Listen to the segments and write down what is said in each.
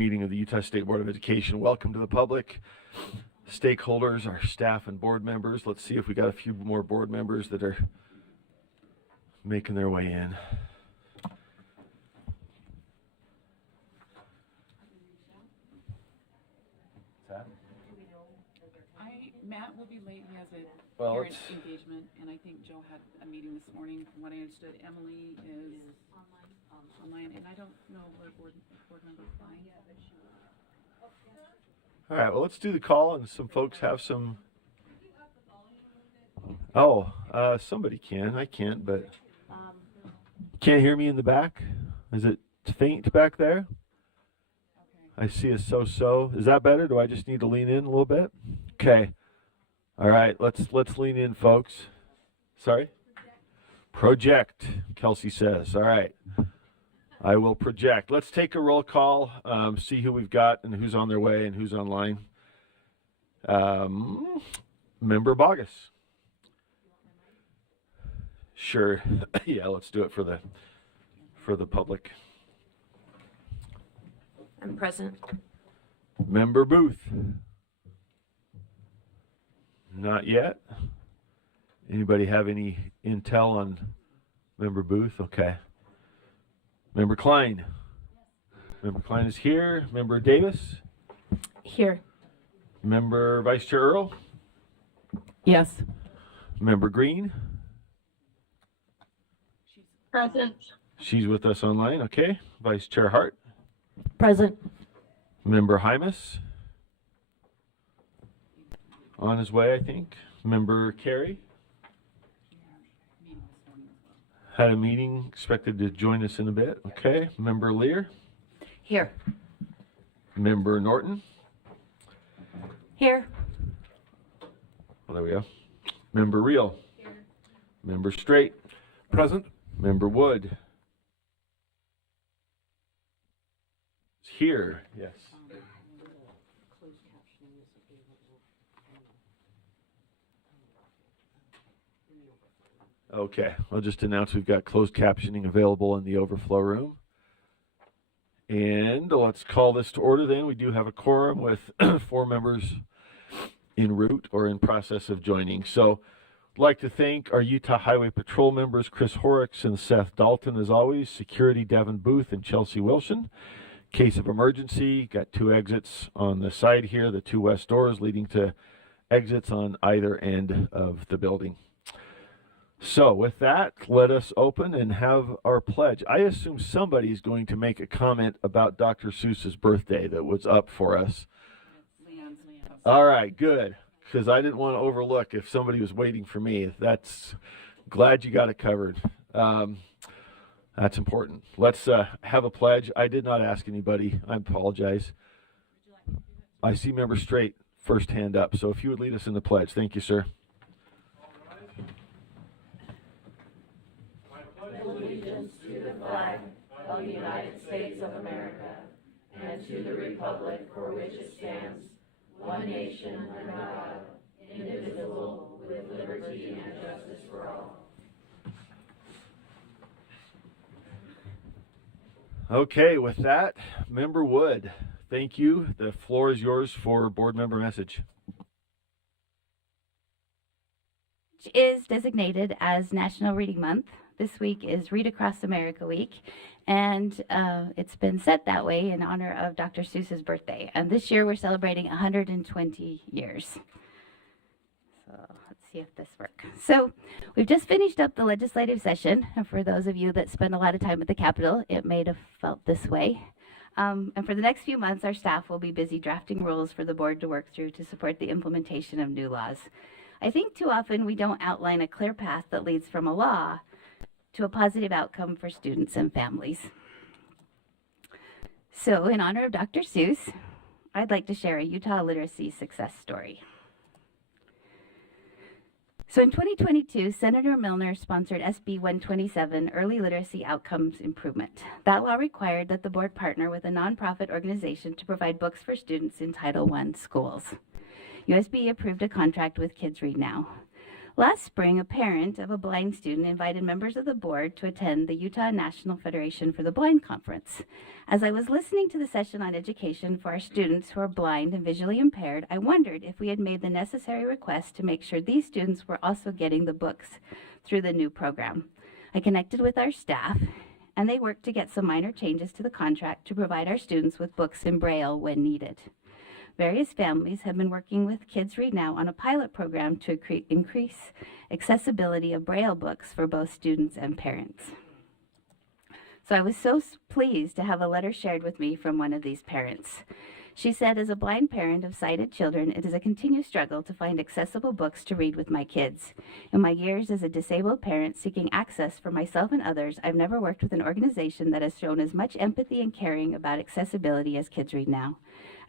Meeting of the Utah State Board of Education. Welcome to the public, stakeholders, our staff and board members. Let's see if we got a few more board members that are making their way in. Matt will be late. He has a parent engagement, and I think Joe had a meeting this morning. From what I understood, Emily is online, and I don't know where board member is flying. All right, well, let's do the call, and some folks have some. Oh, somebody can. I can't, but can't hear me in the back. Is it faint back there? I see a so-so. Is that better? Do I just need to lean in a little bit? Okay. All right, let's lean in, folks. Sorry? Project, Kelsey says. All right. I will project. Let's take a roll call, see who we've got and who's on their way and who's online. Member Bogus. Sure. Yeah, let's do it for the public. I'm present. Member Booth. Not yet. Anybody have any intel on Member Booth? Okay. Member Klein. Member Klein is here. Member Davis. Here. Member Vice Chair Earl. Yes. Member Green. Present. She's with us online. Okay. Vice Chair Hart. Present. Member Hymas. On his way, I think. Member Carey. Had a meeting, expected to join us in a bit. Okay. Member Lear. Here. Member Norton. Here. Well, there we go. Member Reel. Here. Member Straight. Present. Member Wood. It's here. Yes. Okay, I'll just announce we've got closed captioning available in the overflow room. And let's call this to order then. We do have a quorum with 4 members en route or in process of joining. So I'd like to thank our Utah Highway Patrol members, Chris Horrocks and Seth Dalton, as always, security Devin Booth and Chelsea Wilson. Case of emergency, got 2 exits on the side here, the 2 west doors leading to exits on either end of the building. So with that, let us open and have our pledge. I assume somebody's going to make a comment about Dr. Seuss's birthday that was up for us. All right, good, because I didn't want to overlook if somebody was waiting for me. That's glad you got it covered. That's important. Let's have a pledge. I did not ask anybody. I apologize. I see Member Straight first hand up, so if you would lead us in the pledge. Thank you, sir. Allegiance to the flag of the United States of America and to the republic for which it stands, one nation under God, indivisible, with liberty and justice for all. Okay, with that, Member Wood, thank you. The floor is yours for board member message. Is designated as National Reading Month. This week is Read Across America Week, and it's been set that way in honor of Dr. Seuss's birthday. And this year we're celebrating 120 years. So let's see if this works. So we've just finished up the legislative session. And for those of you that spend a lot of time at the Capitol, it may have felt this way. And for the next few months, our staff will be busy drafting rules for the board to work through to support the implementation of new laws. I think too often we don't outline a clear path that leads from a law to a positive outcome for students and families. So in honor of Dr. Seuss, I'd like to share a Utah literacy success story. So in 2022, Senator Milner sponsored SB 127, Early Literacy Outcomes Improvement. That law required that the board partner with a nonprofit organization to provide books for students in Title I schools. USB approved a contract with Kids Read Now. Last spring, a parent of a blind student invited members of the board to attend the Utah National Federation for the Blind Conference. As I was listening to the session on education for our students who are blind and visually impaired, I wondered if we had made the necessary requests to make sure these students were also getting the books through the new program. I connected with our staff, and they worked to get some minor changes to the contract to provide our students with books in Braille when needed. Various families have been working with Kids Read Now on a pilot program to increase accessibility of Braille books for both students and parents. So I was so pleased to have a letter shared with me from one of these parents. She said, as a blind parent of sighted children, it is a continued struggle to find accessible books to read with my kids. In my years as a disabled parent seeking access for myself and others, I've never worked with an organization that has shown as much empathy and caring about accessibility as Kids Read Now.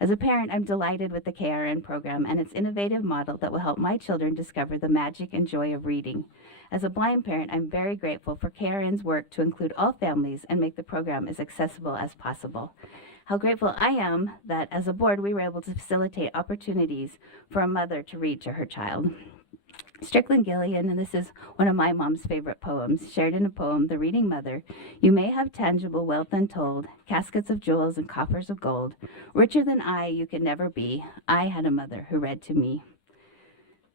As a parent, I'm delighted with the KRN program and its innovative model that will help my children discover the magic and joy of reading. As a blind parent, I'm very grateful for KRN's work to include all families and make the program as accessible as possible. How grateful I am that as a board we were able to facilitate opportunities for a mother to read to her child. Strickland Gillian, and this is one of my mom's favorite poems, shared in a poem, The Reading Mother. You may have tangible wealth untold, caskets of jewels and coffers of gold. Richer than I you can never be. I had a mother who read to me.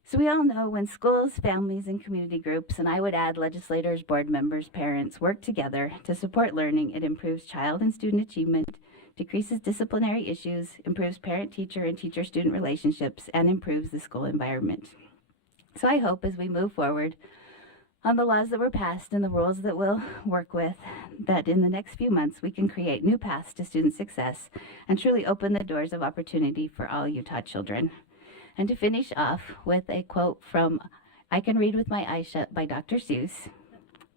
So we all know when schools, families, and community groups, and I would add legislators, board members, parents, work together to support learning, it improves child and student achievement, decreases disciplinary issues, improves parent-teacher and teacher-student relationships, and improves the school environment. So I hope as we move forward on the laws that were passed and the rules that we'll work with, that in the next few months we can create new paths to student success and truly open the doors of opportunity for all Utah children. And to finish off with a quote from I Can Read With My Eyes Shut by Dr. Seuss.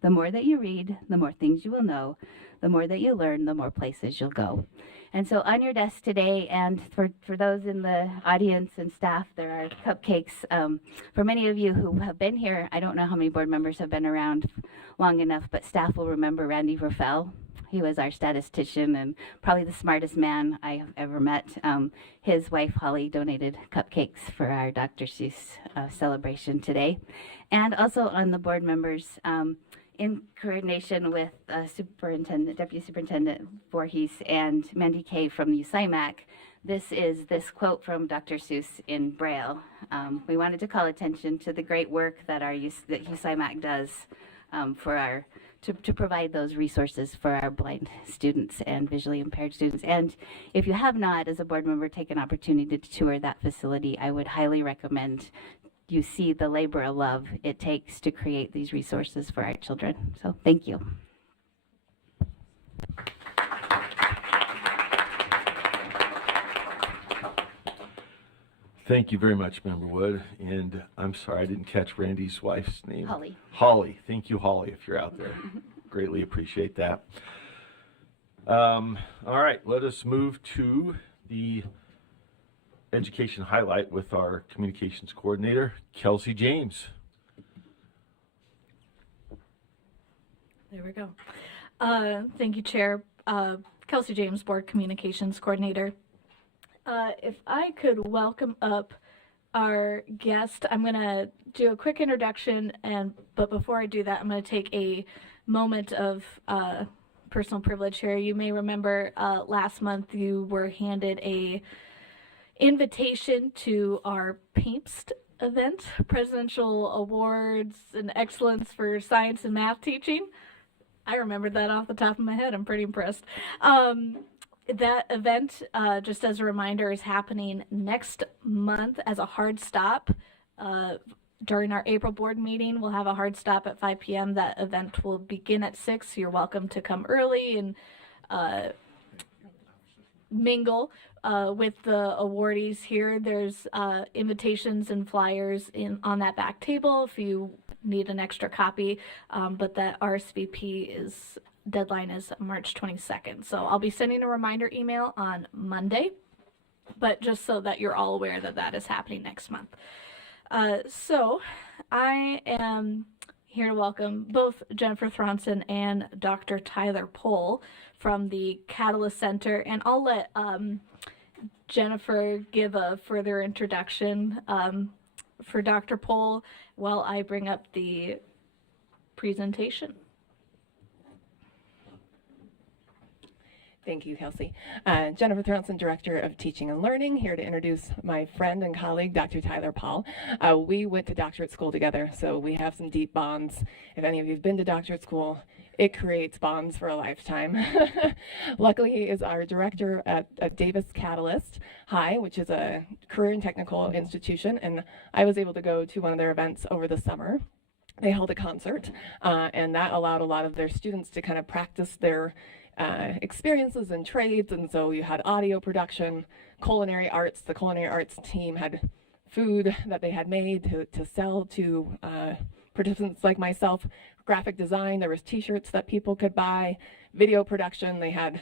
The more that you read, the more things you will know. The more that you learn, the more places you'll go. And so on your desk today, and for those in the audience and staff, there are cupcakes. For many of you who have been here, I don't know how many board members have been around long enough, but staff will remember Randy Verfel. He was our statistician and probably the smartest man I have ever met. His wife, Holly, donated cupcakes for our Dr. Seuss celebration today. And on the board members, in coordination with Deputy Superintendent Voorhees and Mandy Kay from the USIMAC, this is this quote from Dr. Seuss in Braille. We wanted to call attention to the great work that that USIMAC does to provide those resources for our blind students and visually impaired students. And if you have not, as a board member, taken an opportunity to tour that facility, I would highly recommend you see the labor of love it takes to create these resources for our children. So thank you. Thank you very much, Member Wood. And I'm sorry I didn't catch Randy's wife's name. Holly. Holly. Thank you, Holly, if you're out there. Greatly appreciate that. All right, let us move to the education highlight with our communications coordinator, Kelsey James. There we go. Thank you, Chair. Kelsey James, Board Communications Coordinator. If I could welcome up our guest, I'm going to do a quick introduction, but before I do that, I'm going to take a moment of personal privilege here. You may remember last month you were handed a invitation to our PAIMST event, Presidential Awards and Excellence for Science and Math Teaching. I remembered that off the top of my head. I'm pretty impressed. That event, just as a reminder, is happening next month as a hard stop. During our April board meeting, we'll have a hard stop at 5 p.m. That event will begin at 6. So you're welcome to come early and mingle with the awardees here. There's invitations and flyers on that back table if you need an extra copy, but that RSVP deadline is March 22nd. So I'll be sending a reminder email on Monday, but just so that you're all aware that that is happening next month. So I am here to welcome both Jennifer Thronson and Dr. Tyler Pohl from the Catalyst Center, and I'll let Jennifer give a further introduction for Dr. Pohl while I bring up the presentation. Thank you, Kelsey. Jennifer Thronson, Director of Teaching and Learning, here to introduce my friend and colleague, Dr. Tyler Paul. We went to doctorate school together, so we have some deep bonds. If any of you have been to doctorate school, it creates bonds for a lifetime. Luckily, he is our director at Davis Catalyst High, which is a career and technical institution, and I was able to go to one of their events over the summer. They held a concert, and that allowed a lot of their students to kind of practice their experiences and trades. And so you had audio production, culinary arts. The culinary arts team had food that they had made to sell to participants like myself. Graphic design, there was t-shirts that people could buy. Video production, they had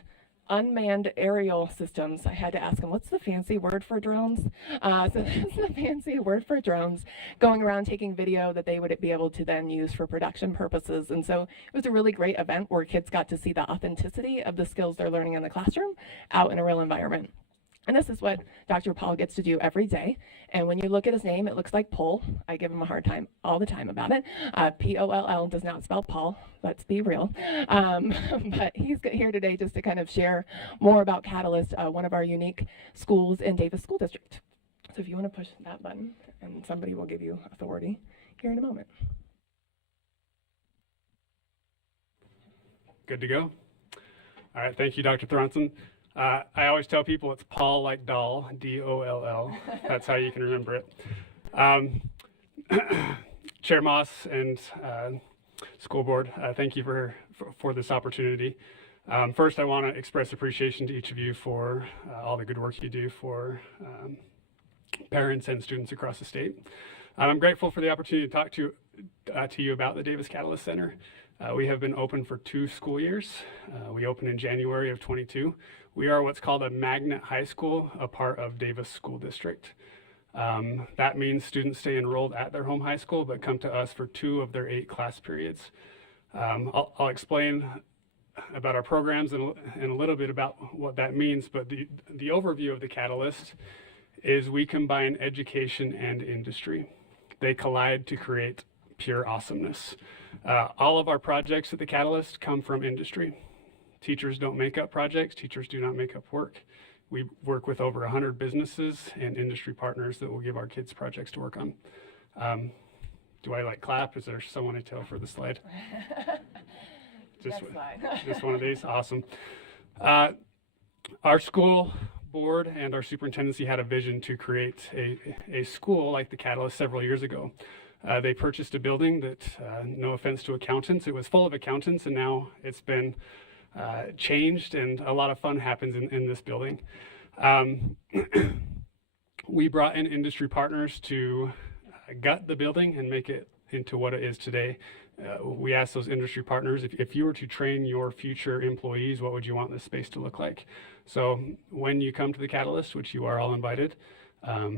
unmanned aerial systems. I had to ask them, what's the fancy word for drones? So that's the fancy word for drones, going around taking video that they would be able to then use for production purposes. And so it was a really great event where kids got to see the authenticity of the skills they're learning in the classroom out in a real environment. And this is what Dr. Paul gets to do every day. And when you look at his name, it looks like Poll. I give him a hard time all the time about it. P-O-L-L does not spell Paul. Let's be real. But he's here today just to kind of share more about Catalyst, one of our unique schools in Davis School District. So if you want to push that button, and somebody will give you authority here in a moment. Good to go? All right, thank you, Dr. Thronson. I always tell people it's Paul like doll, D-O-L-L. That's how you can remember it. Chair Moss and school board, thank you for this opportunity. First, I want to express appreciation to each of you for all the good work you do for parents and students across the state. I'm grateful for the opportunity to talk to you about the Davis Catalyst Center. We have been open for 2 school years. We opened in January of 22. We are what's called a magnet high school, a part of Davis School District. That means students stay enrolled at their home high school, but come to us for 2 of their 8 class periods. I'll explain about our programs and a little bit about what that means, but the overview of the Catalyst is we combine education and industry. They collide to create pure awesomeness. All of our projects at the Catalyst come from industry. Teachers don't make up projects. Teachers do not make up work. We work with over 100 businesses and industry partners that will give our kids projects to work on. Do I clap? Is there someone I tell for the slide? Just one of these? Awesome. Our school board and our superintendency had a vision to create a school like the Catalyst several years ago. They purchased a building that, no offense to accountants, it was full of accountants, and now it's been changed, and a lot of fun happens in this building. We brought in industry partners to gut the building and make it into what it is today. We asked those industry partners, if you were to train your future employees, what would you want this space to look like? So when you come to the Catalyst, which you are all invited,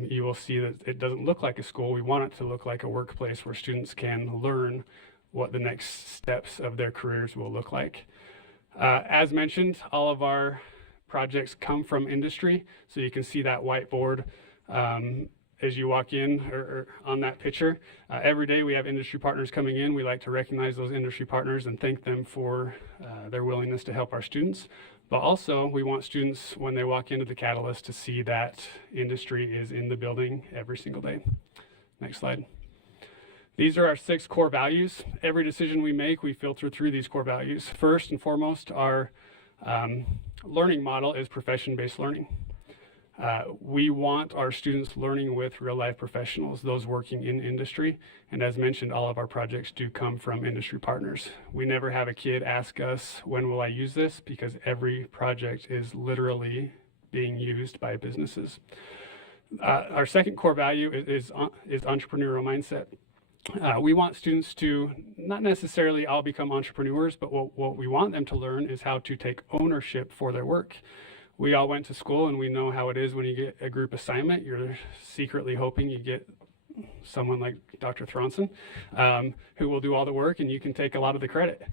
you will see that it doesn't look like a school. We want it to look like a workplace where students can learn what the next steps of their careers will look like. As mentioned, all of our projects come from industry. So you can see that whiteboard as you walk in or on that picture. Every day we have industry partners coming in. We like to recognize those industry partners and thank them for their willingness to help our students. But also we want students, when they walk into the Catalyst, to see that industry is in the building every single day. Next slide. These are our 6 core values. Every decision we make, we filter through these core values. First and foremost, our learning model is profession-based learning. We want our students learning with real-life professionals, those working in industry. And as mentioned, all of our projects do come from industry partners. We never have a kid ask us, when will I use this? Because every project is literally being used by businesses. Our second core value is entrepreneurial mindset. We want students to not necessarily all become entrepreneurs, but what we want them to learn is how to take ownership for their work. We all went to school and we know how it is when you get a group assignment. You're secretly hoping you get someone like Dr. Thronson, who will do all the work and you can take a lot of the credit.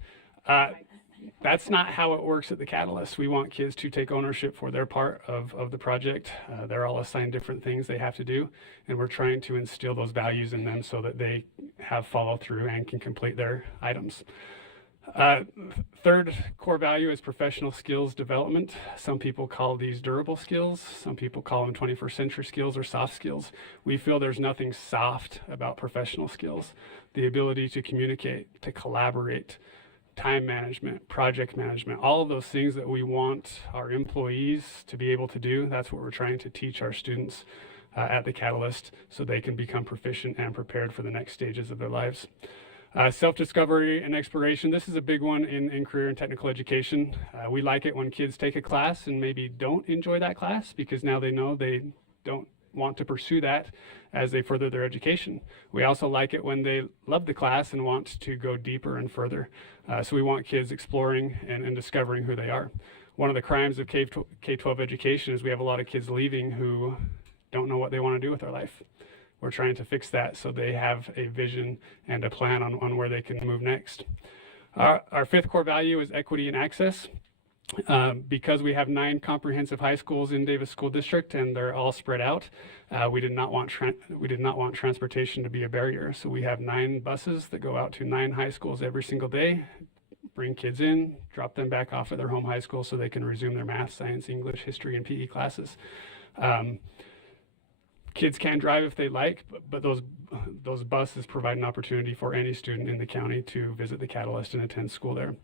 That's not how it works at the Catalyst. We want kids to take ownership for their part of the project. They're all assigned different things they have to do, and we're trying to instill those values in them so that they have follow through and can complete their items. Third core value is professional skills development. Some people call these durable skills. Some people call them 21st century skills or soft skills. We feel there's nothing soft about professional skills. The ability to communicate, to collaborate, time management, project management, all of those things that we want our employees to be able to do. That's what we're trying to teach our students at the Catalyst so they can become proficient and prepared for the next stages of their lives. Self-discovery and exploration. This is a big one in career and technical education. We like it when kids take a class and maybe don't enjoy that class because now they know they don't want to pursue that as they further their education. We also like it when they love the class and want to go deeper and further. So we want kids exploring and discovering who they are. One of the crimes of K-12 education is we have a lot of kids leaving who don't know what they want to do with their life. We're trying to fix that so they have a vision and a plan on where they can move next. Our fifth core value is equity and access. Because we have 9 comprehensive high schools in Davis School District and they're all spread out, we did not want transportation to be a barrier. So we have 9 buses that go out to 9 high schools every single day, bring kids in, drop them back off at their home high school so they can resume their math, science, English, history, and PE classes. Kids can drive if they like, but those buses provide an opportunity for any student in the county to visit the Catalyst and attend school there.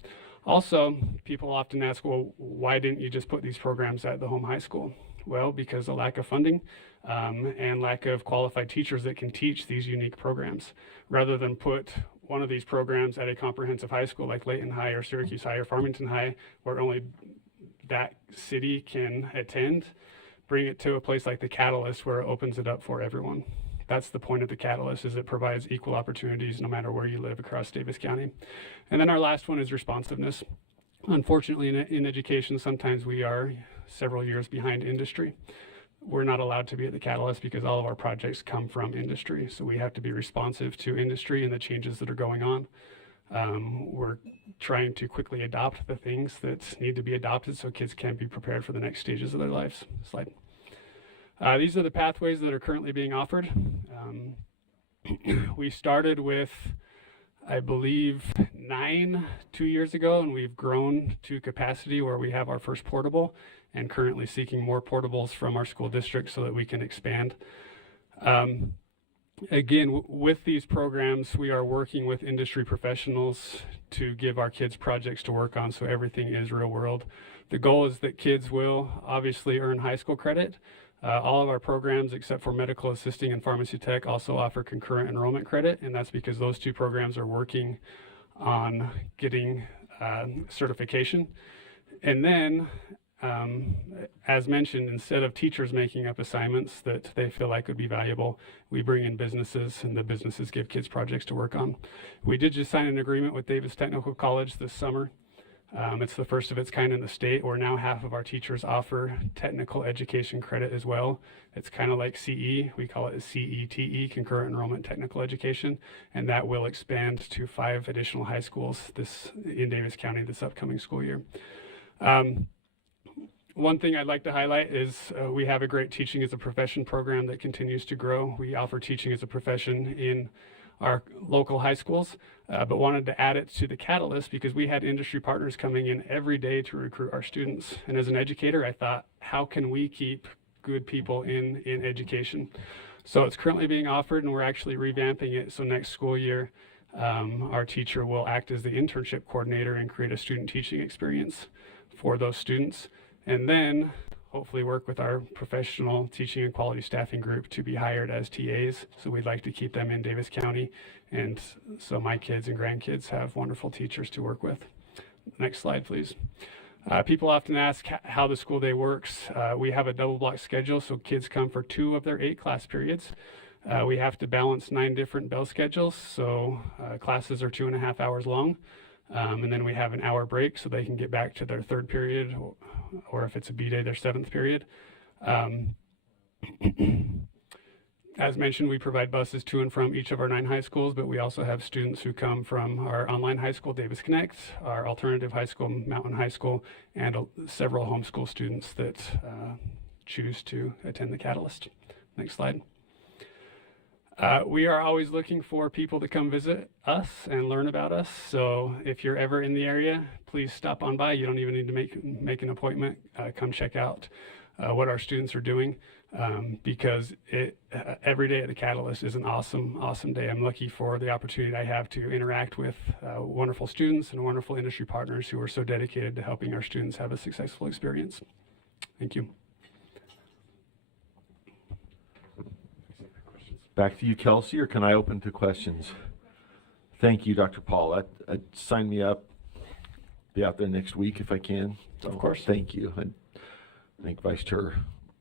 Also, people often ask, well, why didn't you just put these programs at the home high school? Well, because of lack of funding and lack of qualified teachers that can teach these unique programs. Rather than put one of these programs at a comprehensive high school like Layton High or Syracuse High or Farmington High, where only that city can attend, bring it to a place like the Catalyst where it opens it up for everyone. That's the point of the Catalyst, is it provides equal opportunities no matter where you live across Davis County. And then our last one is responsiveness. Unfortunately, in education, sometimes we are several years behind industry. We're not allowed to be at the Catalyst because all of our projects come from industry. So we have to be responsive to industry and the changes that are going on. We're trying to quickly adopt the things that need to be adopted so kids can be prepared for the next stages of their lives. Slide. These are the pathways that are currently being offered. We started with, I believe, 9 2 years ago, and we've grown to capacity where we have our first portable and currently seeking more portables from our school district so that we can expand. Again, with these programs, we are working with industry professionals to give our kids projects to work on so everything is real world. The goal is that kids will obviously earn high school credit. All of our programs, except for medical assisting and pharmacy tech, also offer concurrent enrollment credit, and that's because those 2 programs are working on getting certification. And then, as mentioned, instead of teachers making up assignments that they feel like would be valuable, we bring in businesses, and the businesses give kids projects to work on. We did just sign an agreement with Davis Technical College this summer. It's the first of its kind in the state, where now half of our teachers offer technical education credit as well. It's kind of like CE. We call it CETE, Concurrent Enrollment Technical Education, and that will expand to 5 additional high schools in Davis County this upcoming school year. One thing I'd like to highlight is we have a great Teaching as a Profession program that continues to grow. We offer teaching as a profession in our local high schools, but wanted to add it to the Catalyst because we had industry partners coming in every day to recruit our students. And as an educator, I thought, how can we keep good people in education? So it's currently being offered, and we're actually revamping it. So next school year, our teacher will act as the internship coordinator and create a student teaching experience for those students. And then hopefully work with our professional teaching and quality staffing group to be hired as TAs. So we'd like to keep them in Davis County. And so my kids and grandkids have wonderful teachers to work with. Next slide, please. People often ask how the school day works. We have a double block schedule, so kids come for 2 of their 8 class periods. We have to balance 9 different bell schedules, so classes are 2.5 hours long. And then we have an hour break so they can get back to their 3rd period, or if it's a B day, their 7th period. As mentioned, we provide buses to and from each of our 9 high schools, but we also have students who come from our online high school, Davis Connect, our alternative high school, Mountain High School, and several homeschool students that choose to attend the Catalyst. Next slide. We are always looking for people to come visit us and learn about us. So if you're ever in the area, please stop on by. You don't even need to make an appointment. Come check out what our students are doing, because every day at the Catalyst is an awesome day. I'm lucky for the opportunity I have to interact with wonderful students and wonderful industry partners who are so dedicated to helping our students have a successful experience. Thank you. Back to you, Kelsey, or can I open to questions? Thank you, Dr. Paul. Sign me up. Be out there next week if I can. So, of course. Thank you. I think Vice Chair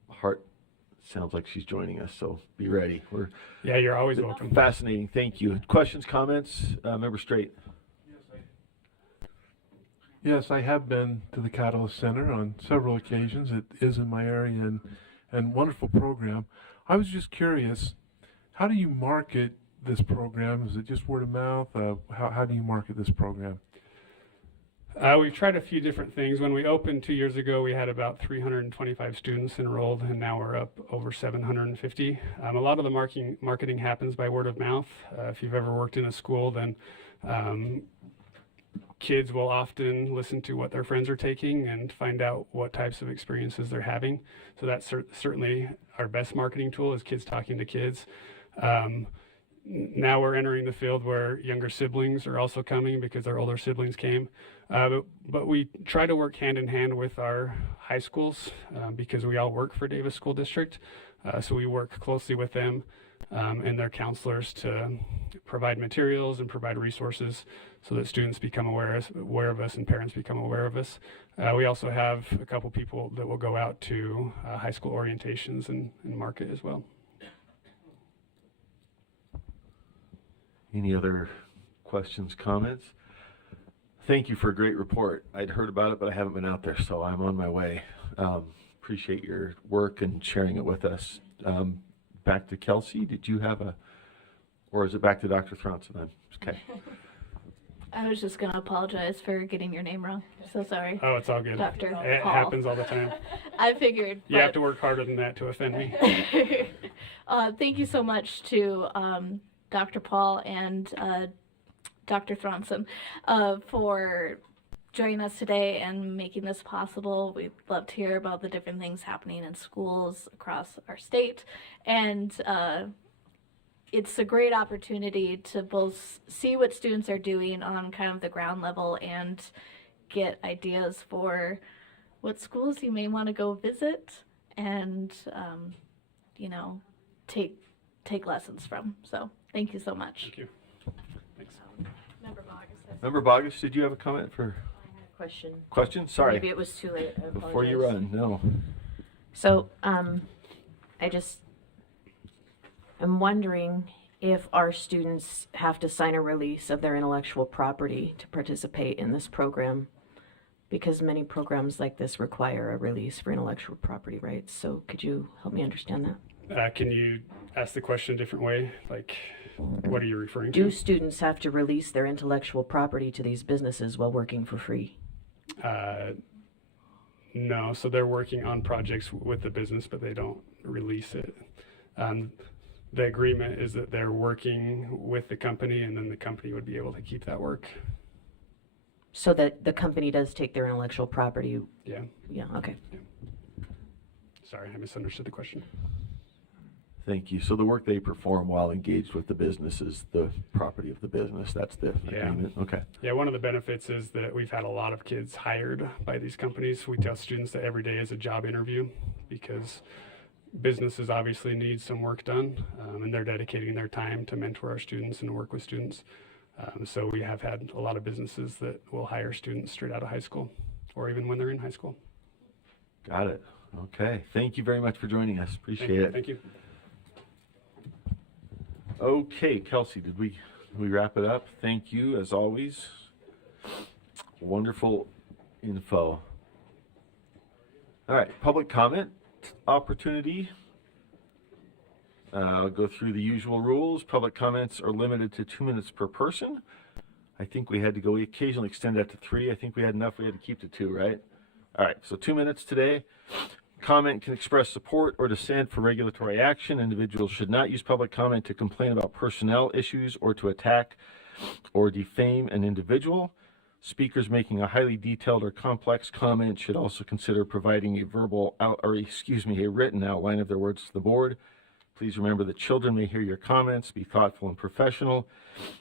Hart sounds like she's joining us, so be ready. Yeah, you're always welcome. Fascinating. Thank you. Questions, comments? Member Straight. Yes, I have been to the Catalyst Center on several occasions. It is in my area and wonderful program. I was just curious, how do you market this program? Is it just word of mouth? How do you market this program? We've tried a few different things. When we opened 2 years ago, we had about 325 students enrolled, and now we're up over 750. A lot of the marketing happens by word of mouth. If you've ever worked in a school, then kids will often listen to what their friends are taking and find out what types of experiences they're having. So that's certainly our best marketing tool, is kids talking to kids. Now we're entering the field where younger siblings are also coming because our older siblings came. But we try to work hand in hand with our high schools because we all work for Davis School District. So we work closely with them and their counselors to provide materials and provide resources so that students become aware of us and parents become aware of us. We also have a couple people that will go out to high school orientations and market as well. Any other questions, comments? Thank you for a great report. I'd heard about it, but I haven't been out there, so I'm on my way. Appreciate your work and sharing it with us. Back to Kelsey, did you have or is it back to Dr. Thronson? Okay. I was just going to apologize for getting your name wrong. So sorry. Oh, it's all good. Dr. It Paul. happens all the time. I figured. You have to work harder than that to offend me. Thank you so much to Dr. Paul and Dr. Thronson for joining us today and making this possible. We'd love to hear about the different things happening in schools across our state. And it's a great opportunity to both see what students are doing on kind of the ground level and get ideas for what schools you may want to go visit and, take lessons from. So thank you so much. Thank you. Thanks. Member Bogus, did you have a comment for? Question? Sorry. Maybe it was too late. I Before you apologize. run, no. So, I'm wondering if our students have to sign a release of their intellectual property to participate in this program, because many programs like this require a release for intellectual property rights. So could you help me understand that? Can you ask the question a different way? Like, what are you referring to? Do students have to release their intellectual property to these businesses while working for free? No, so they're working on projects with the business, but they don't release it. The agreement is that they're working with the company, and then the company would be able to keep that work. So that the company does take their intellectual property? Yeah. Yeah, okay. Sorry, I misunderstood the question. Thank you. So the work they perform while engaged with the business is the property of the business. That's the agreement. Okay. Yeah, one of the benefits is that we've had a lot of kids hired by these companies. We tell students that every day is a job interview because businesses obviously need some work done, and they're dedicating their time to mentor our students and work with students. So we have had a lot of businesses that will hire students straight out of high school or even when they're in high school. Got it. Okay. Thank you very much for joining us. Appreciate it. Thank you. Okay, Kelsey, did we wrap it up? Thank you, as always. Wonderful info. All right, public comment opportunity. I'll go through the usual rules. Public comments are limited to 2 minutes per person. I think we had to go, we occasionally extend that to 3. I think we had enough, we had to keep to 2, right? All right, so 2 minutes today. Comment can express support or dissent for regulatory action. Individuals should not use public comment to complain about personnel issues or to attack or defame an individual. Speakers making a highly detailed or complex comment should also consider providing a written outline of their words to the board. Please remember that children may hear your comments. Be thoughtful and professional.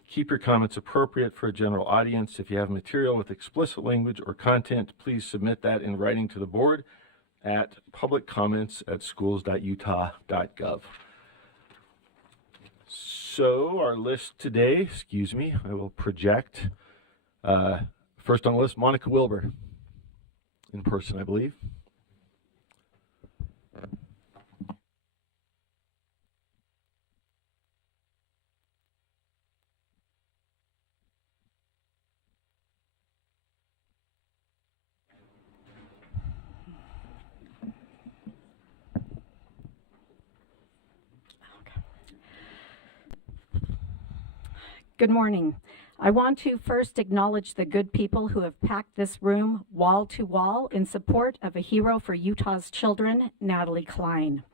Keep your comments appropriate for a general audience. If you have material with explicit language or content, please submit that in writing to the board at publiccomments@schools.utah.gov. So our list today, I will project. First on the list, Monica Wilbur, in person, I believe. Good morning. I want to first acknowledge the good people who have packed this room wall to wall in support of a hero for Utah's children, Natalie Klein.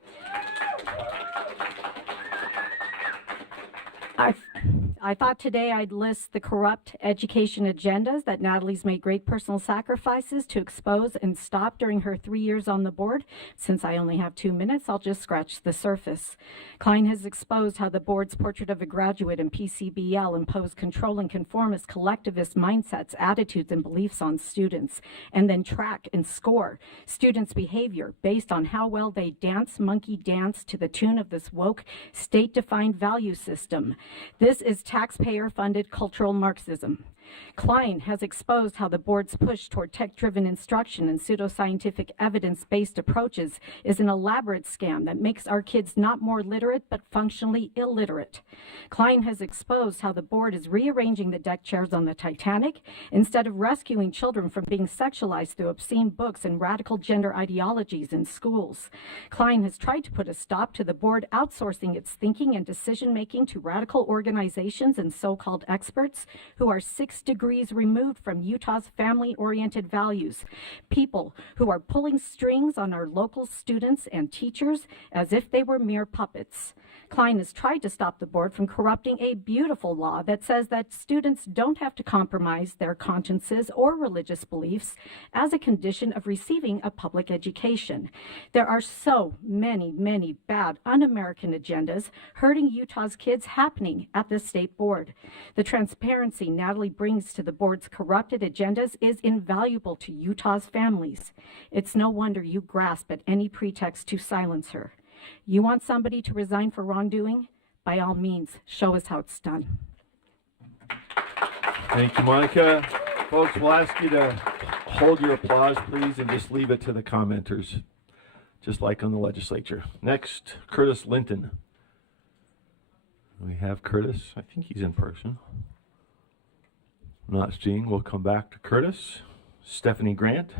I thought today I'd list the corrupt education agendas that Natalie's made great personal sacrifices to expose and stop during her 3 years on the board. Since I only have 2 minutes, I'll just scratch the surface. Klein has exposed how the board's portrait of a graduate in PCBL imposed control and conformist collectivist mindsets, attitudes, and beliefs on students, and then track and score students' behavior based on how well they monkey dance to the tune of this woke, state-defined value system. This is taxpayer-funded cultural Marxism. Klein has exposed how the board's push toward tech-driven instruction and pseudoscientific evidence-based approaches is an elaborate scam that makes our kids not more literate but functionally illiterate. Klein has exposed how the board is rearranging the deck chairs on the Titanic instead of rescuing children from being sexualized through obscene books and radical gender ideologies in schools. Klein has tried to put a stop to the board outsourcing its thinking and decision-making to radical organizations and so-called experts who are 6 degrees removed from Utah's family-oriented values, people who are pulling strings on our local students and teachers as if they were mere puppets. Klein has tried to stop the board from corrupting a beautiful law that says that students don't have to compromise their consciences or religious beliefs as a condition of receiving a public education. There are so many, many bad un-American agendas hurting Utah's kids happening at the state board. The transparency Natalie brings to the board's corrupted agendas is invaluable to Utah's families. It's no wonder you grasp at any pretext to silence her. You want somebody to resign for wrongdoing? By all means, show us how it's done. Thank you, Monica. Folks, we'll ask you to hold your applause, please, and just leave it to the commenters, just like on the legislature. Next, Curtis Linton. We have Curtis. I think he's in person. Not seeing. We'll come back to Curtis. Stephanie Grant.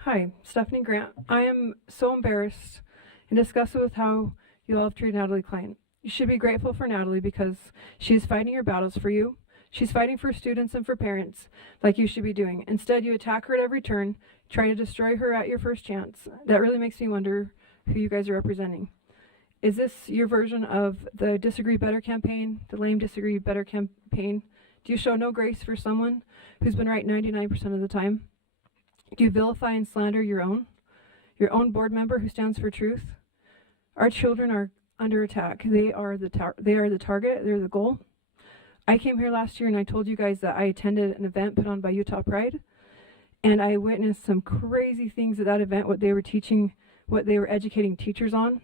Hi, Stephanie Grant. I am so embarrassed and disgusted with how you all have treated Natalie Klein. You should be grateful for Natalie because she's fighting your battles for you. She's fighting for students and for parents like you should be doing. Instead, you attack her at every turn, trying to destroy her at your first chance. That really makes me wonder who you guys are representing. Is this your version of the Disagree Better campaign, the lame Disagree Better campaign? Do you show no grace for someone who's been right 99% of the time? Do you vilify and slander your own board member who stands for truth? Our children are under attack. They are the target. They're the goal. I came here last year and I told you guys that I attended an event put on by Utah Pride, and I witnessed some crazy things at that event. What they were teaching, what they were educating teachers on.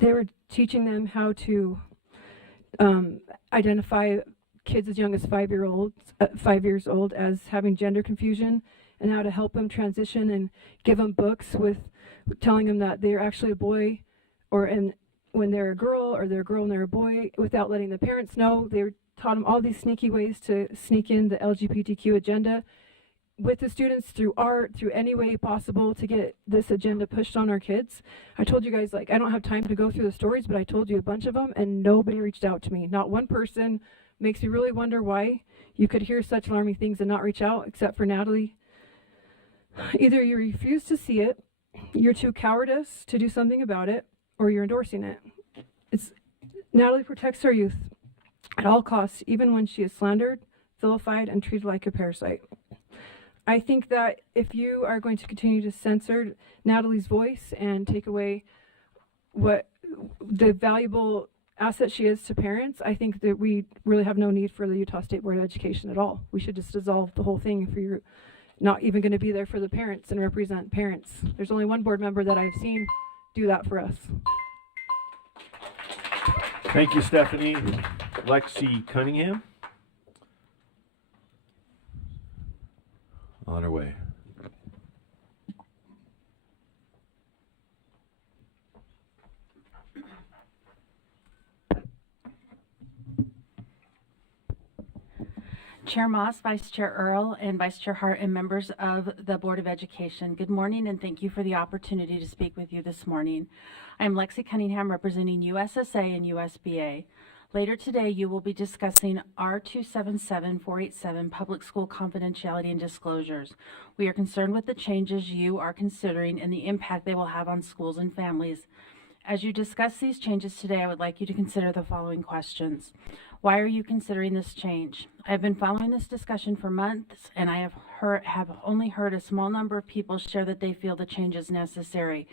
They were teaching them how to identify kids as young as 5 years old as having gender confusion, and how to help them transition and give them books with telling them that they're actually a boy, or when they're a girl, or they're a girl and they're a boy, without letting the parents know. They were taught them all these sneaky ways to sneak in the LGBTQ agenda with the students through art, through any way possible to get this agenda pushed on our kids. I told you guys, like, I don't have time to go through the stories, but I told you a bunch of them and nobody reached out to me. Not one person. Makes me really wonder why you could hear such alarming things and not reach out, except for Natalie. Either you refuse to see it, you're too cowardice to do something about it, or you're endorsing it. Natalie protects our youth at all costs, even when she is slandered, vilified, and treated like a parasite. I think that if you are going to continue to censor Natalie's voice and take away what the valuable asset she is to parents, I think that we really have no need for the Utah State Board of Education at all. We should just dissolve the whole thing if you're not even going to be there for the parents and represent parents. There's only one board member that I've seen do that for us. Thank you, Stephanie. Lexi Cunningham. On her way. Chair Moss, Vice Chair Earl, and Vice Chair Hart, and members of the Board of Education, good morning and thank you for the opportunity to speak with you this morning. I am Lexi Cunningham representing USSA and USBA. Later today, you will be discussing R277487, Public School Confidentiality and Disclosures. We are concerned with the changes you are considering and the impact they will have on schools and families. As you discuss these changes today, I would like you to consider the following questions. Why are you considering this change? I have been following this discussion for months, and I have only heard a small number of people share that they feel the change is necessary.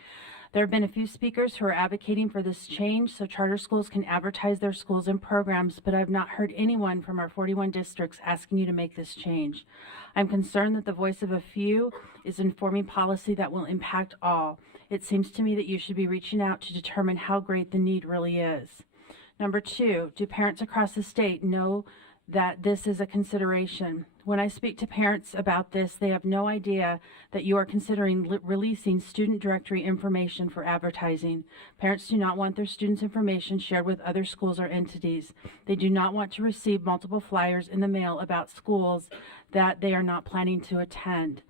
There have been a few speakers who are advocating for this change so charter schools can advertise their schools and programs, but I have not heard anyone from our 41 districts asking you to make this change. I'm concerned that the voice of a few is informing policy that will impact all. It seems to me that you should be reaching out to determine how great the need really is. Number two, do parents across the state know that this is a consideration? When I speak to parents about this, they have no idea that you are considering releasing student directory information for advertising. Parents do not want their students' information shared with other schools or entities. They do not want to receive multiple flyers in the mail about schools that they are not planning to attend.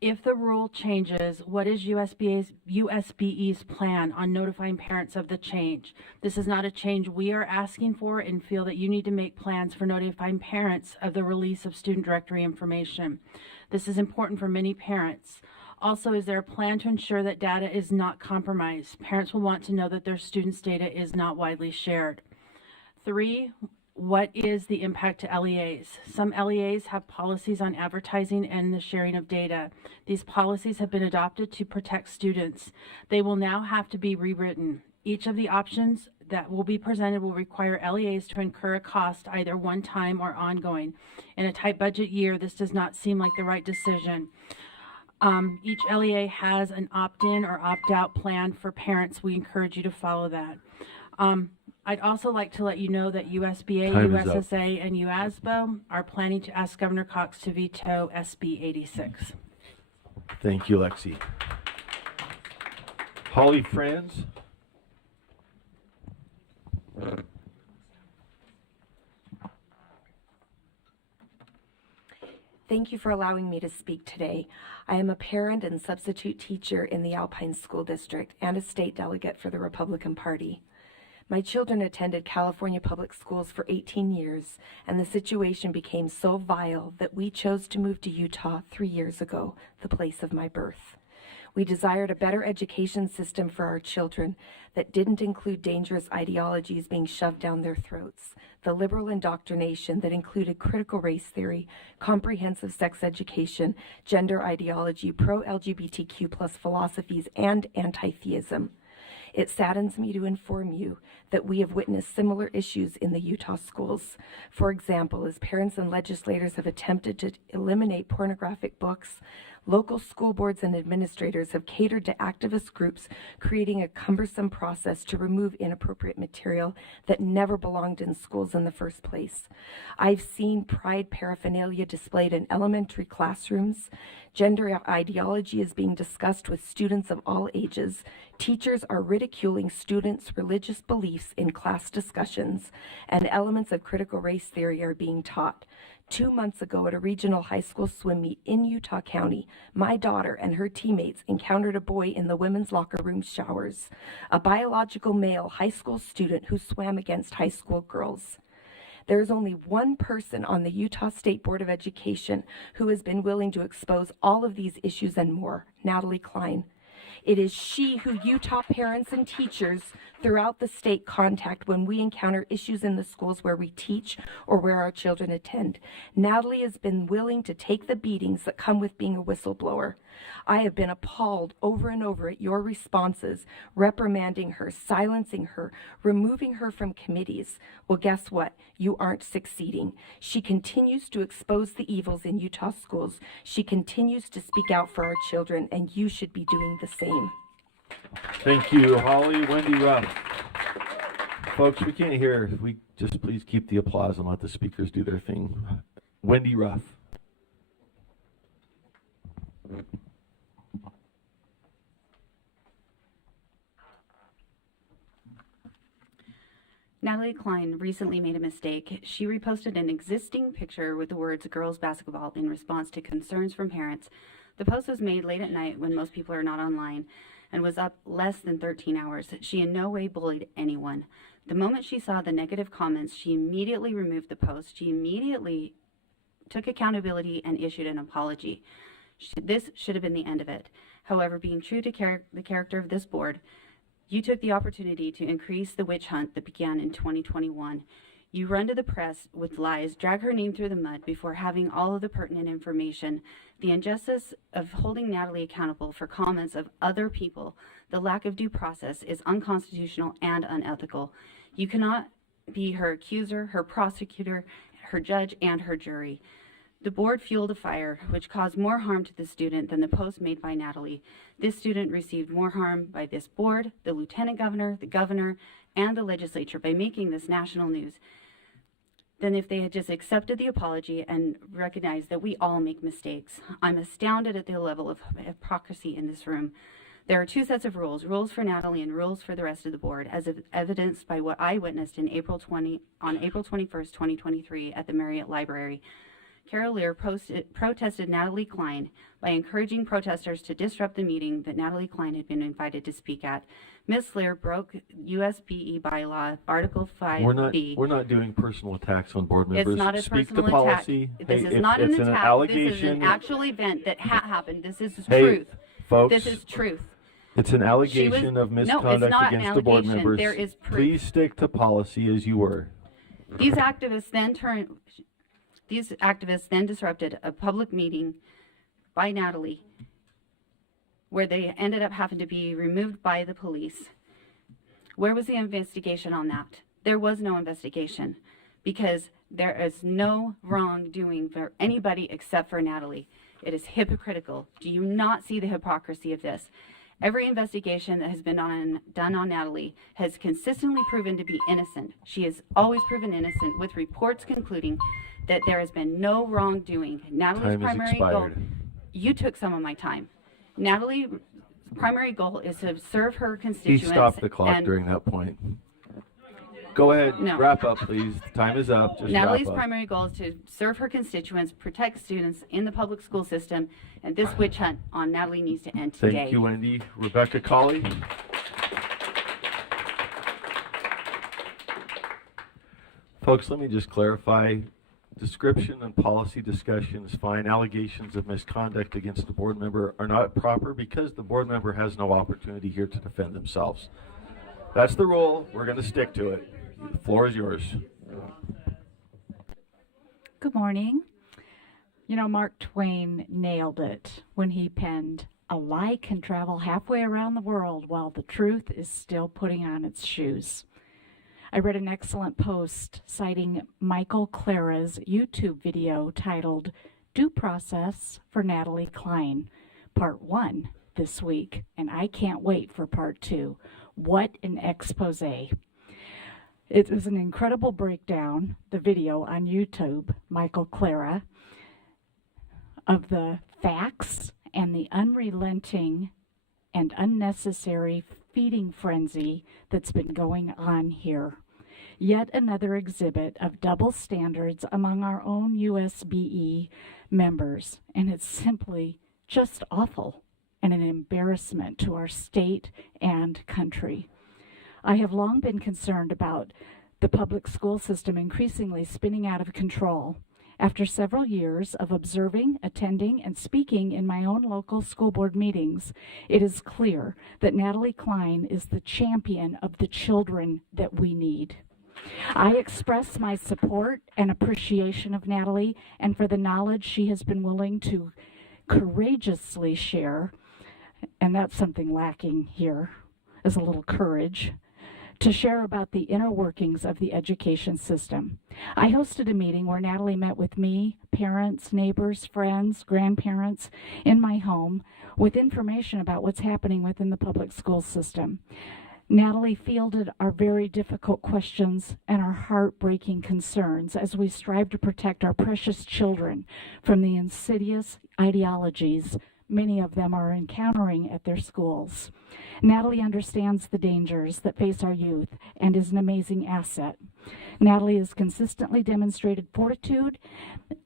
If the rule changes, what is USBE's plan on notifying parents of the change? This is not a change we are asking for and feel that you need to make plans for notifying parents of the release of student directory information. This is important for many parents. Also, is there a plan to ensure that data is not compromised? Parents will want to know that their students' data is not widely shared. 3, what is the impact to LEAs? Some LEAs have policies on advertising and the sharing of data. These policies have been adopted to protect students. They will now have to be rewritten. Each of the options that will be presented will require LEAs to incur a cost, either one time or ongoing. In a tight budget year, this does not seem like the right decision. Each LEA has an opt-in or opt-out plan for parents. We encourage you to follow that. I'd also like to let you know that USBA, USSA, and UASBO are planning to ask Governor Cox to veto SB 86. Thank you, Lexi. Holly Franz. Thank you for allowing me to speak today. I am a parent and substitute teacher in the Alpine School District and a state delegate for the Republican Party. My children attended California public schools for 18 years, and the situation became so vile that we chose to move to Utah 3 years ago, the place of my birth. We desired a better education system for our children that didn't include dangerous ideologies being shoved down their throats, the liberal indoctrination that included critical race theory, comprehensive sex education, gender ideology, pro-LGBTQ+ philosophies, and anti-theism. It saddens me to inform you that we have witnessed similar issues in the Utah schools. For example, as parents and legislators have attempted to eliminate pornographic books, Local school boards and administrators have catered to activist groups, creating a cumbersome process to remove inappropriate material that never belonged in schools in the first place. I've seen pride paraphernalia displayed in elementary classrooms. Gender ideology is being discussed with students of all ages. Teachers are ridiculing students' religious beliefs in class discussions, and elements of critical race theory are being taught. 2 months ago at a regional high school swim meet in Utah County, my daughter and her teammates encountered a boy in the women's locker room showers, a biological male high school student who swam against high school girls. There is only one person on the Utah State Board of Education who has been willing to expose all of these issues and more, Natalie Klein. It is she who Utah parents and teachers throughout the state contact when we encounter issues in the schools where we teach or where our children attend. Natalie has been willing to take the beatings that come with being a whistleblower. I have been appalled over and over at your responses, reprimanding her, silencing her, removing her from committees. Well, guess what? You aren't succeeding. She continues to expose the evils in Utah schools. She continues to speak out for our children, and you should be doing the same. Thank you, Holly. Wendy Ruff. Folks, we can't hear. We just please keep the applause and let the speakers do their thing. Wendy Ruff. Natalie Klein recently made a mistake. She reposted an existing picture with the words girls basketball in response to concerns from parents. The post was made late at night when most people are not online and was up less than 13 hours. She in no way bullied anyone. The moment she saw the negative comments, she immediately removed the post. She immediately took accountability and issued an apology. This should have been the end of it. However, being true to the character of this board, you took the opportunity to increase the witch hunt that began in 2021. You run to the press with lies, drag her name through the mud before having all of the pertinent information. The injustice of holding Natalie accountable for comments of other people, the lack of due process is unconstitutional and unethical. You cannot be her accuser, her prosecutor, her judge, and her jury. The board fueled a fire which caused more harm to the student than the post made by Natalie. This student received more harm by this board, the lieutenant governor, the governor, and the legislature by making this national news than if they had just accepted the apology and recognized that we all make mistakes. I'm astounded at the level of hypocrisy in this room. There are two sets of rules for Natalie and rules for the rest of the board, as evidenced by what I witnessed on April 21st, 2023 at the Marriott Library. Carol Lear protested Natalie Klein by encouraging protesters to disrupt the meeting that Natalie Klein had been invited to speak at. Ms. Lear broke USBE bylaw Article 5B. We're not doing personal attacks on board members. It's not a Speak personal to policy. attack. This Hey, is not an it's attack. allegation. This is an actual event that happened. This is Hey, truth. folks, This is truth. it's an allegation of no, it's misconduct not an against the board allegation. members. There is proof. Please stick to policy as you were. These activists then disrupted a public meeting by Natalie where they ended up having to be removed by the police. Where was the investigation on that? There was no investigation because there is no wrongdoing for anybody except for Natalie. It is hypocritical. Do you not see the hypocrisy of this? Every investigation that has been done on Natalie has consistently proven to be innocent. She is always proven innocent, with reports concluding that there has been no wrongdoing. Natalie's Time has primary goal. expired. You took some of my time. Natalie's primary goal is to serve her He constituents. stopped the clock and during that point. Go ahead. No. Wrap up, please. Time is up. Just Natalie's wrap up. primary goal is to serve her constituents, protect students in the public school system, and this witch hunt on Natalie needs to end today. Thank you, Wendy. Rebecca Colley. Folks, let me just clarify. Description and policy discussion is fine. Allegations of misconduct against a board member are not proper because the board member has no opportunity here to defend themselves. That's the rule. We're going to stick to it. The floor is yours. Good morning. You know, Mark Twain nailed it when he penned, "A lie can travel halfway around the world while the truth is still putting on its shoes." I read an excellent post citing Michael Clara's YouTube video titled "Due Process for Natalie Klein," part 1 this week, and I can't wait for part 2. What an expose. It was an incredible breakdown, the video on YouTube, Michael Clara, of the facts and the unrelenting and unnecessary feeding frenzy that's been going on here. Yet another exhibit of double standards among our own USBE members, and it's simply just awful and an embarrassment to our state and country. I have long been concerned about the public school system increasingly spinning out of control. After several years of observing, attending, and speaking in my own local school board meetings, it is clear that Natalie Klein is the champion of the children that we need. I express my support and appreciation of Natalie and for the knowledge she has been willing to courageously share, and that's something lacking here, is a little courage, to share about the inner workings of the education system. I hosted a meeting where Natalie met with me, parents, neighbors, friends, grandparents in my home with information about what's happening within the public school system. Natalie fielded our very difficult questions and our heartbreaking concerns as we strive to protect our precious children from the insidious ideologies many of them are encountering at their schools. Natalie understands the dangers that face our youth and is an amazing asset. Natalie has consistently demonstrated fortitude,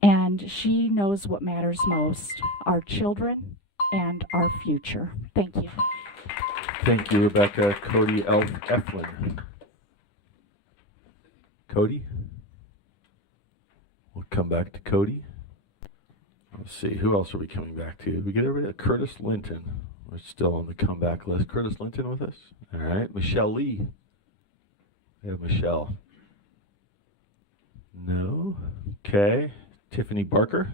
and she knows what matters most, our children and our future. Thank you. Thank you, Rebecca. Cody Eflin. Cody? We'll come back to Cody. Let's see, who else are we coming back to? We get everybody. Curtis Linton. We're still on the comeback list. Curtis Linton with us? All right. Michelle Lee. We have Michelle. No. Okay. Tiffany Barker.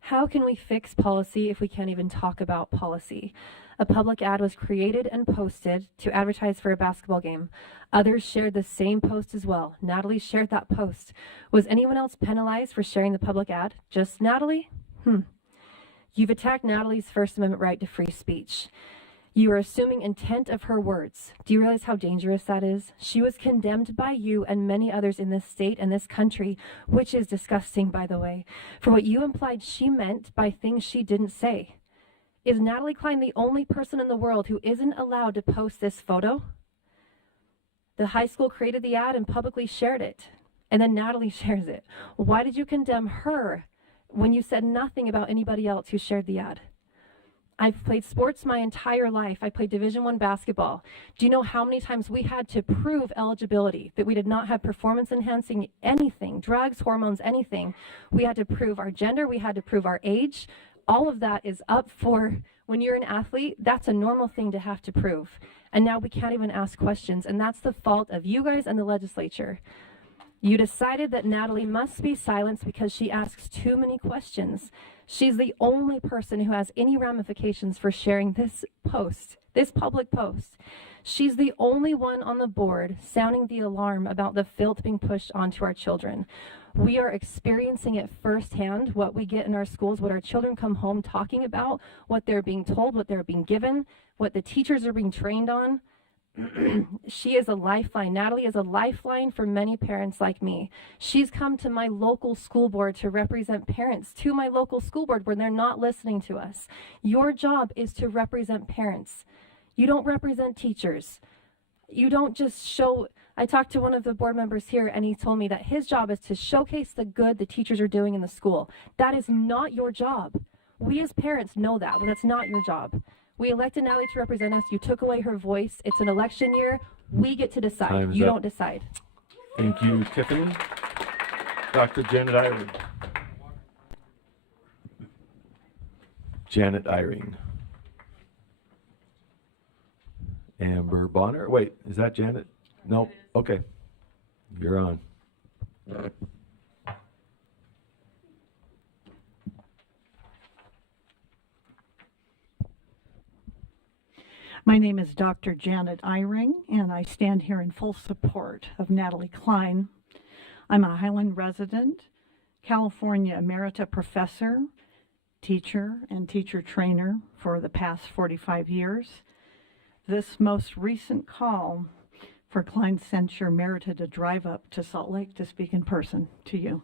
How can we fix policy if we can't even talk about policy? A public ad was created and posted to advertise for a basketball game. Others shared the same post as well. Natalie shared that post. Was anyone else penalized for sharing the public ad? Just Natalie? You've attacked Natalie's First Amendment right to free speech. You are assuming intent of her words. Do you realize how dangerous that is? She was condemned by you and many others in this state and this country, which is disgusting, by the way, for what you implied she meant by things she didn't say. Is Natalie Klein the only person in the world who isn't allowed to post this photo? The high school created the ad and publicly shared it, and then Natalie shares it. Why did you condemn her when you said nothing about anybody else who shared the ad? I've played sports my entire life. I played Division I basketball. Do you know how many times we had to prove eligibility, that we did not have performance enhancing anything, drugs, hormones, anything? We had to prove our gender. We had to prove our age. All of that is up for, when you're an athlete, that's a normal thing to have to prove. And now we can't even ask questions. And that's the fault of you guys and the legislature. You decided that Natalie must be silenced because she asks too many questions. She's the only person who has any ramifications for sharing this post, this public post. She's the only one on the board sounding the alarm about the filth being pushed onto our children. We are experiencing it firsthand, what we get in our schools, what our children come home talking about, what they're being told, what they're being given, what the teachers are being trained on. She is a lifeline. Natalie is a lifeline for many parents like me. She's come to my local school board to represent parents to my local school board when they're not listening to us. Your job is to represent parents. You don't represent teachers. You don't just show. I talked to one of the board members here and he told me that his job is to showcase the good the teachers are doing in the school. That is not your job. We as parents know that, but that's not your job. We elected Natalie to represent us. You took away her voice. It's an election year. We get to decide. Time's you up. don't decide. Thank you, Tiffany. Dr. Janet Eyring. Janet Eyring. Amber Bonner. Wait, is that Janet? Nope. Okay. You're on. My name is Dr. Janet Eyring, and I stand here in full support of Natalie Klein. I'm a Highland resident, California Emerita professor, teacher, and teacher trainer for the past 45 years. This most recent call for Klein censure merited a drive up to Salt Lake to speak in person to you.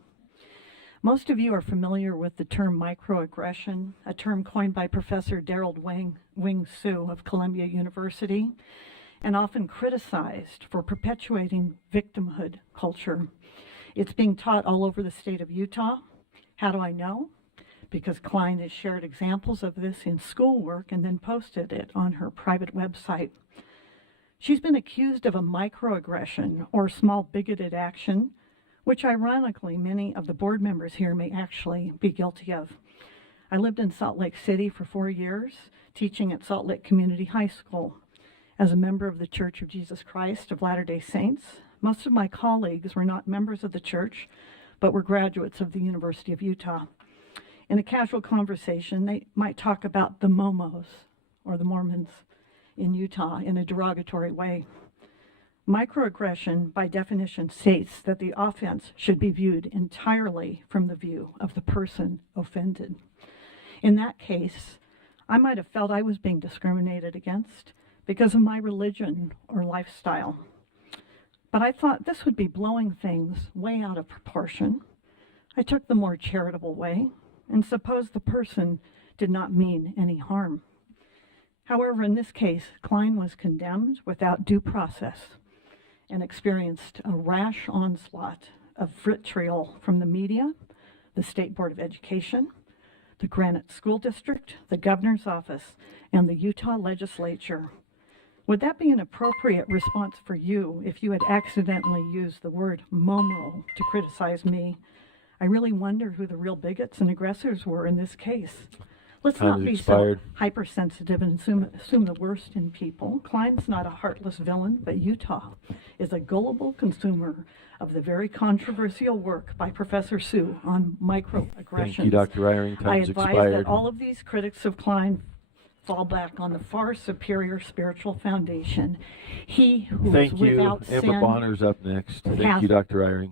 Most of you are familiar with the term microaggression, a term coined by Professor Darrell Wing Su of Columbia University, and often criticized for perpetuating victimhood culture. It's being taught all over the state of Utah. How do I know? Because Klein has shared examples of this in schoolwork and then posted it on her private website. She's been accused of a microaggression or small bigoted action, which ironically many of the board members here may actually be guilty of. I lived in Salt Lake City for 4 years, teaching at Salt Lake Community High School. As a member of the Church of Jesus Christ of Latter-day Saints, most of my colleagues were not members of the church, but were graduates of the University of Utah. In a casual conversation, they might talk about the Momos, or the Mormons, in Utah in a derogatory way. Microaggression, by definition, states that the offense should be viewed entirely from the view of the person offended. In that case, I might have felt I was being discriminated against because of my religion or lifestyle. But I thought this would be blowing things way out of proportion. I took the more charitable way and supposed the person did not mean any harm. However, in this case, Klein was condemned without due process and experienced a rash onslaught of vitriol from the media, the State Board of Education, the Granite School District, the Governor's Office, and the Utah Legislature. Would that be an appropriate response for you if you had accidentally used the word Momo to criticize me? I really wonder who the real bigots and aggressors were in this case. Let's not be so hypersensitive and assume the worst in people. Klein's not a heartless villain, but Utah is a gullible consumer of the very controversial work by Professor Su on microaggressions. Thank you, Dr. Eyring. Time's I advise expired. that all of these critics of Klein fall back on the far superior spiritual foundation. He who is without sin. Amber Bonner's up next. Thank you, Dr. Eyring.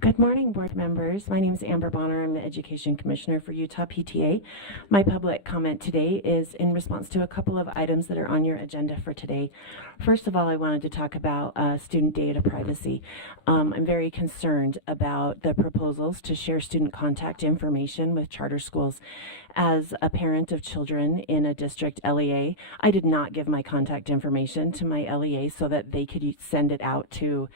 Good morning, board members. My name is Amber Bonner. I'm the Education Commissioner for Utah PTA. My public comment today is in response to a couple of items that are on your agenda for today. First of all, I wanted to talk about student data privacy. I'm very concerned about the proposals to share student contact information with charter schools. As a parent of children in a district LEA, I did not give my contact information to my LEA so that they could send it out to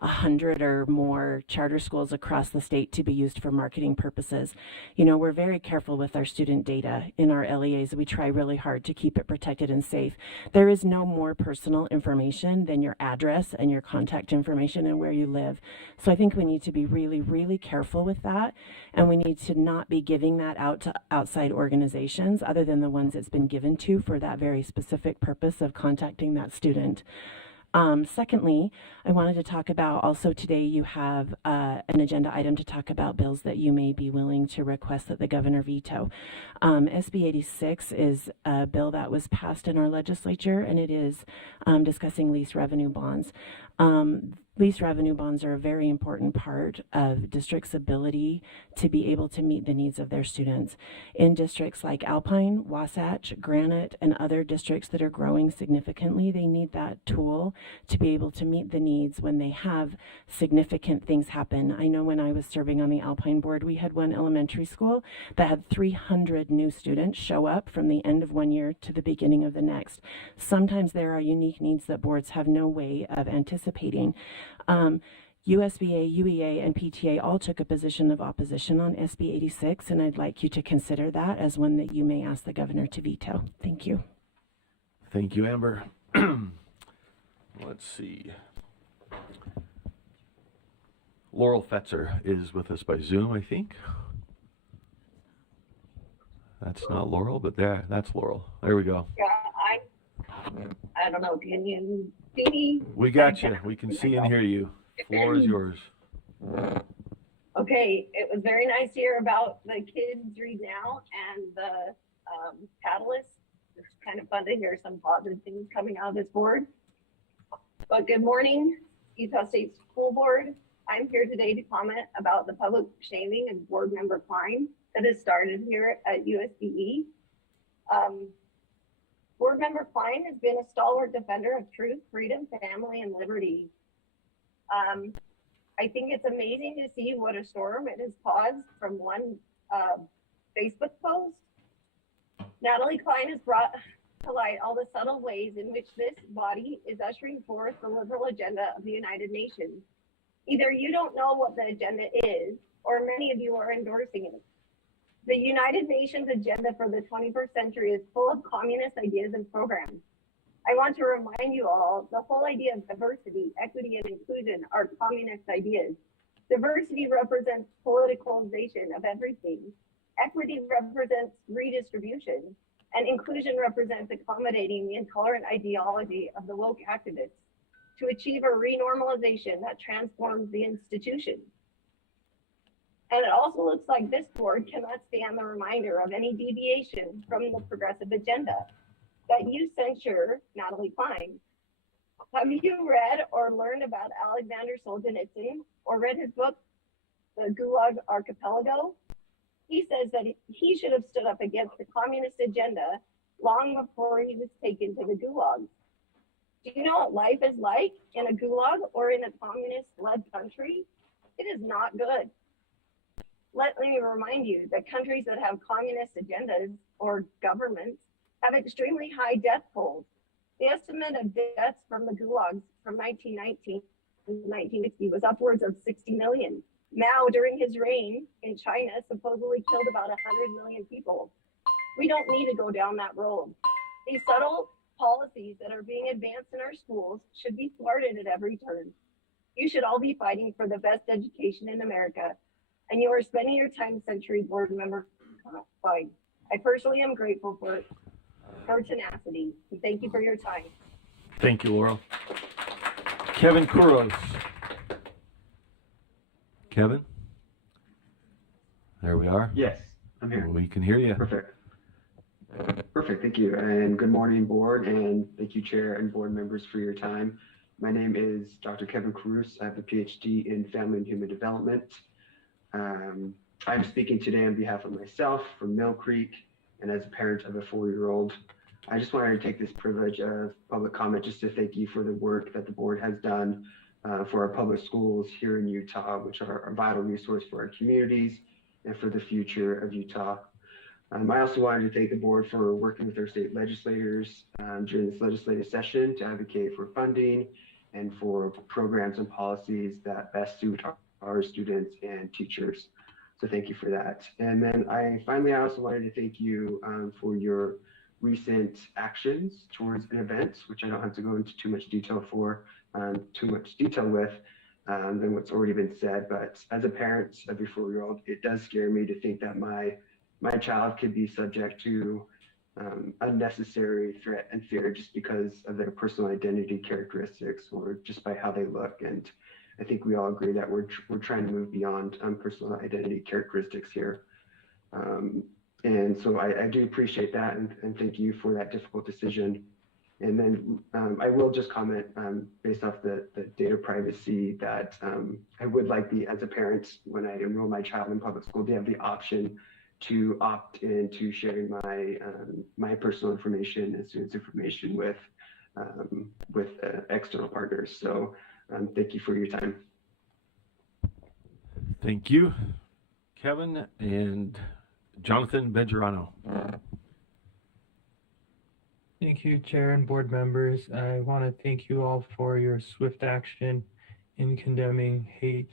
100 or more charter schools across the state to be used for marketing purposes. You know, we're very careful with our student data in our LEAs. We try really hard to keep it protected and safe. There is no more personal information than your address and your contact information and where you live. So I think we need to be really, really careful with that. And we need to not be giving that out to outside organizations other than the ones it's been given to for that very specific purpose of contacting that student. Secondly, I wanted to talk about also today you have an agenda item to talk about bills that you may be willing to request that the governor veto. SB 86 is a bill that was passed in our legislature, and it is discussing lease revenue bonds. Lease revenue bonds are a very important part of districts' ability to be able to meet the needs of their students. In districts like Alpine, Wasatch, Granite, and other districts that are growing significantly, they need that tool to be able to meet the needs when they have significant things happen. I know when I was serving on the Alpine board, we had one elementary school that had 300 new students show up from the end of one year to the beginning of the next. Sometimes there are unique needs that boards have no way of anticipating. USBA, UEA, and PTA all took a position of opposition on SB 86, and I'd like you to consider that as one that you may ask the governor to veto. Thank you. Thank you, Amber. Let's see. Laurel Fetzer is with us by Zoom, I think. That's not Laurel, but that's Laurel. There we go. Yeah, I don't know. Can you see me? We got you. We can see and hear you. Floor is yours. Okay, it was very nice to hear about the Kids Read Now and the Catalyst. It's kind of fun to hear some positive things coming out of this board. But good morning, Utah State School Board. I'm here today to comment about the public shaming of Board Member Klein that has started here at USDB. Board Member Klein has been a stalwart defender of truth, freedom, family, and liberty. I think it's amazing to see what a storm it has caused from one Facebook post. Natalie Klein has brought to light all the subtle ways in which this body is ushering forth the liberal agenda of the United Nations. Either you don't know what the agenda is, or many of you are endorsing it. The United Nations agenda for the 21st century is full of communist ideas and programs. I want to remind you all, the whole idea of diversity, equity, and inclusion are communist ideas. Diversity represents politicalization of everything. Equity represents redistribution. And inclusion represents accommodating the intolerant ideology of the woke activists to achieve a renormalization that transforms the institution. And it also looks like this board cannot stand the reminder of any deviation from the progressive agenda that you censure Natalie Klein. Have you read or learned about Alexander Solzhenitsyn or read his book, The Gulag Archipelago? He says that he should have stood up against the communist agenda long before he was taken to the Gulag. Do you know what life is like in a Gulag or in a communist-led country? It is not good. Let me remind you that countries that have communist agendas or governments have extremely high death tolls. The estimate of deaths from the gulags from 1919 to 1960 was upwards of 60 million. Mao, during his reign in China, supposedly killed about 100 million people. We don't need to go down that road. These subtle policies that are being advanced in our schools should be thwarted at every turn. You should all be fighting for the best education in America, and you are spending your time Century Board Member Klein. I personally am grateful for her tenacity, and thank you for your time. Thank you, Laurel. Kevin Kouros. Kevin? There we are. Yes, I'm here. We can hear you. Perfect. Perfect, thank you. And good morning, board, and thank you, chair and board members, for your time. My name is Dr. Kevin Kouros. I have a PhD in Family and Human Development. I'm speaking today on behalf of myself from Mill Creek and as a parent of a 4-year-old. I just wanted to take this privilege of public comment just to thank you for the work that the board has done for our public schools here in Utah, which are a vital resource for our communities and for the future of Utah. I also wanted to thank the board for working with our state legislators during this legislative session to advocate for funding and for programs and policies that best suit our students and teachers. So thank you for that. And then I also wanted to thank you for your recent actions towards an event, which I don't have to go into too much detail with than what's already been said. But as a parent of a 4-year-old, it does scare me to think that my child could be subject to unnecessary threat and fear just because of their personal identity characteristics or just by how they look. And I think we all agree that we're trying to move beyond personal identity characteristics here. And so I do appreciate that and thank you for that difficult decision. And then I will just comment based off the data privacy that I would like as a parent, when I enroll my child in public school, to have the option to opt into sharing my personal information and students' information with external partners. So thank you for your time. Thank you, Kevin. And Jonathan Bejarano. Thank you, Chair and board members. I want to thank you all for your swift action in condemning hate.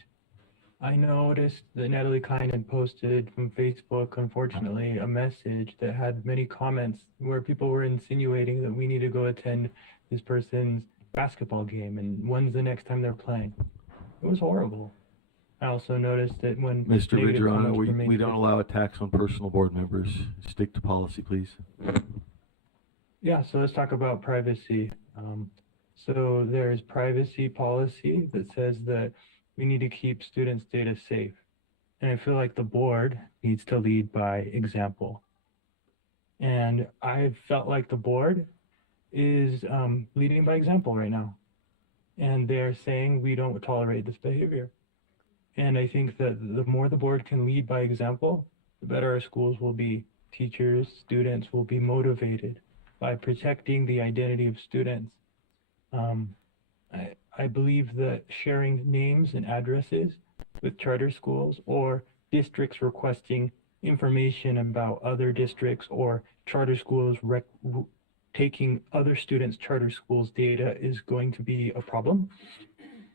I noticed that Natalie Klein had posted from Facebook, unfortunately, a message that had many comments where people were insinuating that we need to go attend this person's basketball game and when's the next time they're playing. It was horrible. I also noticed that when Mr. Bejarano, we don't allow attacks on personal board members. Stick to policy, please. Yeah, so let's talk about privacy. So there's privacy policy that says that we need to keep students' data safe. And I feel like the board needs to lead by example. And I felt like the board is leading by example right now. And they're saying we don't tolerate this behavior. And I think that the more the board can lead by example, the better our schools will be. Teachers, students will be motivated by protecting the identity of students. I believe that sharing names and addresses with charter schools or districts requesting information about other districts or charter schools taking other students' charter schools' data is going to be a problem,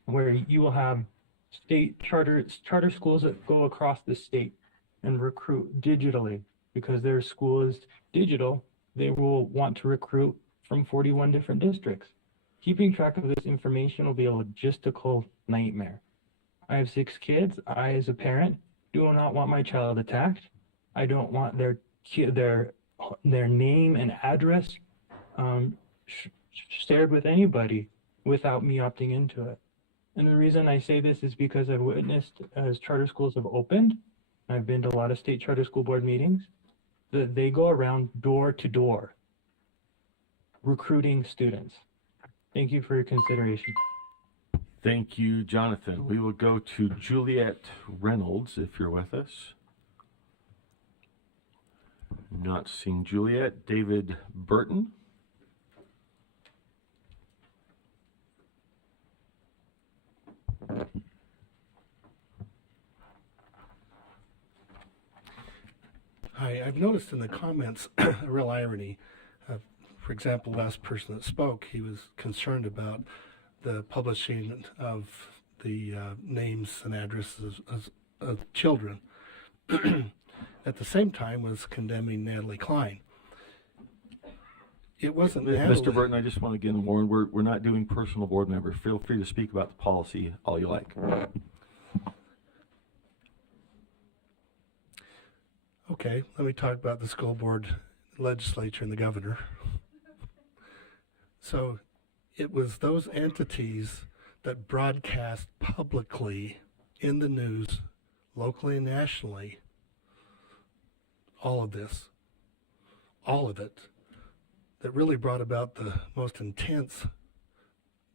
where you will have state charter schools that go across the state and recruit digitally. Because their school is digital, they will want to recruit from 41 different districts. Keeping track of this information will be a logistical nightmare. I have 6 kids. I, as a parent, do not want my child attacked. I don't want their name and address shared with anybody without me opting into it. And the reason I say this is because I've witnessed as charter schools have opened, I've been to a lot of state charter school board meetings, that they go around door to door recruiting students. Thank you for your consideration. Thank you, Jonathan. We will go to Juliet Reynolds, if you're with us. Not seeing Juliet. David Burton. Hi, I've noticed in the comments a real irony. For example, the last person that spoke, he was concerned about the publishing of the names and addresses of children. At the same time was condemning Natalie Klein. It wasn't Mr. Burton, I just want to again warn, we're not doing personal board members. Feel free to speak about the policy all you like. Okay, let me talk about the school board, legislature, and the governor. So it was those entities that broadcast publicly in the news, locally and nationally, all of this, all of it, that really brought about the most intense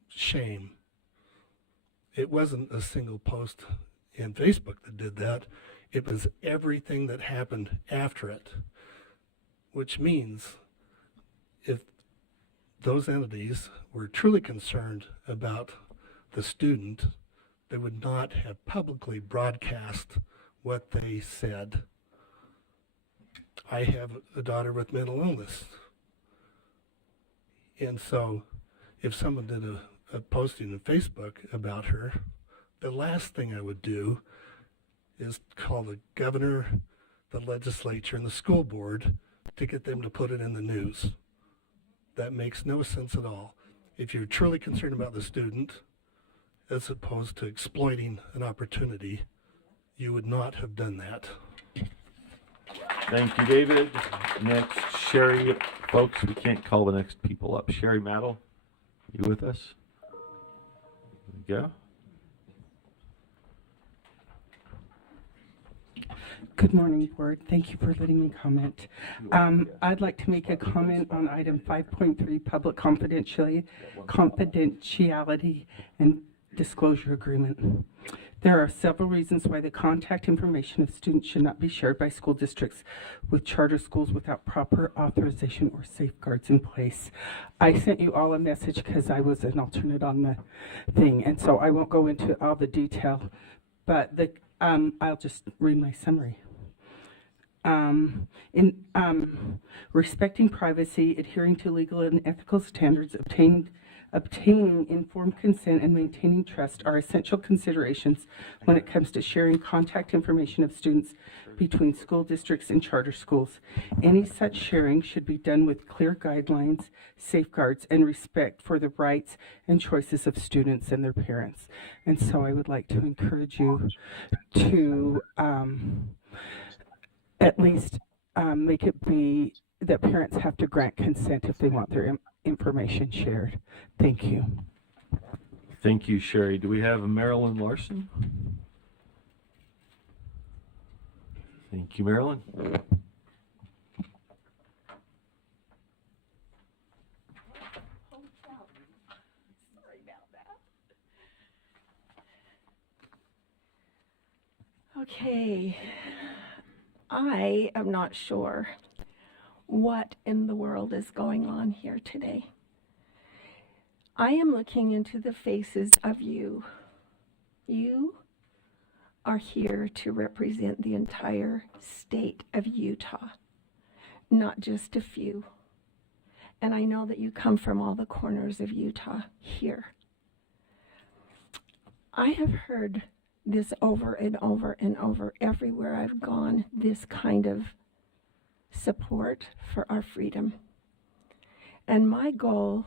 shame. It wasn't a single post in Facebook that did that. It was everything that happened after it, which means if those entities were truly concerned about the student, they would not have publicly broadcast what they said. I have a daughter with mental illness. And so if someone did a posting on Facebook about her, the last thing I would do is call the governor, the legislature, and the school board to get them to put it in the news. That makes no sense at all. If you're truly concerned about the student, as opposed to exploiting an opportunity, you would not have done that. Thank you, David. Next, Sherry. Folks, we can't call the next people up. Sherry Maddle, you with us? There you go. Good morning, Board. Thank you for letting me comment. I'd like to make a comment on item 5.3, public confidentiality and disclosure agreement. There are several reasons why the contact information of students should not be shared by school districts with charter schools without proper authorization or safeguards in place. I sent you all a message because I was an alternate on the thing, and so I won't go into all the detail, but I'll just read my summary. Respecting privacy, adhering to legal and ethical standards, obtaining informed consent, and maintaining trust are essential considerations when it comes to sharing contact information of students between school districts and charter schools. Any such sharing should be done with clear guidelines, safeguards, and respect for the rights and choices of students and their parents. And so I would like to encourage you to at least make it be that parents have to grant consent if they want their information shared. Thank you. Thank you, Sherry. Do we have Marilyn Larson? Thank you, Marilyn. Okay, I am not sure what in the world is going on here today. I am looking into the faces of you. You are here to represent the entire state of Utah, not just a few. And I know that you come from all the corners of Utah here. I have heard this over and over and over everywhere I've gone, this kind of support for our freedom. And my goal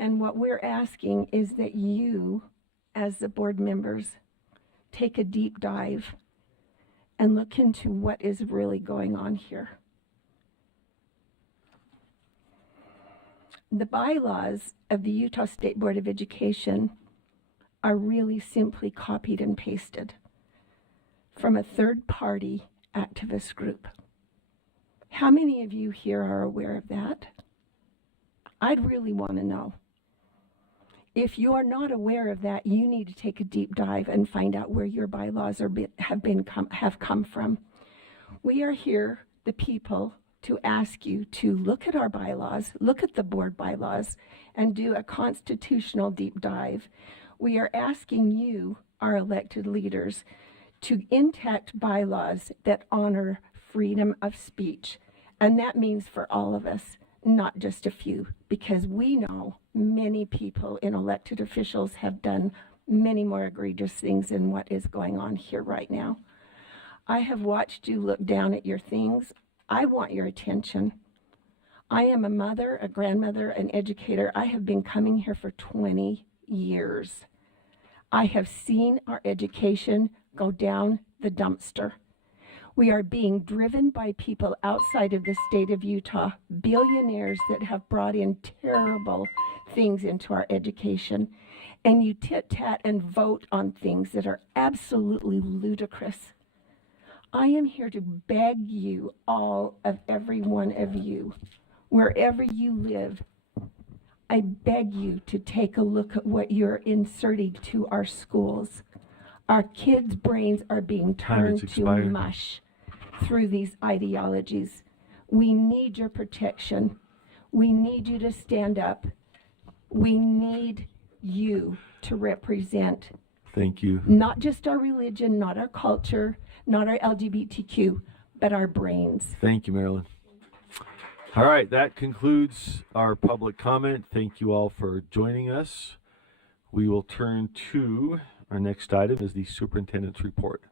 and what we're asking is that you, as the board members, take a deep dive and look into what is really going on here. The bylaws of the Utah State Board of Education are really simply copied and pasted from a third-party activist group. How many of you here are aware of that? I'd really want to know. If you are not aware of that, you need to take a deep dive and find out where your bylaws have come from. We are here, the people, to ask you to look at our bylaws, look at the board bylaws, and do a constitutional deep dive. We are asking you, our elected leaders, to enact bylaws that honor freedom of speech. And that means for all of us, not just a few, because we know many people in elected officials have done many more egregious things than what is going on here right now. I have watched you look down at your things. I want your attention. I am a mother, a grandmother, an educator. I have been coming here for 20 years. I have seen our education go down the dumpster. We are being driven by people outside of the state of Utah, billionaires that have brought in terrible things into our education. And you tit-tat and vote on things that are absolutely ludicrous. I am here to beg you, all of every one of you, wherever you live, I beg you to take a look at what you're inserting to our schools. Our kids' brains are being turned to mush through these ideologies. We need your protection. We need you to stand up. We need you to represent. Thank you. Not just our religion, not our culture, not our LGBTQ, but our brains. Thank you, Marilyn. All right, that concludes our public comment. Thank you all for joining us. We will turn to our next item is the superintendent's report.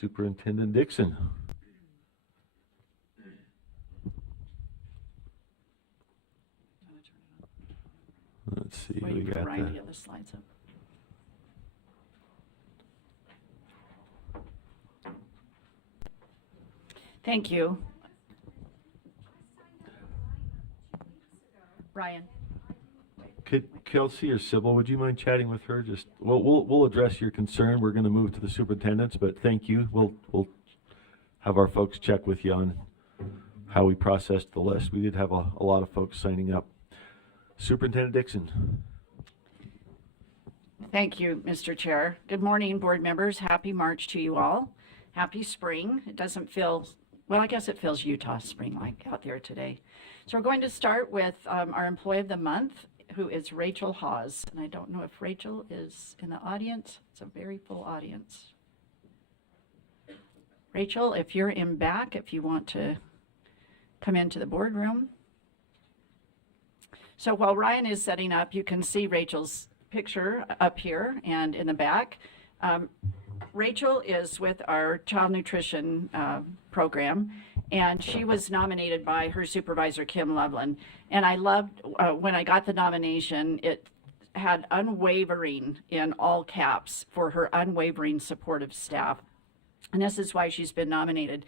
Superintendent Dixon. Let's see, we got Ryan to get the slides up. Thank you. Ryan. Could Kelsey or Sybil, would you mind chatting with her? Just we'll address your concern. We're going to move to the superintendents, but thank you. We'll have our folks check with you on how we processed the list. We did have a lot of folks signing up. Superintendent Dixon. Thank you, Mr. Chair. Good morning, board members. Happy March to you all. Happy spring. It doesn't feel, well, I guess it feels Utah spring-like out there today. So we're going to start with our Employee of the Month, who is Rachel Hawes. And I don't know if Rachel is in the audience. It's a very full audience. Rachel, if you're in back, if you want to come into the boardroom. So while Ryan is setting up, you can see Rachel's picture up here and in the back. Rachel is with our child nutrition program, and she was nominated by her supervisor, Kim Loveland. And I loved when I got the nomination, it had unwavering in all caps for her unwavering support of staff. And this is why she's been nominated.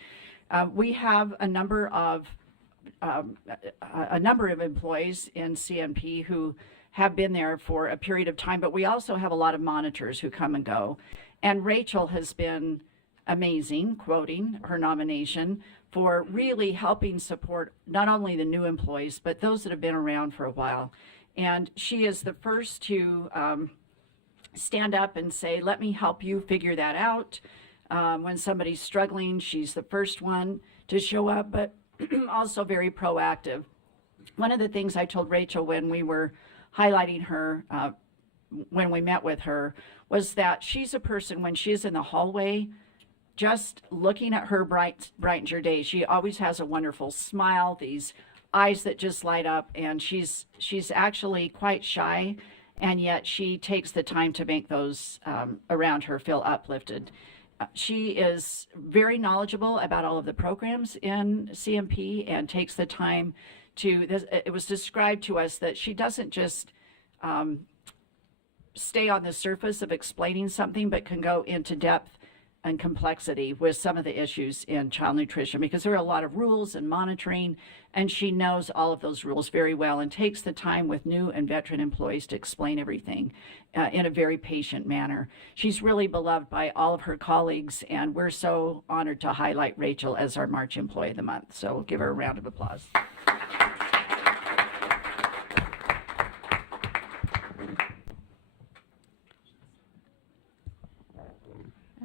We have a number of a number of employees in CMP who have been there for a period of time, but we also have a lot of monitors who come and go. And Rachel has been amazing, quoting her nomination, for really helping support not only the new employees, but those that have been around for a while. And she is the first to stand up and say, let me help you figure that out. When somebody's struggling, she's the first one to show up, but also very proactive. One of the things I told Rachel when we were highlighting her, when we met with her, was that she's a person, when she's in the hallway, just looking at her brightens your day. She always has a wonderful smile, these eyes that just light up, and she's actually quite shy, and yet she takes the time to make those around her feel uplifted. She is very knowledgeable about all of the programs in CMP and takes the time to, it was described to us that she doesn't just stay on the surface of explaining something, but can go into depth and complexity with some of the issues in child nutrition, because there are a lot of rules and monitoring, and she knows all of those rules very well and takes the time with new and veteran employees to explain everything in a very patient manner. She's really beloved by all of her colleagues, and we're so honored to highlight Rachel as our March Employee of the Month. So we'll give her a round of applause.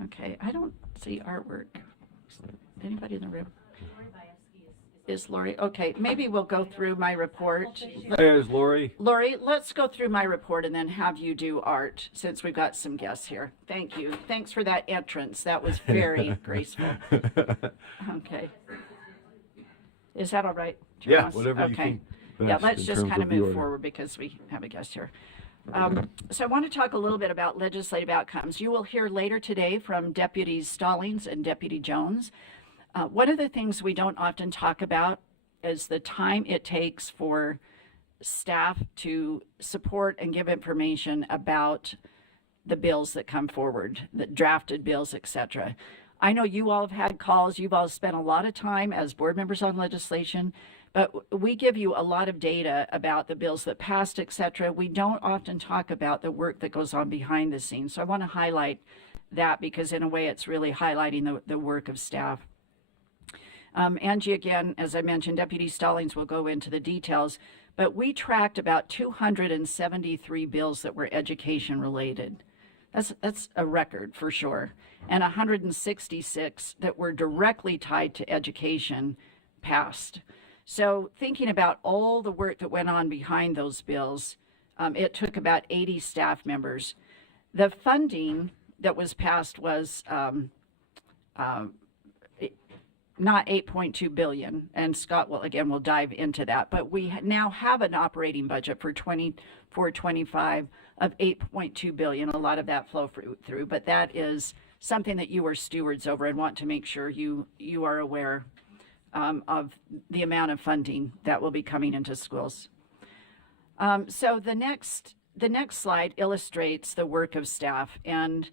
Okay, I don't see artwork. Anybody in the room? Is Lori? Okay, maybe we'll go through my report. There's Lori. Lori, let's go through my report and then have you do art, since we've got some guests here. Thank you. Thanks for that entrance. That was very graceful. Okay. Is that all right? Yeah, whatever you okay. think Yeah, best let's in just terms kind of of the move order. forward because we have a guest here. So I want to talk a little bit about legislative outcomes. You will hear later today from Deputies Stallings and Deputy Jones. One of the things we don't often talk about is the time it takes for staff to support and give information about the bills that come forward, the drafted bills, etc. I know you all have had calls. You've all spent a lot of time as board members on legislation, but we give you a lot of data about the bills that passed, etc. We don't often talk about the work that goes on behind the scenes. So I want to highlight that because in a way it's really highlighting the work of staff. Angie, again, as I mentioned, Deputy Stallings will go into the details, but we tracked about 273 bills that were education related. That's a record for sure. And 166 that were directly tied to education passed. So thinking about all the work that went on behind those bills, it took about 80 staff members. The funding that was passed was not 8.2 billion, and Scott will dive into that, but we now have an operating budget for 24-25 of 8.2 billion. A lot of that flow through, but that is something that you are stewards over and want to make sure you are aware of the amount of funding that will be coming into schools. So the next slide illustrates the work of staff, and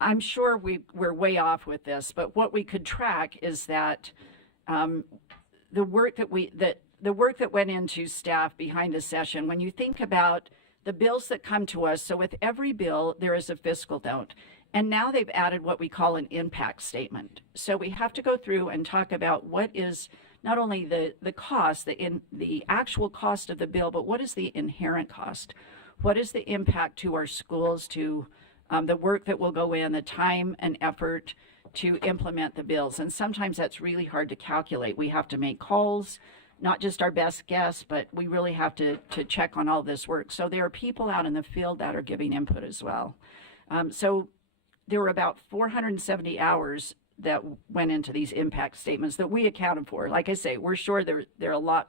I'm sure we're way off with this, but what we could track is that the work that went into staff behind the session. When you think about the bills that come to us, so with every bill there is a fiscal note, and now they've added what we call an impact statement. So we have to go through and talk about what is not only the cost, the actual cost of the bill, but what is the inherent cost? What is the impact to our schools, to the work that will go in, the time and effort to implement the bills? And sometimes that's really hard to calculate. We have to make calls, not just our best guess, but we really have to check on all this work. So there are people out in the field that are giving input as well. So there were about 470 hours that went into these impact statements that we accounted for. Like I say, we're sure there are a lot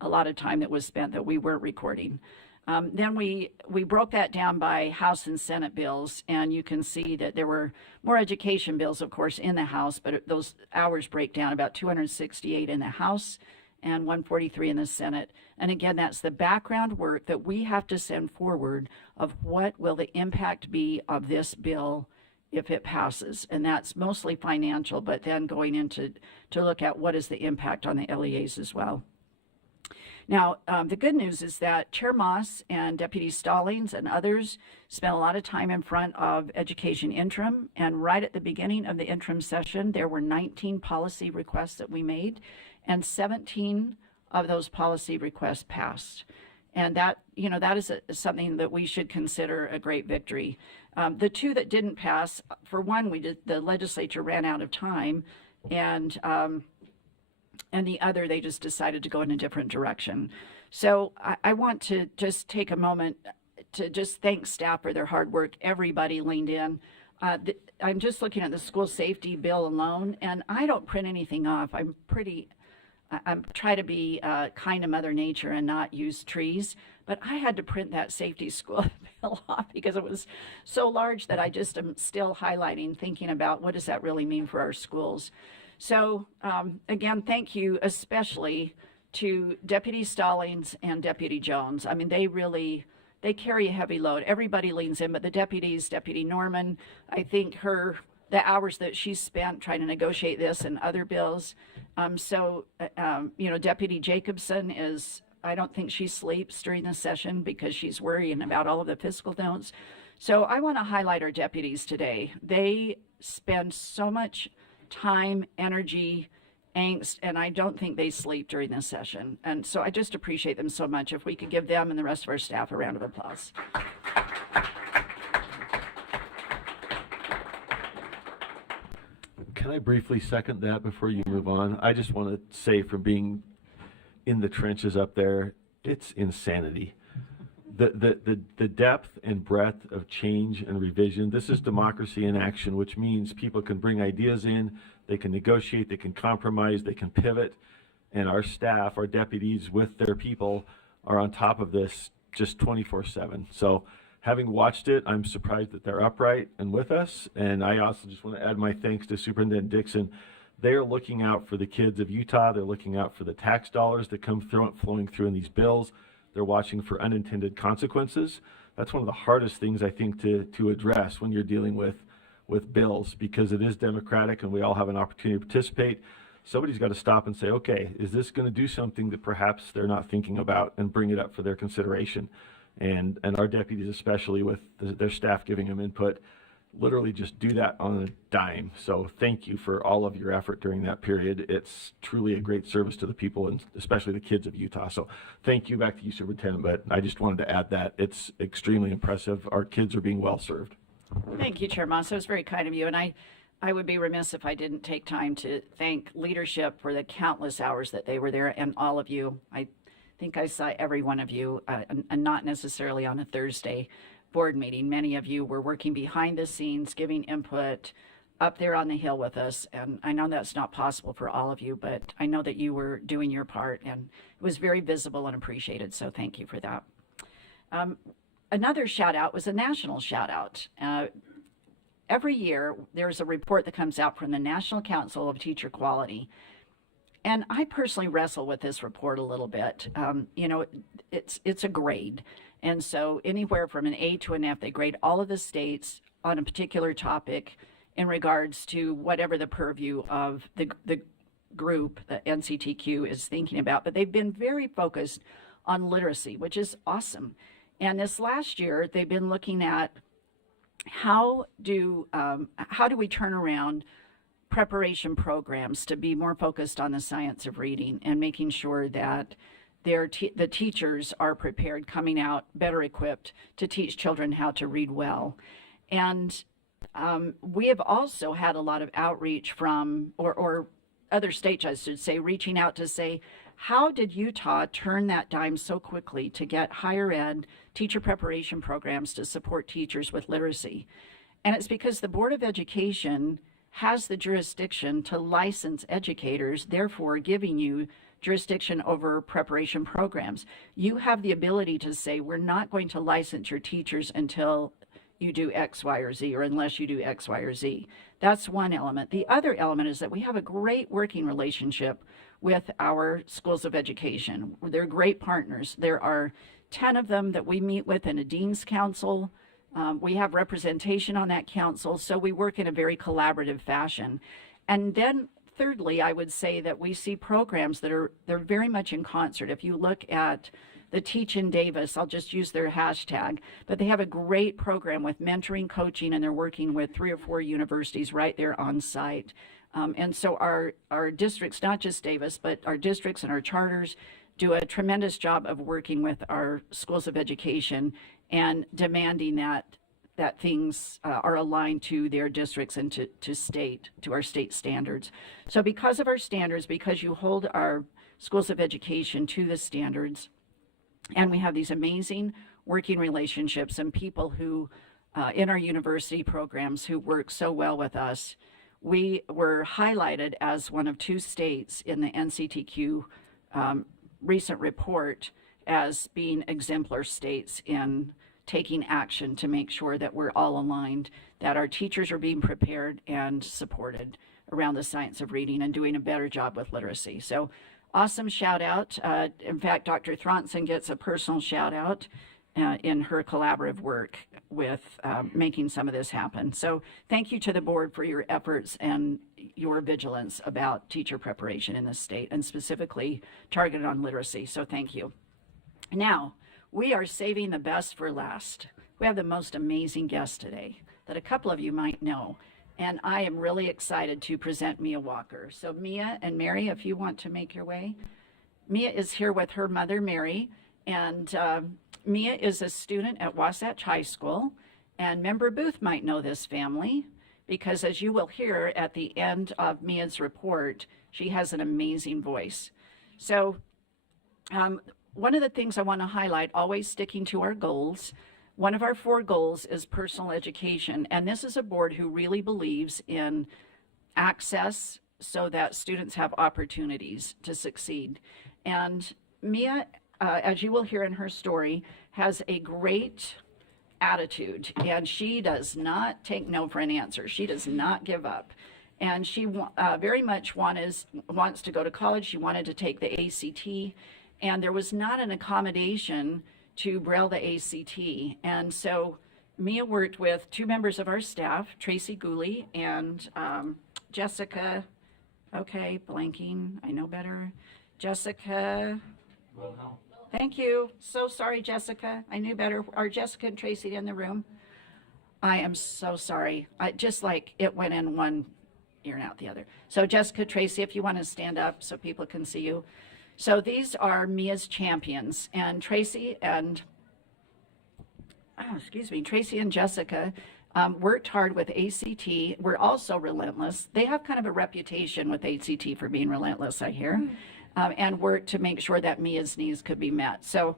of time that was spent that we weren't recording. Then we broke that down by House and Senate bills, and you can see that there were more education bills, of course, in the House, but those hours break down, about 268 in the House and 143 in the Senate. And again, that's the background work that we have to send forward of what will the impact be of this bill if it passes, and that's mostly financial, but then going into to look at what is the impact on the LEAs as well. Now, the good news is that Chair Moss and Deputy Stallings and others spent a lot of time in front of Education Interim, and right at the beginning of the interim session, there were 19 policy requests that we made, and 17 of those policy requests passed. And that, you know, that is something that we should consider a great victory. The two that didn't pass, for one, the legislature ran out of time, and the other, they just decided to go in a different direction. So I want to just take a moment to just thank staff for their hard work. Everybody leaned in. I'm just looking at the school safety bill alone, and I don't print anything off. I'm try to be kind to Mother Nature and not use trees, but I had to print that safety school bill off because it was so large that I just am still highlighting, thinking about what does that really mean for our schools. So again, thank you especially to Deputy Stallings and Deputy Jones. I mean, they carry a heavy load. Everybody leans in, but the deputies, Deputy Norman, I think the hours that she's spent trying to negotiate this and other bills. You know, Deputy Jacobson I don't think she sleeps during the session because she's worrying about all of the fiscal notes. So I want to highlight our deputies today. They spend so much time, energy, angst, and I don't think they sleep during this session. And so I just appreciate them so much. If we could give them and the rest of our staff a round of applause. Can I briefly second that before you move on? I just want to say, from being in the trenches up there, it's insanity. The depth and breadth of change and revision. This is democracy in action, which means people can bring ideas in, they can negotiate, they can compromise, they can pivot, and our staff, our deputies with their people are on top of this just 24/7. So having watched it, I'm surprised that they're upright and with us. And I also just want to add my thanks to Superintendent Dixon. They're looking out for the kids of Utah. They're looking out for the tax dollars that come flowing through in these bills. They're watching for unintended consequences. That's one of the hardest things, I think, to address when you're dealing with bills, because it is democratic and we all have an opportunity to participate. Somebody's got to stop and say, okay, is this going to do something that perhaps they're not thinking about, and bring it up for their consideration. And our deputies, especially with their staff giving them input, literally just do that on a dime. So thank you for all of your effort during that period. It's truly a great service to the people, and especially the kids of Utah. So thank you. Back to you, Superintendent. But I just wanted to add that it's extremely impressive. Our kids are being well served. Thank you, Chair Moss. It was very kind of you. And I would be remiss if I didn't take time to thank leadership for the countless hours that they were there, and all of you. I think I saw every one of you, and not necessarily on a Thursday board meeting. Many of you were working behind the scenes, giving input up there on the Hill with us. And I know that's not possible for all of you, but I know that you were doing your part, and it was very visible and appreciated. So thank you for that. Another shout out was a national shout out. Every year there's a report that comes out from the National Council of Teacher Quality. And I personally wrestle with this report a little bit. You know, it's a grade. And so anywhere from an A to an F, they grade all of the states on a particular topic in regards to whatever the purview of the group, the NCTQ, is thinking about. But they've been very focused on literacy, which is awesome. And this last year, they've been looking at how do we turn around preparation programs to be more focused on the science of reading, and making sure that the teachers are prepared, coming out better equipped to teach children how to read well. And we have also had a lot of outreach from, or other states, I should say, reaching out to say, how did Utah turn that dime so quickly to get higher ed teacher preparation programs to support teachers with literacy? And it's because the Board of Education has the jurisdiction to license educators, therefore giving you jurisdiction over preparation programs. You have the ability to say, we're not going to license your teachers until you do X, Y, or Z, or unless you do X, Y, or Z. That's one element. The other element is that we have a great working relationship with our schools of education. They're great partners. There are 10 of them that we meet with in a dean's council We have representation on that council, so we work in a very collaborative fashion. And then thirdly, I would say that we see programs they're very much in concert. If you look at the Teach in Davis, I'll just use their hashtag, but they have a great program with mentoring, coaching, and they're working with 3 or 4 universities right there on site. And so our districts, not just Davis, but our districts and our charters do a tremendous job of working with our schools of education and demanding that things are aligned to their districts and to our state standards. So because of our standards, because you hold our schools of education to the standards, and we have these amazing working relationships and people who in our university programs who work so well with us, we were highlighted as one of 2 states in the NCTQ recent report as being exemplar states in taking action to make sure that we're all aligned, that our teachers are being prepared and supported around the science of reading and doing a better job with literacy. So awesome shout out. In fact, Dr. Thronson gets a personal shout out in her collaborative work with making some of this happen. So thank you to the board for your efforts and your vigilance about teacher preparation in this state, and specifically targeted on literacy. So thank you. Now, we are saving the best for last. We have the most amazing guest today that a couple of you might know, and I am really excited to present Mia Walker. So Mia and Mary, if you want to make your way. Mia is here with her mother, Mary, and Mia is a student at Wasatch High School, and Member Booth might know this family because, as you will hear at the end of Mia's report, she has an amazing voice. So one of the things I want to highlight, always sticking to our goals, one of our 4 goals is personal education, and this is a board who really believes in access so that students have opportunities to succeed. And Mia, as you will hear in her story, has a great attitude, and she does not take no for an answer. She does not give up. And she very much wants to go to college. She wanted to take the ACT, and there was not an accommodation to Braille the ACT. And so Mia worked with 2 members of our staff, Tracy Gooley and Jessica, okay, blanking, I know better. Jessica, thank you. So sorry, Jessica. I knew better. Are Jessica and Tracy in the room? I am so sorry. Just like it went in one ear and out the other. So Jessica, Tracy, if you want to stand up so people can see you. So these are Mia's champions, and Tracy and Jessica worked hard with ACT. We're also relentless. They have kind of a reputation with ACT for being relentless, I hear, and worked to make sure that Mia's needs could be met. So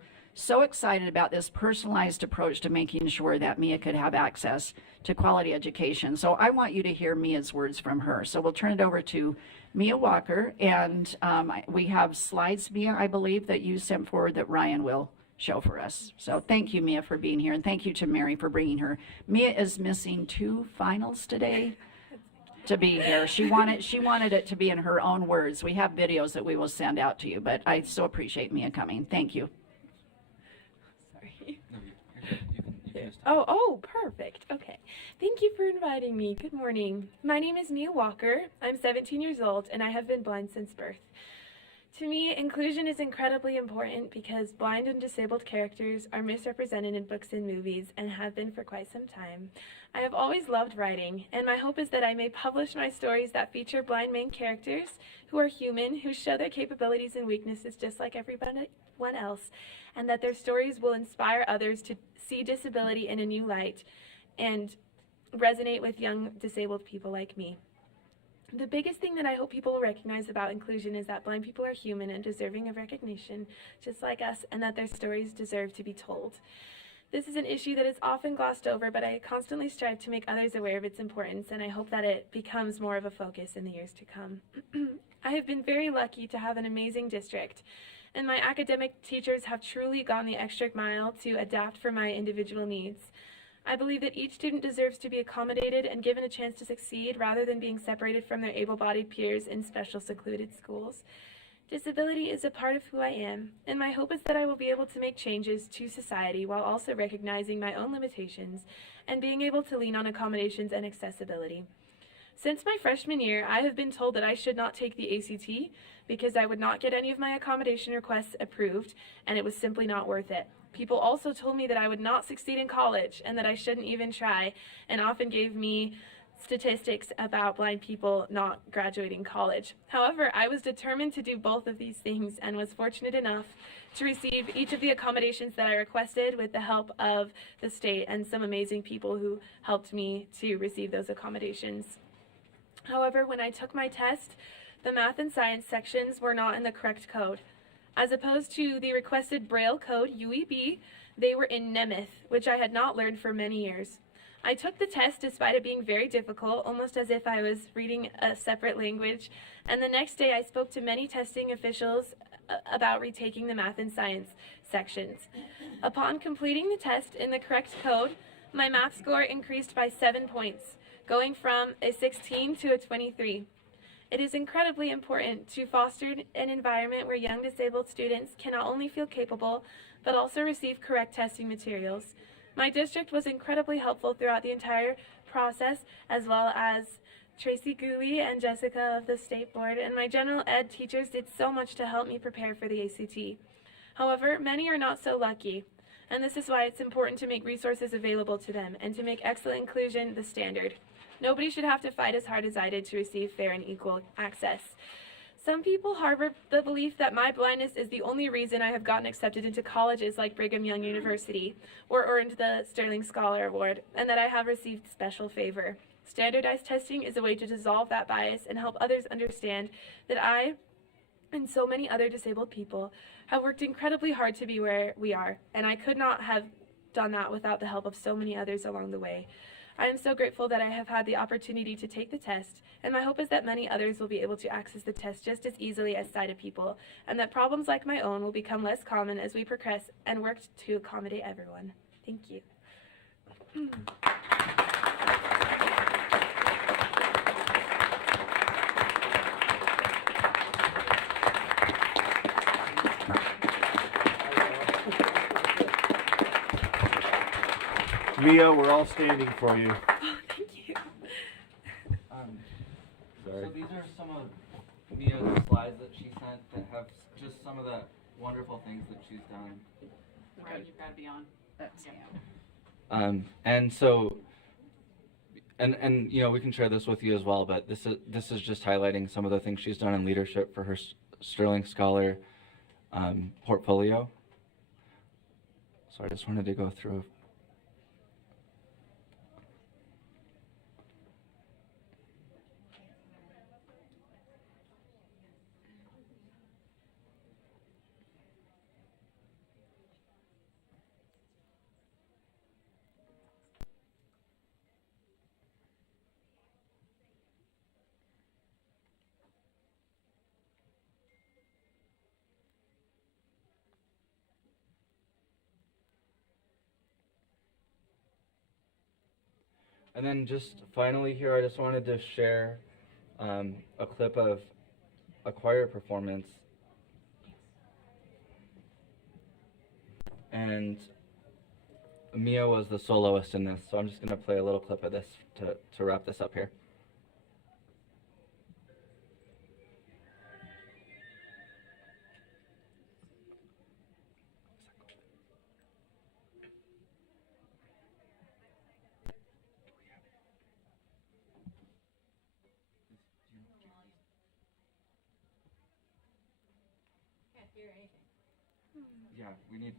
excited about this personalized approach to making sure that Mia could have access to quality education. So I want you to hear Mia's words from her. So we'll turn it over to Mia Walker, and we have slides, Mia, I believe, that you sent forward that Ryan will show for us. So thank you, Mia, for being here, and thank you to Mary for bringing her. Mia is missing 2 finals today to be here. She wanted it to be in her own words. We have videos that we will send out to you, but I so appreciate Mia coming. Thank you. Sorry. Oh, perfect. Okay. Thank you for inviting me. Good morning. My name is Mia Walker. I'm 17 years old, and I have been blind since birth. To me, inclusion is incredibly important because blind and disabled characters are misrepresented in books and movies and have been for quite some time. I have always loved writing, and my hope is that I may publish my stories that feature blind main characters who are human, who show their capabilities and weaknesses just like everyone else, and that their stories will inspire others to see disability in a new light and resonate with young disabled people like me. The biggest thing that I hope people will recognize about inclusion is that blind people are human and deserving of recognition, just like us, and that their stories deserve to be told. This is an issue that is often glossed over, but I constantly strive to make others aware of its importance, and I hope that it becomes more of a focus in the years to come. I have been very lucky to have an amazing district, and my academic teachers have truly gone the extra mile to adapt for my individual needs. I believe that each student deserves to be accommodated and given a chance to succeed rather than being separated from their able-bodied peers in special secluded schools. Disability is a part of who I am, and my hope is that I will be able to make changes to society while also recognizing my own limitations and being able to lean on accommodations and accessibility. Since my freshman year, I have been told that I should not take the ACT because I would not get any of my accommodation requests approved, and it was simply not worth it. People also told me that I would not succeed in college and that I shouldn't even try, and often gave me statistics about blind people not graduating college. However, I was determined to do both of these things and was fortunate enough to receive each of the accommodations that I requested with the help of the state and some amazing people who helped me to receive those accommodations. However, when I took my test, the math and science sections were not in the correct code. As opposed to the requested Braille code, UEB, they were in Nemeth, which I had not learned for many years. I took the test despite it being very difficult, almost as if I was reading a separate language, and the next day I spoke to many testing officials about retaking the math and science sections. Upon completing the test in the correct code, my math score increased by 7 points, going from a 16 to a 23. It is incredibly important to foster an environment where young disabled students can not only feel capable, but also receive correct testing materials. My district was incredibly helpful throughout the entire process, as well as Tracy Gooley and Jessica of the State Board, and my general ed teachers did so much to help me prepare for the ACT. However, many are not so lucky, and this is why it's important to make resources available to them and to make excellent inclusion the standard. Nobody should have to fight as hard as I did to receive fair and equal access. Some people harbor the belief that my blindness is the only reason I have gotten accepted into colleges like Brigham Young University or earned the Sterling Scholar Award, and that I have received special favor. Standardized testing is a way to dissolve that bias and help others understand that I and so many other disabled people have worked incredibly hard to be where we are, and I could not have done that without the help of so many others along the way. I am so grateful that I have had the opportunity to take the test, and my hope is that many others will be able to access the test just as easily as sighted people, and that problems like my own will become less common as we progress and work to accommodate everyone. Thank you. Mia, we're all standing for you. Oh, thank you. Sorry. So these are some of Mia's slides that she sent that have just some of the wonderful things that she's done. Right, you've got to be on. That's And so, and you know, we can share this with you as well, but this is just highlighting some of the things she's done in leadership for her Sterling Scholar portfolio. So I just wanted to go through. And then just finally here, I just wanted to share a clip of a choir performance. And Mia was the soloist in this, so I'm just going to play a little clip of this to wrap this up here. Yeah, we need.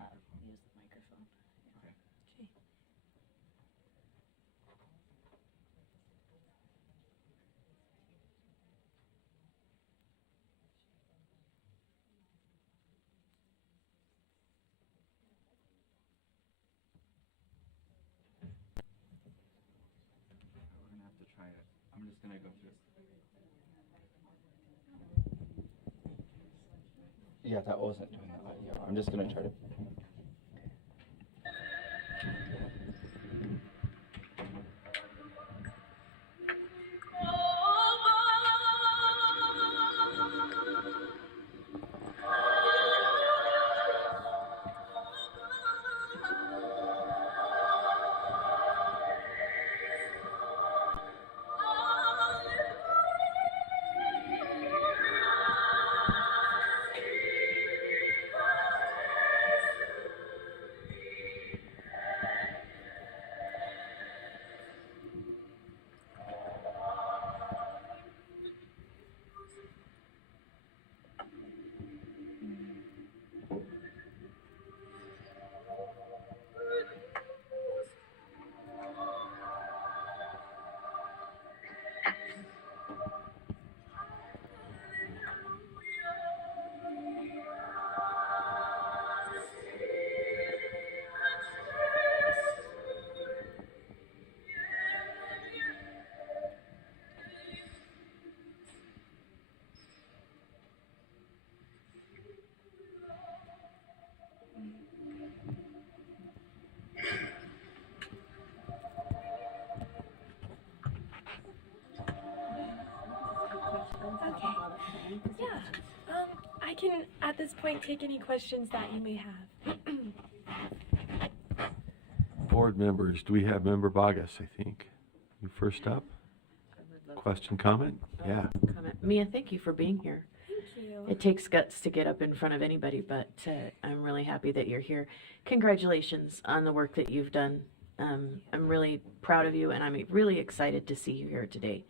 use the microphone. We're gonna have to try it. I'm just gonna go through. Yeah, that wasn't doing that audio. I'm just gonna try to. I can, at this point, take any questions that you may have. Board members, do we have Member Bogus, I think? You first up? Question, comment? Yeah. Comment. Mia, thank you for being here. Thank you. It takes guts to get up in front of anybody, but I'm really happy that you're here. Congratulations on the work that you've done. I'm really proud of you, and I'm really excited to see you here today,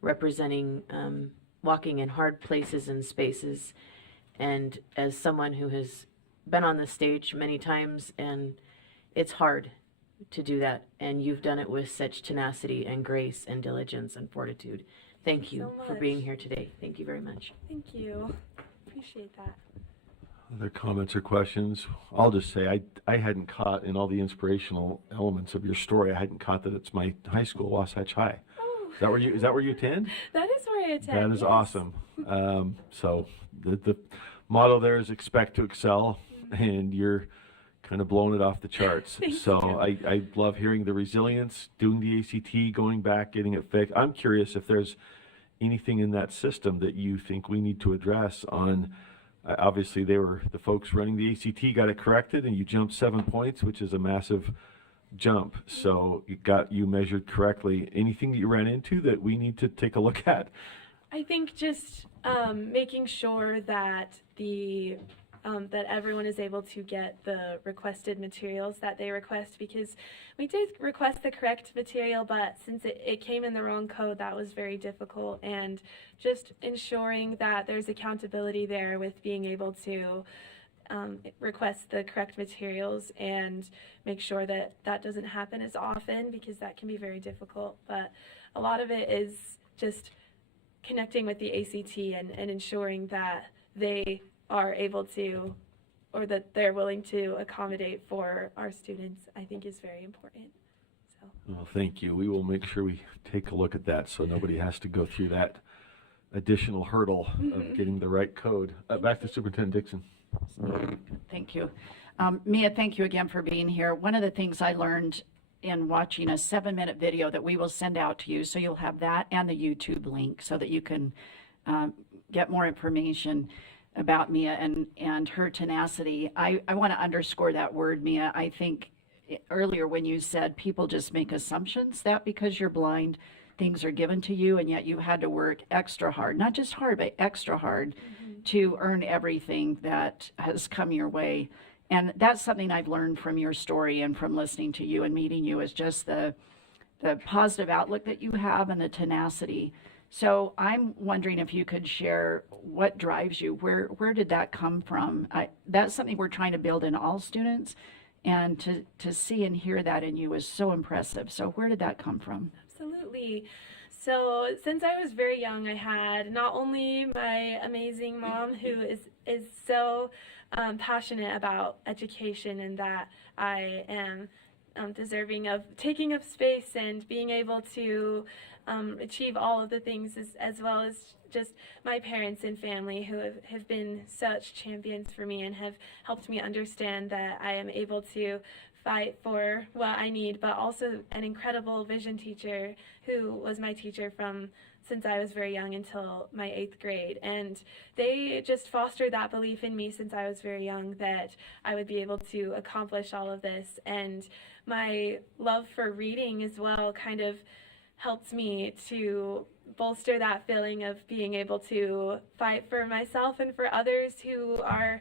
representing walking in hard places and spaces. And as someone who has been on the stage many times, and it's hard to do that, and you've done it with such tenacity and grace and diligence and fortitude. Thank you so for much. being here today. Thank you very much. Thank you. Appreciate that. Other comments or questions? I'll just say I hadn't caught in all the inspirational elements of your story. I hadn't caught that it's my high school, Wasatch High. Oh. Is that where you attend? That is where I attend. That is yes. awesome. So the motto there is expect to excel, and you're kind of blowing it off the charts. So I love hearing the resilience, doing the ACT, going back, getting it fixed. I'm curious if there's anything in that system that you think we need to address on. Obviously, the folks running the ACT got it corrected, and you jumped 7 points, which is a massive jump. So you measured correctly. Anything that you ran into that we need to take a look at? I think just making sure that that everyone is able to get the requested materials that they request, because we did request the correct material, but since it came in the wrong code, that was very difficult. And just ensuring that there's accountability there with being able to request the correct materials and make sure that that doesn't happen as often, because that can be very difficult. But a lot of it is just connecting with the ACT and ensuring that they are able to, or that they're willing to accommodate for our students, I think is very important. So. Well, thank you. We will make sure we take a look at that so nobody has to go through that additional hurdle of getting the right code. Back to Superintendent Dixon. Thank you. Mia, thank you again for being here. One of the things I learned in watching a 7-minute video that we will send out to you, so you'll have that and the YouTube link so that you can get more information about Mia and her tenacity. I want to underscore that word, Mia. I think earlier when you said people just make assumptions that because you're blind, things are given to you, and yet you had to work extra hard, not just hard, but extra hard to earn everything that has come your way. And that's something I've learned from your story and from listening to you and meeting you, is just the positive outlook that you have and the tenacity. So I'm wondering if you could share what drives you. Where did that come from? That's something we're trying to build in all students, and to see and hear that in you is so impressive. So where did that come from? Absolutely. So since I was very young, I had not only my amazing mom, who is so passionate about education, and that I am deserving of taking up space and being able to achieve all of the things, as well as just my parents and family, who have been such champions for me and have helped me understand that I am able to fight for what I need, but also an incredible vision teacher who was my teacher from since I was very young until my 8th grade. And they just fostered that belief in me since I was very young that I would be able to accomplish all of this. And my love for reading as well kind of helped me to bolster that feeling of being able to fight for myself and for others who are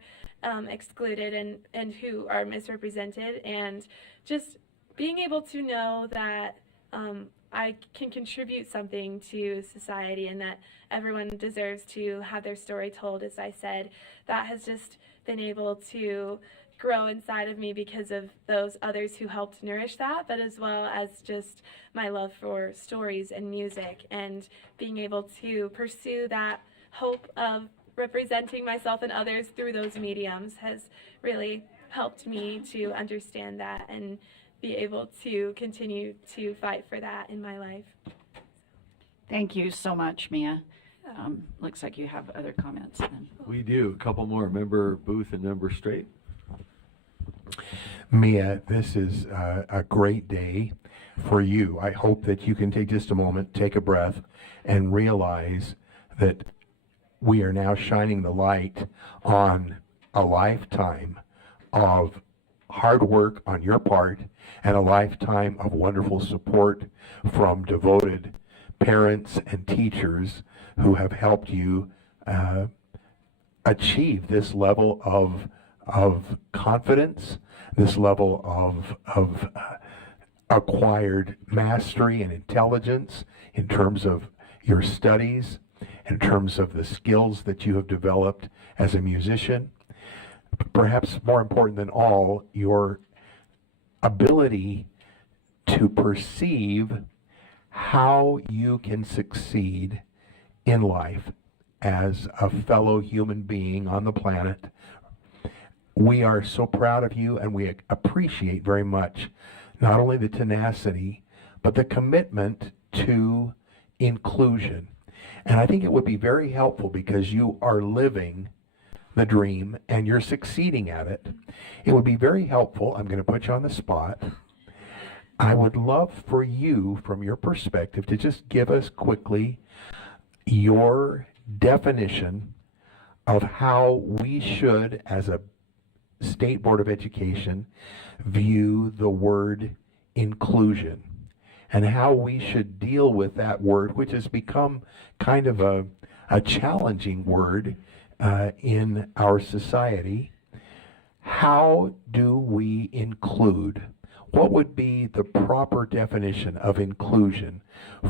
excluded and who are misrepresented, and just being able to know that I can contribute something to society and that everyone deserves to have their story told, as I said. That has just been able to grow inside of me because of those others who helped nourish that, but as well as just my love for stories and music, and being able to pursue that hope of representing myself and others through those mediums has really helped me to understand that and be able to continue to fight for that in my life. Thank you so much, Mia. Looks like you have other comments then. We do. A couple more. Member Booth and Member Straight. Mia, this is a great day for you. I hope that you can take just a moment, take a breath, and realize that we are now shining the light on a lifetime of hard work on your part and a lifetime of wonderful support from devoted parents and teachers who have helped you achieve this level of confidence, this level of acquired mastery and intelligence in terms of your studies, in terms of the skills that you have developed as a musician. Perhaps more important than all, your ability to perceive how you can succeed in life as a fellow human being on the planet. We are so proud of you, and we appreciate very much not only the tenacity, but the commitment to inclusion. And I think it would be very helpful, because you are living the dream and you're succeeding at it. It would be very helpful. I'm going to put you on the spot. I would love for you, from your perspective, to just give us quickly your definition of how we should, as a State Board of Education, view the word inclusion, and how we should deal with that word, which has become kind of a challenging word in our society. How do we include? What would be the proper definition of inclusion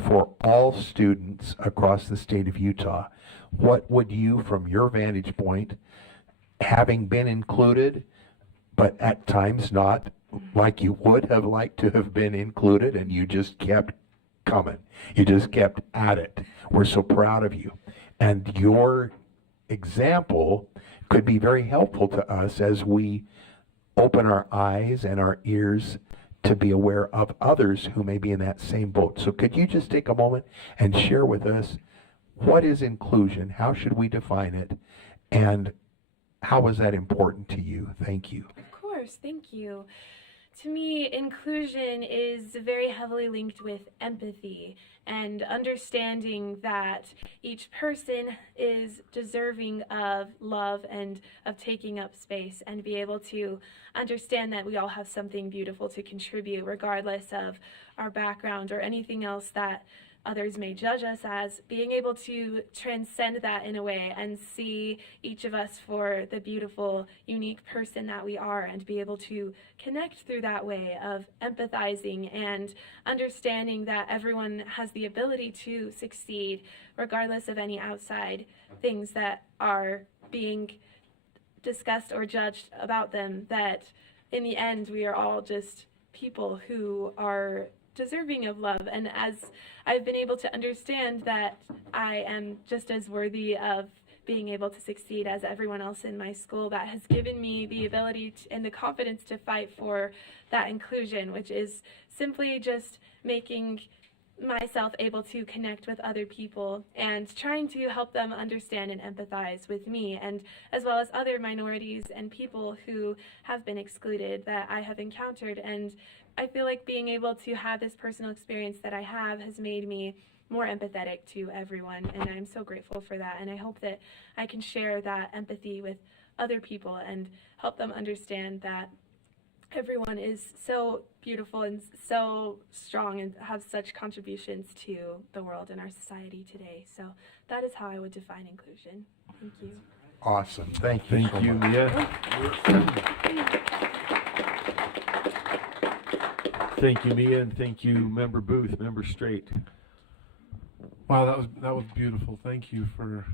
for all students across the state of Utah? What would you, from your vantage point, having been included, but at times not like you would have liked to have been included, and you just kept coming. You just kept at it. We're so proud of you. And your example could be very helpful to us as we open our eyes and our ears to be aware of others who may be in that same boat. So could you just take a moment and share with us, what is inclusion? How should we define it? And how is that important to you? Thank you. Of course, thank you. To me, inclusion is very heavily linked with empathy and understanding that each person is deserving of love and of taking up space, and be able to understand that we all have something beautiful to contribute, regardless of our background or anything else that others may judge us as, being able to transcend that in a way and see each of us for the beautiful, unique person that we are, and be able to connect through that way of empathizing and understanding that everyone has the ability to succeed regardless of any outside things that are being discussed or judged about them, that in the end we are all just people who are deserving of love. And as I've been able to understand that I am just as worthy of being able to succeed as everyone else in my school, that has given me the ability and the confidence to fight for that inclusion, which is simply just making myself able to connect with other people and trying to help them understand and empathize with me, and as well as other minorities and people who have been excluded that I have encountered. And I feel like being able to have this personal experience that I have has made me more empathetic to everyone, and I'm so grateful for that. And I hope that I can share that empathy with other people and help them understand that everyone is so beautiful and so strong and have such contributions to the world and our society today. So that is how I would define inclusion. Thank you. Awesome. Thank you. Thank you, Mia. Thank you, Mia, and thank you, Member Booth, Member Straight. Wow, that was beautiful. Thank you for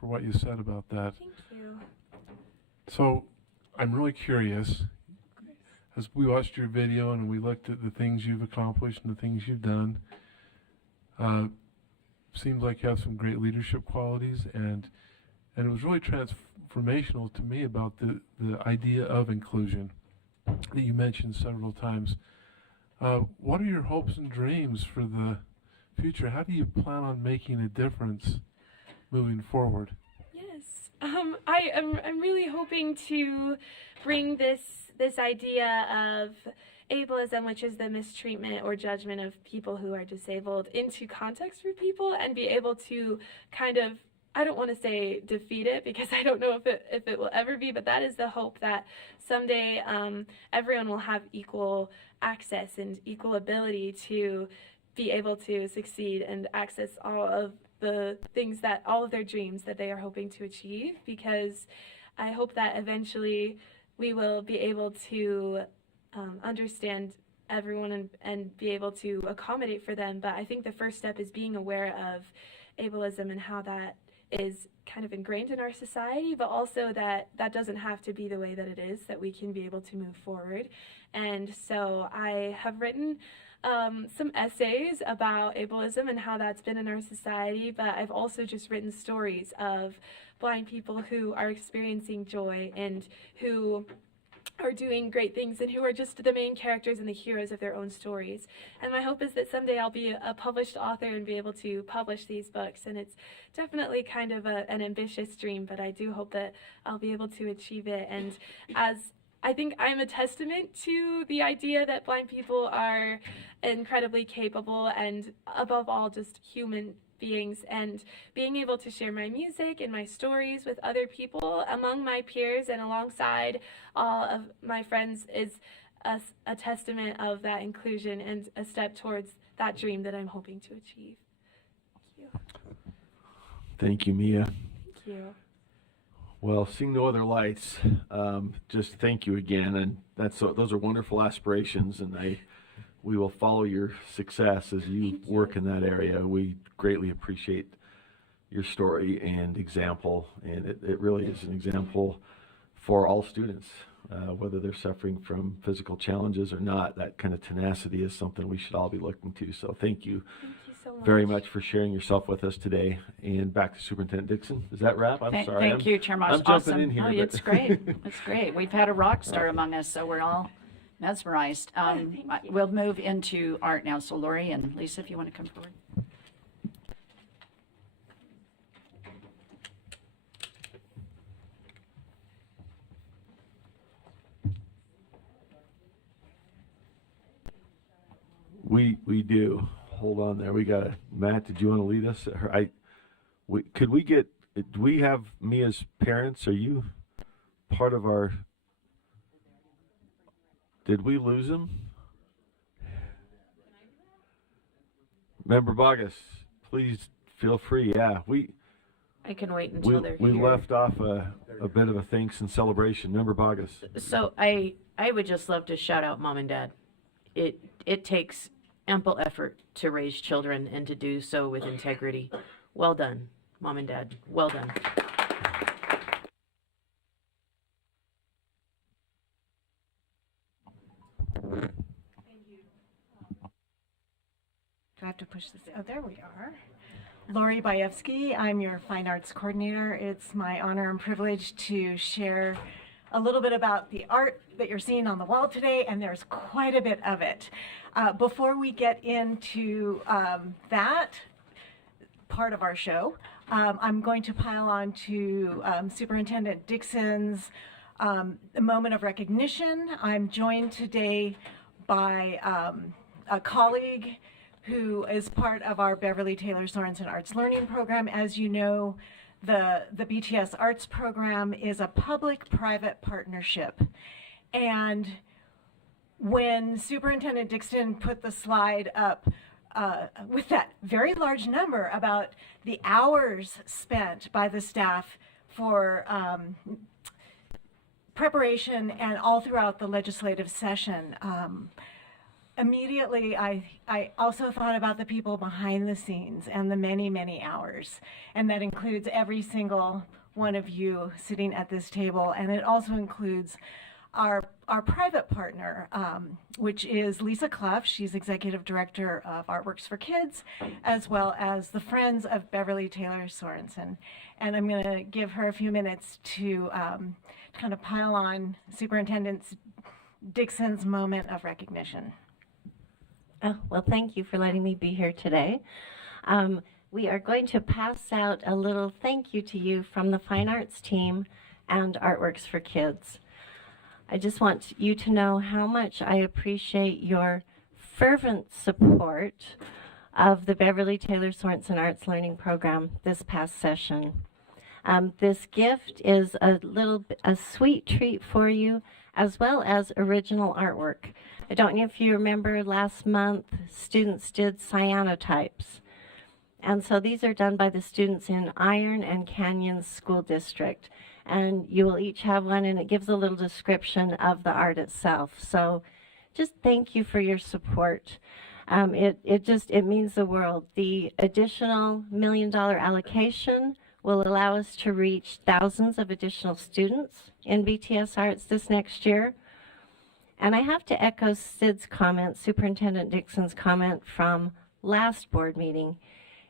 what you said about that. Thank you. So I'm really curious. As we watched your video and we looked at the things you've accomplished and the things you've done, seems like you have some great leadership qualities, and it was really transformational to me about the idea of inclusion that you mentioned several times. What are your hopes and dreams for the future? How do you plan on making a difference moving forward? Yes, I'm really hoping to bring this idea of ableism, which is the mistreatment or judgment of people who are disabled, into context for people, and be able to kind of, I don't want to say defeat it, because I don't know if it will ever be, but that is the hope, that someday everyone will have equal access and equal ability to be able to succeed and access all of the things that, all of their dreams that they are hoping to achieve, because I hope that eventually we will be able to understand everyone and be able to accommodate for them. But I think the first step is being aware of ableism and how that is kind of ingrained in our society, but also that that doesn't have to be the way that it is, that we can be able to move forward. And so I have written some essays about ableism and how that's been in our society, but I've also just written stories of blind people who are experiencing joy and who are doing great things and who are just the main characters and the heroes of their own stories. And my hope is that someday I'll be a published author and be able to publish these books. And it's definitely kind of an ambitious dream, but I do hope that I'll be able to achieve it. And as I think I'm a testament to the idea that blind people are incredibly capable and above all just human beings, and being able to share my music and my stories with other people among my peers and alongside all of my friends is a testament of that inclusion and a step towards that dream that I'm hoping to achieve. Thank you. Thank you, Mia. Thank you. Well, seeing no other lights, just thank you again, and those are wonderful aspirations, and we will follow your success as you work in that area. We greatly appreciate your story and example, and it really is an example for all students, whether they're suffering from physical challenges or not. That kind of tenacity is something we should all be looking to. So thank you so very much for sharing yourself with us today. And back to Superintendent Dixon. Is that wrap? I'm sorry. Thank you, Chair Marsh. I'm jumping Awesome. in here. Oh, it's great. It's great. We've had a rock star among us, so we're all mesmerized. We'll move into art now. So Lori and Lisa, if you want to come forward. We do. Hold on there. We got it. Matt, did you want to lead us? Do we have Mia's parents? Are you part of our... Did we lose him? Member Bogus, please feel free. Yeah, I can wait until they're we here. left off a bit of a thanks and celebration. Member Bogus. So I would just love to shout out mom and dad. It takes ample effort to raise children and to do so with integrity. Well done, mom and dad. Well done. Do I have to push this? Oh, there we are. Lori Bayevsky, I'm your Fine Arts Coordinator. It's my honor and privilege to share a little bit about the art that you're seeing on the wall today, and there's quite a bit of it. Before we get into that part of our show, I'm going to pile on to Superintendent Dixon's moment of recognition. I'm joined today by a colleague who is part of our Beverly Taylor Sorensen Arts Learning Program. As you know, the BTS Arts Program is a public-private partnership. And when Superintendent Dixon put the slide up with that very large number about the hours spent by the staff for preparation and all throughout the legislative session, immediately, I also thought about the people behind the scenes and the many, many hours. And that includes every single one of you sitting at this table. And it also includes our private partner, which is Lisa Clough. She's Executive Director of Artworks for Kids, as well as the Friends of Beverly Taylor Sorensen. And I'm going to give her a few minutes to kind of pile on Superintendent Dixon's moment of recognition. Oh, well, thank you for letting me be here today. We are going to pass out a little thank you to you from the Fine Arts team and Artworks for Kids. I just want you to know how much I appreciate your fervent support of the Beverly Taylor Sorensen Arts Learning Program this past session. This gift is a sweet treat for you, as well as original artwork. I don't know if you remember last month, students did cyanotypes. And so these are done by the students in Iron and Canyon School District. And you will each have one, and it gives a little description of the art itself. So just thank you for your support. It means the world. The additional $1 million allocation will allow us to reach thousands of additional students in BTS Arts this next year. And I have to echo Sid's comment, Superintendent Dixon's comment from last board meeting.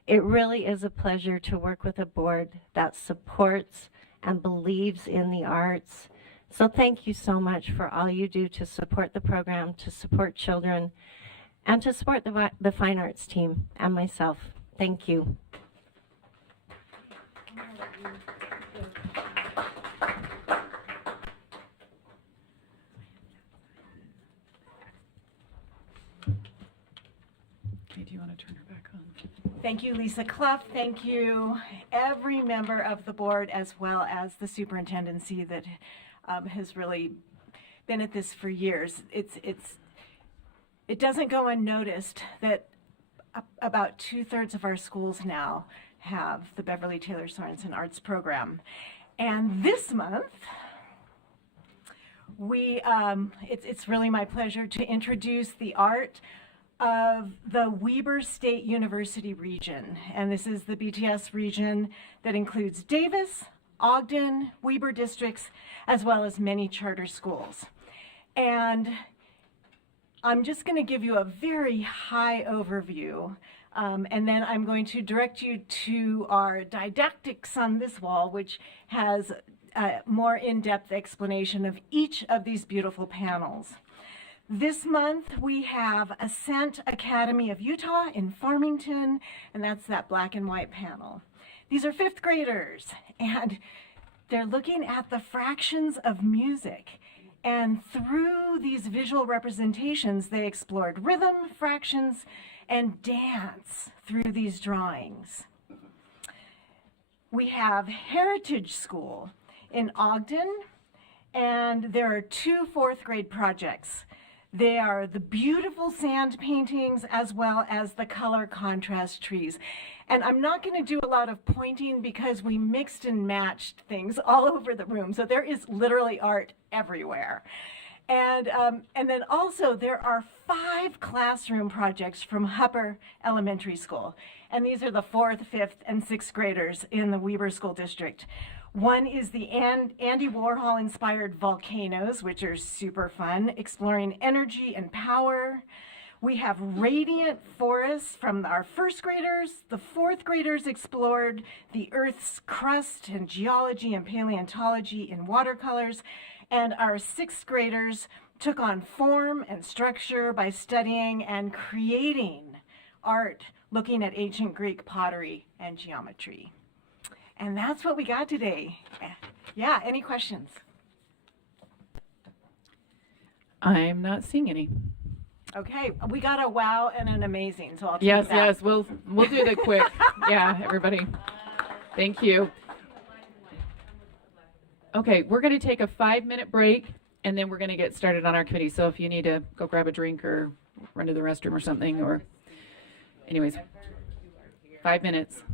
It really is a pleasure to work with a board that supports and believes in the arts. So thank you so much for all you do to support the program, to support children, and to support the Fine Arts team and myself. Thank you. Okay, do you want to turn her back on? Thank you, Lisa Clough. Thank you, every member of the board, as well as the superintendency that has really been at this for years. It doesn't go unnoticed that about 2/3 of our schools now have the Beverly Taylor Sorensen Arts Program. And this month, it's really my pleasure to introduce the art of the Weber State University region. And this is the BTS region that includes Davis, Ogden, Weber districts, as well as many charter schools. And I'm just going to give you a very high overview, and then I'm going to direct you to our didactics on this wall, which has a more in-depth explanation of each of these beautiful panels. This month we have Ascent Academy of Utah in Farmington, and that's that black and white panel. These are 5th graders, and they're looking at the fractions of music. And through these visual representations, they explored rhythm, fractions, and dance through these drawings. We have Heritage School in Ogden, and there are 2 4th grade projects They are the beautiful sand paintings as well as the color contrast trees. And I'm not going to do a lot of pointing because we mixed and matched things all over the room. So there is literally art everywhere. And then also there are 5 classroom projects from Hupper Elementary School. And these are the 4th, 5th, and 6th graders in the Weber School District. One is the Andy Warhol-inspired volcanoes, which are super fun, exploring energy and power. We have radiant forests from our 1st graders. The 4th graders explored the Earth's crust and geology and paleontology in watercolors. And our 6th graders took on form and structure by studying and creating art, looking at ancient Greek pottery and geometry. And that's what we got today. Yeah, any questions? I'm not seeing any. Okay, we got a wow and an amazing, so I'll take Yes, that. yes, we'll do the quick. Yeah, everybody. Thank you. Okay, we're going to take a 5-minute break, and then we're going to get started on our committee. So if you need to go grab a drink or run to the restroom or something, or anyways, 5 minutes.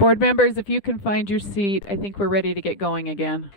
Board members, if you can find your seat, I think we're ready to get going again.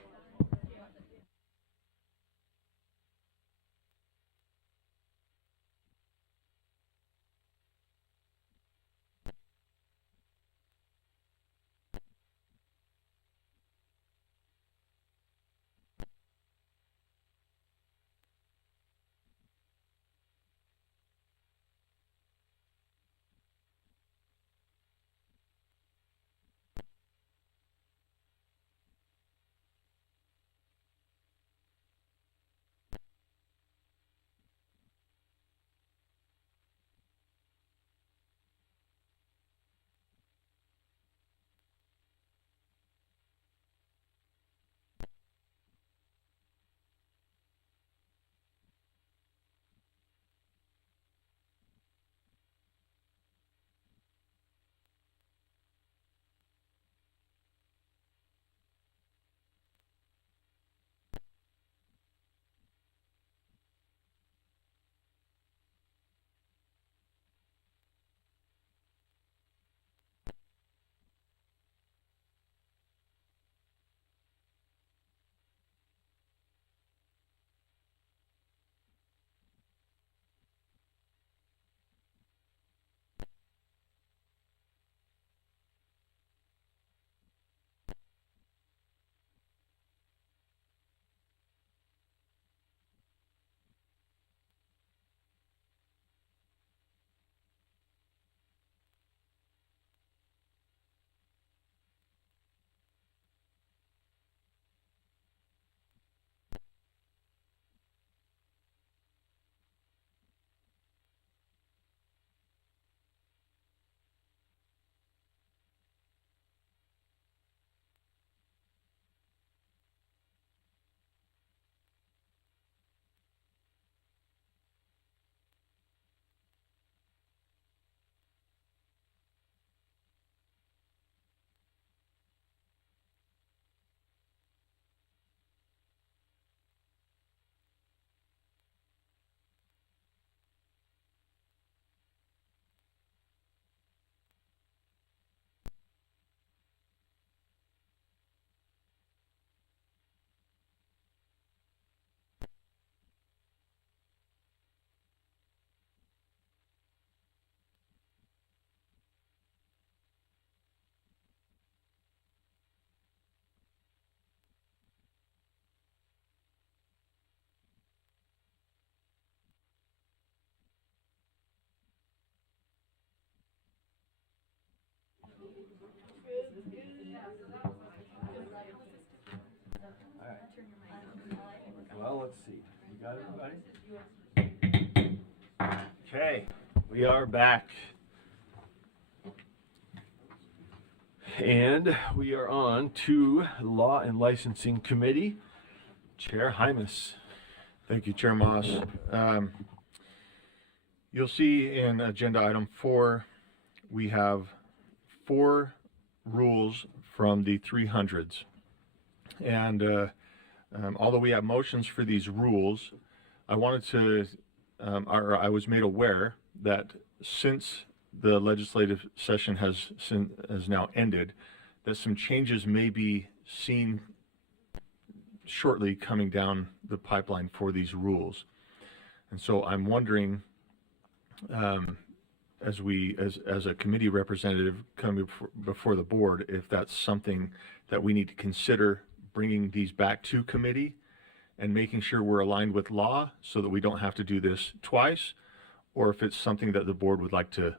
Well, let's see. You got everybody? Okay, we are back. And we are on to Law and Licensing Committee. Chair Hymas. Thank you, Chair Moss. You'll see in agenda item 4, we have 4 rules from the 300s. And although we have motions for these rules, I wanted to, or I was made aware that since the legislative session has now ended, that some changes may be seen shortly coming down the pipeline for these rules. And so I'm wondering, as a committee representative coming before the board, if that's something that we need to consider bringing these back to committee and making sure we're aligned with law so that we don't have to do this twice, or if it's something that the board would like to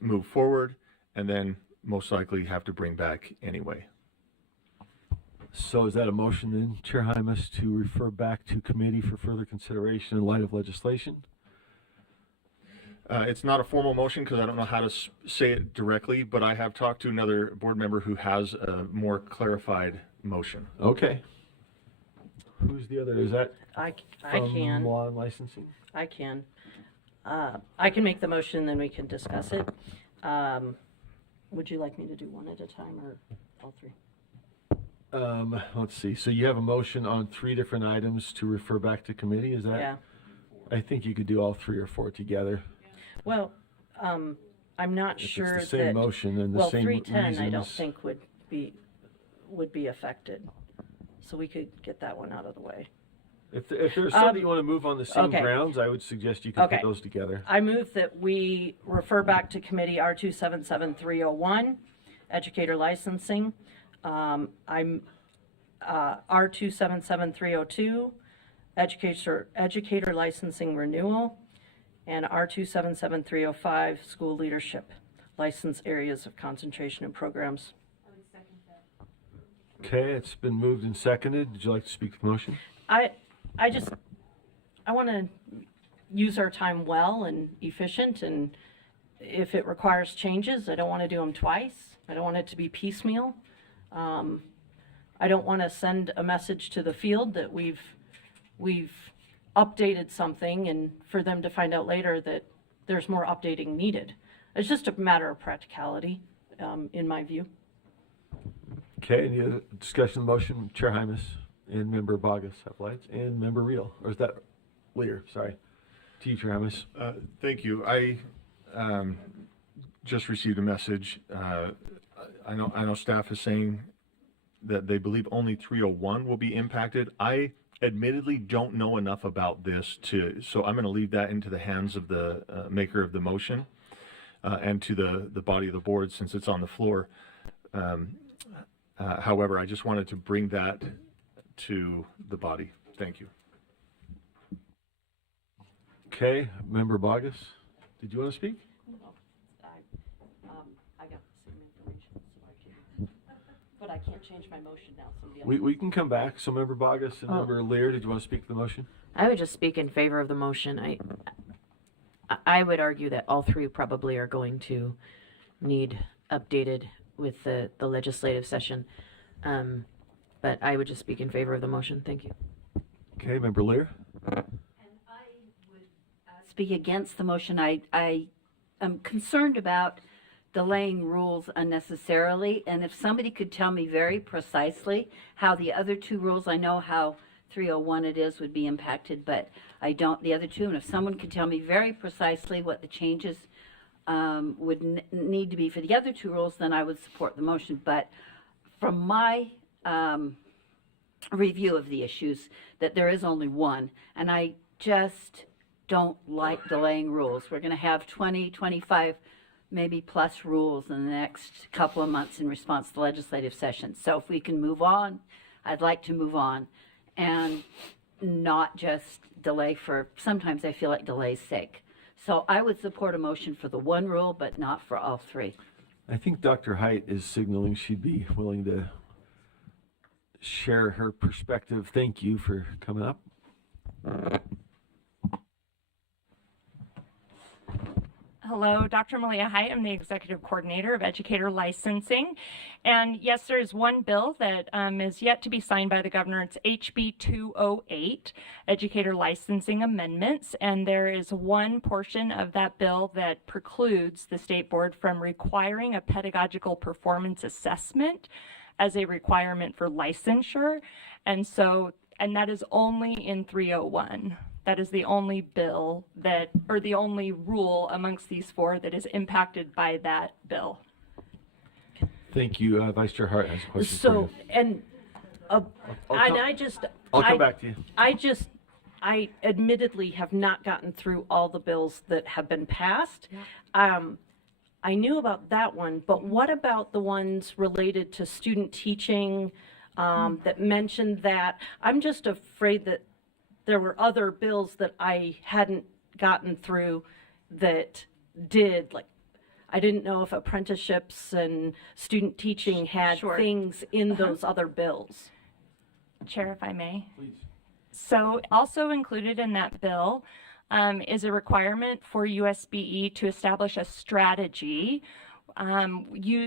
move forward and then most likely have to bring back anyway. So is that a motion then, Chair Hymas, to refer back to committee for further consideration in light of legislation? It's not a formal motion because I don't know how to say it directly, but I have talked to another board member who has a more clarified motion. Okay. Who's the other? Is that I from can. Law and Licensing? I can. I can make the motion, then we can discuss it. Would you like me to do one at a time or all 3? Let's see. So you have a motion on 3 different items to refer back to committee, is that? Yeah. I think you could do all 3 or 4 together. Well, I'm not If it's sure the same that, motion and the well, same 310 I don't reasons. think would be affected. So we could get that one out of the way. If there's something you want to move on the same okay. grounds, I would suggest you can Okay. put those together. I move that we refer back to committee R277301, educator licensing. I'm R277302, educator licensing renewal, and R277305, school leadership license areas of concentration and programs. Okay, it's been moved and seconded. Did you like to speak to the motion? I want to use our time well and efficient, and if it requires changes, I don't want to do them twice. I don't want it to be piecemeal. I don't want to send a message to the field that we've updated something and for them to find out later that there's more updating needed. It's just a matter of practicality, in my view. Okay, any other discussion of the motion? Chair Hymas and Member Bogus have lights, and Member Reel, or is that Lear? Sorry. To you, Chair Hymas. Thank you. I just received a message. I know staff is saying that they believe only 301 will be impacted. I admittedly don't know enough about this so I'm going to leave that into the hands of the maker of the motion and to the body of the board since it's on the floor. However, I just wanted to bring that to the body. Thank you. Okay, Member Bogus, did you want to speak? I got the same information, so I can, but I can't change my motion now. Somebody else. We can come back. So Member Bogus and Oh. Member Lear, did you want to speak to the motion? I would just speak in favor of the motion. I would argue that all three probably are going to need updated with the legislative session. But I would just speak in favor of the motion. Thank you. Okay, Member Lear. Speak against the motion. I am concerned about delaying rules unnecessarily, and if somebody could tell me very precisely how the other two rules, I know how 301 it is, would be impacted, but I don't the other two, and if someone could tell me very precisely what the changes would need to be for the other two rules, then I would support the motion. But from my review of the issues, that there is only one, and I just don't like delaying rules. We're going to have 20, 25, maybe plus rules in the next couple of months in response to legislative session. So if we can move on, I'd like to move on and not just delay for, sometimes I feel like delay's sake. So I would support a motion for the one rule, but not for all three. I think Dr. Height is signaling she'd be willing to share her perspective. Thank you for coming up. Hello, Dr. Malia Height. I'm the Executive Coordinator of Educator Licensing. And yes, there is one bill that is yet to be signed by the governor. It's HB 208, Educator Licensing Amendments. And there is one portion of that bill that precludes the State Board from requiring a pedagogical performance assessment as a requirement for licensure. And that is only in 301. That is the only bill that, or the only rule amongst these four that is impacted by that bill. Thank you. Vice Chair Hart has a question for So, you. and I'll come back to you. I admittedly have not gotten through all the bills that have been passed. I knew about that one, but what about the ones related to student teaching that mentioned that? I'm just afraid that there were other bills that I hadn't gotten through that did, like, I didn't know if apprenticeships and student teaching had things in those other bills. Chair, if I may. Please. So also included in that bill is a requirement for USBE to establish a strategy,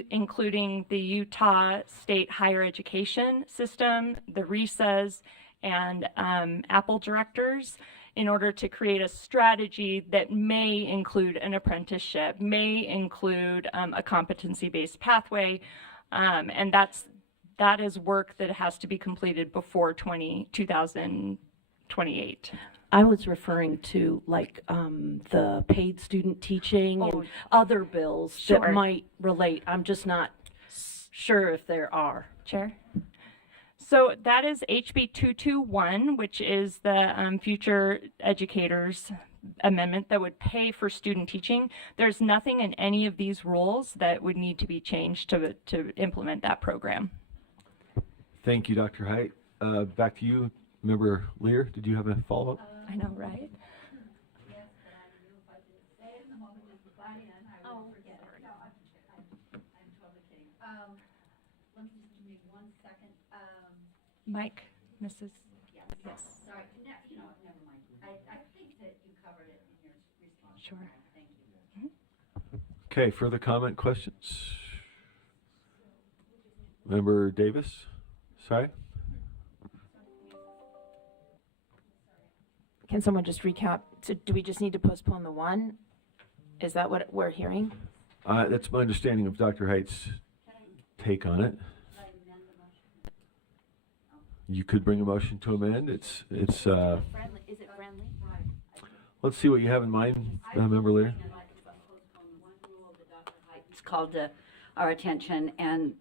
including the Utah State Higher Education System, the RESAs, and Apple directors, in order to create a strategy that may include an apprenticeship, may include a competency-based pathway, and that is work that has to be completed before 2028. I was referring to like the paid student teaching and other bills that Sure. might relate. I'm just not sure if there are. Chair. So that is HB 221, which is the Future Educators Amendment that would pay for student teaching. There's nothing in any of these rules that would need to be changed to implement that program. Thank you, Dr. Height. Back to you, Member Lear. Did you have a follow-up? I know, right? Mike, Mrs. Yes. Sorry, never mind. I think that you covered it in your response. Sure. Thank you. Okay, further comment, questions? Member Davis? Sorry? Can someone just recap? So do we just need to postpone the one? Is that what we're hearing? That's my understanding of Dr. Height's take on it. You could bring a motion to amend. It's Is it friendly? let's see what you have in mind, Member Lear. It's called to our attention and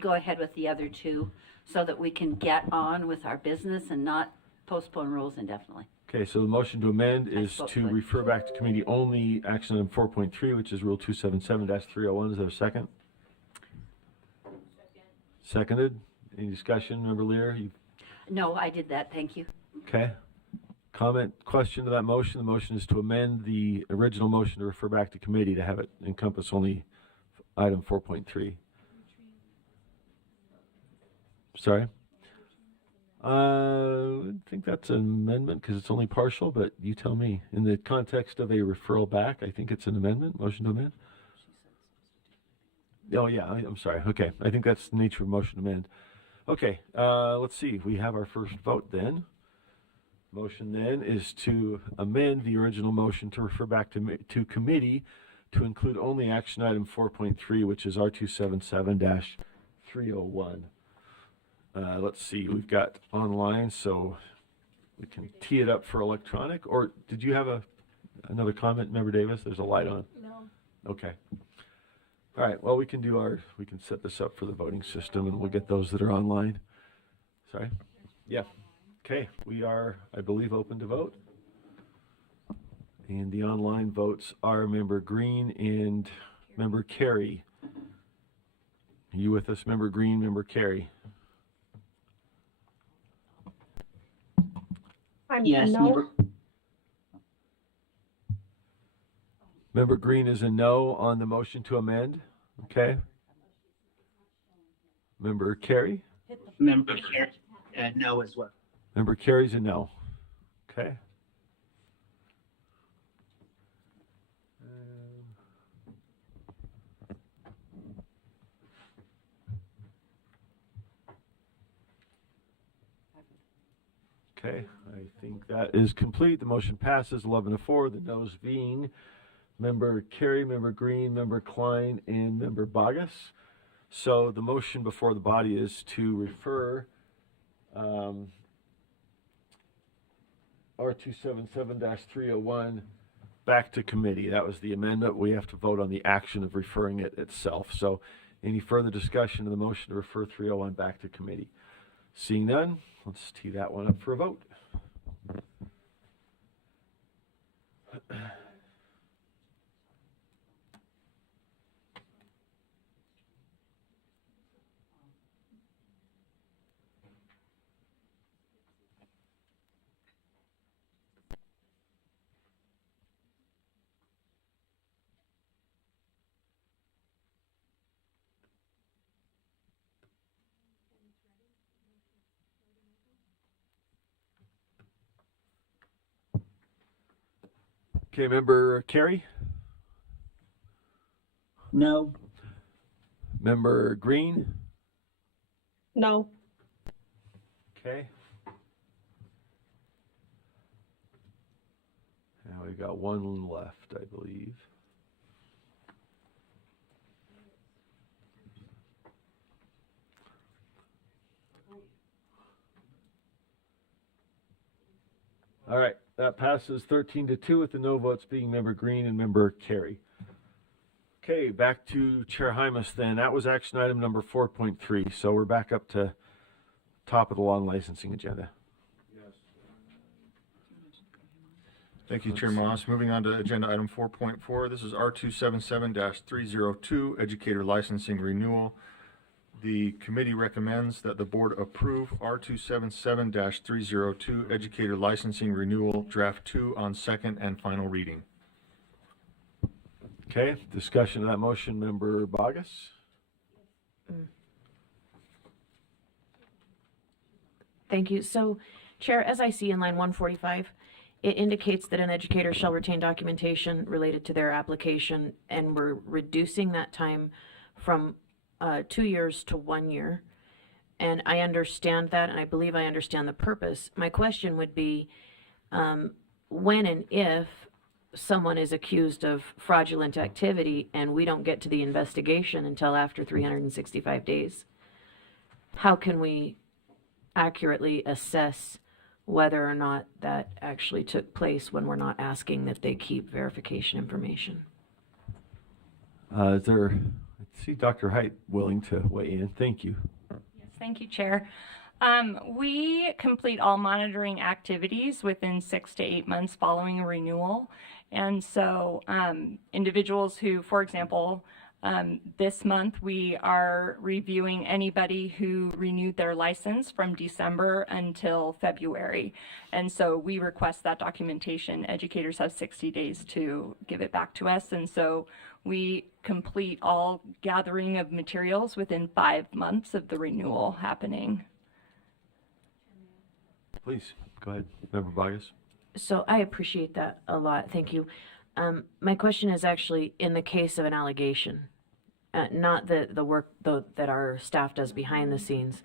go ahead with the other two so that we can get on with our business and not postpone rules indefinitely. Okay, so the motion to amend is to refer back to committee only action item 4.3, which is Rule 277-301. Is there a second? Seconded. Any discussion, Member Lear? No, I did that. Thank you. Okay. Comment, question to that motion? The motion is to amend the original motion to refer back to committee to have it encompass only item 4.3. Sorry? I think that's an amendment because it's only partial, but you tell me. In the context of a referral back, I think it's an amendment, motion to amend. Oh, yeah, I'm sorry. Okay, I think that's the nature of motion to amend. Okay, let's see. We have our first vote then. Motion then is to amend the original motion to refer back to committee to include only action item 4.3, which is R277-301. Let's see, we've got online, so we can tee it up for electronic. Or did you have another comment, Member Davis? There's a light on. No. Okay. All right, well, we can set this up for the voting system, and we'll get those that are online. Sorry? Yeah. Okay, we are, I believe, open to vote. And the online votes are Member Green and Member Carey. Are you with us, Member Green, Member Carey? Yes, no. Member Green is a no on the motion to amend. Okay. Member Carey? Member Carey, no as well. Member Carey's a no. Okay. Okay, I think that is complete. The motion passes 11-4. The noes being Member Carey, Member Green, Member Klein, and Member Bogus. So the motion before the body is to refer R277-301 back to committee. That was the amendment. We have to vote on the action of referring it itself. So any further discussion of the motion to refer 301 back to committee? Seeing none, let's tee that one up for a vote. Okay, Member Carey? No. Member Green? No. Okay. Now we've got one left, I believe. All right. That passes 13-2 with the no votes being Member Green and Member Carey. Okay, back to Chair Hymas then. That was action item number 4.3. So we're back up to top of the law and licensing agenda. Thank you, Chair Moss. Moving on to agenda item 4.4. This is R277-302, Educator Licensing Renewal. The committee recommends that the board approve R277-302, Educator Licensing Renewal, Draft 2 on second and final reading. Okay, discussion of that motion, Member Bogus. Thank you. So, Chair, as I see in line 145, it indicates that an educator shall retain documentation related to their application, and we're reducing that time from 2 years to 1 year. And I understand that, and I believe I understand the purpose. My question would be, when and if someone is accused of fraudulent activity and we don't get to the investigation until after 365 days, how can we accurately assess whether or not that actually took place when we're not asking that they keep verification information? Is there, I see Dr. Height willing to weigh in. Thank you. Yes, thank you, Chair. We complete all monitoring activities within 6 to 8 months following a renewal. And so individuals who, for example, this month we are reviewing anybody who renewed their license from December until February. And so we request that documentation. Educators have 60 days to give it back to us. And so we complete all gathering of materials within 5 months of the renewal happening. Please, go ahead, Member Bogus. So I appreciate that a lot. Thank you. My question is actually in the case of an allegation, not the work that our staff does behind the scenes.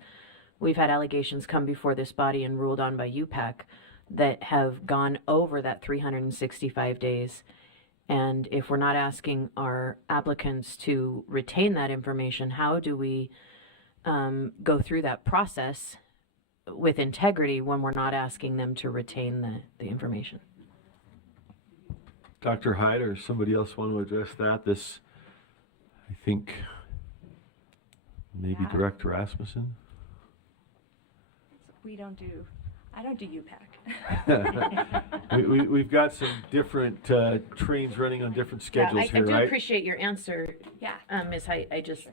We've had allegations come before this body and ruled on by UPAC that have gone over that 365 days. And if we're not asking our applicants to retain that information, how do we go through that process with integrity when we're not asking them to retain the information? Dr. Hyde or somebody else want to address that? This, I think, maybe Director Rasmussen. I don't do UPAC. We've got some different trains running on different schedules here, right? I do appreciate your answer. Yeah. Ms. Height, I just...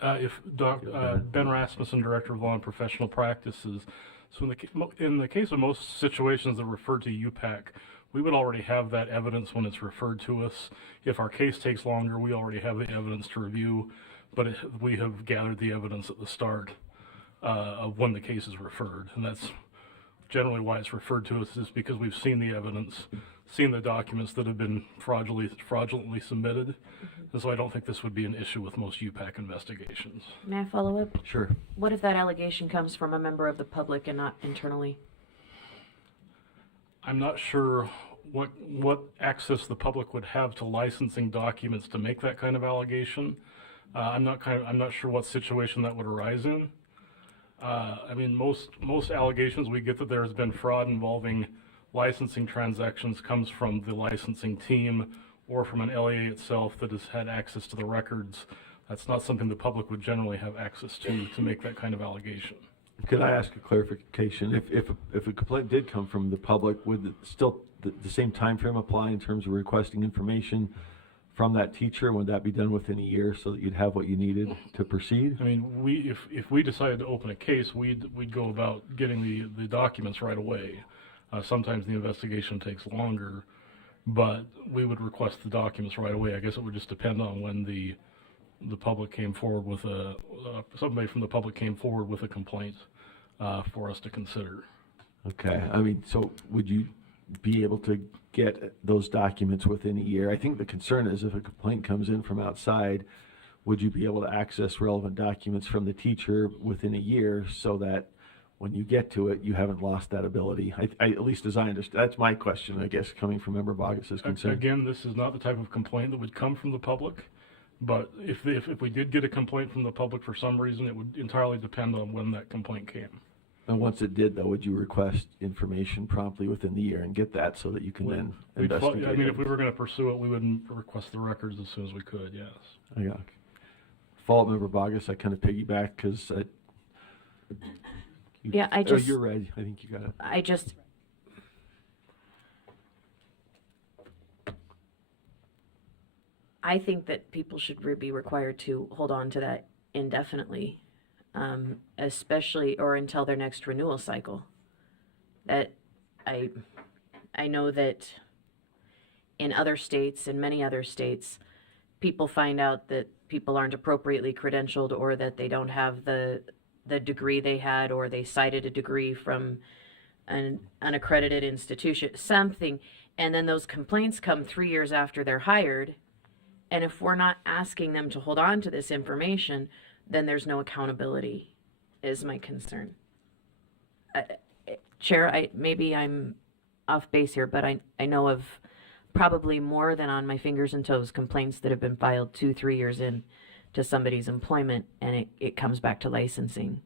Ben Rasmussen, Director of Law and Professional Practices. So in the case of most situations that refer to UPAC, we would already have that evidence when it's referred to us. If our case takes longer, we already have the evidence to review, but we have gathered the evidence at the start of when the case is referred. And that's generally why it's referred to us, is because we've seen the evidence, seen the documents that have been fraudulently submitted. And so I don't think this would be an issue with most UPAC investigations. May I follow up? Sure. What if that allegation comes from a member of the public and not internally? I'm not sure what access the public would have to licensing documents to make that kind of allegation. I'm not sure what situation that would arise in. I mean, most allegations we get that there has been fraud involving licensing transactions comes from the licensing team or from an LEA itself that has had access to the records. That's not something the public would generally have access to make that kind of allegation. Could I ask a clarification? If a complaint did come from the public, would still the same time frame apply in terms of requesting information from that teacher? Would that be done within a year so that you'd have what you needed to proceed? I mean, if we decided to open a case, we'd go about getting the documents right away. Sometimes the investigation takes longer, but we would request the documents right away. I guess it would just depend on when the public came forward with somebody from the public came forward with a complaint for us to consider. Okay. I mean, so would you be able to get those documents within a year? I think the concern is if a complaint comes in from outside, would you be able to access relevant documents from the teacher within a year so that when you get to it, you haven't lost that ability? At least as I understand, that's my question, I guess, coming from Member Bogus's concern. Again, this is not the type of complaint that would come from the public, but if we did get a complaint from the public for some reason, it would entirely depend on when that complaint came. And once it did, though, would you request information promptly within the year and get that so that you can then investigate? I mean, if we were going to pursue it, we would request the records as soon as we could, yes. Yeah. Follow-up member Bogus, I kind of piggyback because Yeah, I Oh, just. you're right. I think you got it. I think that people should be required to hold on to that indefinitely, especially or until their next renewal cycle. That I know that in other states, in many other states, people find out that people aren't appropriately credentialed or that they don't have the degree they had, or they cited a degree from an accredited institution, something, and then those complaints come 3 years after they're hired. And if we're not asking them to hold on to this information, then there's no accountability, is my concern. Chair, maybe I'm off base here, but I know of probably more than on my fingers and toes complaints that have been filed 2-3 years in to somebody's employment, and it comes back to licensing.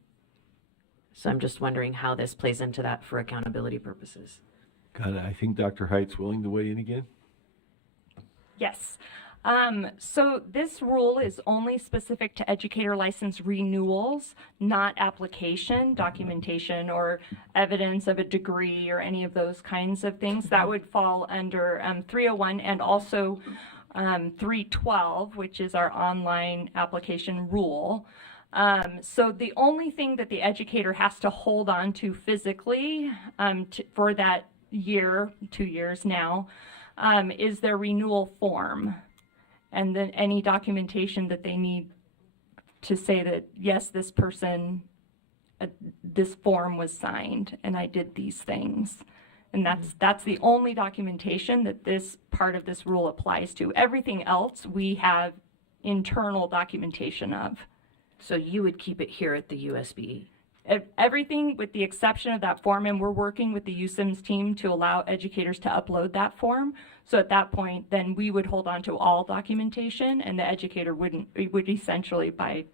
So I'm just wondering how this plays into that for accountability purposes. Got it. I think Dr. Height's willing to weigh in again. Yes. So this rule is only specific to educator license renewals, not application, documentation, or evidence of a degree or any of those kinds of things. That would fall under 301 and also 312, which is our online application rule. So the only thing that the educator has to hold on to physically for that year, 2 years now, is their renewal form. And then any documentation that they need to say that, yes, this person, this form was signed and I did these things. And that's the only documentation that this part of this rule applies to. Everything else we have internal documentation of. So you would keep it here at the USB? Everything with the exception of that form, and we're working with the USIMS team to allow educators to upload that form. So at that point, then we would hold on to all documentation, and the educator would essentially, by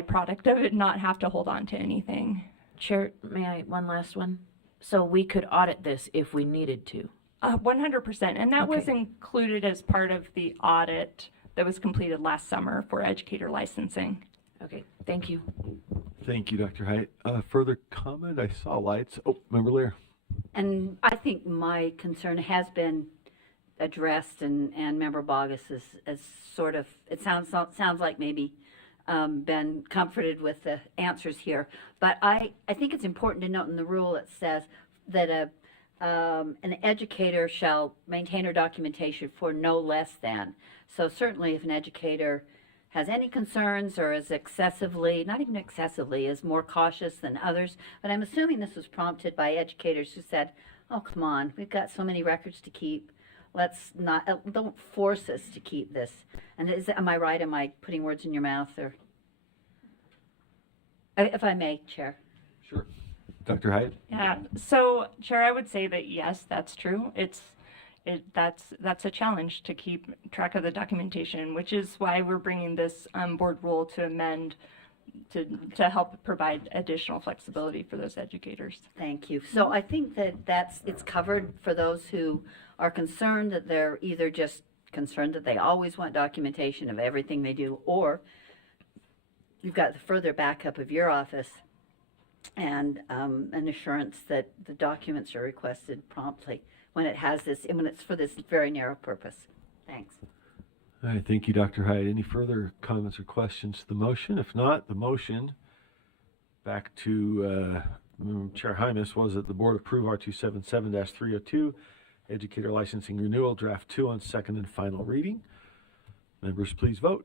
product of it, not have to hold on to anything. Chair, may I, one last one? So we could audit this if we needed to? 100%, and that was included as part of the audit that was completed last summer for educator licensing. Okay, thank you. Thank you, Dr. Height. Further comment? I saw lights. Oh, Member Lear. And I think my concern has been addressed, and Member Bogus is sort of, it sounds like maybe been comforted with the answers here. But I think it's important to note in the rule it says that an educator shall maintain her documentation for no less than. So certainly if an educator has any concerns or is excessively, not even excessively, is more cautious than others. But I'm assuming this was prompted by educators who said, oh, come on, we've got so many records to keep. Let's not, don't force us to keep this. And am I right? Am I putting words in your mouth? Or, if I may, Chair. Sure. Dr. Height? Yeah, so Chair, I would say that yes, that's true. That's a challenge to keep track of the documentation, which is why we're bringing this board rule to amend to help provide additional flexibility for those educators. Thank you. So I think that it's covered for those who are concerned that they're either just concerned that they always want documentation of everything they do, or you've got the further backup of your office and an assurance that the documents are requested promptly when it has this, and when it's for this very narrow purpose. Thanks. All right, thank you, Dr. Hyde. Any further comments or questions to the motion? If not, the motion back to Chair Hymas was that the board approve R277-302 educator licensing renewal draft 2 on second and final reading. Members, please vote.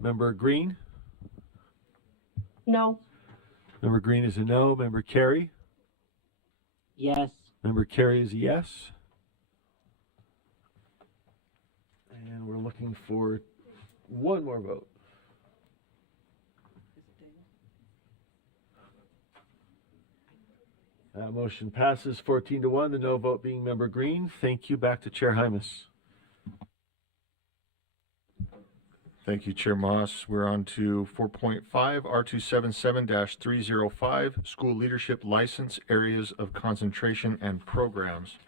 Member Green? No. Member Green is a no. Member Carey? Yes. Member Carey is a yes. And we're looking for one more vote. That motion passes 14-1, the no vote being Member Green. Thank you. Back to Chair Hymas. Thank you, Chair Moss. We're on to 4.5, R277-305, School Leadership License Areas of Concentration and Programs.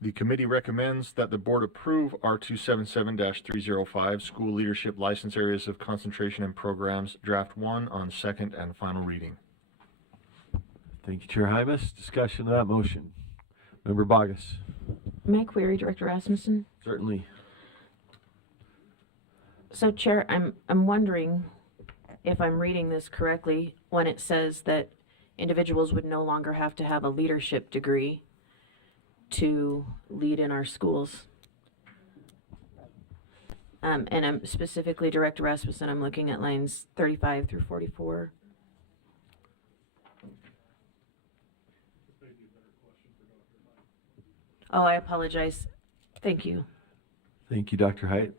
The committee recommends that the board approve R277-305, School Leadership License Areas of Concentration and Programs, Draft 1 on second and final reading. Thank you, Chair Hymas. Discussion of that motion. Member Bogus. May I query Director Rasmussen? Certainly. So, Chair, I'm wondering if I'm reading this correctly when it says that individuals would no longer have to have a leadership degree to lead in our schools. And I'm specifically, Director Rasmussen, I'm looking at lines 35 through 44. Oh, I apologize. Thank you. Thank you, Dr. Height.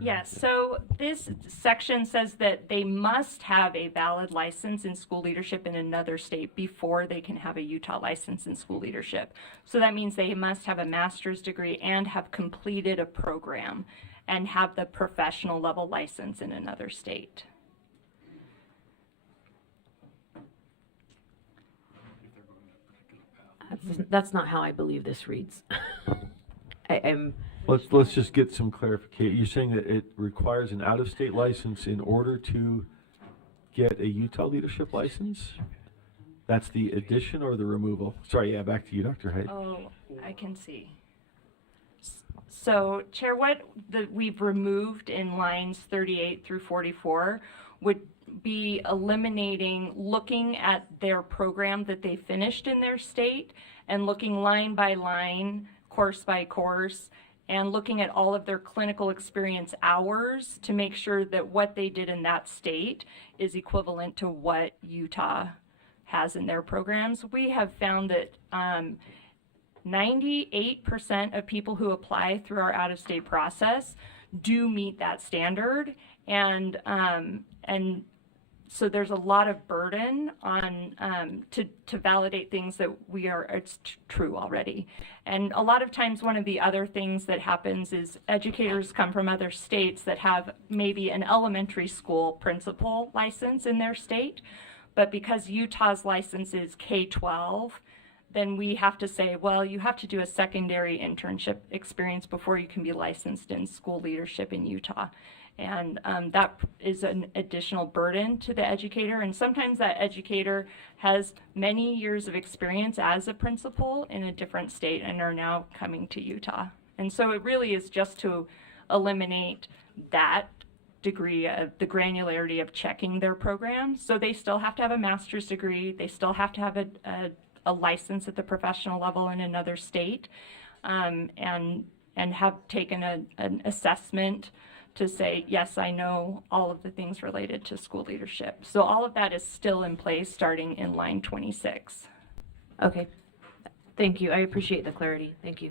Yes, so this section says that they must have a valid license in school leadership in another state before they can have a Utah license in school leadership. So that means they must have a master's degree and have completed a program and have the professional level license in another state. That's not how I believe this reads. I'm Let's just get some clarification. You're saying that it requires an out-of-state license in order to get a Utah leadership license? That's the addition or the removal? Sorry, yeah, back to you, Dr. Height. Oh, I can see. So, Chair, what we've removed in lines 38 through 44 would be eliminating looking at their program that they finished in their state and looking line by line, course by course, and looking at all of their clinical experience hours to make sure that what they did in that state is equivalent to what Utah has in their programs. We have found that 98% of people who apply through our out-of-state process do meet that standard, and so there's a lot of burden on to validate things that it's true already. And a lot of times one of the other things that happens is educators come from other states that have maybe an elementary school principal license in their state, but because Utah's license is K-12, then we have to say, well, you have to do a secondary internship experience before you can be licensed in school leadership in Utah. And that is an additional burden to the educator. And sometimes that educator has many years of experience as a principal in a different state and are now coming to Utah. And so it really is just to eliminate that degree of the granularity of checking their program. So they still have to have a master's degree. They still have to have a license at the professional level in another state, and have taken an assessment to say, yes, I know all of the things related to school leadership. So all of that is still in place starting in line 26. Okay. Thank you. I appreciate the clarity. Thank you.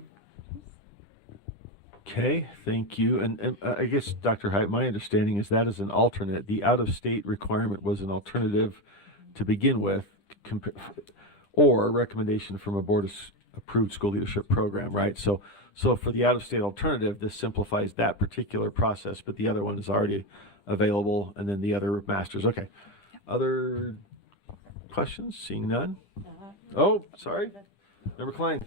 Okay, thank you. And I guess, Dr. Height, my understanding is that is an alternate. The out-of-state requirement was an alternative to begin with, or a recommendation from a board-approved school leadership program, right? So for the out-of-state alternative, this simplifies that particular process, but the other one is already available, and then the other masters. Okay. Other questions? Seeing none? Oh, sorry. Member Klein.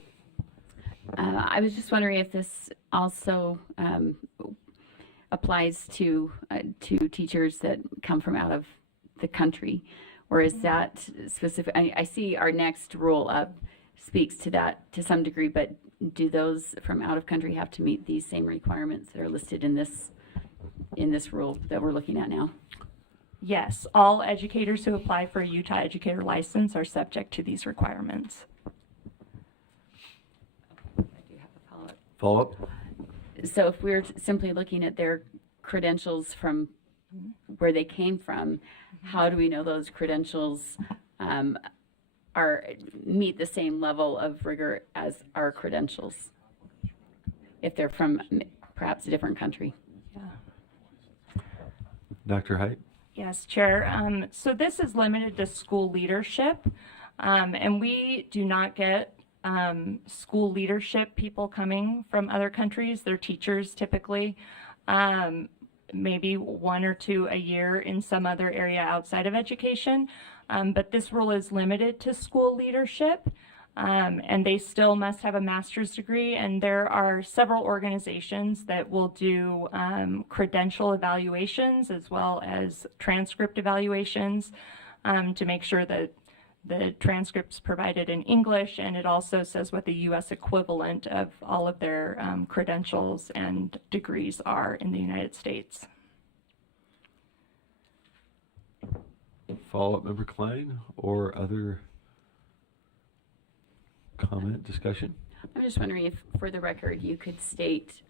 I was just wondering if this also applies to teachers that come from out of the country, or is that specific? I see our next rule up speaks to that to some degree, but do those from out of country have to meet these same requirements that are listed in this rule that we're looking at now? Yes, all educators who apply for a Utah educator license are subject to these requirements. Follow-up? So if we're simply looking at their credentials from where they came from, how do we know those credentials meet the same level of rigor as our credentials if they're from perhaps a different country? Yeah. Dr. Height? Yes, Chair. So this is limited to school leadership, and we do not get school leadership people coming from other countries. They're teachers typically. maybe 1 or 2 a year in some other area outside of education. But this rule is limited to school leadership. And they still must have a master's degree, and there are several organizations that will do credential evaluations as well as transcript evaluations to make sure that the transcript's provided in English, and it also says what the U.S. equivalent of all of their credentials and degrees are in the United States. Follow-up, Member Klein, or other comment, discussion? I'm just wondering if, for the record, you could state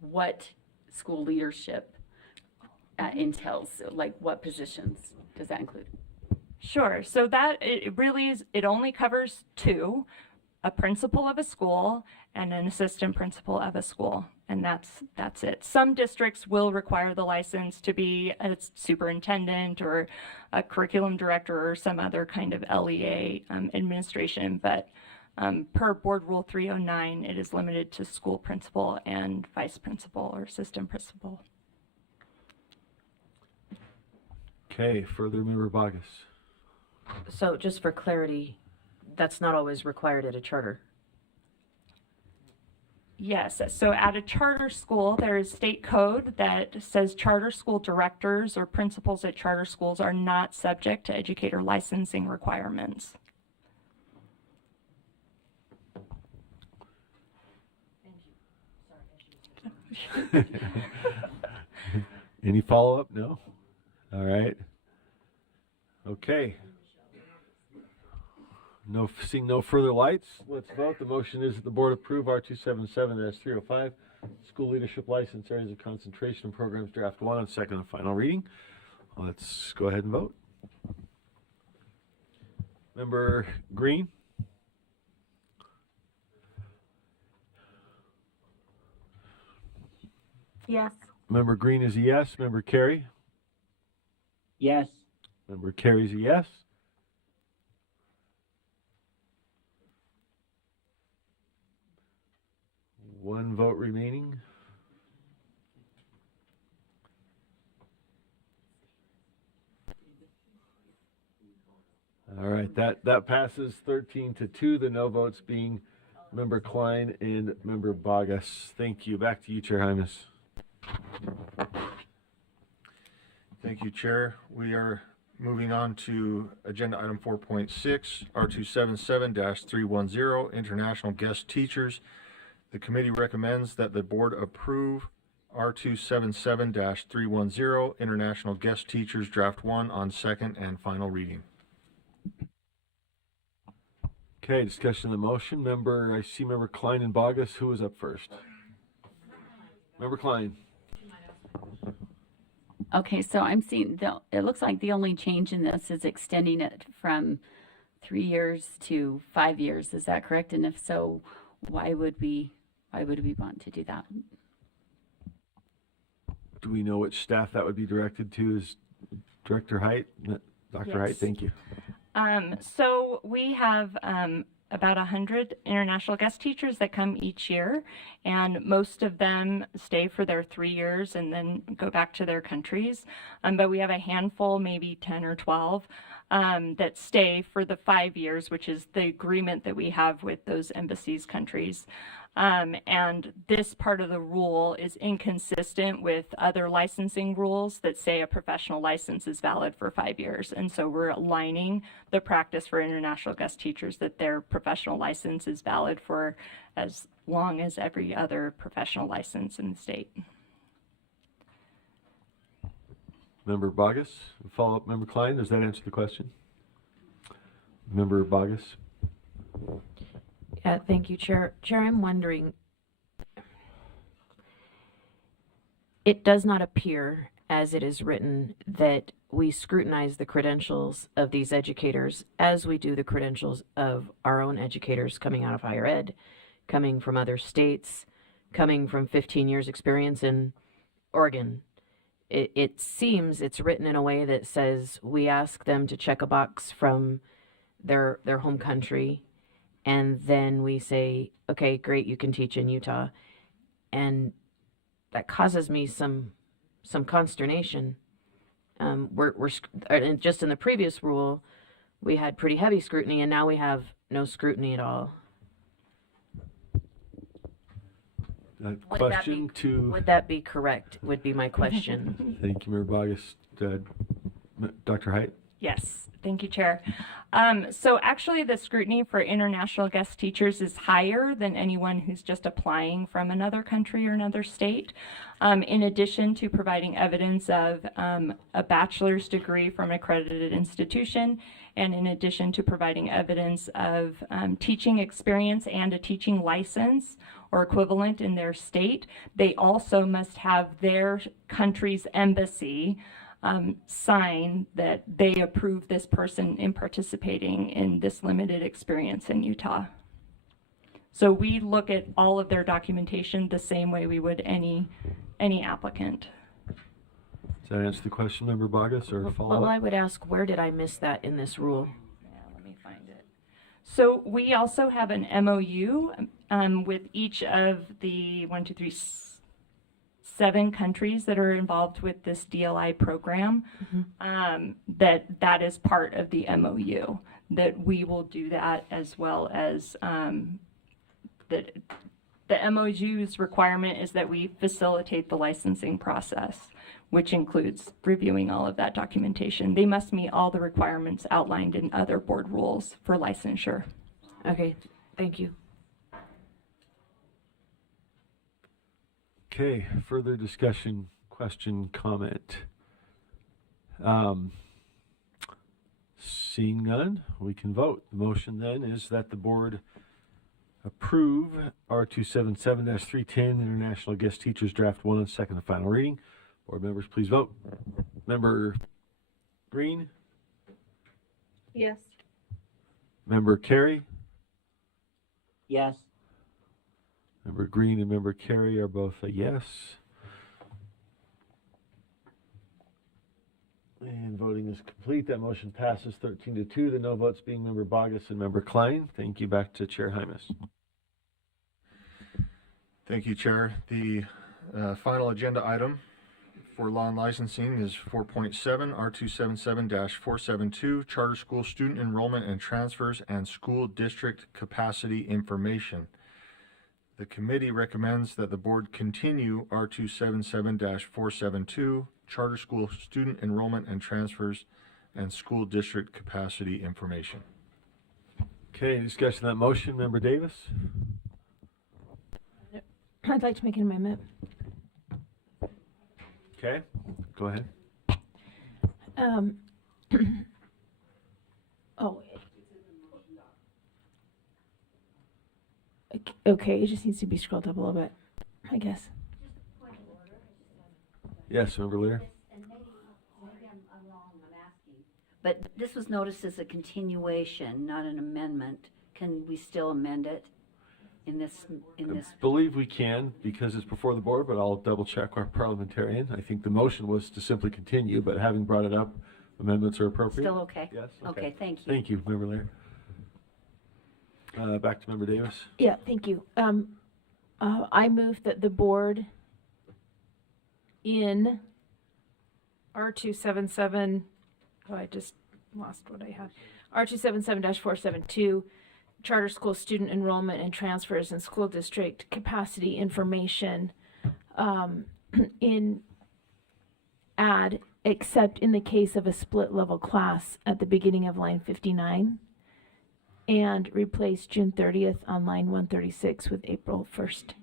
what school leadership entails, like what positions does that include? Sure. So that it really is, it only covers 2, a principal of a school and an assistant principal of a school. And that's it. Some districts will require the license to be a superintendent or a curriculum director or some other kind of LEA administration. But per Board Rule 309, it is limited to school principal and vice principal or assistant principal. Okay, further, Member Bogus. So just for clarity, that's not always required at a charter. Yes, so at a charter school, there is state code that says charter school directors or principals at charter schools are not subject to educator licensing requirements. Any follow-up? No? All right. Okay. Seeing no further lights, let's vote. The motion is that the board approve R277-305, School Leadership License Areas of Concentration and Programs Draft 1 on second and final reading. Let's go ahead and vote. Member Green? Yes. Member Green is a yes. Member Carey? Yes. Member Carey is a yes. One vote remaining. All right, that passes 13-2. The no votes being Member Klein and Member Bogus. Thank you. Back to you, Chair Hymas. Thank you, Chair. We are moving on to agenda item 4.6, R277-310, International Guest Teachers. The committee recommends that the board approve R277-310, International Guest Teachers, Draft 1 on second and final reading. Okay, discussion of the motion. I see Member Klein and Bogus. Who is up first? Member Klein. Okay, so I'm seeing, it looks like the only change in this is extending it from 3 years to 5 years. Is that correct? And if so, why would we want to do that? Do we know which staff that would be directed to? Is Director Height? Dr. Height, thank you. So we have about 100 international guest teachers that come each year, and most of them stay for their 3 years and then go back to their countries. But we have a handful, maybe 10 or 12, that stay for the 5 years, which is the agreement that we have with those embassies countries. And this part of the rule is inconsistent with other licensing rules that say a professional license is valid for 5 years. And so we're aligning the practice for international guest teachers that their professional license is valid for as long as every other professional license in the state. Member Bogus, follow-up, Member Klein, does that answer the question? Member Bogus? Yeah, thank you, Chair. Chair, I'm wondering, it does not appear, as it is written, that we scrutinize the credentials of these educators as we do the credentials of our own educators coming out of higher ed, coming from other states, coming from 15 years experience in Oregon. It seems it's written in a way that says we ask them to check a box from their home country, and then we say, okay, great, you can teach in Utah. And that causes me some consternation. Just in the previous rule, we had pretty heavy scrutiny, and now we have no scrutiny at all. Would that be correct? Would be my question. Thank you, Member Bogus. Dr. Height? Yes, thank you, Chair. So actually the scrutiny for international guest teachers is higher than anyone who's just applying from another country or another state. In addition to providing evidence of a bachelor's degree from an accredited institution, and in addition to providing evidence of teaching experience and a teaching license or equivalent in their state, they also must have their country's embassy sign that they approve this person in participating in this limited experience in Utah. So we look at all of their documentation the same way we would any applicant. Does that answer the question, Member Bogus, or follow up? Well, I would ask, where did I miss that in this rule? Yeah, let me find it. So we also have an MOU with each of the 7 countries that are involved with this DLI program. That is part of the MOU, that we will do that, as well as that the MOU's requirement is that we facilitate the licensing process, which includes reviewing all of that documentation. They must meet all the requirements outlined in other board rules for licensure. Okay, thank you. Okay, further discussion, question, comment. Seeing none, we can vote. The motion then is that the board approve R277-310 International Guest Teachers Draft 1 on second and final reading. Board members, please vote. Member Green? Yes. Member Carey? Yes. Member Green and Member Carey are both a yes. And voting is complete. That motion passes 13-2. The no votes being Member Bogus and Member Klein. Thank you. Back to Chair Hymas. Thank you, Chair. The final agenda item for law and licensing is 4.7, R277-472, Charter School Student Enrollment and Transfers and School District Capacity Information. The committee recommends that the board continue R277-472, Charter School Student Enrollment and Transfers and School District Capacity Information. Okay, discussion on that motion. Member Davis? I'd like to make an amendment. Okay, go ahead. Okay, it just needs to be scrolled up a little bit, I guess. Yes, Member Lear? But this was noticed as a continuation, not an amendment. Can we still amend it in this? I believe we can, because it's before the board, but I'll double check our parliamentarian. I think the motion was to simply continue, but having brought it up, amendments are appropriate. Still okay? Yes. Okay, thank you. Thank you, Member Lear. Back to Member Davis. Yeah, thank you. I move that the board in R277, I just lost what I had. R277-472, Charter School Student Enrollment and Transfers and School District Capacity Information, except in the case of a split level class at the beginning of line 59, and replace June 30th on line 136 with April 1st.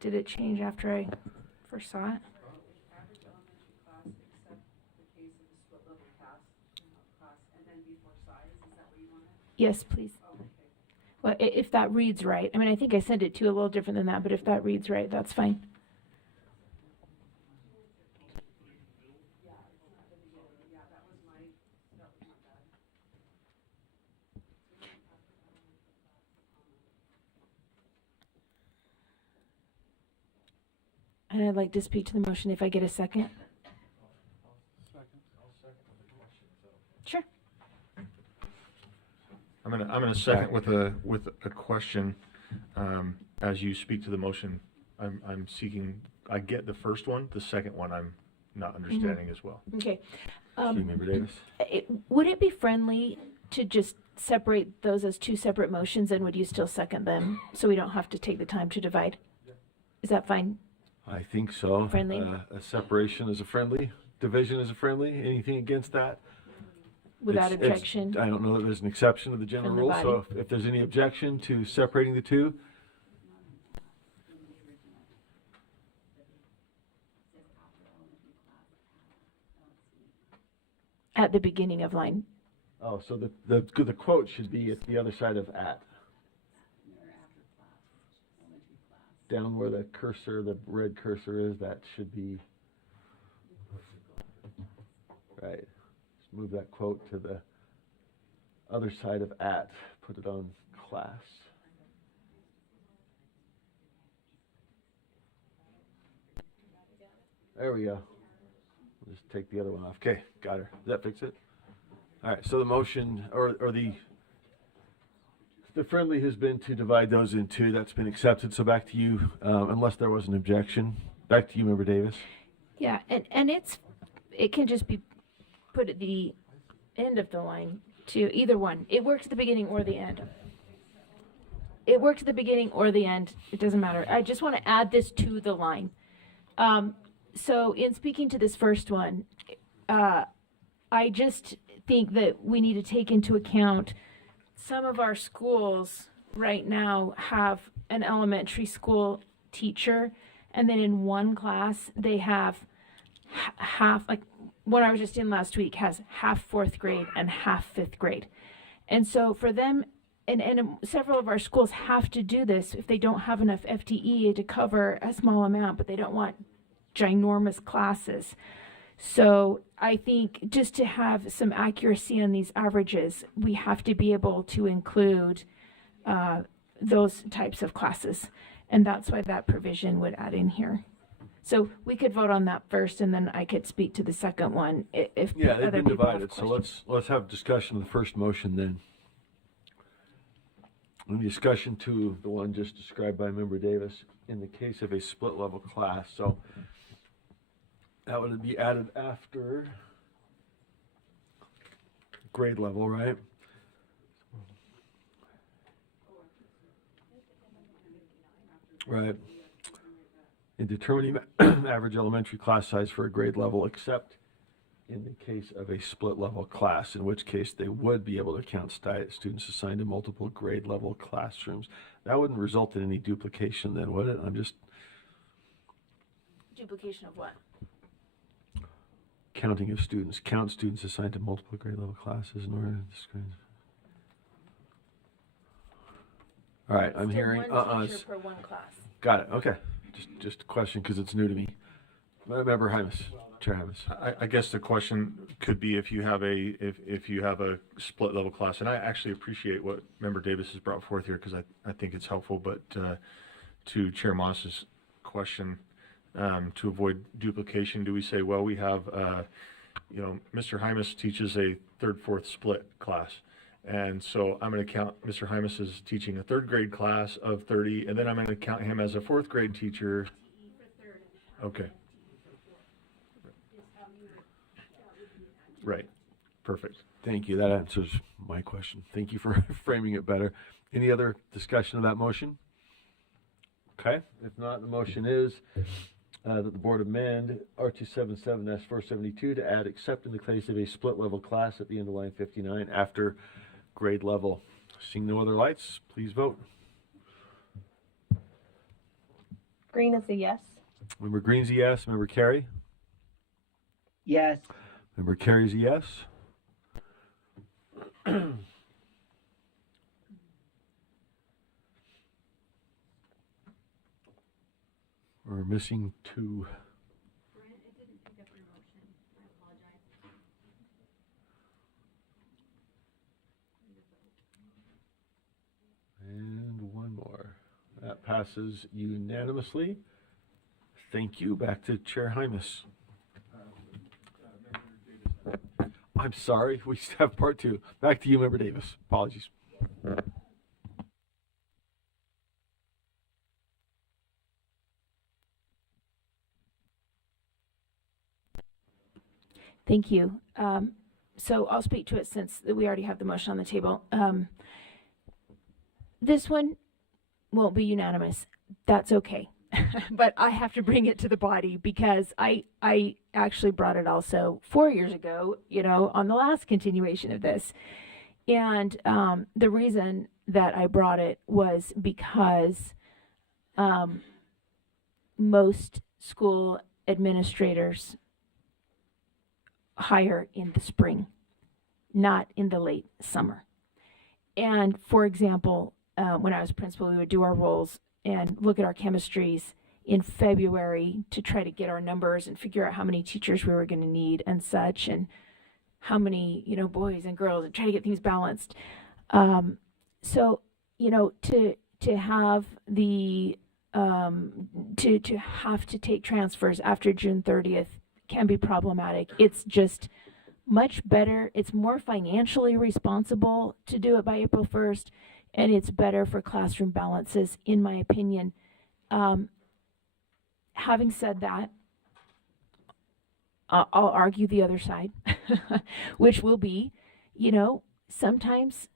Did it change after I first saw it? Yes, please. Well, if that reads right. I mean, I think I sent it to you a little different than that, but if that reads right, that's fine. And I'd like to speak to the motion if I get a second. Sure. I'm gonna second with a question. As you speak to the motion, I'm seeking. I get the first one. The second one, I'm not understanding as well. Okay. Member Davis. Would it be friendly to just separate those as two separate motions, and would you still second them so we don't have to take the time to divide? Is that fine? I think so. Friendly? A separation is a friendly. Division is a friendly. Anything against that? Without objection? I don't know that there's an exception to the general From the rule, body. so if there's any objection to separating the two, At the beginning of line. oh, so the quote should be at the other side of at. Down where the cursor, the red cursor is, that should be, right. Just move that quote to the other side of at, put it on class. There we go. We'll just take the other one off. Okay, got her. Does that fix it? All right, so the motion, or the friendly has been to divide those in two. That's been accepted. So back to you, unless there was an objection. Back to you, Member Davis. Yeah, and it can just be put at the end of the line to either one. It works at the beginning or the end. It works at the beginning or the end. It doesn't matter. I just want to add this to the line. So in speaking to this first one, I just think that we need to take into account some of our schools right now have an elementary school teacher, and then in one class they have half, like one I was just in last week has half fourth grade and half fifth grade. And so for them, and several of our schools have to do this if they don't have enough FTE to cover a small amount, but they don't want ginormous classes. So I think just to have some accuracy on these averages, we have to be able to include those types of classes. And that's why that provision would add in here. So we could vote on that first, and then I could speak to the second one if Yeah, they've other been people have divided. So questions. let's have discussion of the first motion then. In discussion to the one just described by Member Davis in the case of a split level class. So that would be added after grade level, right? Right. In determining average elementary class size for a grade level, except in the case of a split level class, in which case they would be able to count students assigned to multiple grade level classrooms. That wouldn't result in any duplication then, would it? I'm just Duplication of what? counting of students. Count students assigned to multiple grade level classes in order to discriminate. All right, I'm Still hearing one teacher per one class. Got it. Okay. Just a question because it's new to me. Member Hymas, Chair Hymas. I guess the question could be if you have a split level class, and I actually appreciate what Member Davis has brought forth here because I think it's helpful. But to Chair Moss's question, to avoid duplication, do we say, well, we have, Mr. Hymas teaches a third, fourth split class. And so I'm going to count Mr. Hymas as teaching a third grade class of 30, and then I'm going to count him as a fourth grade teacher. Okay. Right. Perfect. Thank you. That answers my question. Thank you for framing it better. Any other discussion of that motion? Okay. If not, the motion is that the board amend R277-472 to add except in the case of a split level class at the end of line 59 after grade level. Seeing no other lights, please vote. Green is a yes. Member Green's a yes. Member Carey? Yes. Member Carey's a yes. We're missing two. And one more. That passes unanimously. Thank you. Back to Chair Hymas. I'm sorry, we have part two. Back to you, Member Davis. Apologies. Thank you. So I'll speak to it since we already have the motion on the table. This one won't be unanimous. That's okay. But I have to bring it to the body because I actually brought it also 4 years ago, on the last continuation of this. And the reason that I brought it was because most school administrators hire in the spring, not in the late summer. And for example, when I was principal, we would do our rolls and look at our chemistries in February to try to get our numbers and figure out how many teachers we were going to need and such, and how many, boys and girls, and try to get things balanced. So, to have the to have to take transfers after June 30th can be problematic. It's just much better. It's more financially responsible to do it by April 1st, and it's better for classroom balances, in my opinion. Having said that, I'll argue the other side, which will be, sometimes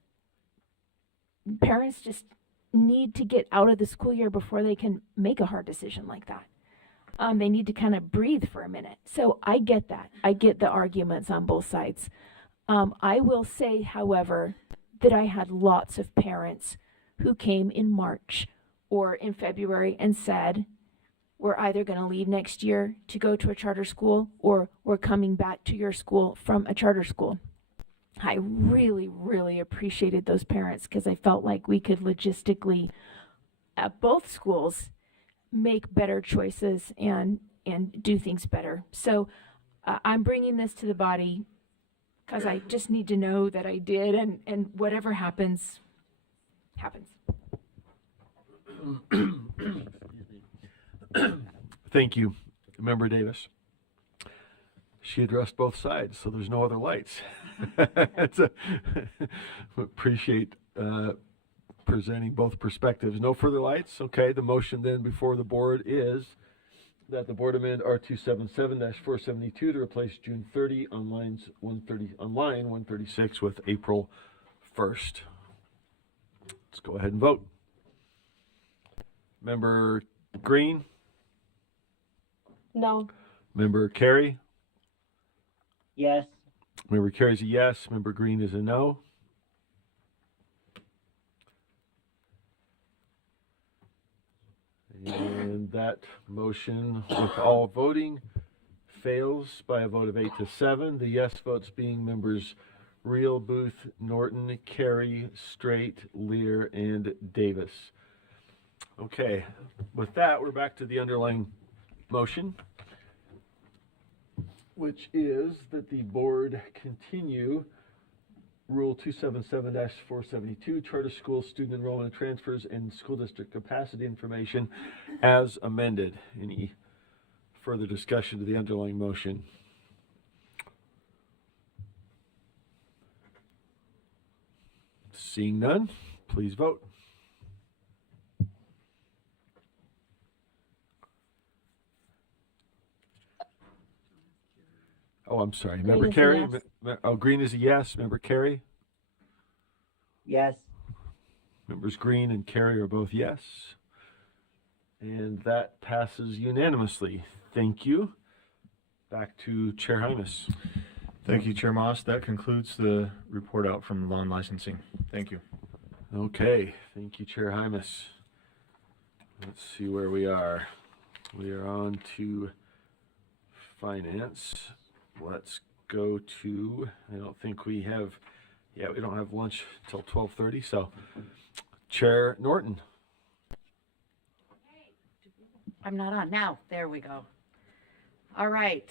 parents just need to get out of the school year before they can make a hard decision like that. They need to kind of breathe for a minute. So I get that. I get the arguments on both sides. I will say, however, that I had lots of parents who came in March or in February and said, we're either going to leave next year to go to a charter school, or we're coming back to your school from a charter school. I really, really appreciated those parents because I felt like we could logistically, at both schools, make better choices and do things better. So I'm bringing this to the body because I just need to know that I did, and whatever happens, happens. Thank you, Member Davis. She addressed both sides, so there's no other lights. Appreciate presenting both perspectives. No further lights? Okay, the motion then before the board is that the board amend R277-472 to replace June 30 on line 136 with April 1st. Let's go ahead and vote. Member Green? No. Member Carey? Yes. Member Carey's a yes. Member Green is a no. And that motion, with all voting, fails by a vote of 8-7. The yes votes being members Reel, Booth, Norton, Carey, Straight, Lear, and Davis. Okay, with that, we're back to the underlying motion, which is that the board continue Rule 277-472, Charter School Student Enrollment and Transfers and School District Capacity Information as amended. Any further discussion to the underlying motion? Seeing none, please vote. Oh, I'm sorry. Member Carey? Yes. Green is a yes. Member Carey? Yes. Members Green and Carey are both yes. And that passes unanimously. Thank you. Back to Chair Hymas. Thank you, Chair Moss. That concludes the report out from law and licensing. Thank you. Okay. Thank you, Chair Hymas. Let's see where we are. We are on to finance. Let's go to, I don't think we have, we don't have lunch till 12:30, so Chair Norton. I'm not on now. There we go. All right.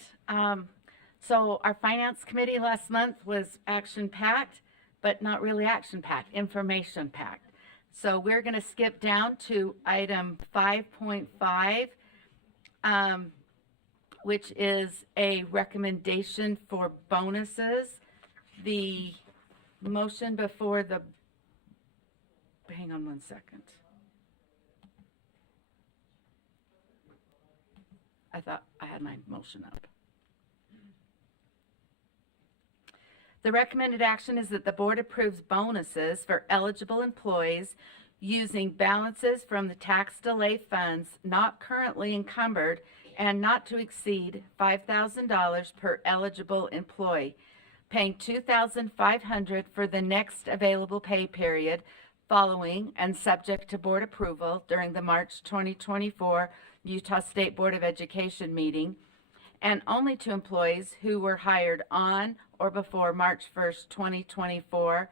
So our finance committee last month was action-packed, but not really action-packed, information-packed. So we're going to skip down to item 5.5, which is a recommendation for bonuses. The motion before the hang on one second. I thought I had my motion up. The recommended action is that the board approves bonuses for eligible employees using balances from the tax delay funds not currently encumbered and not to exceed $5,000 per eligible employee, paying $2,500 for the next available pay period following and subject to board approval during the March 2024 Utah State Board of Education meeting, and only to employees who were hired on or before March 1st, 2024,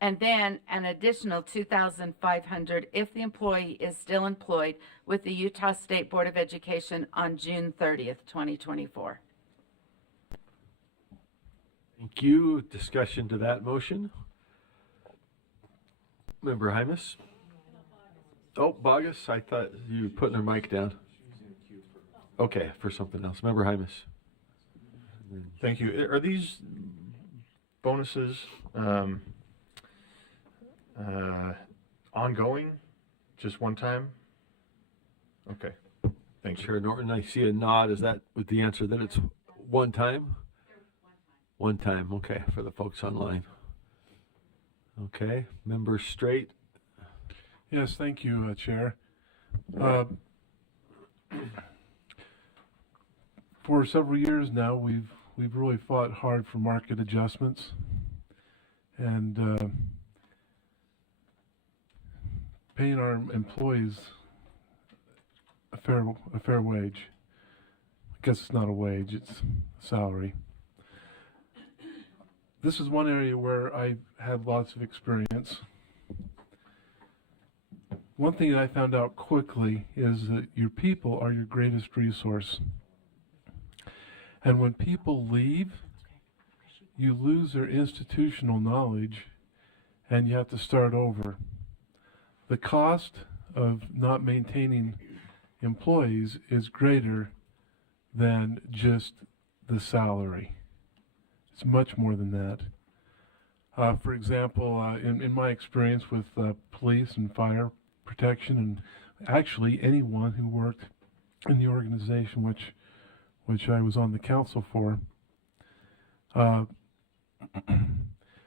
and then an additional $2,500 if the employee is still employed with the Utah State Board of Education on June 30th, 2024. Thank you. Discussion to that motion. Member Hymas? Oh, Bogus, I thought you were putting her mic down. Okay, for something else. Member Hymas. Thank you. Are these bonuses ongoing? Just one time? Okay. Thank you. Chair Norton, I see a nod. Is that with the answer that it's one time? One time, okay, for the folks online. Okay, Member Straight. Yes, thank you, Chair. For several years now, we've really fought hard for market adjustments, and paying our employees a fair wage. I guess it's not a wage; it's a salary. This is one area where I've had lots of experience. One thing that I found out quickly is that your people are your greatest resource. And when people leave, you lose their institutional knowledge and you have to start over. The cost of not maintaining employees is greater than just the salary. It's much more than that. For example, in my experience with police and fire protection, and actually anyone who worked in the organization which I was on the council for,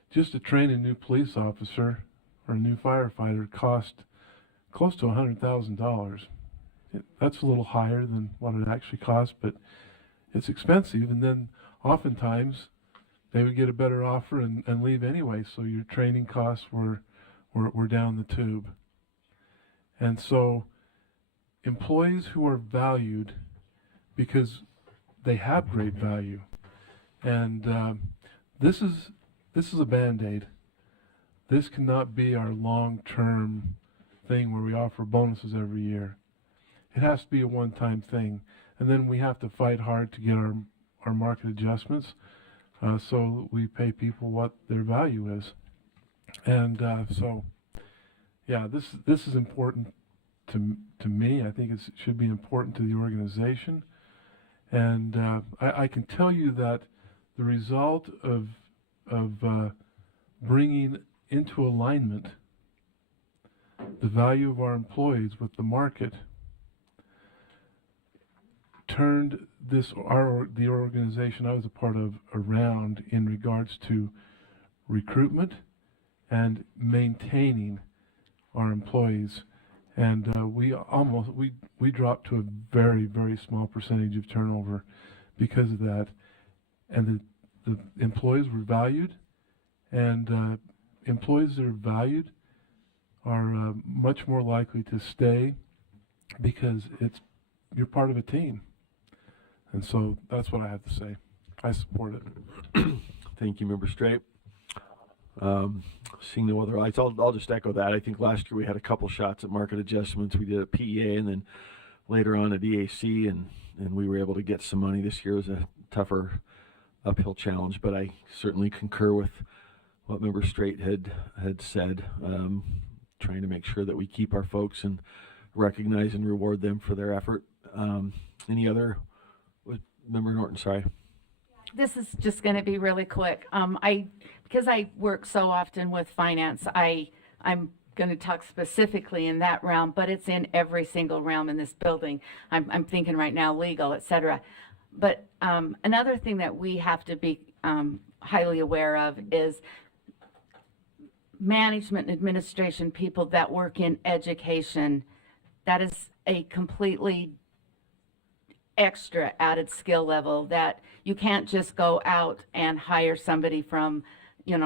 just to train a new police officer or a new firefighter cost close to $100,000. That's a little higher than what it actually costs, but it's expensive. And then oftentimes they would get a better offer and leave anyway, so your training costs were down the tube. And so employees who are valued because they have great value, and this is a Band-Aid. This cannot be our long-term thing where we offer bonuses every year. It has to be a one-time thing, and then we have to fight hard to get our market adjustments. So we pay people what their value is, and so yeah, this is important to me. I think it should be important to the organization, and I can tell you that the result of bringing into alignment the value of our employees with the market turned the organization I was a part of around in regards to recruitment and maintaining our employees, and we dropped to a very, very small percentage of turnover because of that, and the employees were valued, and employees that are valued are much more likely to stay because you're part of a team. And so that's what I have to say. I support it. Thank you, Member Straight. Seeing no other lights, I'll just echo that. I think last year we had a couple shots at market adjustments. We did at PEA and then later on at EAC, and we were able to get some money. This year was a tougher uphill challenge, but I certainly concur with what Member Straight had said, trying to make sure that we keep our folks and recognize and reward them for their effort. Any other? Member Norton, sorry. This is just going to be really quick. Because I work so often with finance, I'm going going to talk specifically in that realm, but it's in every single realm in this building. I'm thinking right now legal, et cetera. But another thing that we have to be highly aware of is management and administration people that work in education. That is a completely extra added skill level that you can't just go out and hire somebody from,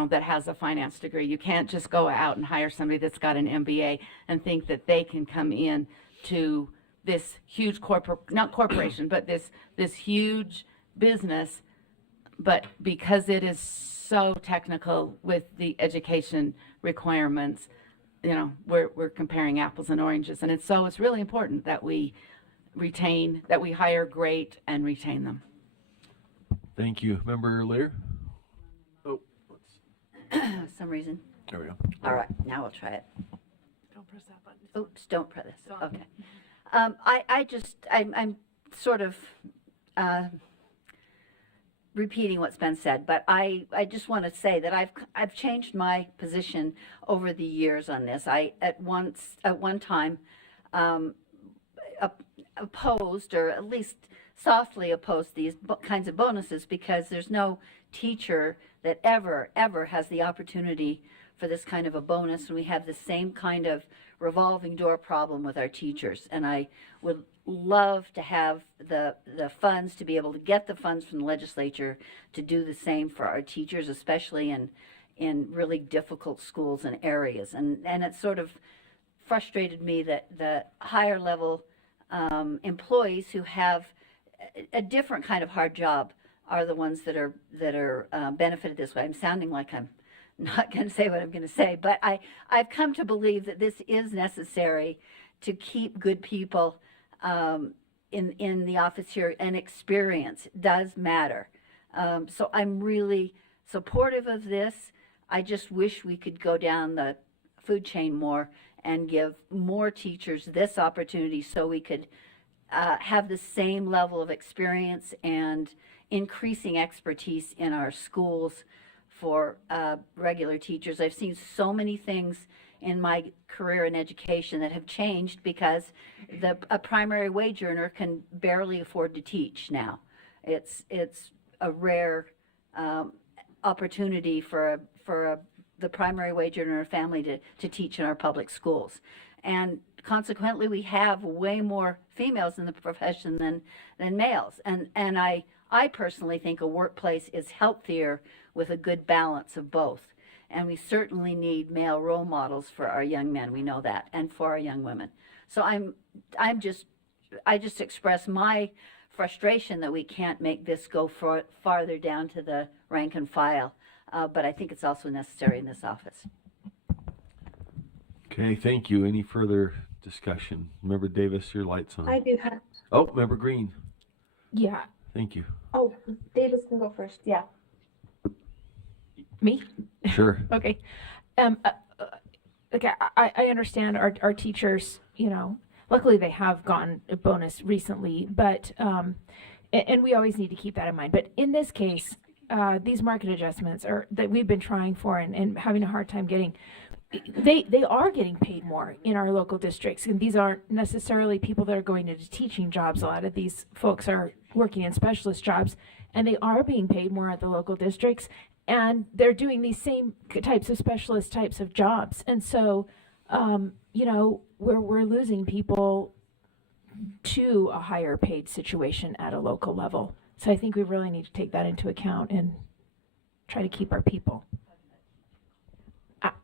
that has a finance degree. You can't just go out and hire somebody that's got an MBA and think that they can come in to this huge not corporation, but this huge business. But because it is so technical with the education requirements, we're comparing apples and oranges. And it's really important that we hire great and retain them. Thank you. Member Lear? Oh, Some reason. there we go. All right, now we'll try it. Don't press that button. Oops, don't press this. Okay. I'm sort of repeating what's been said, but I just want to say that I've changed my position over the years on this. I at one time opposed, or at least softly opposed, these kinds of bonuses, because there's no teacher that ever has the opportunity for this kind of a bonus, and we have the same kind of revolving door problem with our teachers. And I would love to have the funds, to be able to get the funds from the legislature to do the same for our teachers, especially in really difficult schools and areas. And it sort of frustrated me that the higher level employees who have a different kind of hard job are the ones that are benefited this way. I'm sounding like I'm not going to say what I'm going to say, but I've come to believe that this is necessary to keep good people in the office here, and experience does matter. So I'm really supportive of this. I just wish we could go down the food chain more and give more teachers this opportunity, so we could have the same level of experience and increasing expertise in our schools for regular teachers. I've seen so many things in my career in education that have changed because a primary wage earner can barely afford to teach now. It's a rare opportunity for the primary wage earner family to teach in our public schools. And consequently, we have way more females in the profession than males. And I personally think a workplace is healthier with a good balance of both. And we certainly need male role models for our young men. We know that, and for our young women. So I just express my frustration that we can't make this go farther down to the rank and file. But I think it's also necessary in this office. Okay, thank you. Any further discussion? Member Davis, your light's on. I do have. Oh, Member Green. Yeah. Thank you. Oh, Davis can go first. Yeah. Me? Sure. Okay. Okay, I understand our teachers, luckily they have gotten a bonus recently, but, and we always need to keep that in mind. But in this case, these market adjustments that we've been trying for and having a hard time getting, they are getting paid more in our local districts. And these aren't necessarily people that are going into teaching jobs. A lot of these folks are working in specialist jobs, and they are being paid more at the local districts. And they're doing these same types of specialist types of jobs. And so, we're losing people to a higher paid situation at a local level. So I think we really need to take that into account and try to keep our people.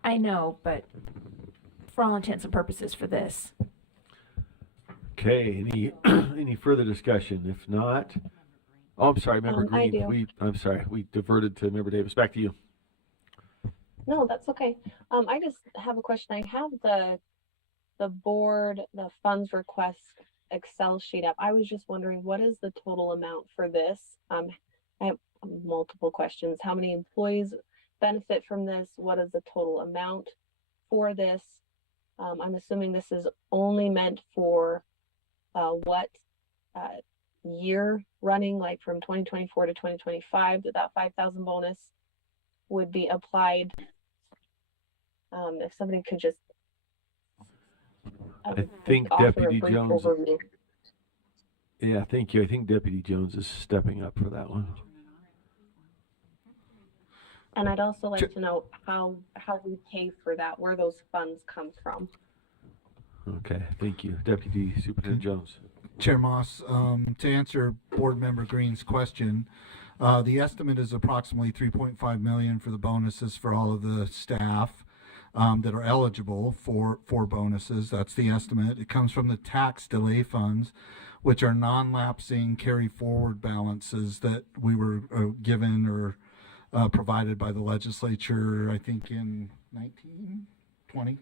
I know, but for all intents and purposes for this. Okay, any further discussion? If not, oh, I'm sorry, Member Green. I'm sorry, we diverted to Member Davis. Back to you. No, that's okay. I just have a question. I have the board, the funds request Excel sheet up. I was just wondering, what is the total amount for this? I have multiple questions. How many employees benefit from this? What is the total amount for this? I'm assuming this is only meant for what year running, like from 2024 to 2025, that 5,000 bonus would be applied. If somebody could just I think offer a Deputy brief Jones. overview. Yeah, thank you. I think Deputy Jones is stepping up for that one. And I'd also like to know how we pay for that, where those funds come from. Okay, thank you. Deputy Superintendent Jones. Chair Moss, to answer Board Member Green's question, the estimate is approximately $3.5 million for the bonuses for all of the staff that are eligible for bonuses. That's the estimate. It comes from the tax delay funds, which are non-lapsing carry forward balances that we were given or provided by the legislature, I think in 2020.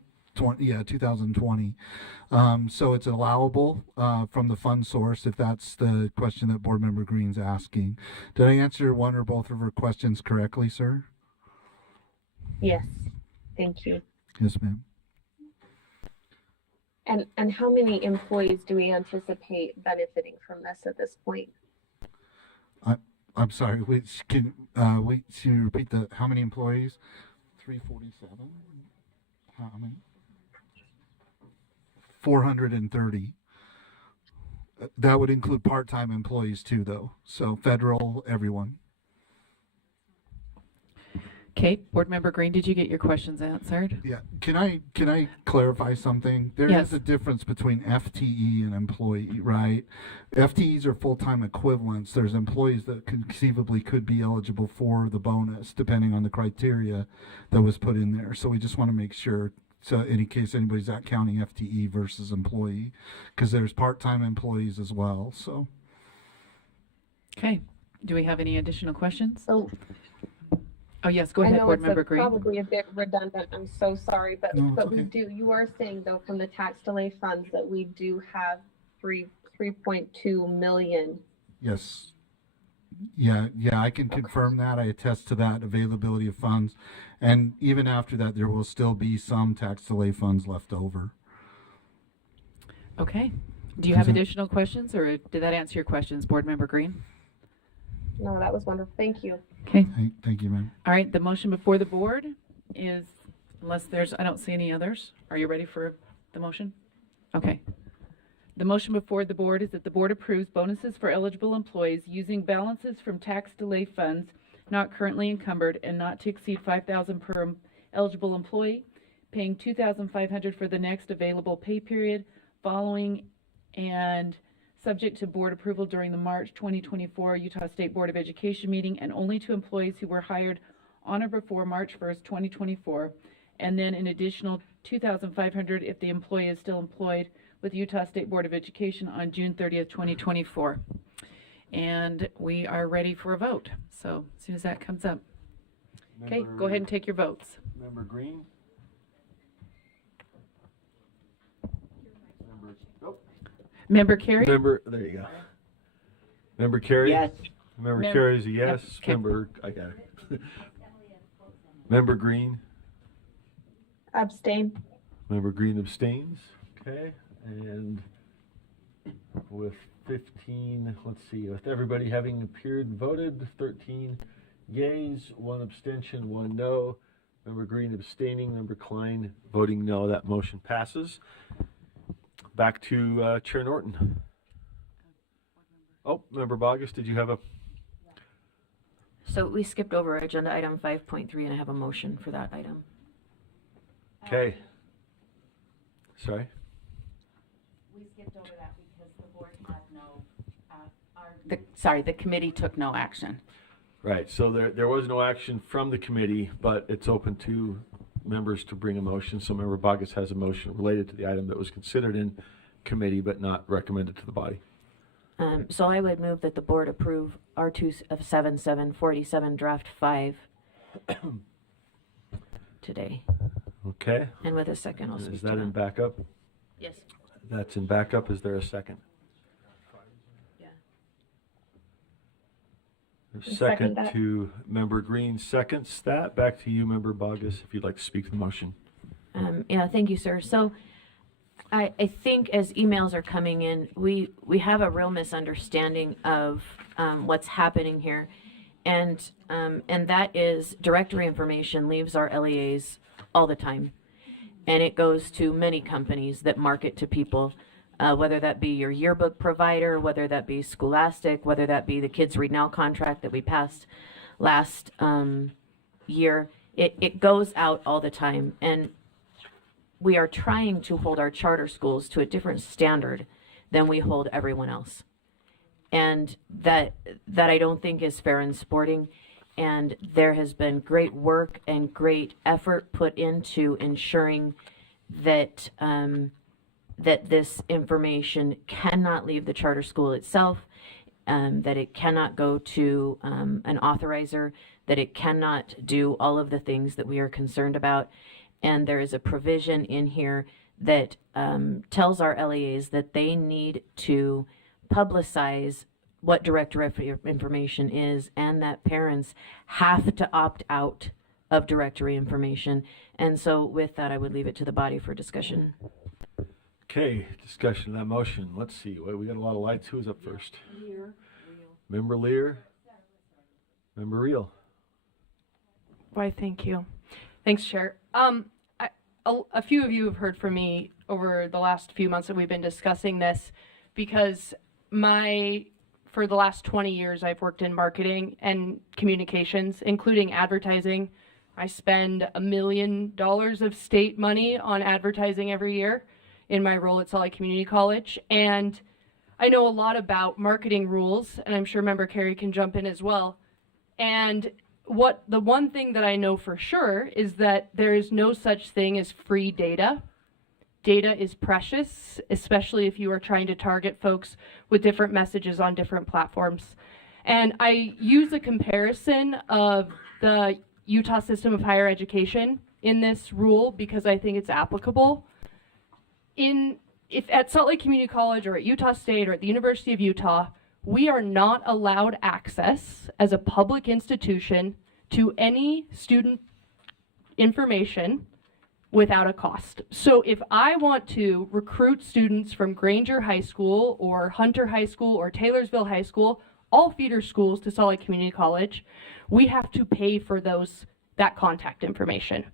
So it's allowable from the fund source, if that's the question that Board Member Green's asking. Did I answer one or both of her questions correctly, sir? Yes, thank you. Yes, ma'am. And how many employees do we anticipate benefiting from this at this point? I'm sorry, can you repeat how many employees? 347? How many? 430. That would include part-time employees too, though. So federal, everyone. Okay, Board Member Green, did you get your questions answered? Yeah. Can I clarify something? There Yes. is a difference between FTE and employee, right? FTEs are full-time equivalents. There's employees that conceivably could be eligible for the bonus, depending on the criteria that was put in there. So we just want to make sure. So in case anybody's not counting FTE versus employee, because there's part-time employees as well, so. Okay, do we have any additional questions? So, oh yes, go ahead, Board Member Green. Probably a bit redundant, I'm so sorry, but, No, it's we okay. you are saying though from the tax delay funds that we do have 3.2 million. Yes. Yeah, I can confirm that. I attest to that availability of funds. And even after that, there will still be some tax delay funds left over. Okay, do you have additional questions, or did that answer your questions, Board Member Green? No, that was wonderful. Thank you. Okay. Thank you, ma'am. All right, the motion before the board is, unless I don't see any others. Are you ready for the motion? Okay. The motion before the board is that the board approves bonuses for eligible employees using balances from tax delay funds not currently encumbered and not to exceed $5,000 per eligible employee, paying $2,500 for the next available pay period following and subject to board approval during the March 2024 Utah State Board of Education meeting, and only to employees who were hired on or before March 1st, 2024, and then an additional $2,500 if the employee is still employed with Utah State Board of Education on June 30th, 2024. And we are ready for a vote. So as soon as that comes up. Okay, go ahead and take your votes. Member Green? Member Carey? There you go. Member Carey? Yes. Member Carey is a yes. Okay. I got it. Member Green? Abstain. Member Green abstains. Okay, and with 15, let's see, with everybody having appeared and voted, 13 yeas, 1 abstention, 1 no. Member Green abstaining, Member Klein voting no. That motion passes. Back to Chair Norton. Oh, Member Bogus, did you have a? So we skipped over agenda item 5.3, and I have a motion for that item. Okay. Sorry? We skipped over that because the board had no, the committee took no action. Right, so there was no action from the committee, but it's open to members to bring a motion. So Member Bogus has a motion related to the item that was considered in committee but not recommended to the body. So I would move that the board approve R2 of 7747 draft 5 today. Okay. And with a second, I'll speak Is to that in backup? Yes. That's in backup. Is there a second? Yeah. There's Second second that. to Member Green seconds that. Back to you, Member Bogus, if you'd like to speak to the motion. Yeah, thank you, sir. So I think as emails are coming in, we have a real misunderstanding of what's happening here. And that is directory information leaves our LEAs all the time. and it goes to many companies that market to people, whether that be your yearbook provider, whether that be Scholastic, whether that be the Kids Read Now contract that we passed last year. It goes out all the time, and we are trying to hold our charter schools to a different standard than we hold everyone else. And that I don't think is fair and sporting. And there has been great work and great effort put into ensuring that that this information cannot leave the charter school itself, that it cannot go to an authorizer, that it cannot do all of the things that we are concerned about. And there is a provision in here that tells our LEAs that they need to publicize what directory information is, and that parents have to opt out of directory information. And so with that, I would leave it to the body for discussion. Okay, discussion on that motion. Let's see. Well, we got a lot of lights. Who's up first? Member Lear. Member Reel. Why, thank you. Thanks, Chair. A few of you have heard from me over the last few months that we've been discussing this, because for the last 20 years, I've worked in marketing and communications, including advertising. I spend $1 million of state money on advertising every year in my role at Salt Lake Community College. And I know a lot about marketing rules, and I'm sure Member Carey can jump in as well. And the one thing that I know for sure is that there is no such thing as free data. Data is precious, especially if you are trying to target folks with different messages on different platforms. And I use a comparison of the Utah system of higher education in this rule because I think it's applicable. If at Salt Lake Community College or at Utah State or at the University of Utah, we are not allowed access as a public institution to any student information without a cost. So if I want to recruit students from Granger High School or Hunter High School or Taylorsville High School, all feeder schools to Salt Lake Community College, we have to pay for that contact information.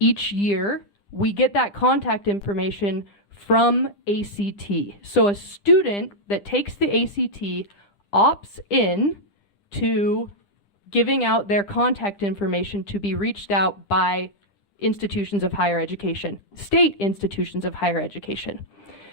Each year, we get that contact information from ACT. So a student that takes the ACT opts in to giving out their contact information to be reached out by institutions of higher education, state institutions of higher education.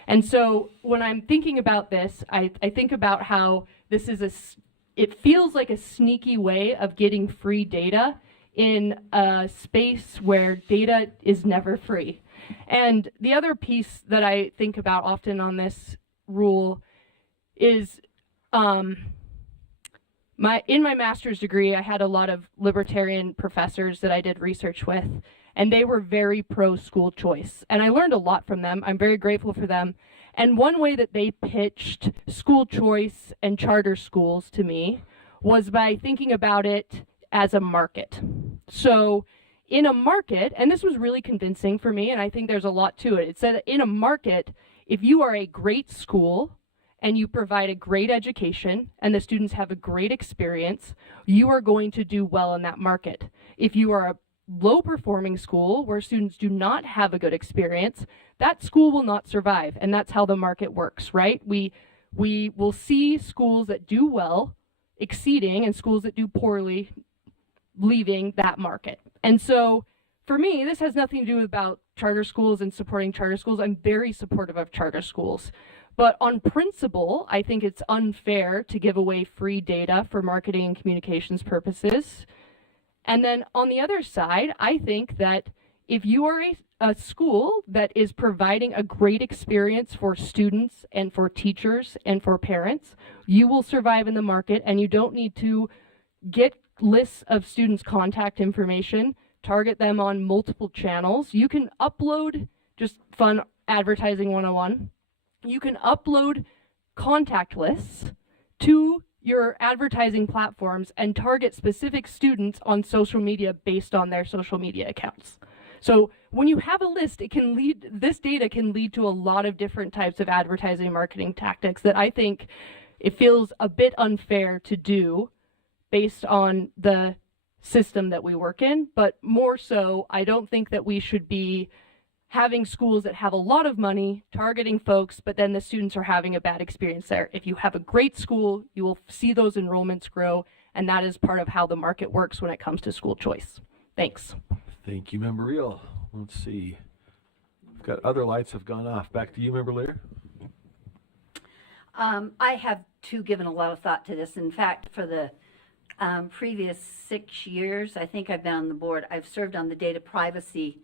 And so when I'm thinking about this, I think about how this is it feels like a sneaky way of getting free data in a space where data is never free. And the other piece that I think about often on this rule is in my master's degree, I had a lot of libertarian professors that I did research with, and they were very pro school choice. And I learned a lot from them. I'm very grateful for them. And one way that they pitched school choice and charter schools to me was by thinking about it as a market. So in a market, and this was really convincing for me, and I think there's a lot to it. It said that in a market, if you are a great school and you provide a great education and the students have a great experience, you are going to do well in that market. If you are a low-performing school where students do not have a good experience, that school will not survive, and that's how the market works, right? We will see schools that do well exceeding and schools that do poorly leaving that market. And so for me, this has nothing to do about charter schools and supporting charter schools. I'm very supportive of charter schools. But on principle, I think it's unfair to give away free data for marketing and communications purposes. And then on the other side, I think that if you are a school that is providing a great experience for students and for teachers and for parents, you will survive in the market, and you don't need to get lists of students' contact information, target them on multiple channels. You can upload, just fun advertising 101, you can upload contact lists to your advertising platforms and target specific students on social media based on their social media accounts. So when you have a list, this data can lead to a lot of different types of advertising and marketing tactics that I think it feels a bit unfair to do based on the system that we work in. But more so, I don't think that we should be having schools that have a lot of money targeting folks, but then the students are having a bad experience there. If you have a great school, you will see those enrollments grow, and that is part of how the market works when it comes to school choice. Thanks. Thank you, Member Reel. Let's see. We've got other lights have gone off. Back to you, Member Lear. I have too given a lot of thought to this. In fact, for the previous 6 years, I think I've been on the board. I've served on the data privacy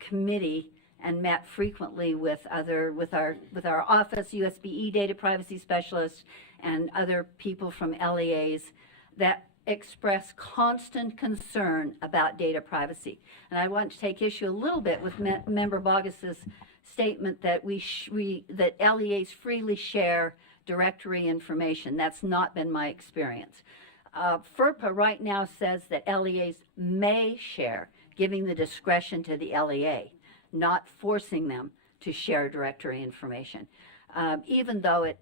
committee and met frequently with our office, USBE data privacy specialists, and other people from LEAs that express constant concern about data privacy. And I want to take issue a little bit with Member Bogus's statement that that LEAs freely share directory information. That's not been my experience. FERPA right now says that LEAs may share, giving the discretion to the LEA, not forcing them to share directory information. Even though it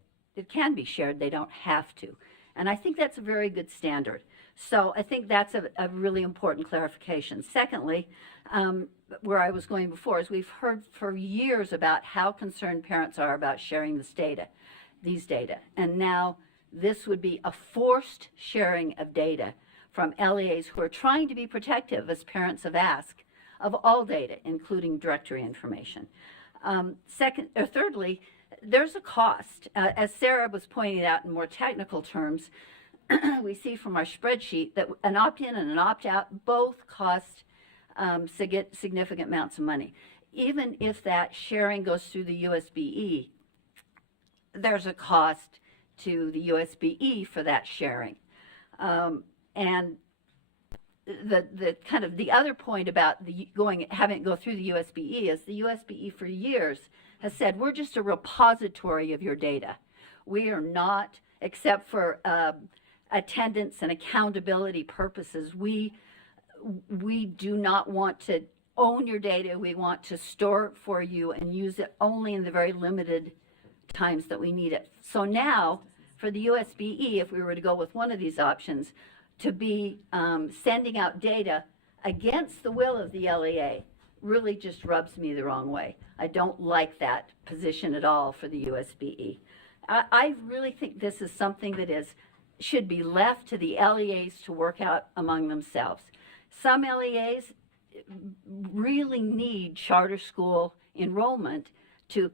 can be shared, they don't have to. And I think that's a very good standard. So I think that's a really important clarification. Secondly, where I was going before is we've heard for years about how concerned parents are about sharing these data. And now this would be a forced sharing of data from LEAs who are trying to be protective, as parents have asked, of all data, including directory information. Thirdly, there's a cost. As Sarah was pointing out in more technical terms, we see from our spreadsheet that an opt-in and an opt-out both cost significant amounts of money. Even if that sharing goes through the USBE, there's a cost to the USBE for that sharing. And the other point about having it go through the USBE is the USBE for years has said, we're just a repository of your data. We are not, except for attendance and accountability purposes, we do not want to own your data. We want to store it for you and use it only in the very limited times that we need it. So now, for the USBE, if we were to go with one of these options, to be sending out data against the will of the LEA really just rubs me the wrong way. I don't like that position at all for the USBE. I really think this is something that should be left to the LEAs to work out among themselves. Some LEAs really need charter school enrollment to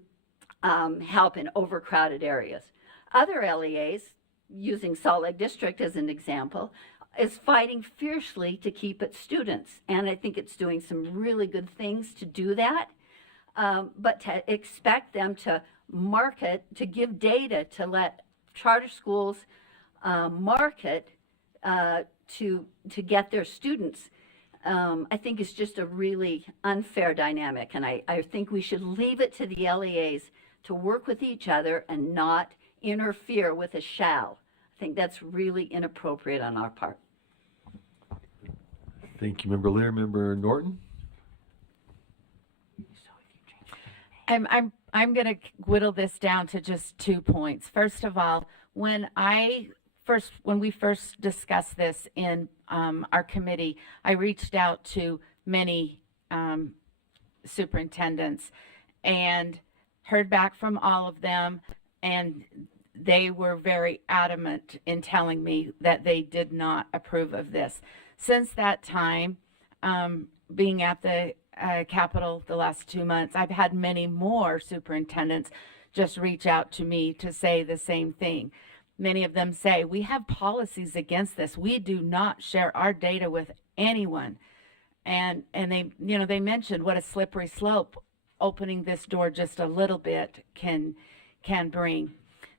help in overcrowded areas. Other LEAs, using Salt Lake District as an example, is fighting fiercely to keep its students. And I think it's doing some really good things to do that. But to expect them to market, to give data, to let charter schools market to get their students, I think is just a really unfair dynamic. And I think we should leave it to the LEAs to work with each other and not interfere with a shall. I think that's really inappropriate on our part. Thank you, Member Lear. Member Norton? I'm going to whittle this down to just 2 points. First of all, when we first discussed this in our committee, I reached out to many superintendents and heard back from all of them, and they were very adamant in telling me that they did not approve of this. Since that time, being at the Capitol the last 2 months, I've had many more superintendents just reach out to me to say the same thing. Many of them say, we have policies against this. We do not share our data with anyone. And they mentioned what a slippery slope opening this door just a little bit can bring.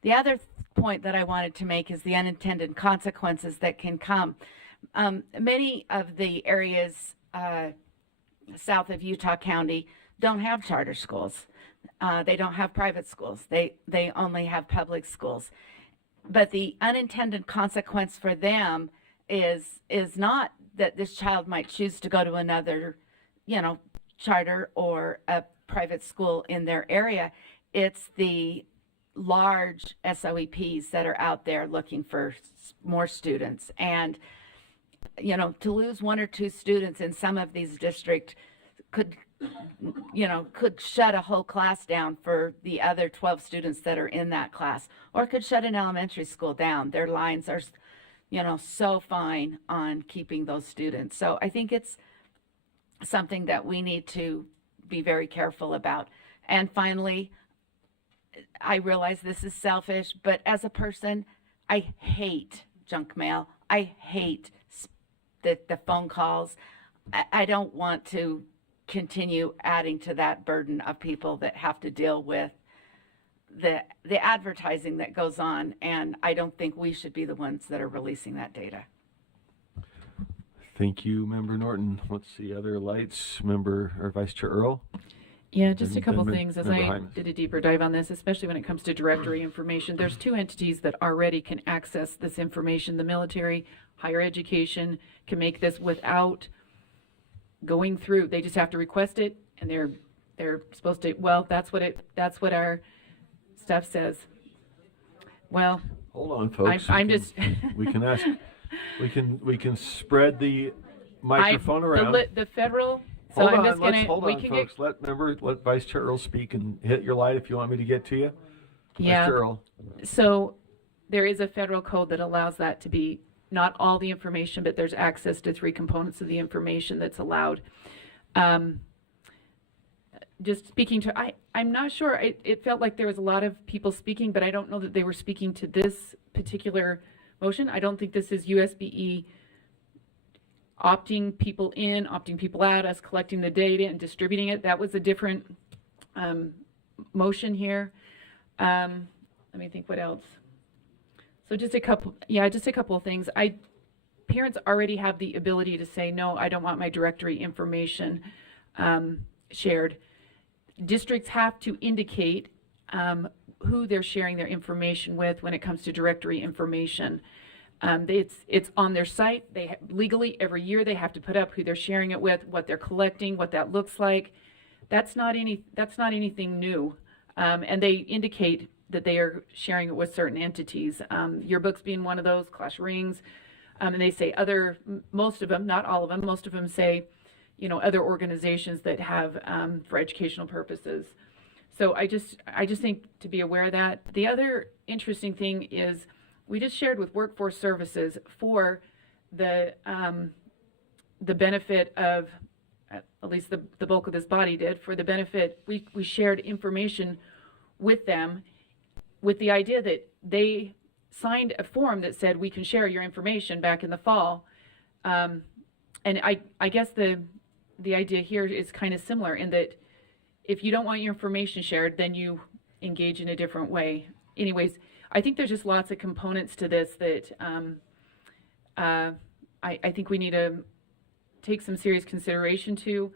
The other point that I wanted to make is the unintended consequences that can come. Many of the areas south of Utah County don't have charter schools. They don't have private schools. They only have public schools. But the unintended consequence for them is not that this child might choose to go to another, charter or a private school in their area. It's the large SOEPs that are out there looking for more students. And, to lose 1 or 2 students in some of these districts could could shut a whole class down for the other 12 students that are in that class, or could shut an elementary school down. Their lines are, so fine on keeping those students. So I think it's something that we need to be very careful about. And finally, I realize this is selfish, but as a person, I hate junk mail. I hate the phone calls. I don't want to continue adding to that burden of people that have to deal with the advertising that goes on, and I don't think we should be the ones that are releasing that data. Thank you, Member Norton. What's the other lights? Member or Vice Chair Earl? Yeah, just a couple Then things as Member I Hymas. did a deeper dive on this, especially when it comes to directory information. There's two entities that already can access this information. The military, higher education can make this without going through. They just have to request it, and they're supposed to. Well, that's what our stuff says. Well, Hold on, folks. I'm We just. can- we can ask. We can spread the microphone around. The federal. So Hold I'm on, just gonna. hold we on, can folks. Let Vice Chair Earl speak and hit your light if you want me to get to you. Yeah. Vice Chair Earl. So there is a federal code that allows that to be not all the information, but there's access to 3 components of the information that's allowed. Just speaking to, I'm not sure, it felt like there was a lot of people speaking, but I don't know that they were speaking to this particular motion. I don't think this is USBE opting people in, opting people out, us collecting the data and distributing it. That was a different motion here. Let me think what else. So just a couple of things. Parents already have the ability to say, no, I don't want my directory information shared. Districts have to indicate who they're sharing their information with when it comes to directory information. It's on their site. Legally every year they have to put up who they're sharing it with, what they're collecting, what that looks like. That's not anything new, and they indicate that they are sharing it with certain entities. Yearbooks being one of those, class rings, and they say most of them, not all of them, most of them say, other organizations that have for educational purposes. So I just think to be aware of that. The other interesting thing is we just shared with Workforce Services for the benefit of, at least the bulk of this body did, for the benefit, we shared information with them with the idea that they signed a form that said we can share your information back in the fall. And I guess the idea here is kind of similar in that if you don't want your information shared, then you engage in a different way. Anyways, I think there's just lots of components to this that I think we need to take some serious consideration to.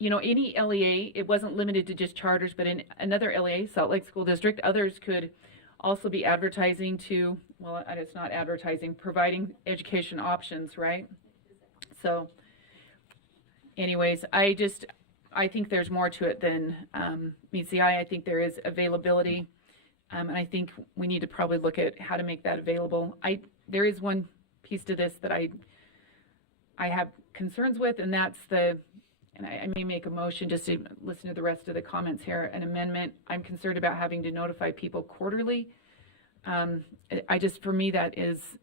Any LEA, it wasn't limited to just charters, but in another LEA, Salt Lake School District, others could also be advertising to, well, it's not advertising, providing education options, right? So anyways, I think there's more to it than meets the eye. I think there is availability, and I think we need to probably look at how to make that available. There is one piece to this that I have concerns with, and that's and I may make a motion just to listen to the rest of the comments here, an amendment. I'm concerned about having to notify people quarterly. For me, that is,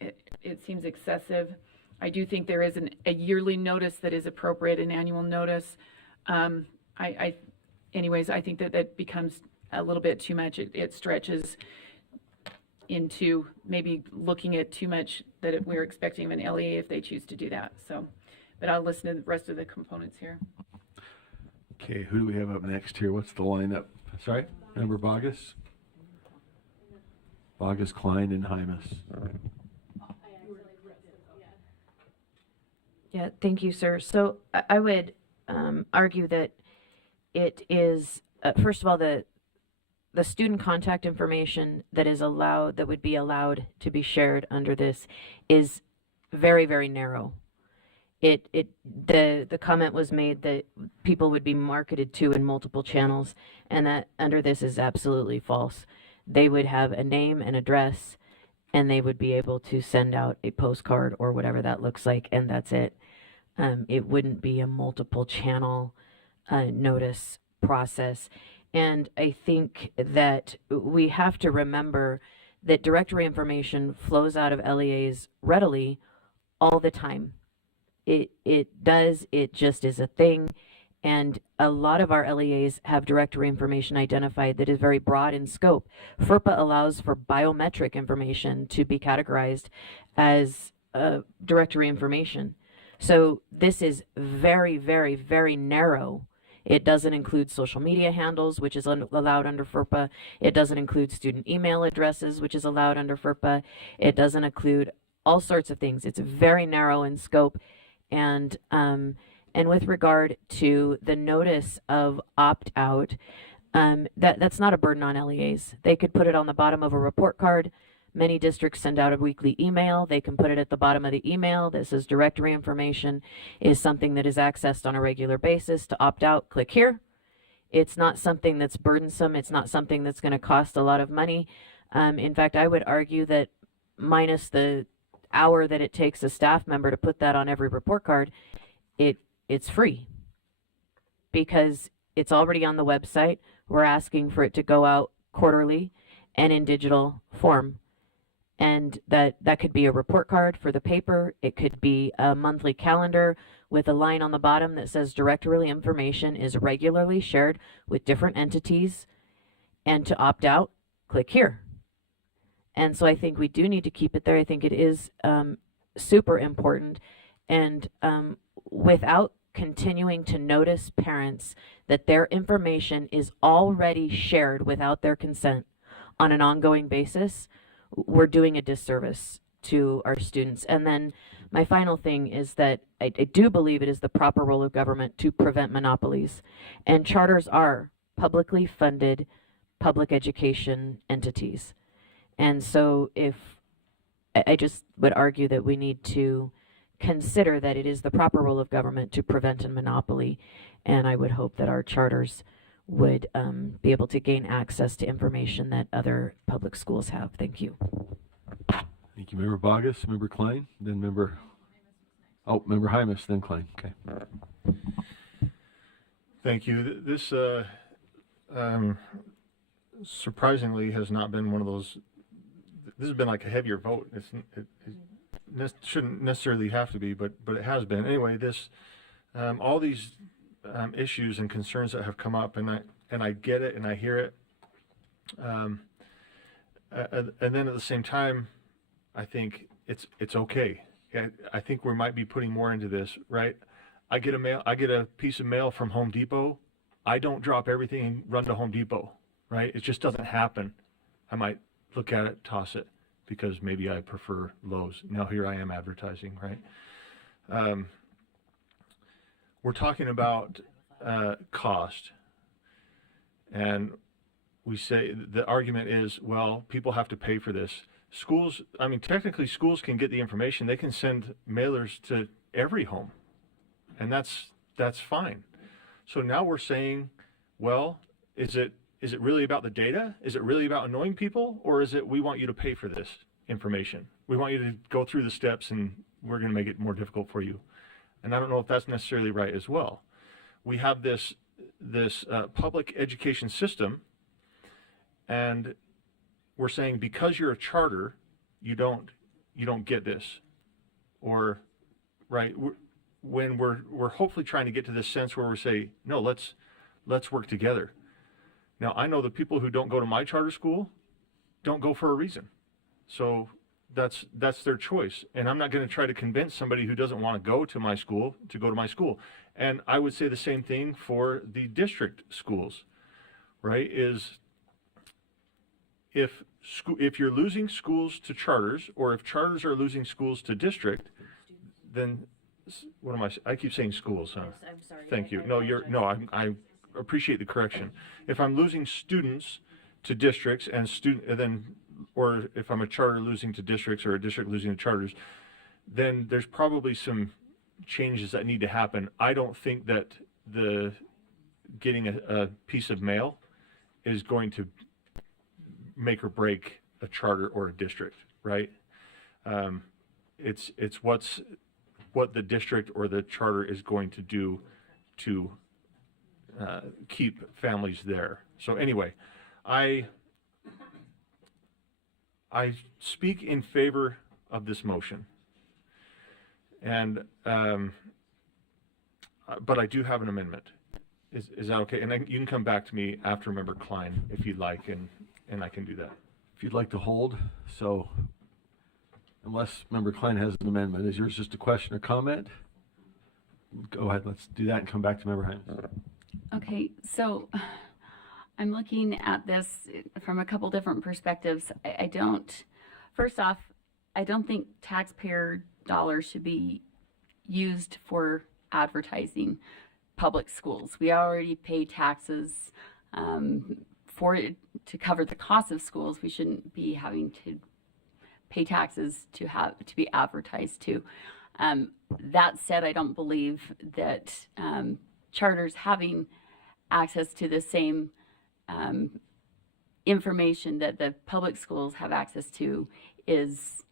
it seems excessive. I do think there is a yearly notice that is appropriate, an annual notice. Anyways, I think that becomes a little bit too much. It stretches into maybe looking at too much that we're expecting of an LEA if they choose to do that. So, but I'll listen to the rest of the components here. Okay, who do we have up next here? What's the lineup? Sorry, Member Bogus? Bogus, Klein, and Hymas. Yeah, thank you, sir. So I would argue that it is, first of all, the student contact information that would be allowed to be shared under this is very, very narrow. The comment was made that people would be marketed to in multiple channels, and that under this is absolutely false. They would have a name and address, and they would be able to send out a postcard or whatever that looks like, and that's it. It wouldn't be a multiple channel notice process. And I think that we have to remember that directory information flows out of LEAs readily all the time. It does, it just is a thing. And a lot of our LEAs have directory information identified that is very broad in scope. FERPA allows for biometric information to be categorized as directory information. So this is very, very, very narrow. It doesn't include social media handles, which is allowed under FERPA. It doesn't include student email addresses, which is allowed under FERPA. It doesn't include all sorts of things. It's very narrow in scope. And with regard to the notice of opt-out, that's not a burden on LEAs. They could put it on the bottom of a report card. Many districts send out a weekly email. They can put it at the bottom of the email. This is directory information, is something that is accessed on a regular basis. To opt out, click here. It's not something that's burdensome. It's not something that's going to cost a lot of money. In fact, I would argue that minus the hour that it takes a staff member to put that on every report card, it's free because it's already on the website. We're asking for it to go out quarterly and in digital form. And that could be a report card for the paper. It could be a monthly calendar with a line on the bottom that says directory information is regularly shared with different entities. And to opt out, click here. And so I think we do need to keep it there. I think it is super important. And without continuing to notice parents that their information is already shared without their consent on an ongoing basis, we're doing a disservice to our students. And then my final thing is that I do believe it is the proper role of government to prevent monopolies. And charters are publicly funded public education entities. And so I just would argue that we need to consider that it is the proper role of government to prevent a monopoly. And I would hope that our charters would be able to gain access to information that other public schools have. Thank you. Thank you, Member Bogus, Member Klein, then Member Hymas, then Klein. Okay. Thank you. This surprisingly has not been one of those. This has been like a heavier vote. It shouldn't necessarily have to be, but it has been. Anyway, this all these issues and concerns that have come up, and I get it and I hear it, and then at the same time, I think it's okay. I think we might be putting more into this, right? I get a piece of mail from Home Depot. I don't drop everything and run to Home Depot, right? It just doesn't happen. I might look at it, toss it, because maybe I prefer Lowe's. Now here I am advertising, right? We're talking about cost, and we say the argument is, well, people have to pay for this. Schools, I mean, technically schools can get the information. They can send mailers to every home, and that's fine. So now we're saying, well, is it really about the data? Is it really about annoying people? Or is it we want you to pay for this information? We want you to go through the steps and we're going to make it more difficult for you. And I don't know if that's necessarily right as well. We have this public education system, and we're saying because you're a charter, you don't get this. Or, right, when we're hopefully trying to get to this sense where we say, no, let's work together. Now, I know the people who don't go to my charter school don't go for a reason. So that's their choice. And I'm not going to try to convince somebody who doesn't want to go to my school to go to my school. And I would say the same thing for the district schools, right? Is if you're losing schools to charters, or if charters are losing schools to district, then what am I keep saying schools, huh? Yes, I'm sorry. Thank you. I appreciate the correction. If I'm losing students to districts or if I'm a charter losing to districts or a district losing to charters, then there's probably some changes that need to happen. I don't think that getting a piece of mail is going to make or break a charter or a district, right? It's what's what the district or the charter is going to do to keep families there. So anyway, I speak in favor of this motion, and but I do have an amendment. Is that okay? And then you can come back to me after Member Klein if you'd like, and I can do that. If you'd like to hold, so unless Member Klein has an amendment, is yours just a question or comment? Go ahead, let's do that and come back to Member Hyman. Okay, so I'm looking at this from a couple different perspectives. I don't, first off, I don't think taxpayer dollars should be used for advertising public schools. We already pay taxes to cover the cost of schools. We shouldn't be having to pay taxes to be advertised to. That said, I don't believe that charters having access to the same information that the public schools have access to is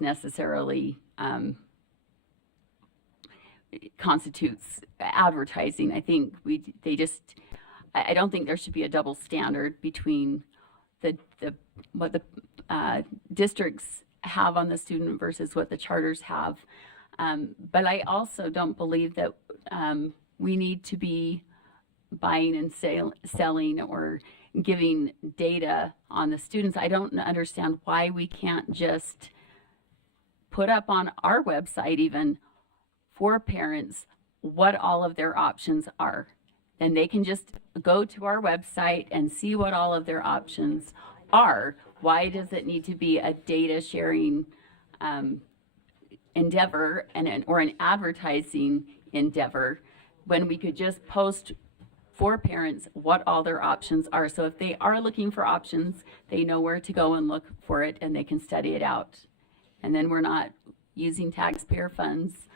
necessarily constitutes advertising. I think I don't think there should be a double standard between what the districts have on the student versus what the charters have. But I also don't believe that we need to be buying and selling or giving data on the students. I don't understand why we can't just put up on our website even for parents what all of their options are. And they can just go to our website and see what all of their options are. Why does it need to be a data sharing endeavor or an advertising endeavor when we could just post for parents what all their options are? So if they are looking for options, they know where to go and look for it, and they can study it out. And then we're not using taxpayer funds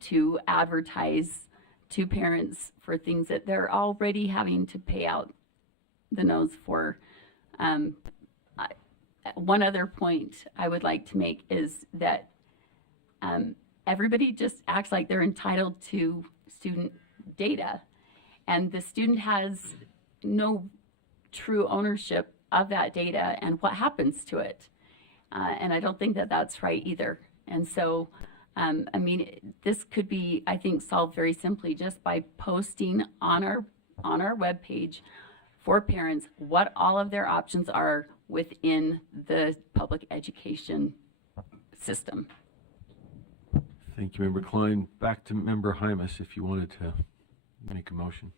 to advertise to parents for things that they're already having to pay out the nose for. One other point I would like to make is that everybody just acts like they're entitled to student data, and the student has no true ownership of that data and what happens to it. And I don't think that that's right either. And so, I mean, this could be, I think, solved very simply just by posting on our webpage for parents what all of their options are within the public education system. Thank you, Member Klein. Back to Member Hymas if you wanted to make a motion.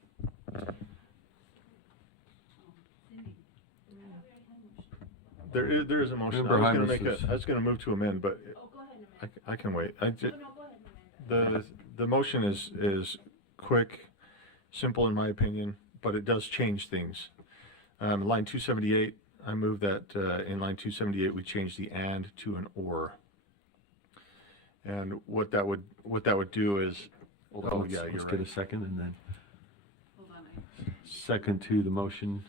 There is a motion. Member I Hymas was going to move to amend, but I can wait. The motion is quick, simple in my opinion, but it does change things. Line 278, I move that in line 278 we change the and to an or. And what that would do is, let's get a second, and then second to the motion.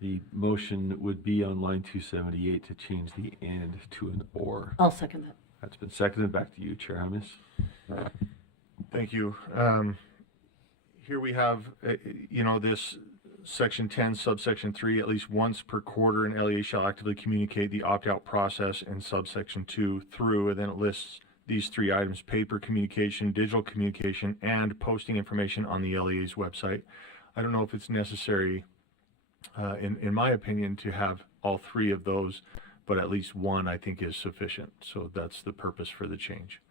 The motion would be on line 278 to change the and to an or. I'll second that. That's been seconded. Back to you, Chair Hymas. Thank you. Here we have, this section 10, subsection 3, at least once per quarter, an LEA shall actively communicate the opt-out process in subsection 2 through, and then it lists these 3 items: paper communication, digital communication, and posting information on the LEA's website. I don't know if it's necessary, in my opinion, to have all 3 of those, but at least one I think is sufficient. So that's the purpose for the change.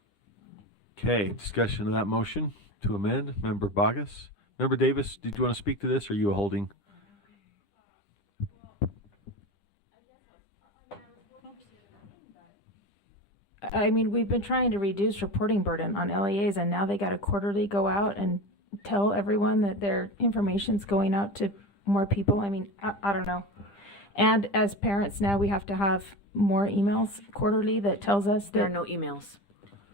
Okay, discussion of that motion to amend. Member Bogus. Member Davis, did you want to speak to this, or are you holding? I mean, we've been trying to reduce reporting burden on LEAs, and now they got to quarterly go out and tell everyone that their information's going out to more people. I mean, I don't know. And as parents now, we have to have more emails quarterly that tells us that There are no emails.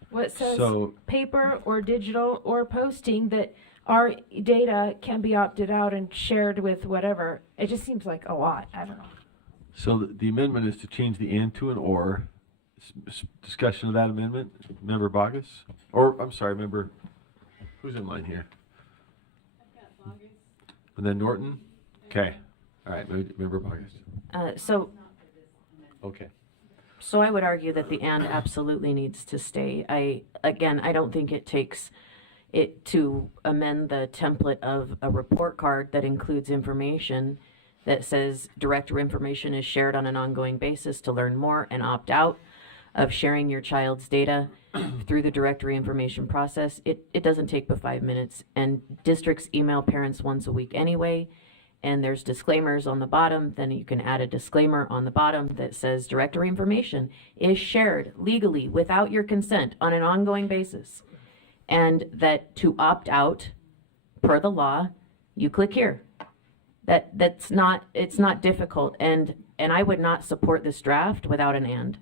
what says So- paper or digital or posting that our data can be opted out and shared with whatever. It just seems like a lot. I don't know. So the amendment is to change the and to an or, Discussion of that amendment, Member Bogus? Or, I'm sorry, Member, who's in line here? And then Norton? Okay. All right, Member Bogus. Okay. So I would argue that the and absolutely needs to stay. I don't think it takes it to amend the template of a report card that includes information that says director information is shared on an ongoing basis to learn more and opt out of sharing your child's data through the directory information process. It doesn't take but 5 minutes, and districts email parents once a week anyway, and there's disclaimers on the bottom. Then you can add a disclaimer on the bottom that says directory information is shared legally without your consent on an ongoing basis, and that to opt out per the law, you click here. It's not difficult, and I would not support this draft without an and.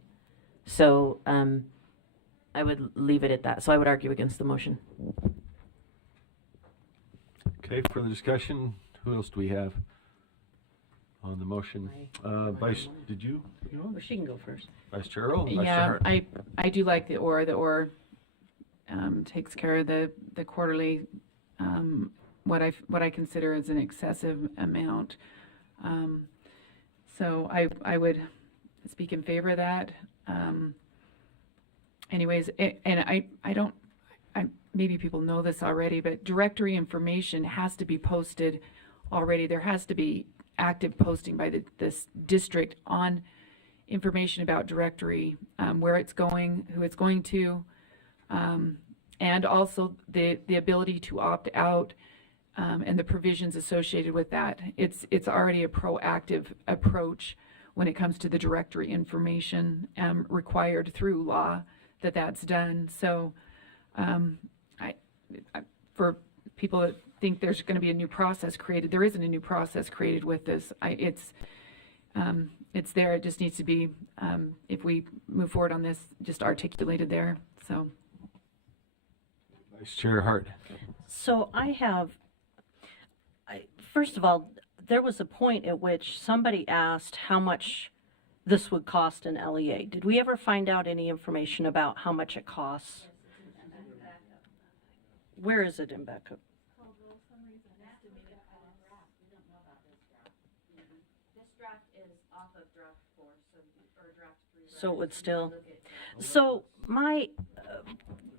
So I would leave it at that. So I would argue against the motion. Okay, further discussion? Who else do we have on the motion? Vice, did you? Well, she can go first. Vice Chair Earl? Vice Chair Yeah, Hart. I do like the or takes care of the quarterly, what I consider as an excessive amount. So I would speak in favor of that. Anyways, and maybe people know this already, but directory information has to be posted already. There has to be active posting by this district on information about directory, where it's going, who it's going to, and also the ability to opt out, and the provisions associated with that. It's already a proactive approach when it comes to the directory information, required through law that's done. So for people that think there's going to be a new process created, there isn't a new process created with this. It's there. It just needs to be, if we move forward on this, just articulated there. So, Vice Chair Hart. So first of all, there was a point at which somebody asked how much this would cost in LEA. Did we ever find out any information about how much it costs? Where is it in backup? So it would still,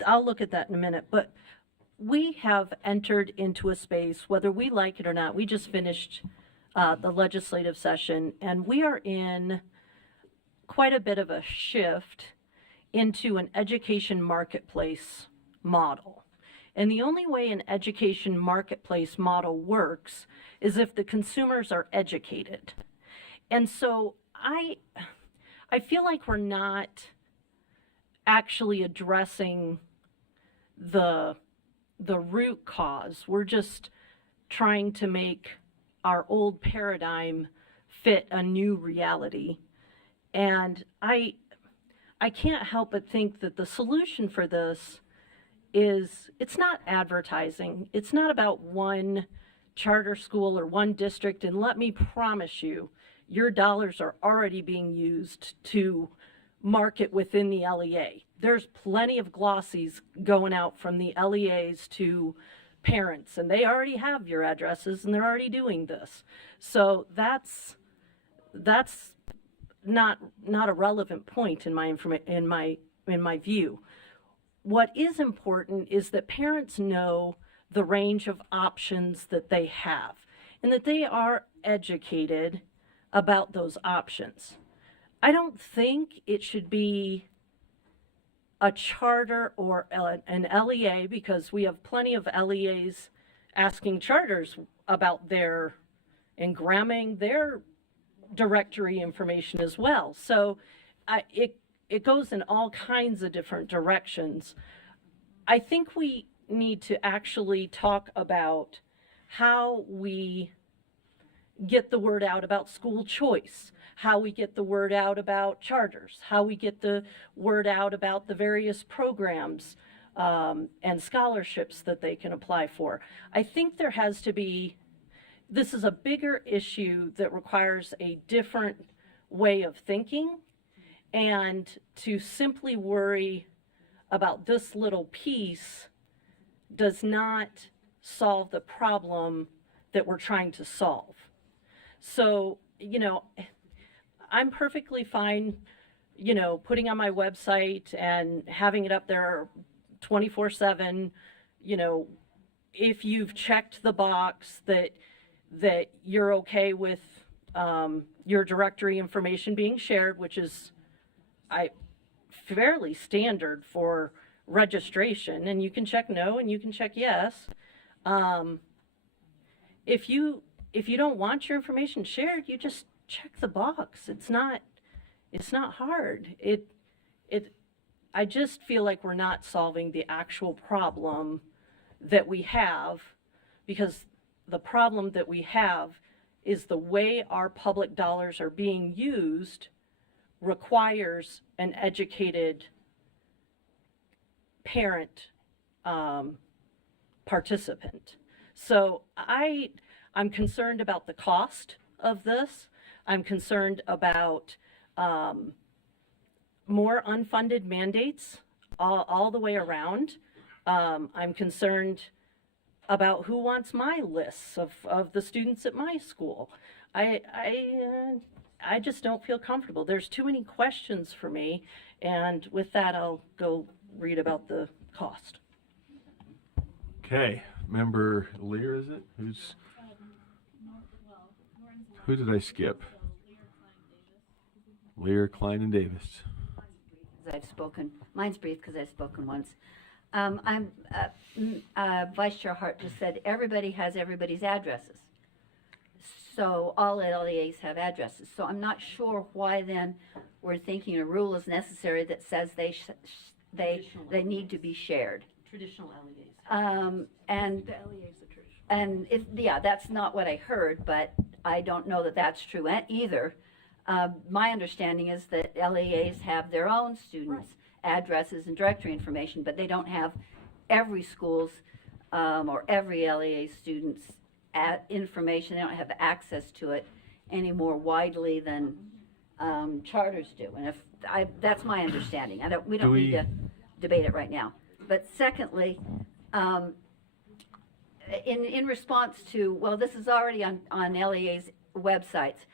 I'll look at that in a minute, but we have entered into a space, whether we like it or not. We just finished the legislative session, and we are in quite a bit of a shift into an education marketplace model. And the only way an education marketplace model works is if the consumers are educated. And so I feel like we're not actually addressing the root cause. We're just trying to make our old paradigm fit a new reality. And I can't help but think that the solution for this is, it's not advertising. It's not about one charter school or one district. And let me promise you, your dollars are already being used to market within the LEA. There's plenty of glossies going out from the LEAs to parents, and they already have your addresses, and they're already doing this. So that's not a relevant point in my view. What is important is that parents know the range of options that they have, and that they are educated about those options. I don't think it should be a charter or an LEA, because we have plenty of LEAs asking charters about and gramming their directory information as well. So it goes in all kinds of different directions. I think we need to actually talk about how we get the word out about school choice, how we get the word out about charters, how we get the word out about the various programs and scholarships that they can apply for. I think there has to be, this is a bigger issue that requires a different way of thinking. And to simply worry about this little piece does not solve the problem that we're trying to solve. So, you know, I'm perfectly fine, you know, putting on my website and having it up there 24/7, you know, if you've checked the box that you're okay with your directory information being shared, which is fairly standard for registration, and you can check no and you can check yes. If you don't want your information shared, you just check the box. It's not hard. I just feel like we're not solving the actual problem that we have, because the problem that we have is the way our public dollars are being used requires an educated parent participant. So I'm concerned about the cost of this. I'm concerned about more unfunded mandates all the way around. I'm concerned about who wants my lists of the students at my school. I just don't feel comfortable. There's too many questions for me, and with that, I'll go read about the cost. Okay, member Lear, is it? Who did I skip? Lear, Klein, and Davis. I've spoken. Mine's brief because I've spoken once. Vice Chair Hart just said everybody has everybody's addresses. So all LEAs have addresses. So I'm not sure why then we're thinking a rule is necessary that says they need to be shared. Traditional LEAs. And The LEAs are traditional. And that's not what I heard, but I don't know that that's true either. My understanding is that LEAs have their own students' addresses and directory information, but they don't have every school's or every LEA student's information. They don't have access to it any more widely than charters do. And that's my understanding. We don't need to debate it right now. But secondly, in response to, well, this is already on LEA's websites.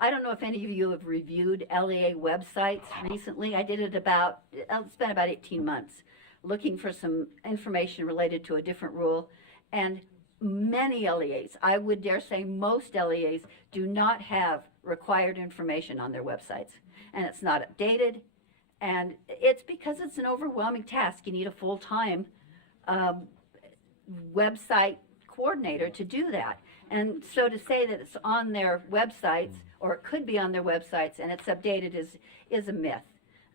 I don't know if any of you have reviewed LEA websites recently. I did it it's been about 18 months, looking for some information related to a different rule. And many LEAs, I would dare say most LEAs, do not have required information on their websites. And it's not updated. And it's because it's an overwhelming task. You need a full-time website coordinator to do that. And so to say that it's on their websites, or it could be on their websites, and it's updated is a myth.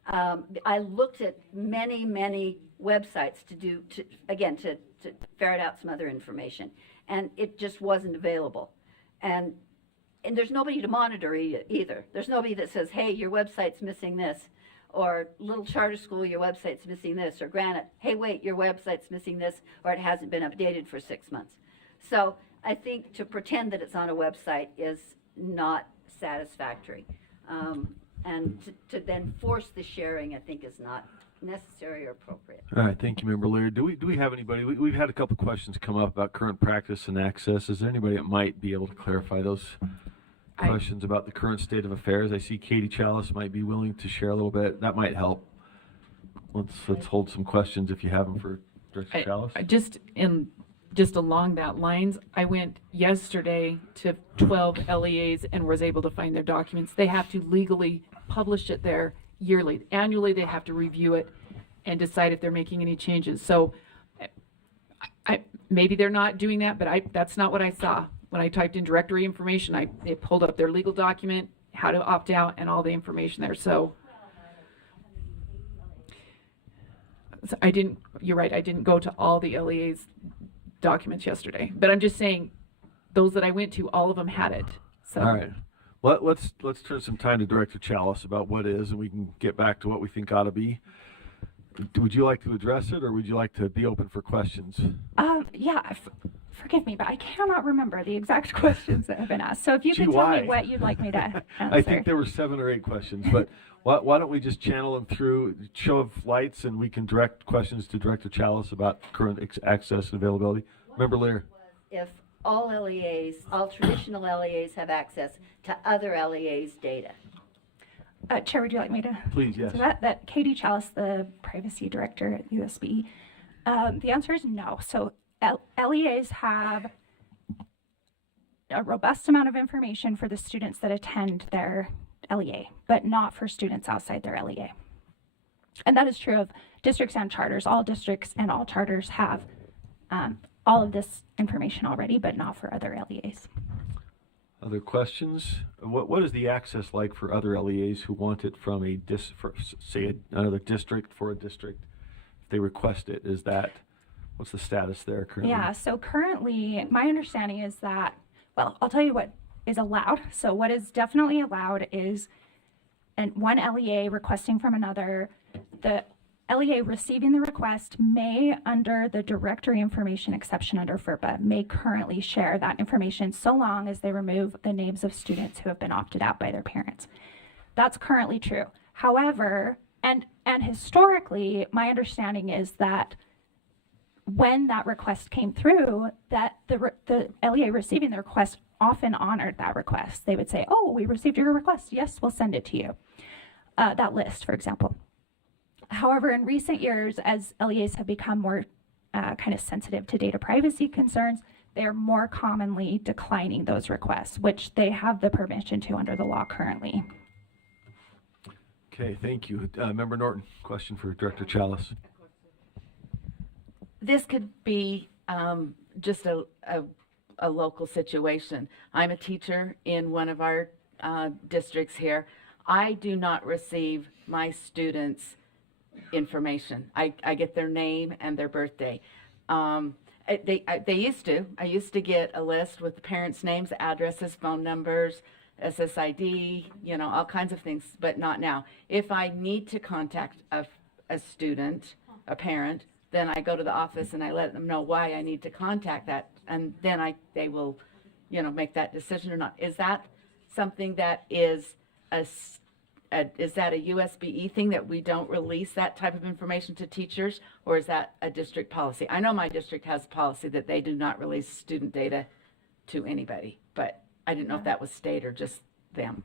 I looked at many websites to ferret out some other information, and it just wasn't available. And there's nobody to monitor either. There's nobody that says, hey, your website's missing this, or little charter school, your website's missing this, or Granite, hey, wait, your website's missing this, or it hasn't been updated for 6 months. So I think to pretend that it's on a website is not satisfactory. And to then force the sharing, I think, is not necessary or appropriate. All right, thank you, Member Lear. Do we have anybody? We've had a couple questions come up about current practice and access. Is there anybody that might be able to clarify those questions about the current state of affairs? I see Katie Chalice might be willing to share a little bit. That might help. Let's hold some questions if you have them for Director Chalice. Just along that lines, I went yesterday to 12 LEAs and was able to find their documents. They have to legally publish it there yearly. Annually, they have to review it and decide if they're making any changes. So maybe they're not doing that, but that's not what I saw. When I typed in directory information, it pulled up their legal document, how to opt out, and all the information there. So you're right, I didn't go to all the LEA's documents yesterday, but I'm just saying those that I went to, all of them had it. So all right, let's turn some time to Director Chalice about what is, and we can get back to what we think ought to be. Would you like to address it, or would you like to be open for questions? Yeah, Forgive me, but I cannot remember the exact questions that have been asked. So if you could tell me what you'd like me to answer. I think there were 7 or 8 questions, but why don't we just channel them through show of lights, and we can direct questions to Director Chalice about current access and availability. Member Lear. If all LEAs, all traditional LEAs have access to other LEAs' data. Chair, would you like me to? Please, yes. So that Katie Chalice, the privacy director at USB. The answer is no. So LEAs have a robust amount of information for the students that attend their LEA, but not for students outside their LEA. And that is true of districts and charters. All districts and all charters have all of this information already, but not for other LEAs. Other questions? What is the access like for other LEAs who want it from another district for a district? If they request it, what's the status there currently? Yeah, so currently my understanding is that, well, I'll tell you what is allowed. So what is definitely allowed is one LEA requesting from another. The LEA receiving the request may, under the directory information exception under FERPA, may currently share that information so long as they remove the names of students who have been opted out by their parents. That's currently true. However, and historically, my understanding is that when that request came through, that the LEA receiving the request often honored that request. They would say, oh, we received your request. Yes, we'll send it to you. That list, for example. However, in recent years, as LEAs have become more kind of sensitive to data privacy concerns, they're more commonly declining those requests, which they have the permission to under the law currently. Okay, thank you. Member Norton, question for Director Chalice. This could be just a local situation. I'm a teacher in one of our districts here. I do not receive my students' information. I get their name and their birthday. They used to. I used to get a list with the parents' names, addresses, phone numbers, SSID, all kinds of things, but not now. If I need to contact a student, a parent, then I go to the office and I let them know why I need to contact that, and then they will, make that decision or not. Is that something that is is that a USDB thing that we don't release that type of information to teachers, or is that a district policy? I know my district has a policy that they do not release student data to anybody, but I didn't know if that was state or just them.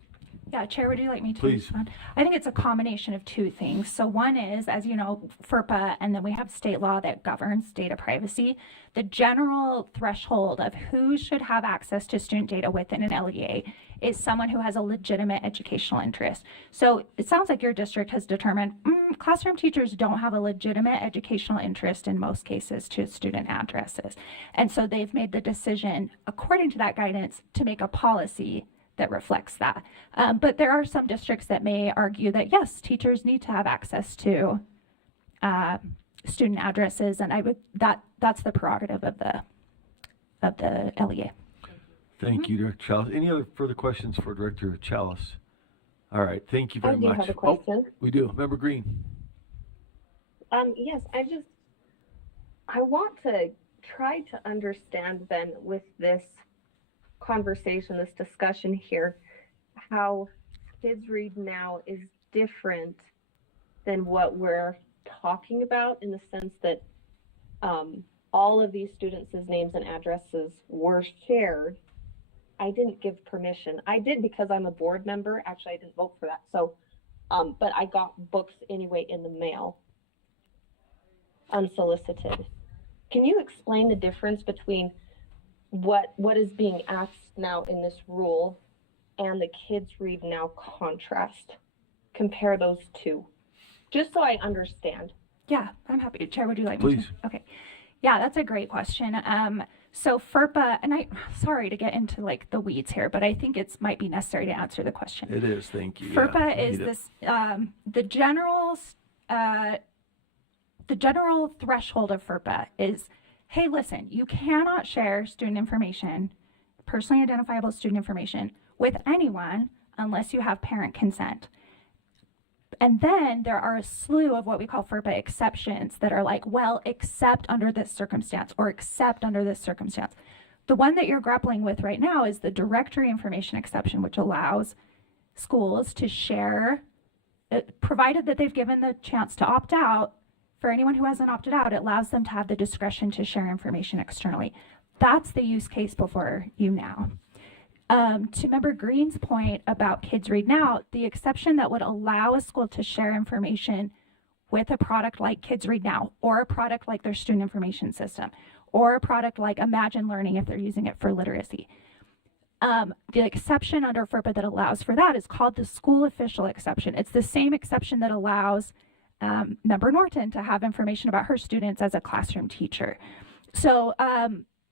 Yeah, Chair, would you like me to Please. respond? I think it's a combination of two things. So one is, as you know, FERPA, and then we have state law that governs data privacy. The general threshold of who should have access to student data within an LEA is someone who has a legitimate educational interest. So it sounds like your district has determined classroom teachers don't have a legitimate educational interest in most cases to student addresses. And so they've made the decision, according to that guidance, to make a policy that reflects that. But there are some districts that may argue that yes, teachers need to have access to student addresses, and that's the prerogative of the LEA. Thank you, Director Chalice. Any other further questions for Director Chalice? All right, thank you very much. I do have a question. Oh, we do. Member Green. Yes, I want to try to understand then with this conversation, this discussion here, how Kids Read Now is different than what we're talking about, in the sense that all of these students' names and addresses were shared. I didn't give permission. I did because I'm a board member. Actually, I didn't vote for that. So, but I got books anyway in the mail, unsolicited. Can you explain the difference between what is being asked now in this rule and the Kids Read Now contrast? Compare those two, just so I understand. Yeah, I'm happy to. Chair, would you like Please. me to? Okay. Yeah, that's a great question. So FERPA, and sorry to get into like the weeds here, but I think it might be necessary to answer the question. It is, thank you. FERPA Yeah, is this, the general threshold of FERPA is, hey, listen, you cannot share student information, personally identifiable student information, with anyone unless you have parent consent. And then there are a slew of what we call FERPA exceptions that are like, well, except under this circumstance or except under this circumstance. The one that you're grappling with right now is the directory information exception, which allows schools to share, provided that they've given the chance to opt out. For anyone who hasn't opted out, it allows them to have the discretion to share information externally. That's the use case before you now. To Member Green's point about Kids Read Now, the exception that would allow a school to share information with a product like Kids Read Now, or a product like their student information system, or a product like Imagine Learning if they're using it for literacy. The exception under FERPA that allows for that is called the school official exception. It's the same exception that allows Member Norton to have information about her students as a classroom teacher. So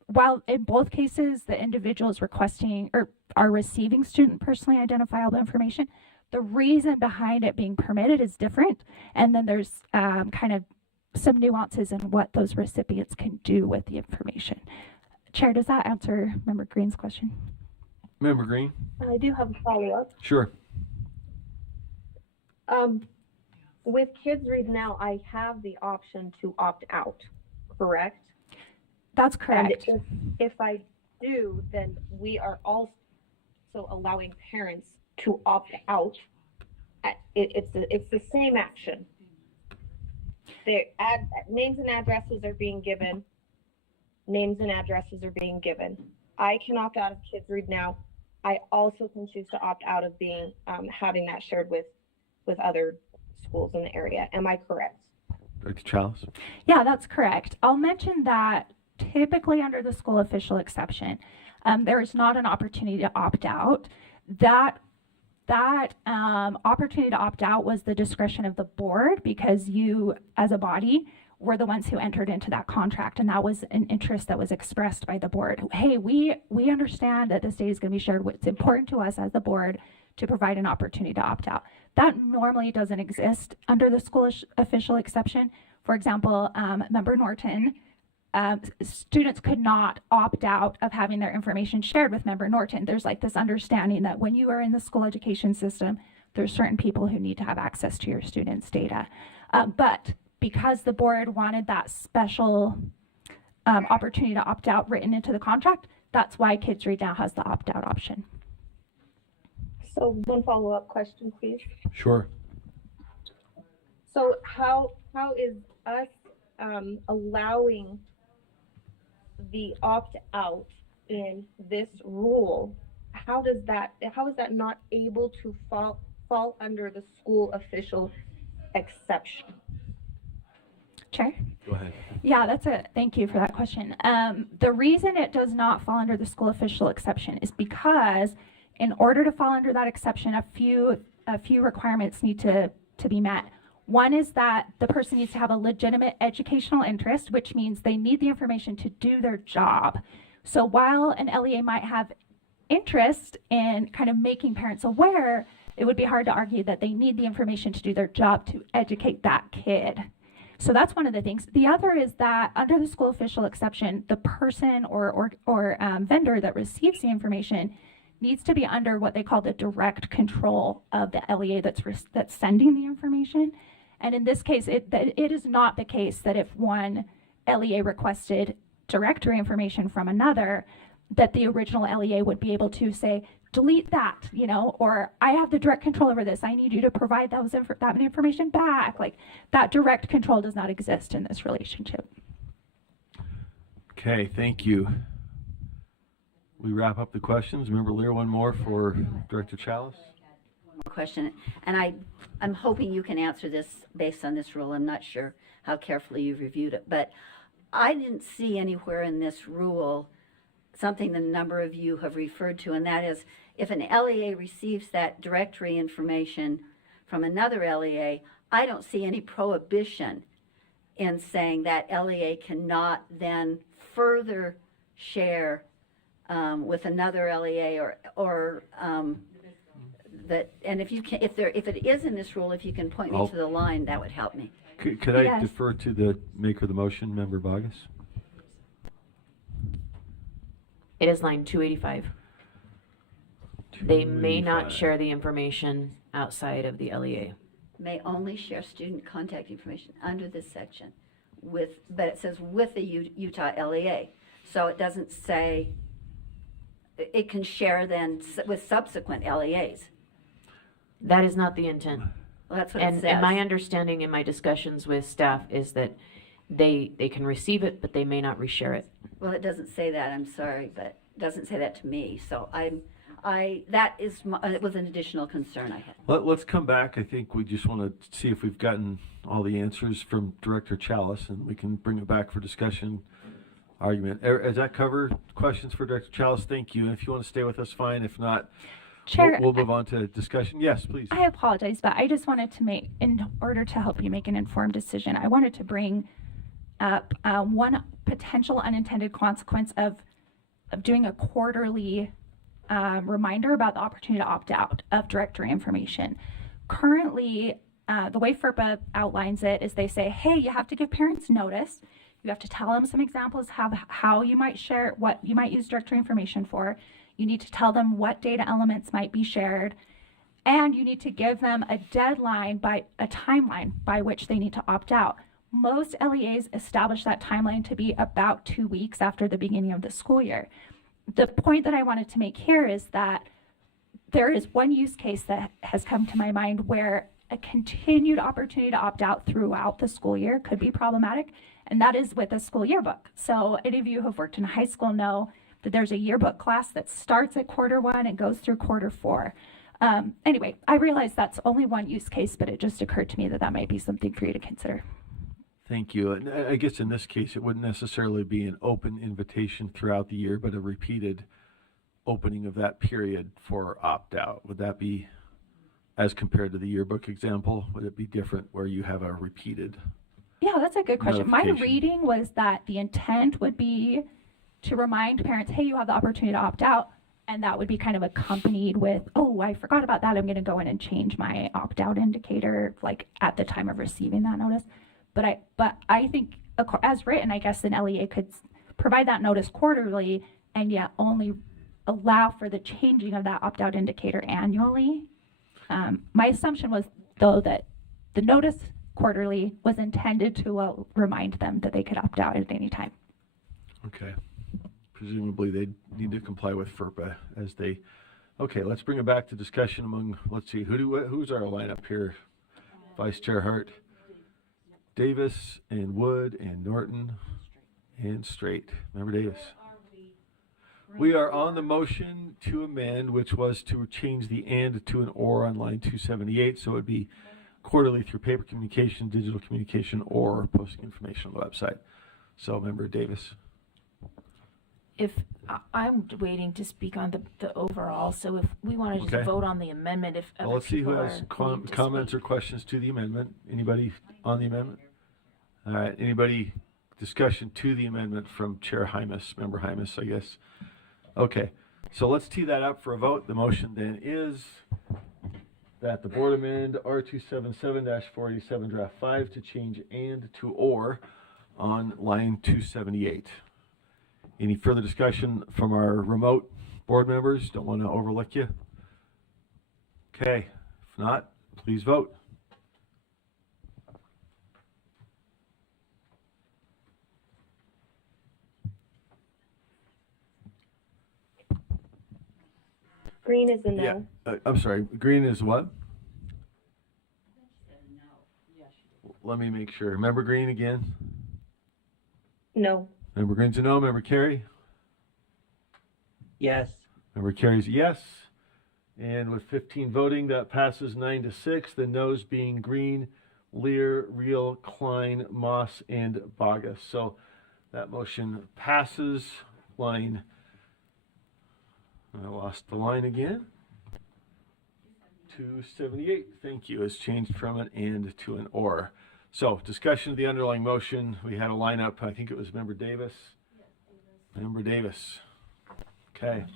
while in both cases the individual is requesting or are receiving student personally identifiable information, the reason behind it being permitted is different. And then there's kind of some nuances in what those recipients can do with the information. Chair, does that answer Member Green's question? Member Green? I do have a follow-up. Sure. With Kids Read Now, I have the option to opt out, correct? That's correct. And if I do, then we are also allowing parents to opt out. It's the same action. Names and addresses are being given. Names and addresses are being given. I can opt out of Kids Read Now. I also can choose to opt out of being having that shared with other schools in the area. Am I correct? Dr. Chalice? Yeah, that's correct. I'll mention that typically under the school official exception, there is not an opportunity to opt out. That opportunity to opt out was the discretion of the board, because you as a body were the ones who entered into that contract, and that was an interest that was expressed by the board. Hey, we understand that this data is going to be shared. It's important to us as the board to provide an opportunity to opt out. That normally doesn't exist under the school official exception. For example, Member Norton, students could not opt out of having their information shared with Member Norton. There's like this understanding that when you are in the school education system, there's certain people who need to have access to your students' data. But because the board wanted that special opportunity to opt out written into the contract, that's why Kids Read Now has the opt-out option. So one follow-up question, please. Sure. So how is us allowing the opt-out in this rule, how is that not able to fall under the school official exception? Chair? Go ahead. Yeah, thank you for that question. The reason it does not fall under the school official exception is because in order to fall under that exception, a few requirements need to be met. One is that the person needs to have a legitimate educational interest, which means they need the information to do their job. So while an LEA might have interest in kind of making parents aware, it would be hard to argue that they need the information to do their job to educate that kid. So that's one of the things. The other is that under the school official exception, the person or vendor that receives the information needs to be under what they call the direct control of the LEA that's sending the information. And in this case, it is not the case that if one LEA requested directory information from another, that the original LEA would be able to say, delete that, or I have the direct control over this. I need you to provide that information back. Like, that direct control does not exist in this relationship. Okay, thank you. We wrap up the questions. Member Lear, one more for Director Chalice. One more question, and I'm hoping you can answer this based on this rule. I'm not sure how carefully you've reviewed it, but I didn't see anywhere in this rule something the number of you have referred to, and that is if an LEA receives that directory information from another LEA, I don't see any prohibition in saying that LEA cannot then further share with another LEA or that. And if it is in this rule, if you can point me to the line, that would help me. Could I defer to the maker of the motion, Member Bogus? It is line 285. They may not share the information outside of the LEA. may only share student contact information under this section but it says with the Utah LEA. So it doesn't say, it can share then with subsequent LEAs. That is not the intent. Well, that's what it says. And my understanding in my discussions with staff is that they can receive it, but they may not reshare it. Well, it doesn't say that, I'm sorry, but it doesn't say that to me. So it was an additional concern I had. Let's come back. I think we just want to see if we've gotten all the answers from Director Chalice, and we can bring it back for discussion, argument. Does that cover questions for Director Chalice? Thank you. And if you want to stay with us, fine. If not, Chair, we'll move on to discussion. Yes, please. I apologize, but I just wanted to in order to help you make an informed decision, I wanted to bring up one potential unintended consequence of doing a quarterly reminder about the opportunity to opt out of directory information. Currently, the way FERPA outlines it is they say, hey, you have to give parents notice. You have to tell them some examples of how you might share, what you might use directory information for. You need to tell them what data elements might be shared. And you need to give them a deadline, a timeline by which they need to opt out. Most LEAs establish that timeline to be about 2 weeks after the beginning of the school year. The point that I wanted to make here is that there is one use case that has come to my mind where a continued opportunity to opt out throughout the school year could be problematic, and that is with a school yearbook. So any of you who have worked in high school know that there's a yearbook class that starts at Q1 and goes through Q4. Anyway, I realize that's only one use case, but it just occurred to me that might be something for you to consider. Thank you. And I guess in this case, it wouldn't necessarily be an open invitation throughout the year, but a repeated opening of that period for opt-out. Would that be, as compared to the yearbook example, would it be different where you have a repeated? Yeah, that's a good question. My Notification. reading was that the intent would be to remind parents, hey, you have the opportunity to opt out. And that would be kind of accompanied with, oh, I forgot about that. I'm going to go in and change my opt-out indicator, like at the time of receiving that notice. But I think, as written, I guess an LEA could provide that notice quarterly and yet only allow for the changing of that opt-out indicator annually. My assumption was, though, that the notice quarterly was intended to remind them that they could opt out at any time. Okay. Presumably they need to comply with FERPA as they. Okay, let's bring it back to discussion among. Let's see, who's our lineup here? Vice Chair Hart, Davis and Wood and Norton and Straight. Member Davis. We are on the motion to amend, which was to change the and to an or on line 278. So it would be quarterly through paper communication, digital communication, or posting information on the website. So, Member Davis. If I'm waiting to speak on the overall, so if we want to just Okay. vote on the amendment, if Well, other let's see who people has are willing to comments speak. or questions to the amendment. Anybody on the amendment? All right. Anybody discussion to the amendment from Chair Hymas, Member Hymas, I guess. Okay. So let's tee that up for a vote. The motion then is that the board amend R277-487 draft 5 to change and to or on line 278. Any further discussion from our remote board members? Don't want to overlook you. Okay, if not, please vote. Green is a no. I'm sorry, green is what? Let me make sure. Member Green again? No. Member Green's a no. Member Carey? Yes. Member Carey's a yes. And with 15 voting, that passes 9-6. The noes being Green, Lear, Reel, Klein, Moss, and Bogus. So that motion passes. Line. I lost the line again. 278. Thank you. Has changed from an and to an or. So discussion of the underlying motion. We had a lineup. I think it was Member Davis. Member Davis. Okay.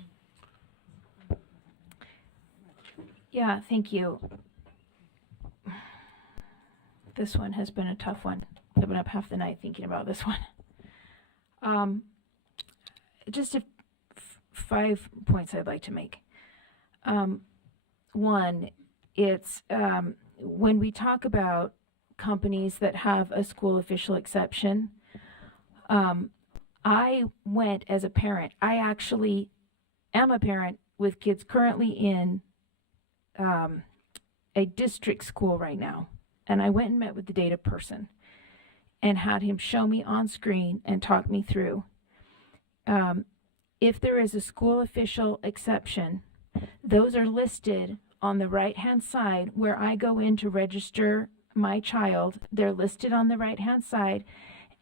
Yeah, thank you. This one has been a tough one. I've been up half the night thinking about this one. Just 5 points I'd like to make. One, it's when we talk about companies that have a school official exception, I went as a parent. I actually am a parent with kids currently in a district school right now. And I went and met with the data person and had him show me on screen and talk me through. If there is a school official exception, those are listed on the right-hand side where I go in to register my child. They're listed on the right-hand side,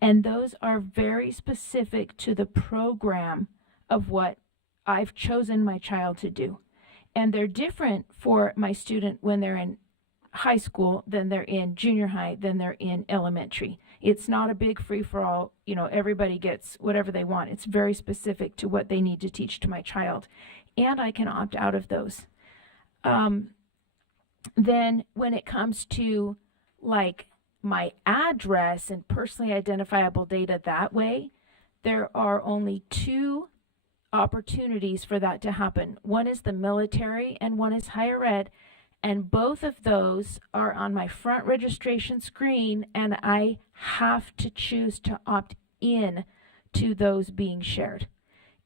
and those are very specific to the program of what I've chosen my child to do. And they're different for my student when they're in high school than they're in junior high, than they're in elementary. It's not a big free-for-all, you know, everybody gets whatever they want. It's very specific to what they need to teach to my child. And I can opt out of those. Then when it comes to like my address and personally identifiable data that way, there are only two opportunities for that to happen. One is the military and one is higher ed. And both of those are on my front registration screen, and I have to choose to opt in to those being shared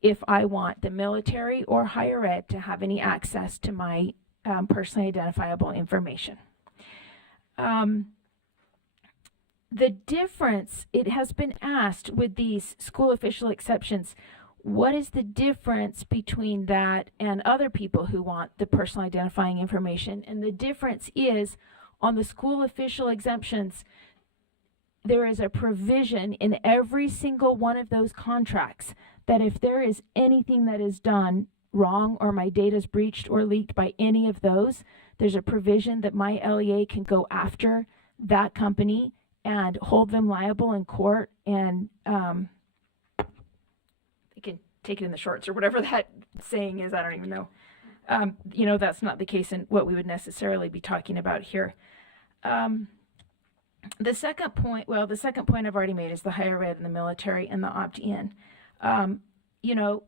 if I want the military or higher ed to have any access to my personally identifiable information. The difference, it has been asked with these school official exceptions, what is the difference between that and other people who want the personal identifying information? And the difference is on the school official exemptions, there is a provision in every single one of those contracts that if there is anything that is done wrong or my data is breached or leaked by any of those, there's a provision that my LEA can go after that company and hold them liable in court, and they can take it in the shorts or whatever that saying is. I don't even know. You know, that's not the case in what we would necessarily be talking about here. The second point I've already made is the higher ed and the military and the opt-in. You know,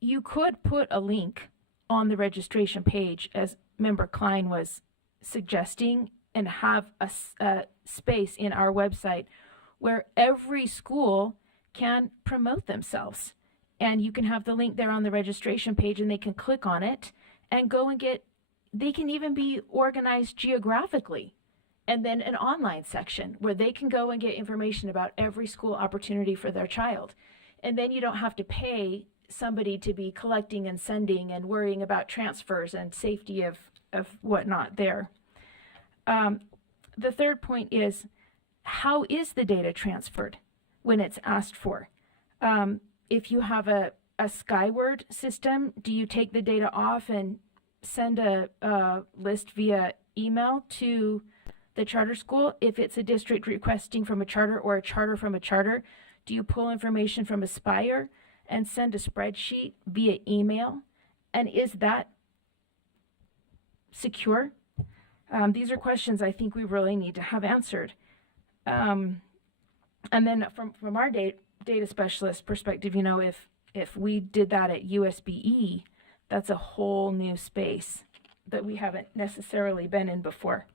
you could put a link on the registration page, as Member Klein was suggesting, and have a space in our website where every school can promote themselves. And you can have the link there on the registration page, and they can click on it and go and they can even be organized geographically. And then an online section where they can go and get information about every school opportunity for their child. And then you don't have to pay somebody to be collecting and sending and worrying about transfers and safety of whatnot there. The third point is, how is the data transferred when it's asked for? If you have a Skyward system, do you take the data off and send a list via email to the charter school? If it's a district requesting from a charter or a charter from a charter, do you pull information from Aspire and send a spreadsheet via email? And is that secure? These are questions I think we really need to have answered. And then from our data specialist perspective, you know, if we did that at USBE, that's a whole new space that we haven't necessarily been in before,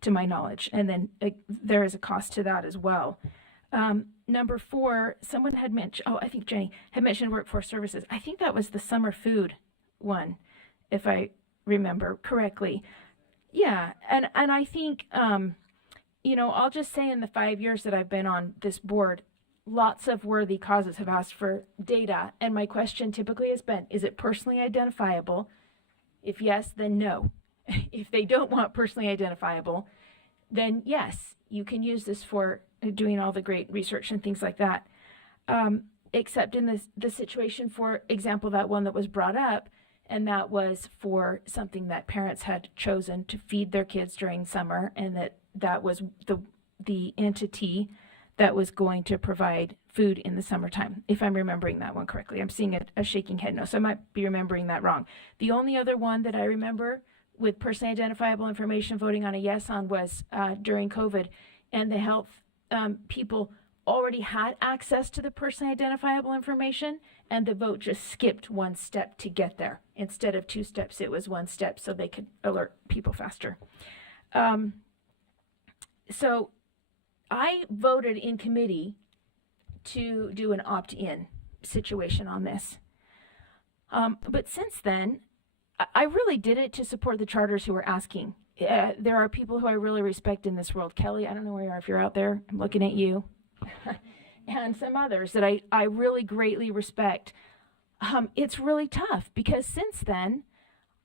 to my knowledge. And then there is a cost to that as well. Number 4, someone had mentioned, I think Jenny had mentioned workforce services. I think that was the summer food one, if I remember correctly. Yeah, and I think, you know, I'll just say in the 5 years that I've been on this board, lots of worthy causes have asked for data, and my question typically has been, is it personally identifiable? If yes, then no. If they don't want personally identifiable, then yes, you can use this for doing all the great research and things like that. Except in the situation, for example, that one that was brought up, and that was for something that parents had chosen to feed their kids during summer, and that was the entity that was going to provide food in the summertime, if I'm remembering that one correctly. I'm seeing a shaking head no, so I might be remembering that wrong. The only other one that I remember with personally identifiable information voting on a yes on was during COVID, and the health people already had access to the personally identifiable information, and the vote just skipped one step to get there. Instead of 2 steps, it was 1 step, so they could alert people faster. so I voted in committee to do an opt-in situation on this. But since then, I really did it to support the charters who were asking. There are people who I really respect in this world. Kelly, I don't know where you are. If you're out there, I'm looking at you. And some others that I really greatly respect. It's really tough because since then,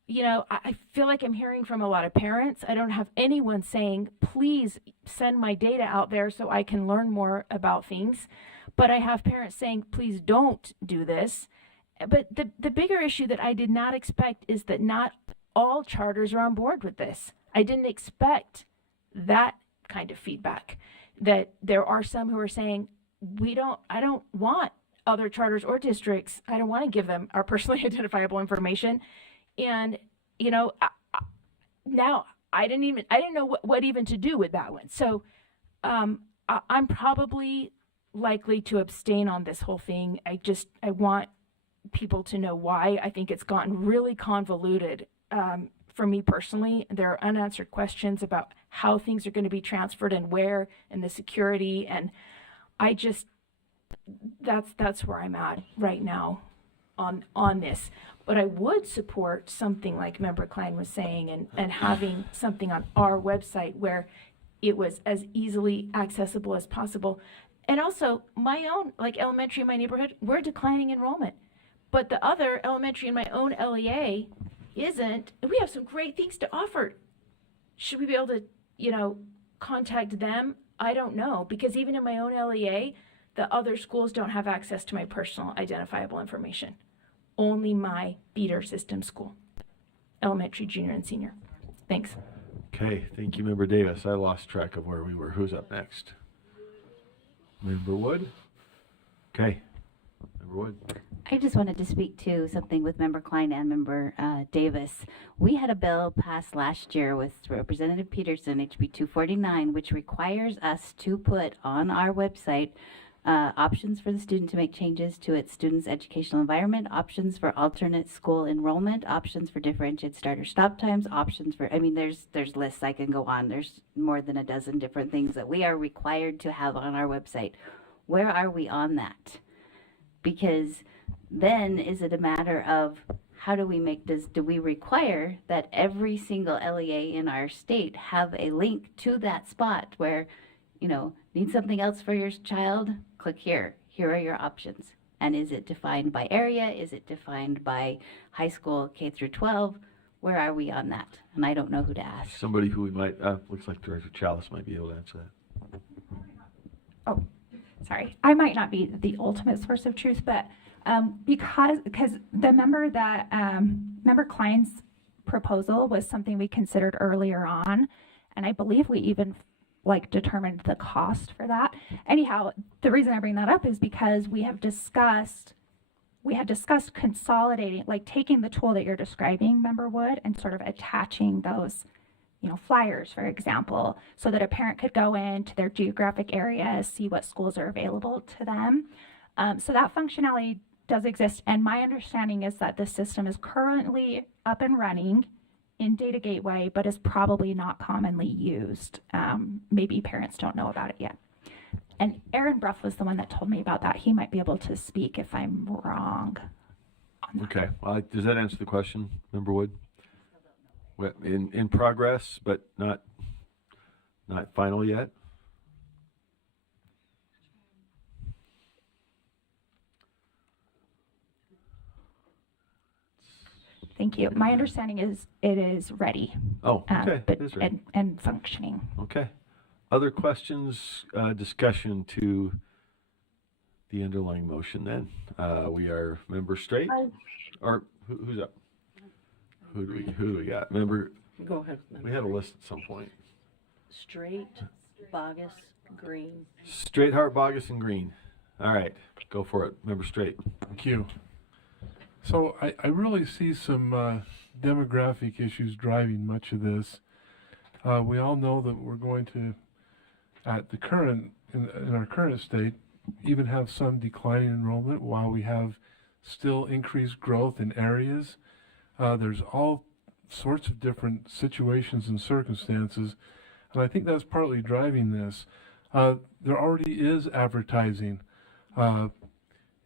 you know, I feel like I'm hearing from a lot of parents. I don't have anyone saying, please send my data out there so I can learn more about things. But I have parents saying, please don't do this. But the bigger issue that I did not expect is that not all charters are on board with this. I didn't expect that kind of feedback. That there are some who are saying, I don't want other charters or districts, I don't want to give them our personally identifiable information. And, you know, now I didn't know what even to do with that one. So I'm probably likely to abstain on this whole thing. I want people to know why. I think it's gotten really convoluted. For me personally, there are unanswered questions about how things are going to be transferred and where and the security. And I just, that's where I'm at right now on this. But I would support something like Member Klein was saying and having something on our website where it was as easily accessible as possible. And also my own, like elementary in my neighborhood, we're declining enrollment. But the other elementary in my own LEA isn't. We have some great things to offer. Should we be able to, you know, contact them? I don't know, because even in my own LEA, the other schools don't have access to my personal identifiable information. Only my feeder system school, elementary, junior, and senior. Thanks. Okay, thank you, Member Davis. I lost track of where we were. Who's up next? Member Wood? Okay, Member Wood. I just wanted to speak to something with Member Klein and Member Davis. We had a bill passed last year with Representative Peterson, HB 249, which requires us to put on our website options for the student to make changes to its student's educational environment, options for alternate school enrollment, options for differentiated start or stop times, options for, I mean, there's lists I can go on. There's more than a dozen different things that we are required to have on our website. Where are we on that? Because then is it a matter of how do we make this, do we require that every single LEA in our state have a link to that spot where, you know, need something else for your child? Click here. Here are your options. And is it defined by area? Is it defined by high school K through 12? Where are we on that? And I don't know who to ask. Somebody who we might, looks like Director Chalice might be able to answer that. Oh, sorry. I might not be the ultimate source of truth, but because the Member Klein's proposal was something we considered earlier on, and I believe we even determined the cost for that. Anyhow, the reason I bring that up is because we had discussed consolidating, taking the tool that you're describing, Member Wood, and sort of attaching those, flyers, for example, so that a parent could go into their geographic area, see what schools are available to them. So that functionality does exist, and my understanding is that the system is currently up and running in Data Gateway, but is probably not commonly used. Maybe parents don't know about it yet. And Aaron Bruff was the one that told me about that. He might be able to speak if I'm wrong. Okay, well, does that answer the question, Member Wood? Well, in progress, but not final yet? Thank you. My understanding is it is ready. Oh, okay. But, it is ready. And functioning. Okay. Other questions, discussion to the underlying motion then? We are Member Straight? Or who's up? Who do we got? Member? Go ahead. We had a list at some point. Straight, Bogus, Green. Straight, Hart, Bogus, and Green. All right. Go for it. Member Straight. Thank you. So I really see some demographic issues driving much of this. We all know that we're going to, in our current state, even have some declining enrollment while we have still increased growth in areas. There's all sorts of different situations and circumstances. And I think that's partly driving this. There already is advertising.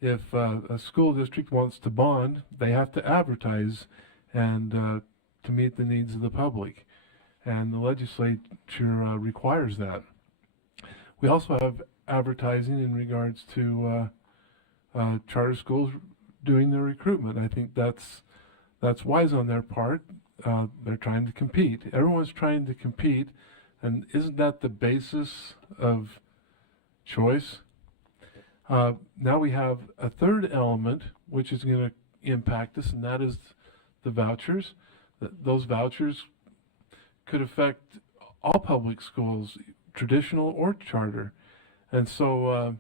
If a school district wants to bond, they have to advertise and to meet the needs of the public. And the legislature requires that. We also have advertising in regards to charter schools doing their recruitment. I think that's wise on their part. They're trying to compete. Everyone's trying to compete, and isn't that the basis of choice? Now we have a third element which is going to impact us, and that is the vouchers. Those vouchers could affect all public schools, traditional or charter. And so,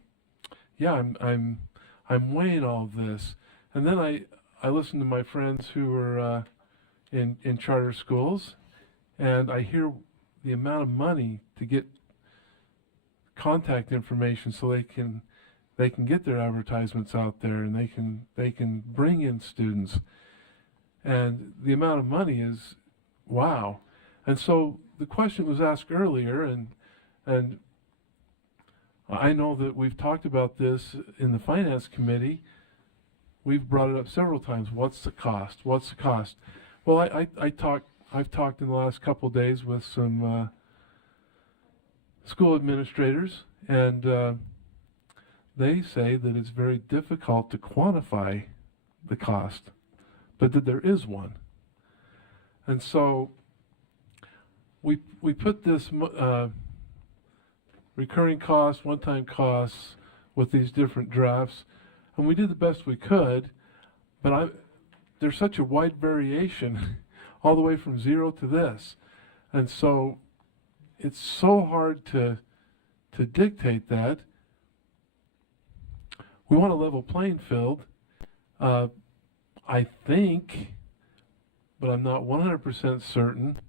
yeah, I'm weighing all this. And then I listen to my friends who are in charter schools, and I hear the amount of money to get contact information so they can get their advertisements out there, and they can bring in students. And the amount of money is, wow. And so the question was asked earlier, and I know that we've talked about this in the Finance Committee. We've brought it up several times. What's the cost? What's the cost? Well, I've talked in the last couple of days with some school administrators, and they say that it's very difficult to quantify the cost, but that there is one. And so we put this recurring costs, one-time costs with these different drafts, and we did the best we could, but there's such a wide variation all the way from 0 to this. And so it's so hard to dictate that. We want a level playing field. I think, but I'm not 100% certain,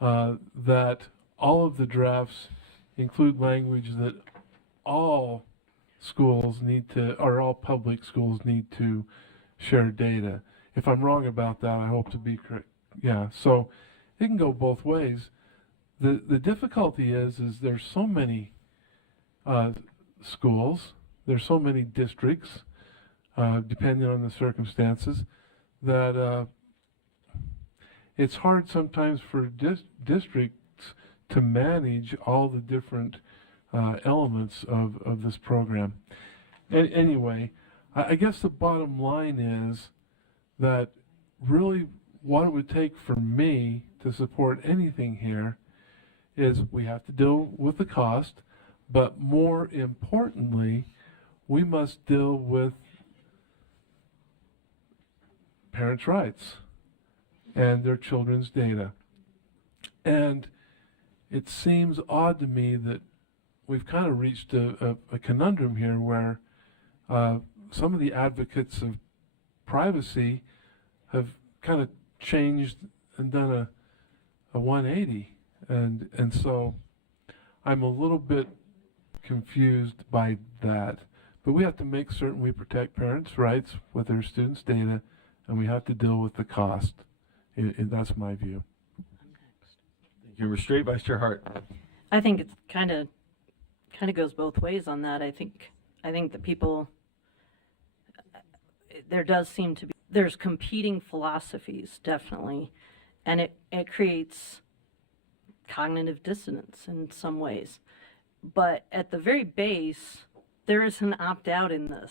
that all of the drafts include language that all schools need to, or all public schools need to share data. If I'm wrong about that, I hope to be correct. Yeah, so it can go both ways. The difficulty is there's so many schools, there's so many districts, depending on the circumstances, that it's hard sometimes for districts to manage all the different elements of this program. Anyway, I guess the bottom line is that really what it would take for me to support anything here is we have to deal with the cost, but more importantly, we must deal with parents' rights and their children's data. And it seems odd to me that we've kind of reached a conundrum here where some of the advocates of privacy have kind of changed and done a 180. And so I'm a little bit confused by that. But we have to make certain we protect parents' rights with their students' data, and we have to deal with the cost. That's my view. Thank you, Member Straight. Vice Chair Hart. I think it's kind of goes both ways on that. I think the people, there does seem to be, there's competing philosophies, definitely, and it creates cognitive dissonance in some ways. But at the very base, there is an opt-out in this.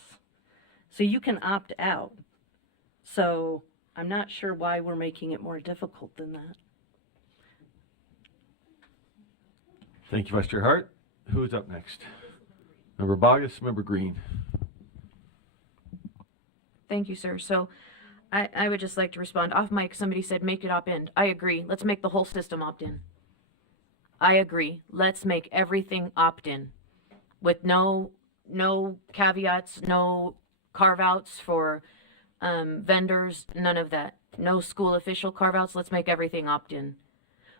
So you can opt out. So I'm not sure why we're making it more difficult than that. Thank you, Vice Chair Hart. Who is up next? Member Bogus, Member Green. Thank you, sir. So I would just like to respond. Off mic, somebody said make it opt-in. I agree. Let's make the whole system opt-in. I agree. Let's make everything opt-in with no caveats, no carve-outs for vendors, none of that. No school official carve-outs. Let's make everything opt-in.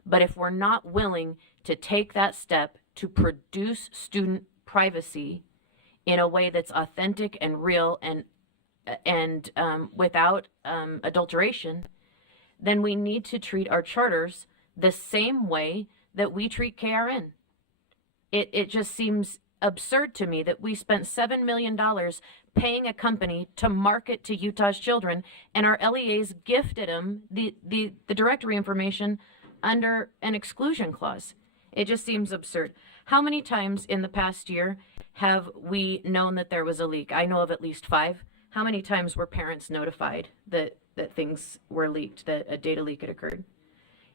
But if we're not willing to take that step to produce student privacy in a way that's authentic and real and without adulteration, then we need to treat our charters the same way that we treat KRN. It just seems absurd to me that we spent $7 million paying a company to market to Utah's children, and our LEAs gifted them the directory information under an exclusion clause. It just seems absurd. How many times in the past year have we known that there was a leak? I know of at least 5. How many times were parents notified that things were leaked, that a data leak had occurred?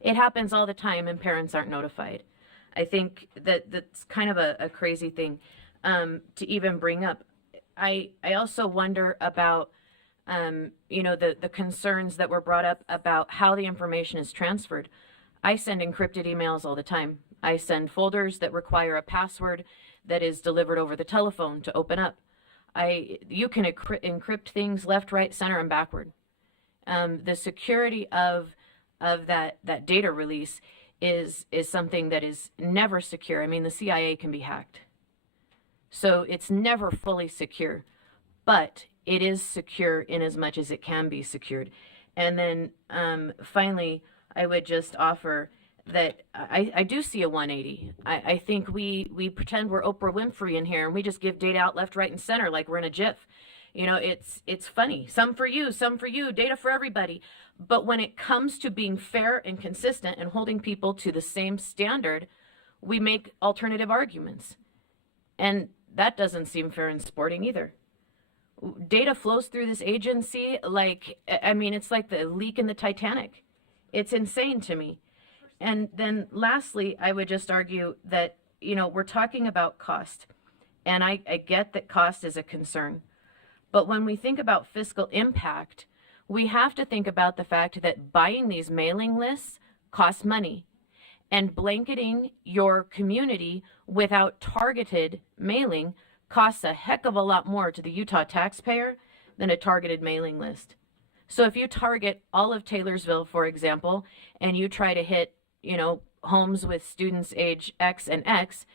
It happens all the time, and parents aren't notified. I think that's kind of a crazy thing to even bring up. I also wonder about, the concerns that were brought up about how the information is transferred. I send encrypted emails all the time. I send folders that require a password that is delivered over the telephone to open up. You can encrypt things left, right, center, and backward. The security of that data release is something that is never secure. I mean, the CIA can be hacked. So it's never fully secure, but it is secure in as much as it can be secured. And then finally, I would just offer that I do see a 180. I think we pretend we're Oprah Winfrey in here, and we just give data out left, right, and center like we're in a GIF. It's funny. Some for you, data for everybody. But when it comes to being fair and consistent and holding people to the same standard, we make alternative arguments. And that doesn't seem fair and sporting either. Data flows through this agency it's like the leak in the Titanic. It's insane to me. And then lastly, I would just argue that, we're talking about cost. And I get that cost is a concern. But when we think about fiscal impact, we have to think about the fact that buying these mailing lists costs money. And blanketing your community without targeted mailing costs a heck of a lot more to the Utah taxpayer than a targeted mailing list. So if you target all of Taylorsville, for example, and you try to hit, homes with students age X and X,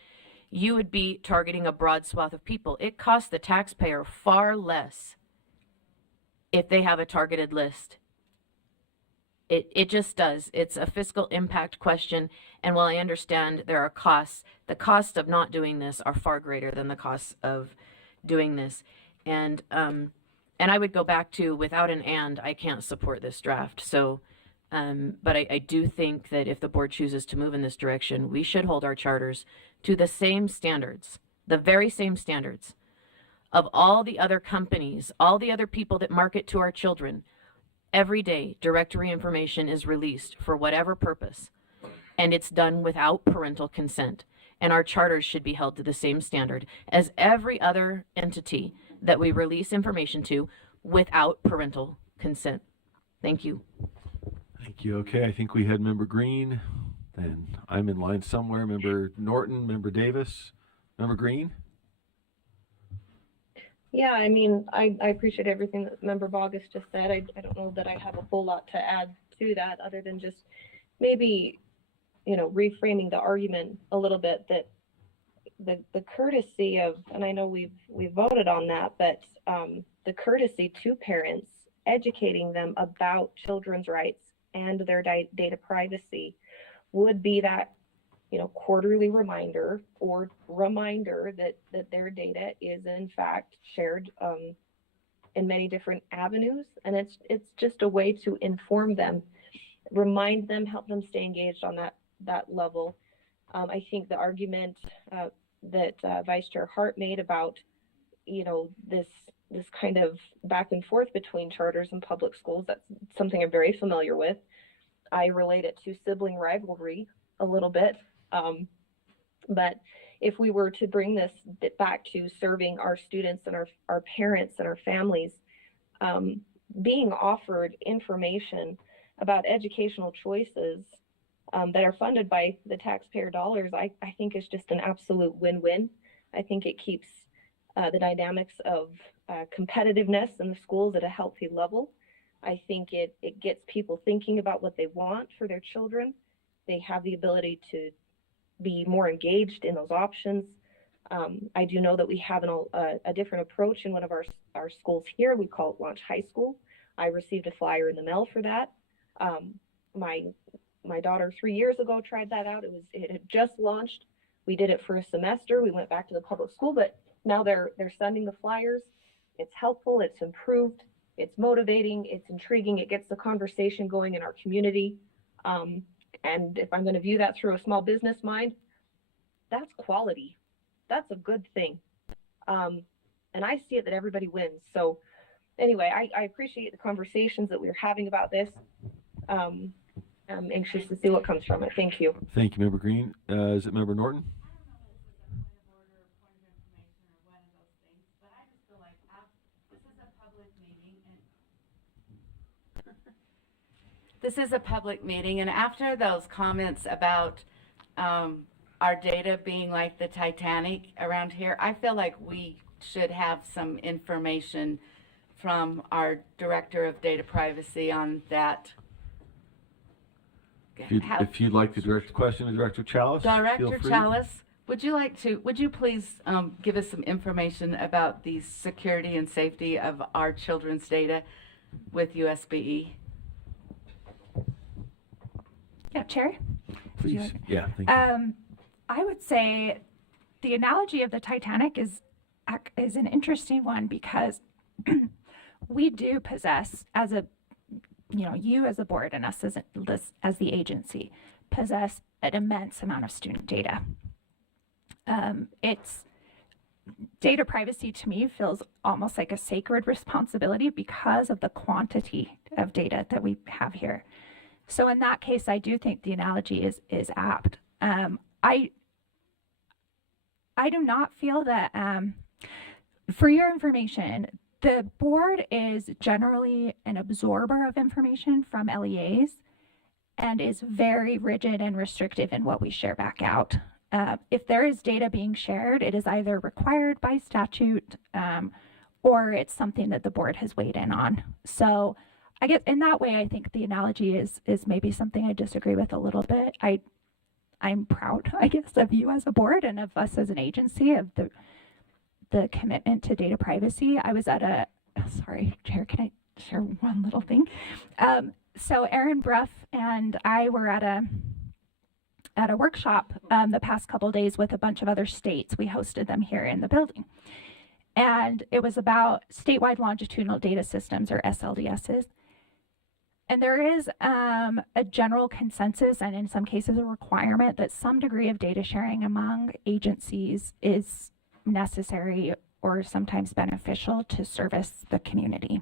you would be targeting a broad swath of people. It costs the taxpayer far less if they have a targeted list. It just does. It's a fiscal impact question. And while I understand there are costs, the cost of not doing this are far greater than the costs of doing this. And I would go back to, without an and, I can't support this draft. So, but I do think that if the board chooses to move in this direction, we should hold our charters to the same standards, the very same standards of all the other companies, all the other people that market to our children. Every day, directory information is released for whatever purpose, and it's done without parental consent. And our charters should be held to the same standard as every other entity that we release information to without parental consent. Thank you. Thank you. Okay, I think we had Member Green, and I'm in line somewhere. Member Norton, Member Davis, Member Green. Yeah, I mean, I appreciate everything that Member Bogus just said. I don't know that I have a whole lot to add to that other than just maybe, reframing the argument a little bit, that the courtesy of, and I know we've voted on that, but the courtesy to parents, educating them about children's rights and their data privacy would be that, quarterly reminder that their data is in fact shared in many different avenues. And it's just a way to inform them, remind them, help them stay engaged on that level. I think the argument that Vice Chair Hart made about, this kind of back and forth between charters and public schools, that's something I'm very familiar with. I relate it to sibling rivalry a little bit. But if we were to bring this back to serving our students and our parents and our families, being offered information about educational choices that are funded by the taxpayer dollars, I think is just an absolute win-win. I think it keeps the dynamics of competitiveness in the schools at a healthy level. I think it gets people thinking about what they want for their children. They have the ability to be more engaged in those options. I do know that we have a different approach in one of our schools here. We call it Launch High School. I received a flyer in the mail for that. My my daughter 3 years ago tried that out. It had just launched. We did it for a semester. We went back to the public school, but now they're sending the flyers. It's helpful, it's improved, it's motivating, it's intriguing, it gets the conversation going in our community. And if I'm going to view that through a small business mind, that's quality. That's a good thing. And I see it that everybody wins. So anyway, I appreciate the conversations that we're having about this. I'm anxious to see what comes from it. Thank you. Thank you, Member Green. Is it Member Norton? This is a public meeting, and after those comments about our data being like the Titanic around here, I feel like we should have some information from our Director of Data Privacy on that. If you'd like to direct the question to Director Chalice, Director Chalice, would you please give us some information about the security and safety of our children's data with USBE? Yeah, Chair? Please. Yeah, thank you. I would say the analogy of the Titanic is an interesting one because we do possess, as a, you as a board and us as the agency, possess an immense amount of student data. It's data privacy to me feels almost like a sacred responsibility because of the quantity of data that we have here. So in that case, I do think the analogy is apt. I do not feel that, for your information, the board is generally an absorber of information from LEAs and is very rigid and restrictive in what we share back out. If there is data being shared, it is either required by statute or it's something that the board has weighed in on. So I guess in that way, I think the analogy is maybe something I disagree with a little bit. I'm proud, I guess, of you as a board and of us as an agency of the commitment to data privacy. I was at sorry, Chair, can I share one little thing? So Aaron Bruff and I were at a workshop the past couple days with a bunch of other states. We hosted them here in the building. And it was about statewide longitudinal data systems, or SLDSs. And there is a general consensus, and in some cases a requirement, that some degree of data sharing among agencies is necessary or sometimes beneficial to service the community.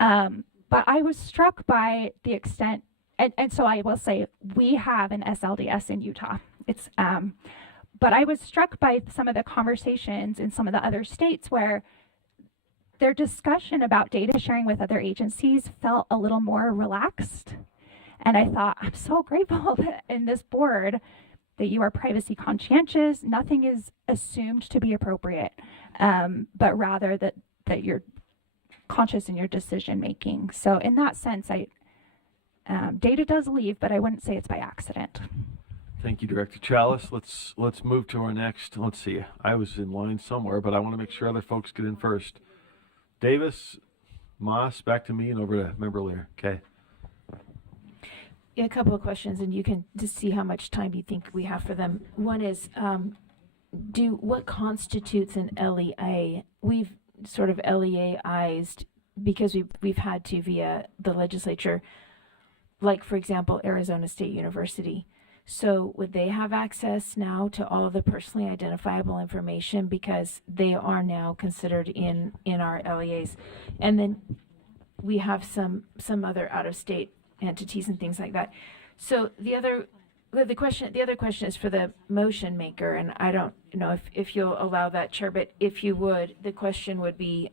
But I was struck by the extent, and so I will say we have an SLDS in Utah. It's, but I was struck by some of the conversations in some of the other states where their discussion about data sharing with other agencies felt a little more relaxed. And I thought, I'm so grateful that in this board that you are privacy conscientious. Nothing is assumed to be appropriate, but rather that you're conscious in your decision making. So in that sense, data does leave, but I wouldn't say it's by accident. Thank you, Director Chalice. Let's move to our next. Let's see. I was in line somewhere, but I want to make sure other folks get in first. Davis, Moss, back to me, and over to Member Lear. Okay. Yeah, a couple of questions, and you can just see how much time you think we have for them. One is, what constitutes an LEA? We've sort of LEAized because we've had to via the legislature, like for example, Arizona State University. So would they have access now to all of the personally identifiable information because they are now considered in our LEAs? And then we have some other out-of-state entities and things like that. So the other question is for the motion maker, and I don't know if you'll allow that, Chair, but if you would, the question would be,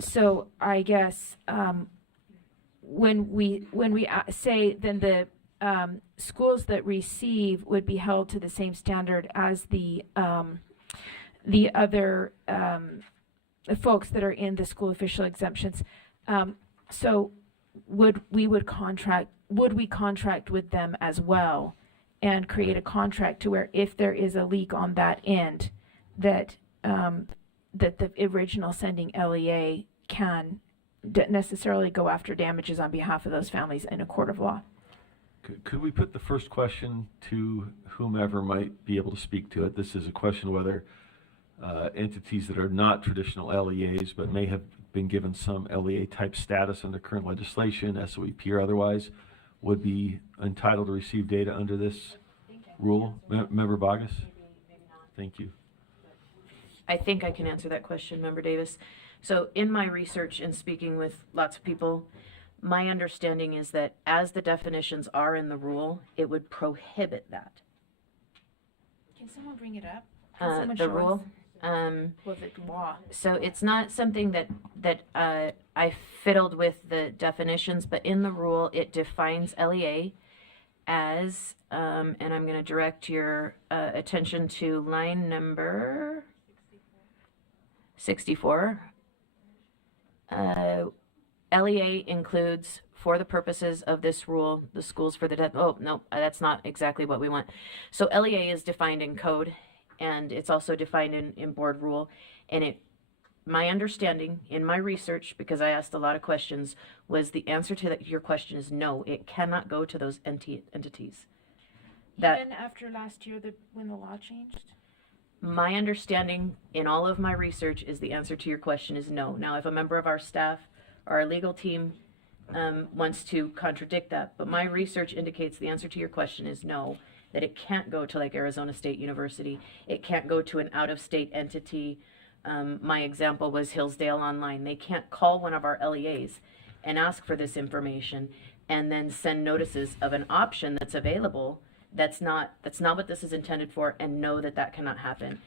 so I guess when we say then the schools that receive would be held to the same standard as the other folks that are in the school official exemptions. So would we contract with them as well and create a contract to where if there is a leak on that end, that that the original sending LEA can necessarily go after damages on behalf of those families in a court of law? Could we put the first question to whomever might be able to speak to it? This is a question whether entities that are not traditional LEAs but may have been given some LEA type status under current legislation, SOEP or otherwise, would be entitled to receive data under this rule. Member Bogus? Thank you. I think I can answer that question, Member Davis. So in my research and speaking with lots of people, my understanding is that as the definitions are in the rule, it would prohibit that. Can someone bring it up? The rule. Was it law? So it's not something that I fiddled with the definitions, but in the rule it defines LEA as, and I'm going to direct your attention to line number 64. LEA includes, for the purposes of this rule, the schools for the oh no, that's not exactly what we want. So LEA is defined in code, and it's also defined in board rule. And my understanding in my research, because I asked a lot of questions, was the answer to your question is no. It cannot go to those entities. Even after last year, when the law changed. My understanding in all of my research is the answer to your question is no. Now, if a member of our staff or our legal team wants to contradict that, but my research indicates the answer to your question is no, that it can't go to like Arizona State University. It can't go to an out-of-state entity. My example was Hillsdale Online. They can't call one of our LEAs and ask for this information and then send notices of an option that's available. That's not what this is intended for, and know that cannot happen.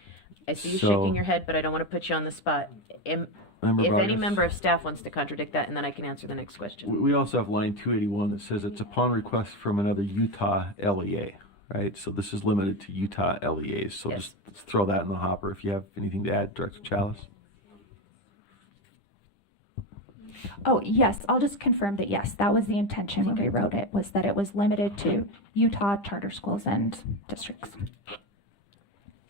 I see you shaking your head, but I don't want to put you on the spot. If any member of staff wants to contradict that, and then I can answer the next question. We also have line 281 that says it's upon request from another Utah LEA, right? So this is limited to Utah LEAs. So Yes. just let's throw that in the hopper. If you have anything to add, Director Chalice. Oh, yes, I'll just confirm that, yes, that was the intention when we wrote it, was that it was limited to Utah charter schools and districts.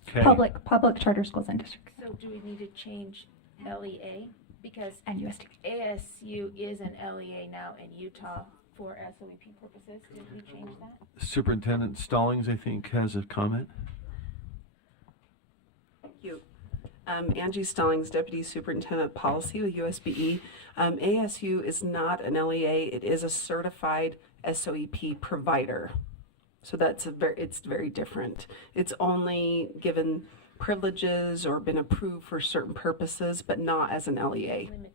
Okay. Public charter schools and districts. So do we need to change LEA? Because And USDB. ASU is an LEA now in Utah for SOEP purposes. Did we change that? Superintendent Stallings, I think, has a comment. Thank you. Angie Stallings, Deputy Superintendent Policy with USBE. ASU is not an LEA. It is a certified SOEP provider. So it's very different. It's only given privileges or been approved for certain purposes, but not as an LEA. Limited.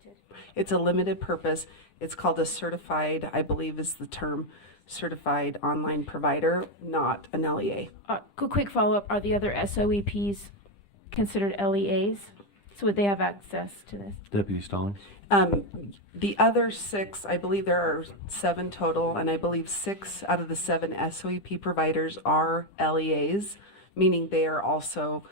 It's a limited purpose. It's called a certified, I believe is the term, certified online provider, not an LEA. Quick follow-up. Are the other SOEPs considered LEAs? So would they have access to this? Deputy Stallings. The other 6, I believe there are 7 total, and I believe 6 out of the 7 SOEP providers are LEAs, meaning they are also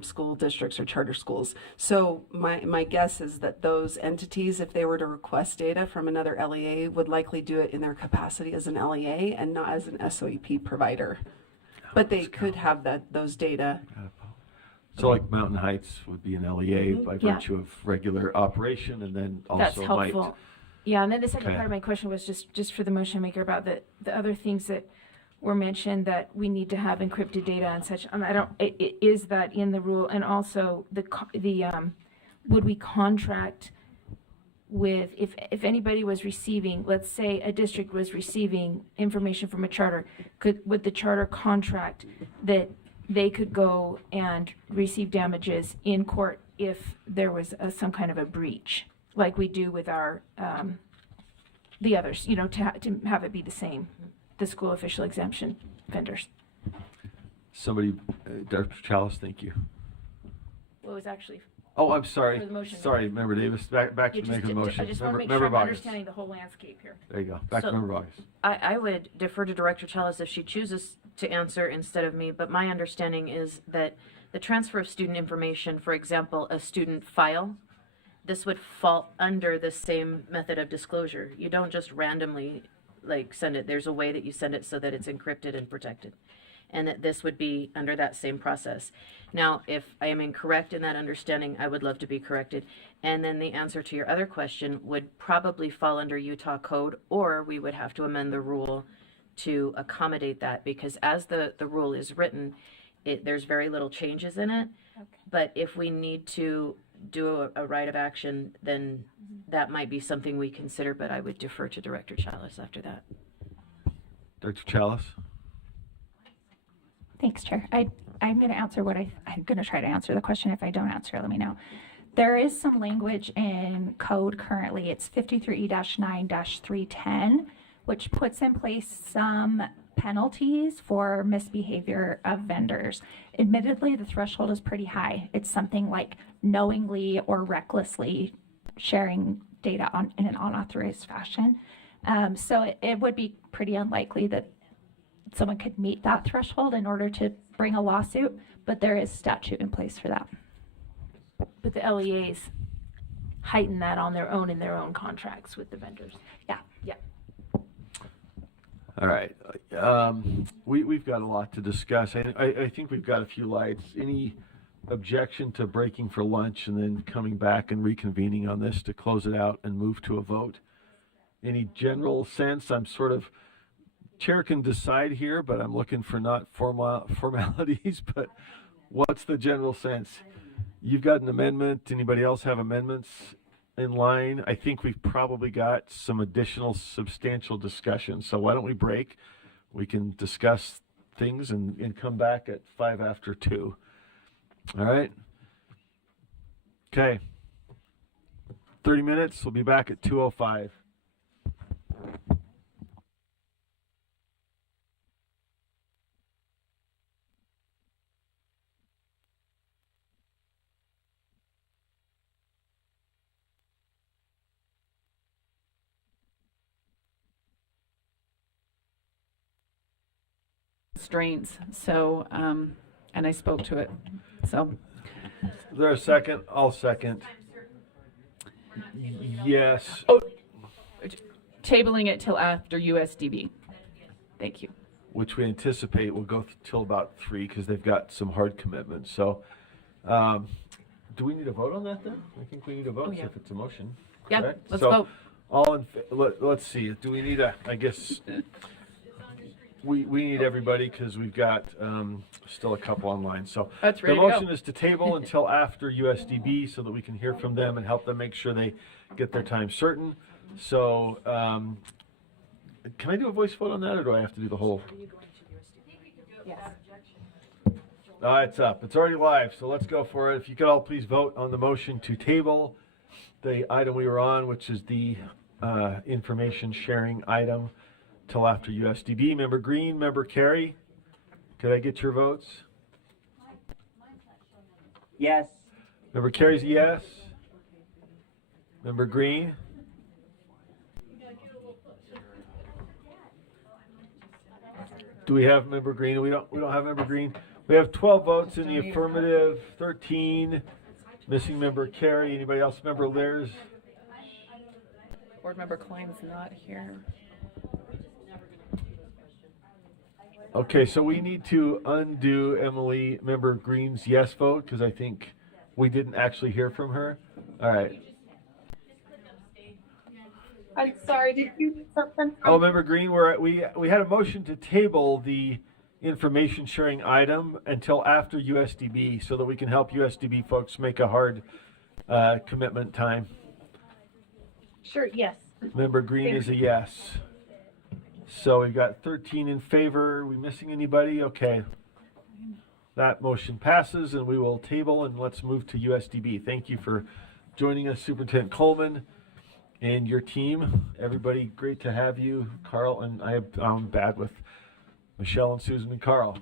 school districts or charter schools. So my guess is that those entities, if they were to request data from another LEA, would likely do it in their capacity as an LEA and not as an SOEP provider. But they could have those data. So like Mountain Heights would be an LEA by virtue of regular operation, and then also That's helpful. might. Yeah, and then the second Okay. part of my question was just for the motion maker about the other things that were mentioned that we need to have encrypted data and such. Is that in the rule? And also would we contract with, if anybody was receiving, let's say a district was receiving information from a charter, would the charter contract that they could go and receive damages in court if there was some kind of a breach, like we do with our the others, to have it be the same, the school official exemption vendors. Somebody, Dr. Chalice, thank you. What was actually Oh, I'm sorry. for the motion. Sorry, Member Davis. Back You to make just- a motion. I just want to make Member sure I'm Bogus. understanding the whole landscape here. There you go. Back to So- Member Bogus. I would defer to Director Chalice if she chooses to answer instead of me, but my understanding is that the transfer of student information, for example, a student file, this would fall under the same method of disclosure. You don't just randomly send it. There's a way that you send it so that it's encrypted and protected. And that this would be under that same process. Now, if I am incorrect in that understanding, I would love to be corrected. And then the answer to your other question would probably fall under Utah code, or we would have to amend the rule to accommodate that, because as the rule is written, there's very little changes in it. But if we need to do a right of action, then that might be something we consider, but I would defer to Director Chalice after that. Director Chalice? Thanks, Chair. I'm going to answer I'm going to try to answer the question. If I don't answer, let me know. There is some language in code currently. It's 53-9-310, which puts in place some penalties for misbehavior of vendors. Admittedly, the threshold is pretty high. It's something like knowingly or recklessly sharing data in an unauthorized fashion. So it would be pretty unlikely that someone could meet that threshold in order to bring a lawsuit, but there is statute in place for that. But the LEAs heighten that on their own in their own contracts with the vendors. Yeah. Yeah. All right. We've got a lot to discuss. I think we've got a few lights. Any objection to breaking for lunch and then coming back and reconvening on this to close it out and move to a vote? Any general sense? I'm sort of, Chair can decide here, but I'm looking for not formalities, but what's the general sense? You've got an amendment. Anybody else have amendments in line? I think we've probably got some additional substantial discussion. So why don't we break? We can discuss things and come back at 5 after 2. All right? Okay. 30 minutes. We'll be back at 2:05. Strains. So, and I spoke to it. So, Is there a second? I'll second. Yes. oh, tabling it till after USDB. Thank you. Which we anticipate will go till about 3 because they've got some hard commitments. So, do we need a vote on that then? I think we need a vote Oh, yeah. if it's a motion. Yeah, Correct? let's So, vote. All in. Let's see. Do we need I guess. We need everybody because we've got still a couple online. So That's the ready to motion go. is to table until after USDB so that we can hear from them and help them make sure they get their time certain. So can I do a voice vote on that, or do I have to do the whole? Yes. It's up. It's already live, so let's go for it. If you could all please vote on the motion to table the item we were on, which is the information sharing item, till after USDB. Member Green, Member Carey, could I get your votes? Yes. Member Carey's a yes. Member Green? Do we have Member Green? We don't have Member Green. We have 12 votes in the affirmative, 13 missing Member Carey. Anybody else? Member Lears? Board Member Klein's not here. Okay, so we need to undo Emily, Member Green's yes vote, because I think we didn't actually hear from her. All right. I'm sorry, did you something? Oh, Member Green, we had a motion to table the information sharing item until after USDB so that we can help USDB folks make a hard commitment time. Sure, yes. Member Green is a yes. So we've got 13 in favor. Are we missing anybody? Okay. That motion passes and we will table and let's move to USDB. Thank you for joining us, Superintendent Coleman and your team. Everybody, great to have you. Carl, and I'm bad with Michelle and Susan and Carl.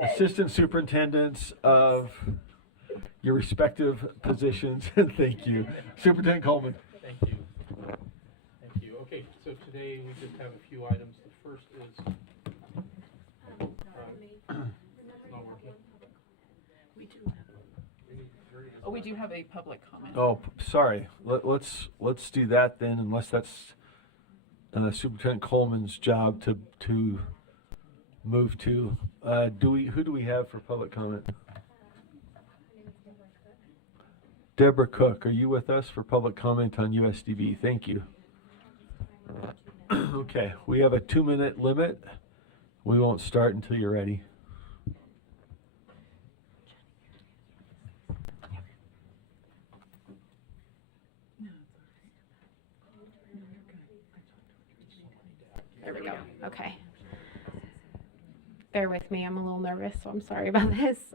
Assistant Superintendents of your respective positions. Thank you. Superintendent Coleman. Thank you. Thank you. Okay, so today we just have a few items. The first is not working. Oh, we do have a public comment. Oh, sorry. Let's do that then, unless that's Superintendent Coleman's job to move to. Who do we have for public comment? Deborah Cook, are you with us for public comment on USDB? Thank you. Okay, we have a 2-minute limit. We won't start until you're ready. There we go. Okay. Bear with me. I'm a little nervous, so I'm sorry about this.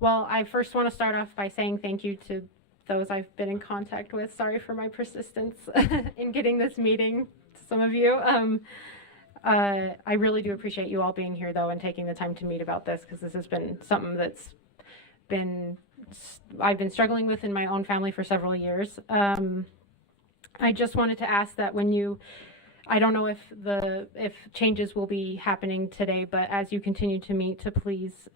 Well, I first want to start off by saying thank you to those I've been in contact with. Sorry for my persistence in getting this meeting to some of you. I really do appreciate you all being here, though, and taking the time to meet about this, because this has been something that's I've been struggling with in my own family for several years. I just wanted to ask that I don't know if changes will be happening today, but as you continue to meet, to please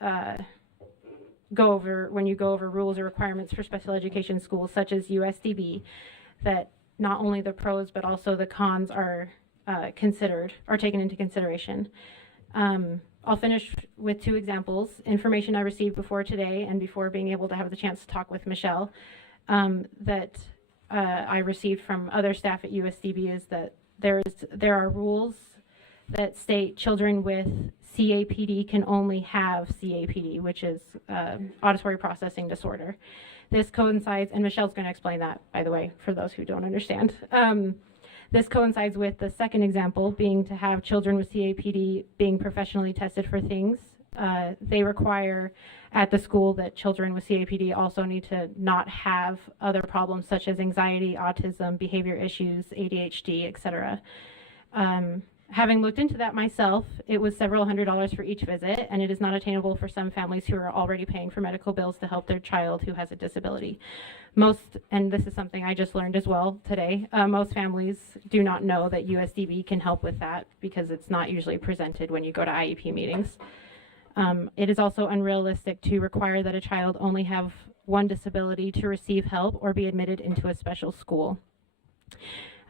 when you go over rules or requirements for special education schools such as USDB, that not only the pros but also the cons are taken into consideration. I'll finish with 2 examples. Information I received before today and before being able to have the chance to talk with Michelle that I received from other staff at USDB is that there are rules that state children with CAPD can only have CAPD, which is auditory processing disorder. This coincides, and Michelle's going to explain that, by the way, for those who don't understand. This coincides with the second example, being to have children with CAPD being professionally tested for things. They require at the school that children with CAPD also need to not have other problems such as anxiety, autism, behavior issues, ADHD, etc. Having looked into that myself, it was several $100s for each visit, and it is not attainable for some families who are already paying for medical bills to help their child who has a disability. And this is something I just learned as well today, most families do not know that USDB can help with that because it's not usually presented when you go to IEP meetings. It is also unrealistic to require that a child only have one disability to receive help or be admitted into a special school.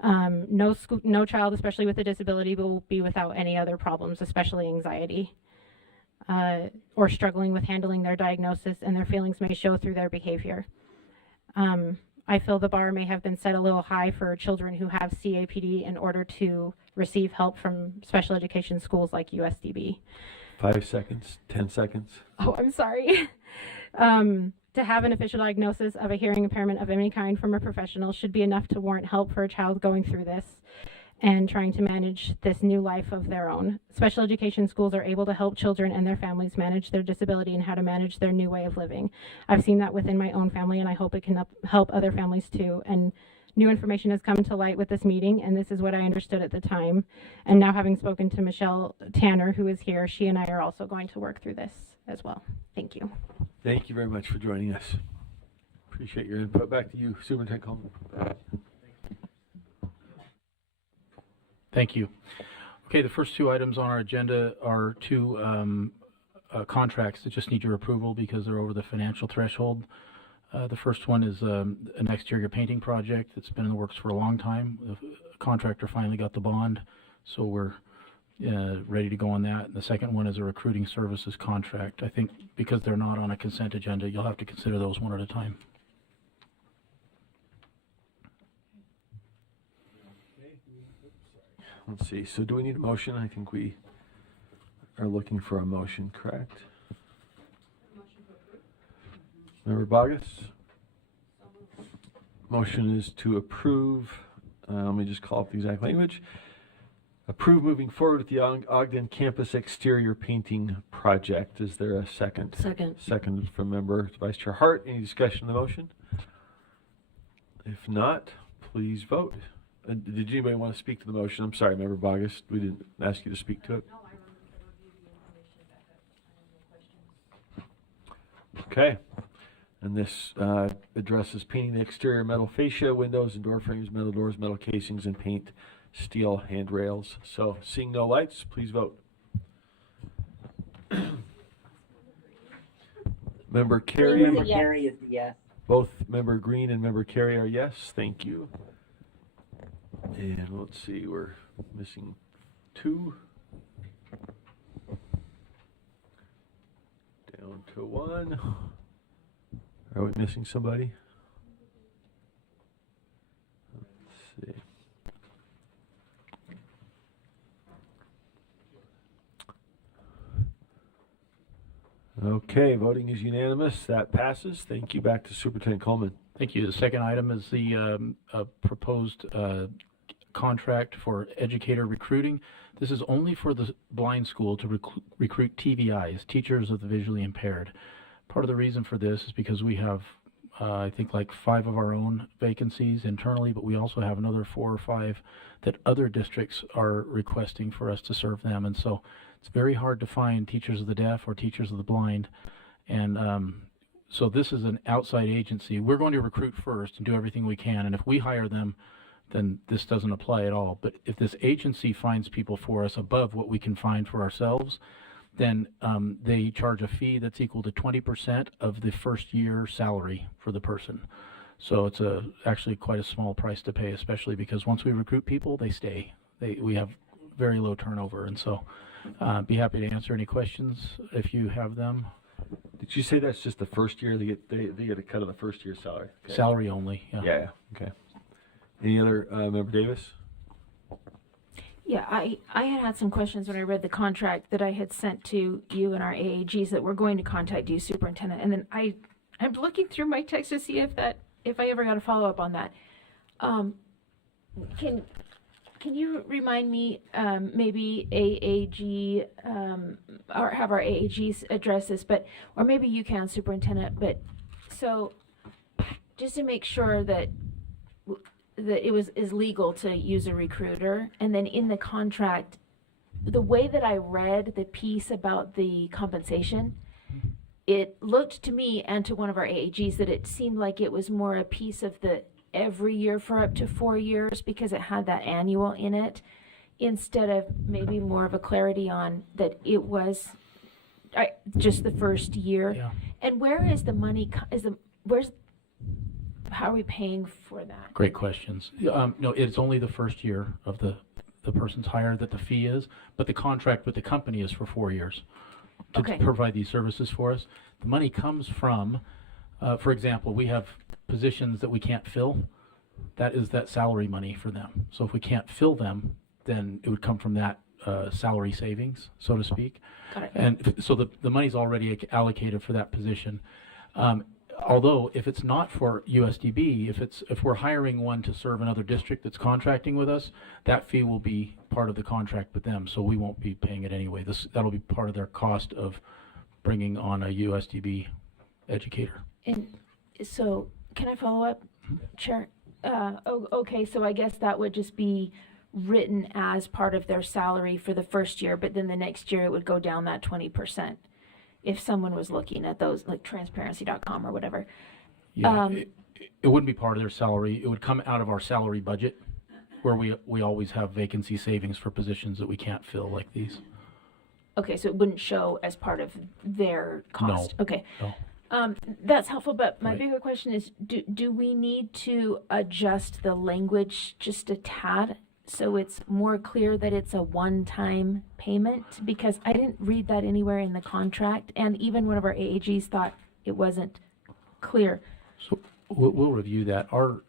No child, especially with a disability, will be without any other problems, especially anxiety, or struggling with handling their diagnosis, and their feelings may show through their behavior. I feel the bar may have been set a little high for children who have CAPD in order to receive help from special education schools like USDB. 5 seconds, 10 seconds. Oh, I'm sorry. To have an official diagnosis of a hearing impairment of any kind from a professional should be enough to warrant help for a child going through this and trying to manage this new life of their own. Special education schools are able to help children and their families manage their disability and how to manage their new way of living. I've seen that within my own family, and I hope it can help other families too. And new information has come to light with this meeting, and this is what I understood at the time. And now, having spoken to Michelle Tanner, who is here, she and I are also going to work through this as well. Thank you. Thank you very much for joining us. Appreciate your input. Back to you, Superintendent Coleman. Thank you. Okay, the first 2 items on our agenda are 2 contracts that just need your approval because they're over the financial threshold. The first one is an exterior painting project that's been in the works for a long time. The contractor finally got the bond, so we're ready to go on that. And the second one is a recruiting services contract. I think because they're not on a consent agenda, you'll have to consider those one at a time. Let's see. So do we need a motion? I think we are looking for a motion, correct? Member Bogus? Motion is to approve. Let me just call up the exact language. Approve moving forward with the Ogden campus exterior painting project. Is there a second? Second. Second from Member Vice Chair Hart. Any discussion on the motion? If not, please vote. Did anybody want to speak to the motion? I'm sorry, Member Bogus. We didn't ask you to speak to it. No, I reviewed the information. Okay. And this addresses painting the exterior metal fascia, windows and door frames, metal doors, metal casings, and paint steel handrails. So, seeing no lights, please vote. Member Carey. Member Carey is yes. Both Member Green and Member Carey are yes. Thank you. And let's see, we're missing 2. Down to 1. Are we missing somebody? Let's see. Okay, voting is unanimous. That passes. Thank you. Back to Superintendent Coleman. Thank you. The second item is the proposed contract for educator recruiting. This is only for the blind school to recruit TVIs, teachers of the visually impaired. Part of the reason for this is because we have, I think, like 5 of our own vacancies internally, but we also have another 4 or 5 that other districts are requesting for us to serve them. And so it's very hard to find teachers of the deaf or teachers of the blind. And so this is an outside agency. We're going to recruit first and do everything we can. And if we hire them, then this doesn't apply at all. But if this agency finds people for us above what we can find for ourselves, then they charge a fee that's equal to 20% of the first year salary for the person. So it's actually quite a small price to pay, especially because once we recruit people, they stay. We have very low turnover. And so be happy to answer any questions if you have them. Did you say that's just the first year? They get a cut of the first year's salary? Okay. Salary only, yeah. Yeah, okay. Any other, Member Davis? Yeah, I had some questions when I read the contract that I had sent to you and our AAGs that we're going to contact you, Superintendent. And then I'm looking through my text to see if I ever got a follow-up on that. Can you remind me, maybe AAG, or have our AAGs address this, or maybe you can, Superintendent, but so just to make sure that it is legal to use a recruiter, and then in the contract, the way that I read the piece about the compensation, it looked to me and to one of our AAGs that it seemed like it was more a piece of the every year for up to 4 years because it had that annual in it, instead of maybe more of a clarity on that it was just the first year. Yeah. And where is the money? How are we paying for that? Great questions. No, it's only the first year of the person's hire that the fee is, but the contract with the company is for 4 years to provide these services for us. The money comes from, for example, we have positions that we can't fill. That is that salary money for them. So if we can't fill them, then it would come from that salary savings, so to speak. Got it. And so the money's already allocated for that position. Although if it's not for USDB, if we're hiring one to serve another district that's contracting with us, that fee will be part of the contract with them, so we won't be paying it anyway. That'll be part of their cost of bringing on a USDB educator. And so, can I follow up, Chair? Okay, so I guess that would just be written as part of their salary for the first year, but then the next year it would go down that 20%. If someone was looking at those, like transparency.com or whatever. Yeah, it wouldn't be part of their salary. It would come out of our salary budget, where we always have vacancy savings for positions that we can't fill like these. Okay, so it wouldn't show as part of their cost. No. Okay. No. That's helpful, but my Right. bigger question is, do we need to adjust the language just a tad so it's more clear that it's a one-time payment? Because I didn't read that anywhere in the contract, and even one of our AAGs thought it wasn't clear. So we'll review that. Our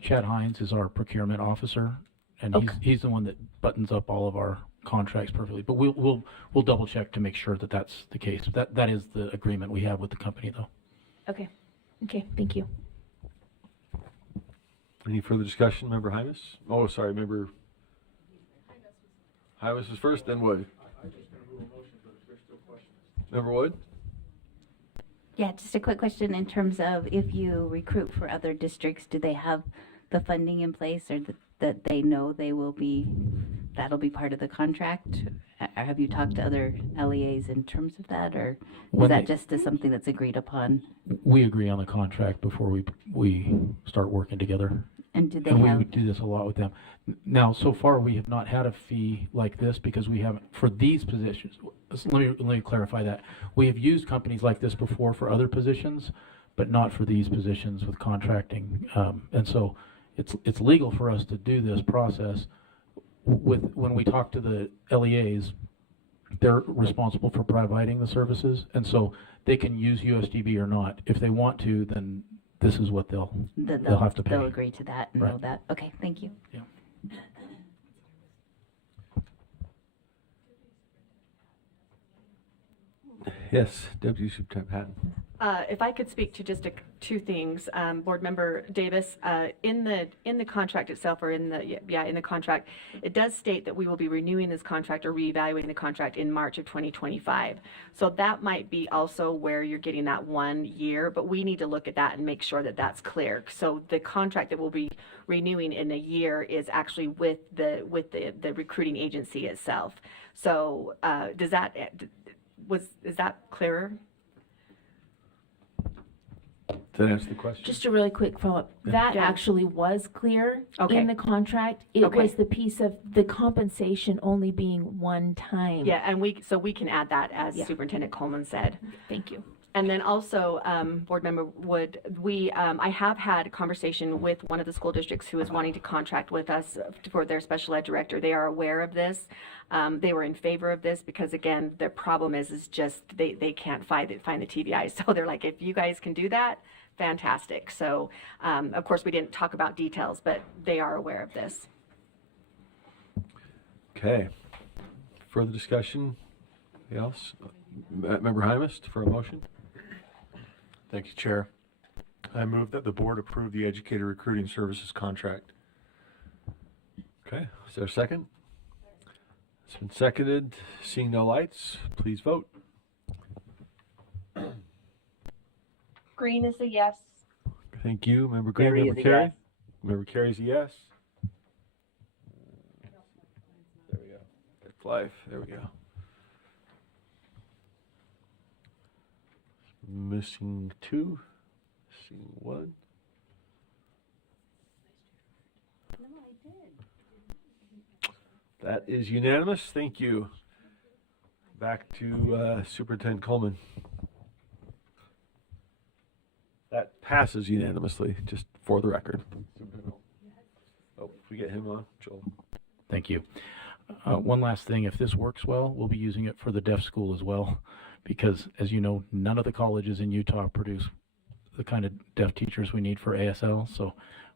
Chad Hines is our procurement officer, and he's the one that buttons up all of our contracts perfectly. But we'll double check to make sure that that's the case. That is the agreement we have with the company, though. Okay, thank you. Any further discussion, Member Hymas? Oh, sorry, Member Hymas was first, then Wood. Member Wood? Yeah, just a quick question in terms of if you recruit for other districts, do they have the funding in place, or that they know that'll be part of the contract? Have you talked to other LEAs in terms of that, or is that just something that's agreed upon? We agree on the contract before we start working together. And do they we have? would do this a lot with them. Now, so far, we have not had a fee like this because we haven't, for these positions. Let me clarify that. We have used companies like this before for other positions, but not for these positions with contracting. And so it's legal for us to do this process. When we talk to the LEAs, they're responsible for providing the services, and so they can use USDB or not. If they want to, then this is what they'll have to pay. They'll agree to that and know that. Okay, thank you. Yeah. Yes, Deputy Superintendent Patton. If I could speak to just two things, Board Member Davis, in the contract itself, or in the contract, it does state that we will be renewing this contract or reevaluating the contract in March of 2025. So that might be also where you're getting that 1 year, but we need to look at that and make sure that that's clear. So the contract that we'll be renewing in a year is actually with the recruiting agency itself. So is that clearer? Does that answer the question? Just a really quick follow-up. That Yeah. actually was clear Okay. in the contract. It Okay. was the piece of the compensation only being one time. Yeah, and we can add that, as Yeah. Superintendent Coleman said. Thank you. And then also, Board Member Wood, I have had a conversation with one of the school districts who is wanting to contract with us for their special ed director. They are aware of this. They were in favor of this because, again, their problem is just they can't find the TBI. So they're like, if you guys can do that, fantastic. So, of course, we didn't talk about details, but they are aware of this. Okay. Further discussion? Anything else? Member Hymas for a motion? Thank you, Chair. I move that the board approve the educator recruiting services contract. Okay. Is there a second? It's been seconded. Seeing no lights, please vote. Green is a yes. Thank you. Member Green, Carey Member is a Carey. yes. Member Carey's a yes. There we go. That's life. There we go. Missing 2. Missing 1. That is unanimous. Thank you. Back to Superintendent Coleman. That passes unanimously, just for the record. Oh, if we get him on, Joel. Thank you. One last thing, if this works well, we'll be using it for the deaf school as well, because as you know, none of the colleges in Utah produce the kind of deaf teachers we need for ASL, so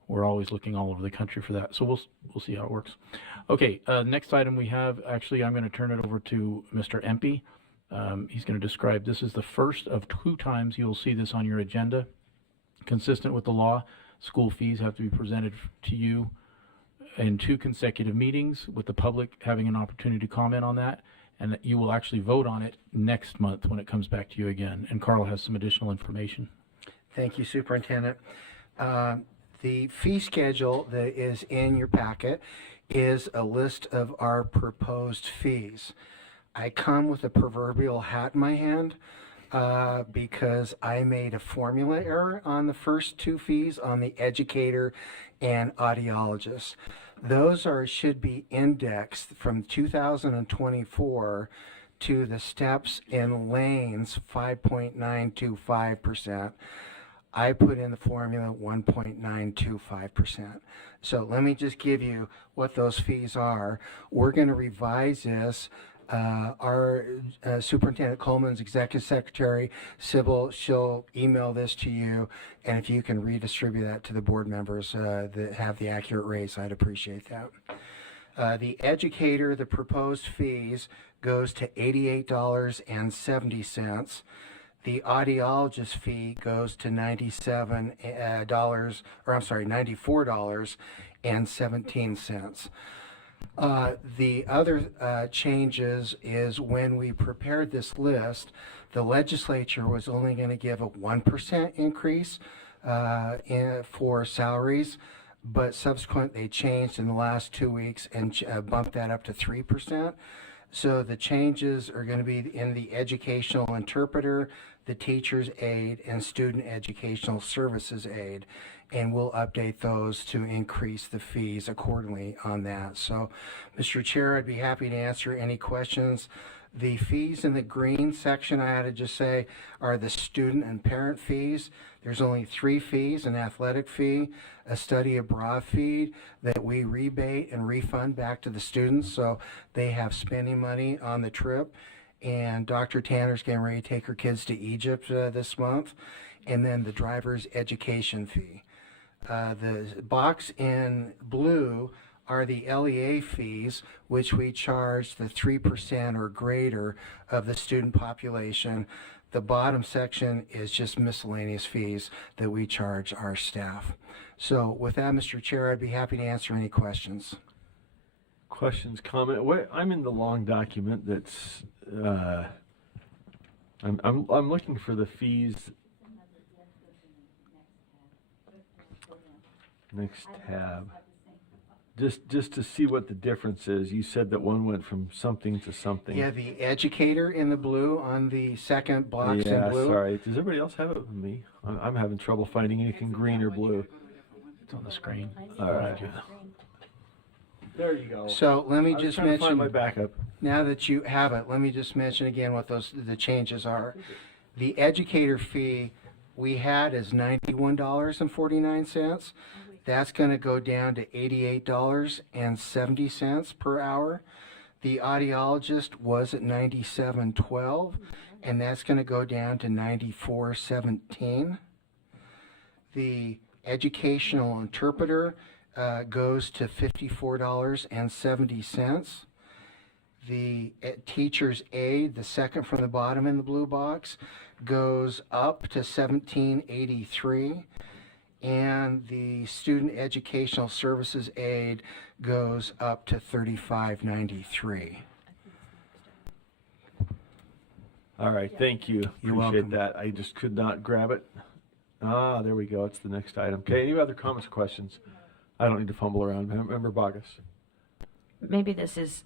we're always looking all over the country for that. So we'll see how it works. Okay, next item we have, actually I'm going to turn it over to Mr. Empey. He's going to describe, this is the first of 2 times you'll see this on your agenda. Consistent with the law, school fees have to be presented to you in 2 consecutive meetings, with the public having an opportunity to comment on that, and that you will actually vote on it next month when it comes back to you again. And Carl has some additional information. Thank you, Superintendent. The fee schedule that is in your packet is a list of our proposed fees. I come with a proverbial hat in my hand because I made a formula error on the first 2 fees on the educator and audiologist. Those should be indexed from 2024 to the steps in lanes 5.925%. I put in the formula 1.925%. So let me just give you what those fees are. We're going to revise this. Our Superintendent Coleman's Executive Secretary, Sybil, she'll email this to you, and if you can redistribute that to the board members that have the accurate rates, I'd appreciate that. The educator, the proposed fees goes to $88.70. The audiologist fee goes to $94.17. The other changes is when we prepared this list, the legislature was only going to give a 1% increase for salaries, but subsequently they changed in the last 2 weeks and bumped that up to 3%. So the changes are going to be in the educational interpreter, the teacher's aide, and student educational services aide. And we'll update those to increase the fees accordingly on that. So, Mr. Chair, I'd be happy to answer any questions. The fees in the green section, I had to just say, are the student and parent fees. There's only 3 fees: an athletic fee, a study abroad fee that we rebate and refund back to the students so they have spending money on the trip. And Dr. Tanner's getting ready to take her kids to Egypt this month. And then the driver's education fee. The box in blue are the LEA fees, which we charge the 3% or greater of the student population. The bottom section is just miscellaneous fees that we charge our staff. So with that, Mr. Chair, I'd be happy to answer any questions. Questions, comment? Wait, I'm in the long document that's, I'm looking for the fees. Next tab. Just to see what the difference is. You said that one went from something to something. Yeah, the educator in the blue on the second box in blue. Sorry. Does everybody else have it with me? I'm having trouble finding anything green or blue. It's on the screen. All right. There you go. So let me I was just trying to mention, find my backup. now that you have it, let me just mention again what the changes are. The educator fee we had is $91.49. That's going to go down to $88.70 per hour. The audiologist was at $97.12, and that's going to go down to $94.17. The educational interpreter goes to $54.70. The teacher's aide, the second from the bottom in the blue box, goes up to $17.83. And the student educational services aide goes up to $35.93. All right, thank you. You're Appreciate welcome. that. I just could not grab it. Ah, there we go. It's the next item. Okay, any other comments or questions? I don't need to fumble around. Member Bogus. Maybe this is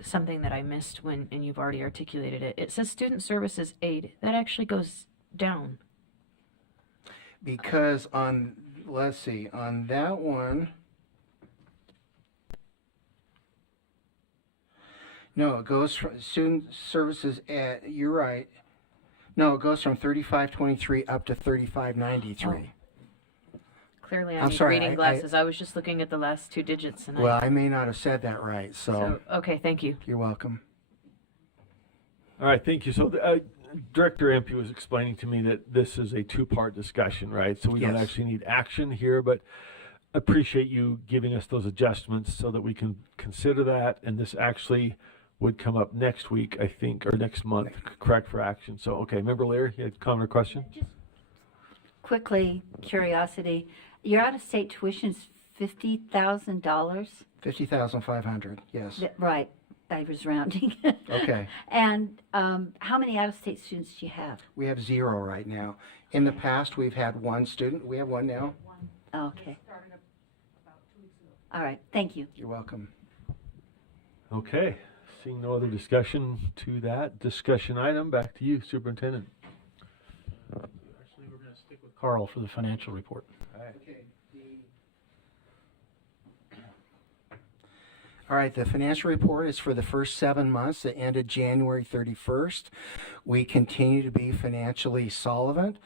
something that I missed and you've already articulated it. It says student services aid. That actually goes down. Because on, let's see, on that one, no, it goes from student services at, you're right. No, it goes from 35.23 up to 35.93. Clearly, I I'm need sorry, reading glasses. I was just looking at the last two digits. And Well, I may not have said that right, so okay, thank you. you're welcome. All right, thank you. So Director Empey was explaining to me that this is a two-part discussion, right? So we don't Yes. actually need action here, but appreciate you giving us those adjustments so that we can consider that. And this actually would come up next week, I think, or next month, correct, for action. So, okay, Member Lear, you had a comment or question? Quickly, curiosity, your out-of-state tuition's $50,000? $50,500, yes. Right, I was rounding. Okay. And how many out-of-state students do you have? We have 0 right now. In the past, we've had 1 student. We have 1 now. Okay. All right, thank you. You're welcome. Okay, seeing no other discussion to that discussion item, back to you, Superintendent. Actually, we're going to stick with Carl for the financial report. Okay. All right, the financial report is for the first 7 months that ended January 31st. We continue to be financially solvent.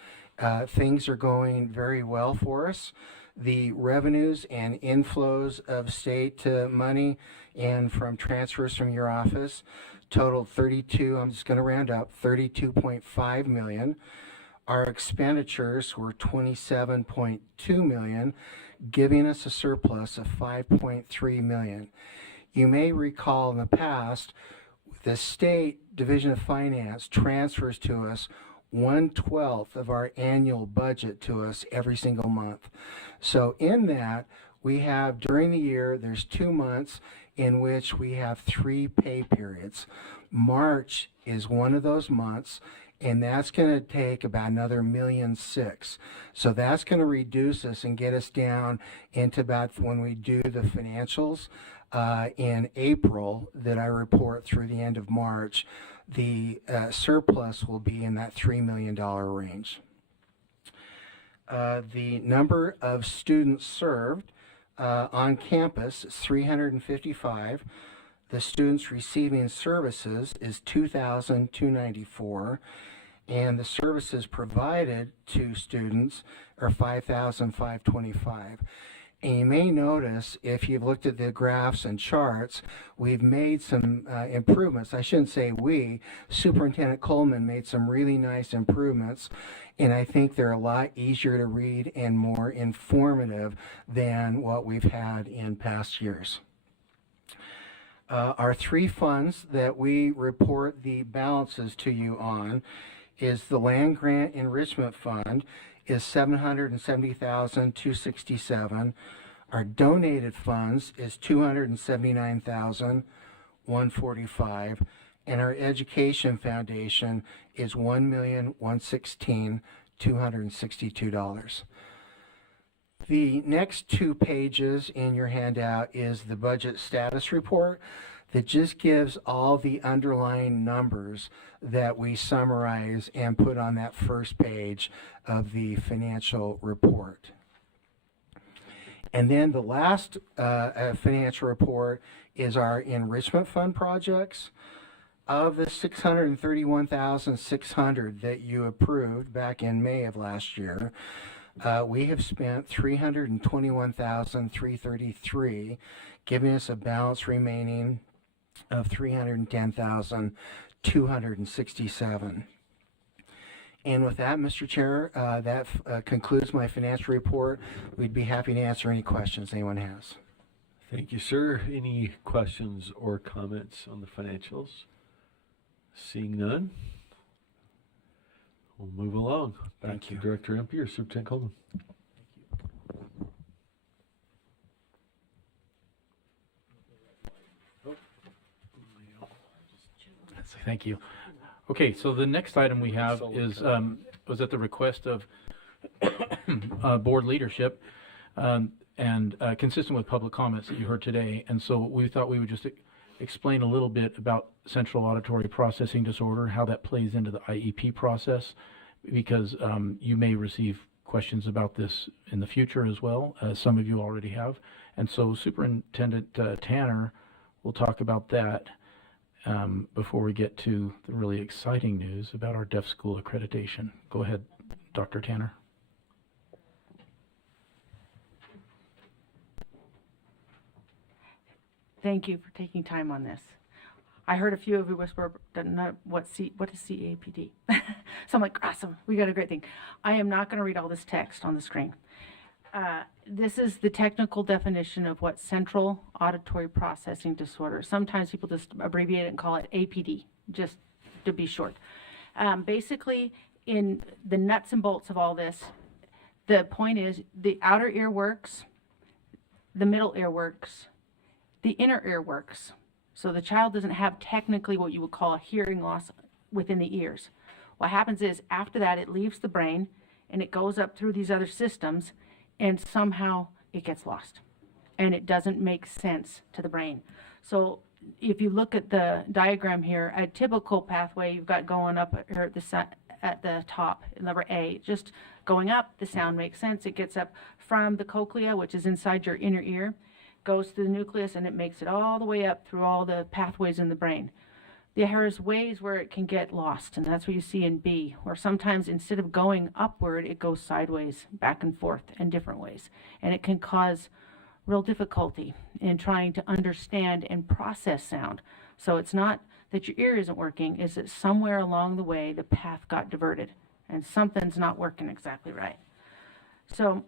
Things are going very well for us. The revenues and inflows of state money and from transfers from your office totaled 32, I'm just going to round up, 32.5 million. Our expenditures were 27.2 million, giving us a surplus of 5.3 million. You may recall in the past, the State Division of Finance transfers to us 1/12 of our annual budget to us every single month. So in that, we have during the year, there's 2 months in which we have 3 pay periods. March is one of those months, and that's going to take about another $1.6 million. So that's going to reduce us and get us down into about when we do the financials in April that I report through the end of March, the surplus will be in that $3 million range. The number of students served on campus is 355. The students receiving services is 2,294, and the services provided to students are 5,525. And you may notice, if you've looked at the graphs and charts, we've made some improvements. I shouldn't say we. Superintendent Coleman made some really nice improvements, and I think they're a lot easier to read and more informative than what we've had in past years. Our three funds that we report the balances to you on is the Land Grant Enrichment Fund is $770,267. Our donated funds is $279,145, and our Education Foundation is $1,116,262. The next 2 pages in your handout is the budget status report that just gives all the underlying numbers that we summarize and put on that first page of the financial report. And then the last financial report is our enrichment fund projects. Of the $631,600 that you approved back in May of last year, we have spent $321,333, giving us a balance remaining of $310,267. And with that, Mr. Chair, that concludes my financial report. We'd be happy to answer any questions anyone has. Thank you, sir. Any questions or comments on the financials? Seeing none, we'll move along. Back to Director Empey or Superintendent Coleman. Thank you. Okay, so the next item we have is was at the request of board leadership and consistent with public comments that you heard today. And so we thought we would just explain a little bit about central auditory processing disorder, how that plays into the IEP process, because you may receive questions about this in the future as well. Some of you already have. And so Superintendent Tanner will talk about that before we get to the really exciting news about our deaf school accreditation. Go ahead, Dr. Tanner. Thank you for taking time on this. I heard a few of you whisper, what is CAPD? So I'm like, awesome, we got a great thing. I am not going to read all this text on the screen. This is the technical definition of what central auditory processing disorder. Sometimes people just abbreviate it and call it APD, just to be short. Basically, in the nuts and bolts of all this, the point is the outer ear works, the middle ear works, the inner ear works. So the child doesn't have technically what you would call a hearing loss within the ears. What happens is after that it leaves the brain and it goes up through these other systems and somehow it gets lost and it doesn't make sense to the brain. So if you look at the diagram here, a typical pathway you've got going up here at the top, letter A, just going up, the sound makes sense. It gets up from the cochlea, which is inside your inner ear, goes to the nucleus, and it makes it all the way up through all the pathways in the brain. There is ways where it can get lost, and that's what you see in B, where sometimes instead of going upward, it goes sideways, back and forth in different ways. And it can cause real difficulty in trying to understand and process sound. So it's not that your ear isn't working, it's that somewhere along the way the path got diverted and something's not working exactly right. So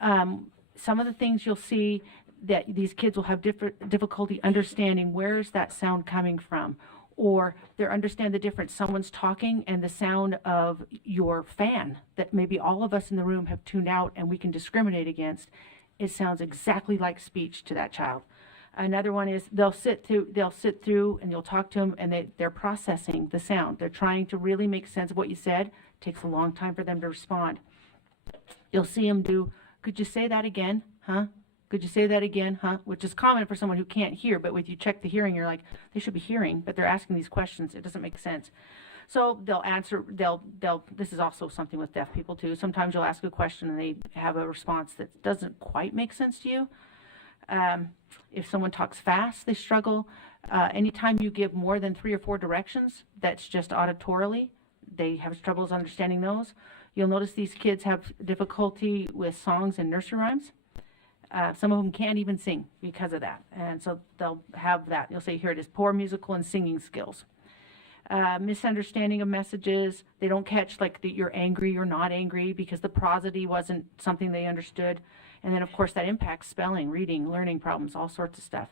some of the things you'll see that these kids will have difficulty understanding where is that sound coming from, or they understand the difference. Someone's talking and the sound of your fan that maybe all of us in the room have tuned out and we can discriminate against, it sounds exactly like speech to that child. Another one is they'll sit through and you'll talk to them and they're processing the sound. They're trying to really make sense of what you said. It takes a long time for them to respond. You'll see them do, could you say that again, huh? Could you say that again, huh? Which is common for someone who can't hear, but when you check the hearing, you're like, they should be hearing, but they're asking these questions. It doesn't make sense. So they'll answer, this is also something with deaf people too. Sometimes you'll ask a question and they have a response that doesn't quite make sense to you. If someone talks fast, they struggle. Anytime you give more than 3 or 4 directions, that's just auditorily, they have troubles understanding those. You'll notice these kids have difficulty with songs and nursery rhymes. Some of them can't even sing because of that. And so they'll have that. You'll say, here it is, poor musical and singing skills. Misunderstanding of messages. They don't catch like that you're angry or not angry because the prosody wasn't something they understood. And then of course that impacts spelling, reading, learning problems, all sorts of stuff.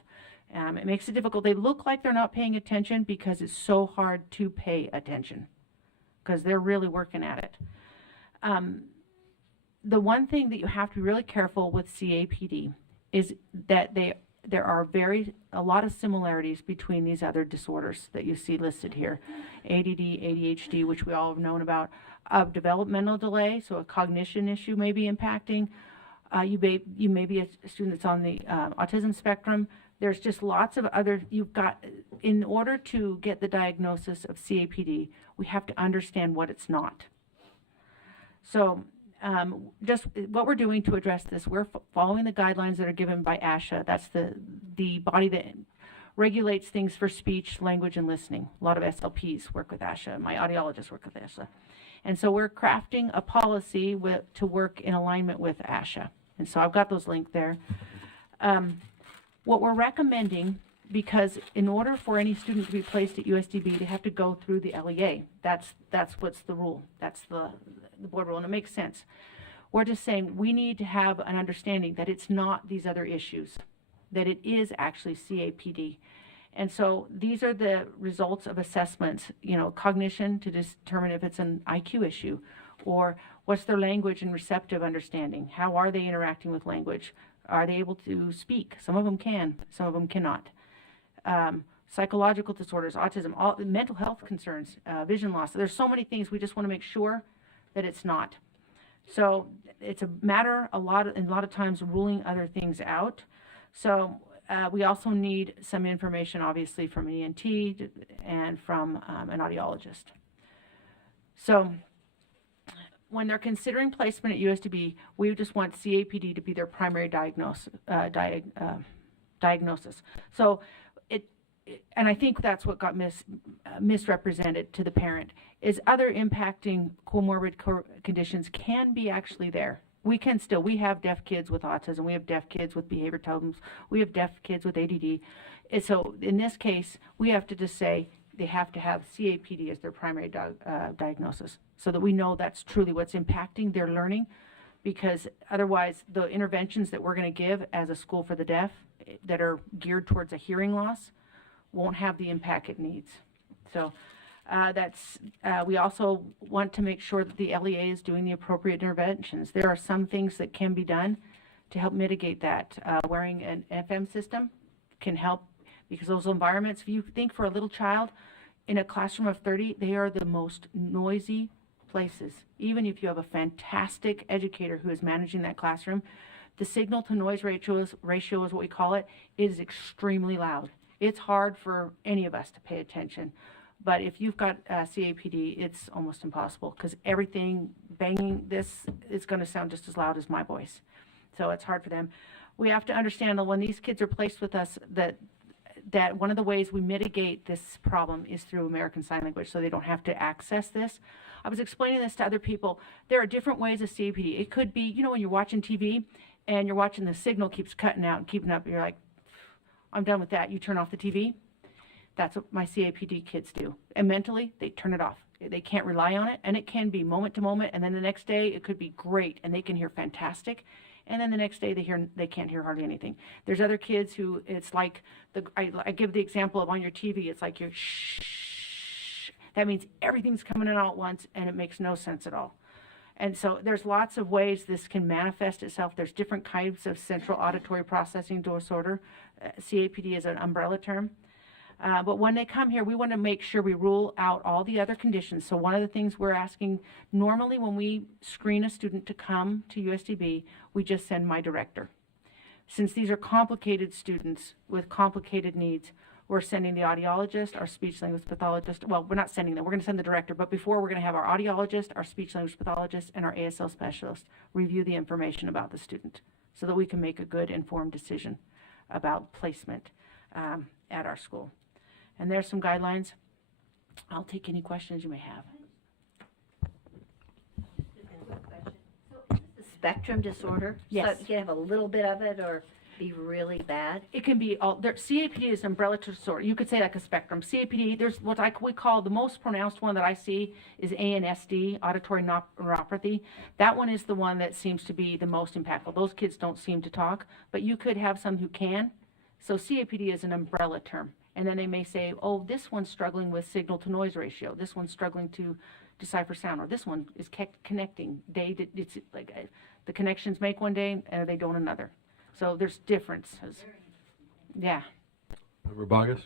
It makes it difficult. They look like they're not paying attention because it's so hard to pay attention because they're really working at it. The one thing that you have to be really careful with CAPD is that there are a lot of similarities between these other disorders that you see listed here. ADD, ADHD, which we all have known about, of developmental delay, so a cognition issue may be impacting. You may be a student that's on the autism spectrum. There's just lots of other, in order to get the diagnosis of CAPD, we have to understand what it's not. So just what we're doing to address this, we're following the guidelines that are given by ASHA. That's the body that regulates things for speech, language, and listening. A lot of SLPs work with ASHA. My audiologists work with ASHA. And so we're crafting a policy to work in alignment with ASHA. And so I've got those linked there. What we're recommending, because in order for any student to be placed at USDB, they have to go through the LEA. That's what's the rule. That's the board rule, and it makes sense. We're just saying we need to have an understanding that it's not these other issues, that it is actually CAPD. And so these are the results of assessments, cognition to determine if it's an IQ issue, or what's their language and receptive understanding. How are they interacting with language? Are they able to speak? Some of them can, some of them cannot. Psychological disorders, autism, all mental health concerns, vision loss. There's so many things. We just want to make sure that it's not. So it's a matter a lot of times ruling other things out. So we also need some information, obviously, from an ENT and from an audiologist. So when they're considering placement at USDB, we just want CAPD to be their primary diagnosis. So and I think that's what got misrepresented to the parent, is other impacting comorbid conditions can be actually there. We have deaf kids with autism, we have deaf kids with behavior problems, we have deaf kids with ADD. And so in this case, we have to just say they have to have CAPD as their primary diagnosis so that we know that's truly what's impacting their learning, because otherwise the interventions that we're going to give as a school for the deaf that are geared towards a hearing loss won't have the impact it needs. So we also want to make sure that the LEA is doing the appropriate interventions. There are some things that can be done to help mitigate that. Wearing an FM system can help, because those environments, if you think for a little child in a classroom of 30, they are the most noisy places. Even if you have a fantastic educator who is managing that classroom, the signal to noise ratio is what we call it, is extremely loud. It's hard for any of us to pay attention. But if you've got CAPD, it's almost impossible, because everything banging this is going to sound just as loud as my voice. So it's hard for them. We have to understand that when these kids are placed with us, that one of the ways we mitigate this problem is through American Sign Language, so they don't have to access this. I was explaining this to other people. There are different ways of CAPD. It could be, when you're watching TV and you're watching the signal keeps cutting out and keeping up, you're like, I'm done with that. You turn off the TV. That's what my CAPD kids do. And mentally, they turn it off. They can't rely on it, and it can be moment to moment, and then the next day it could be great, and they can hear fantastic, and then the next day they can't hear hardly anything. There's other kids who it's like, I give the example of on your TV, it's like you're shh. That means everything's coming in all at once, and it makes no sense at all. And so there's lots of ways this can manifest itself. There's different kinds of central auditory processing disorder. CAPD is an umbrella term. But when they come here, we want to make sure we rule out all the other conditions. So one of the things we're asking, normally when we screen a student to come to USDB, we just send my director. Since these are complicated students with complicated needs, we're sending the audiologist, our speech language pathologist. Well, we're not sending them. We're going to send the director. But before, we're going to have our audiologist, our speech language pathologist, and our ASL specialist review the information about the student so that we can make a good informed decision about placement at our school. And there's some guidelines. I'll take any questions you may have. spectrum disorder? Yes. So you can have a little bit of it or be really bad? It can be all there. CAPD is an umbrella disorder. You could say like a spectrum. CAPD, there's what we call the most pronounced one that I see is ANSD, auditory neuropathy. That one is the one that seems to be the most impactful. Those kids don't seem to talk, but you could have some who can. So CAPD is an umbrella term. And then they may say, oh, this one's struggling with signal to noise ratio. This one's struggling to decipher sound, or this one is connecting. It's like the connections make one day and they don't another. So there's differences. Yeah. Member Bogus?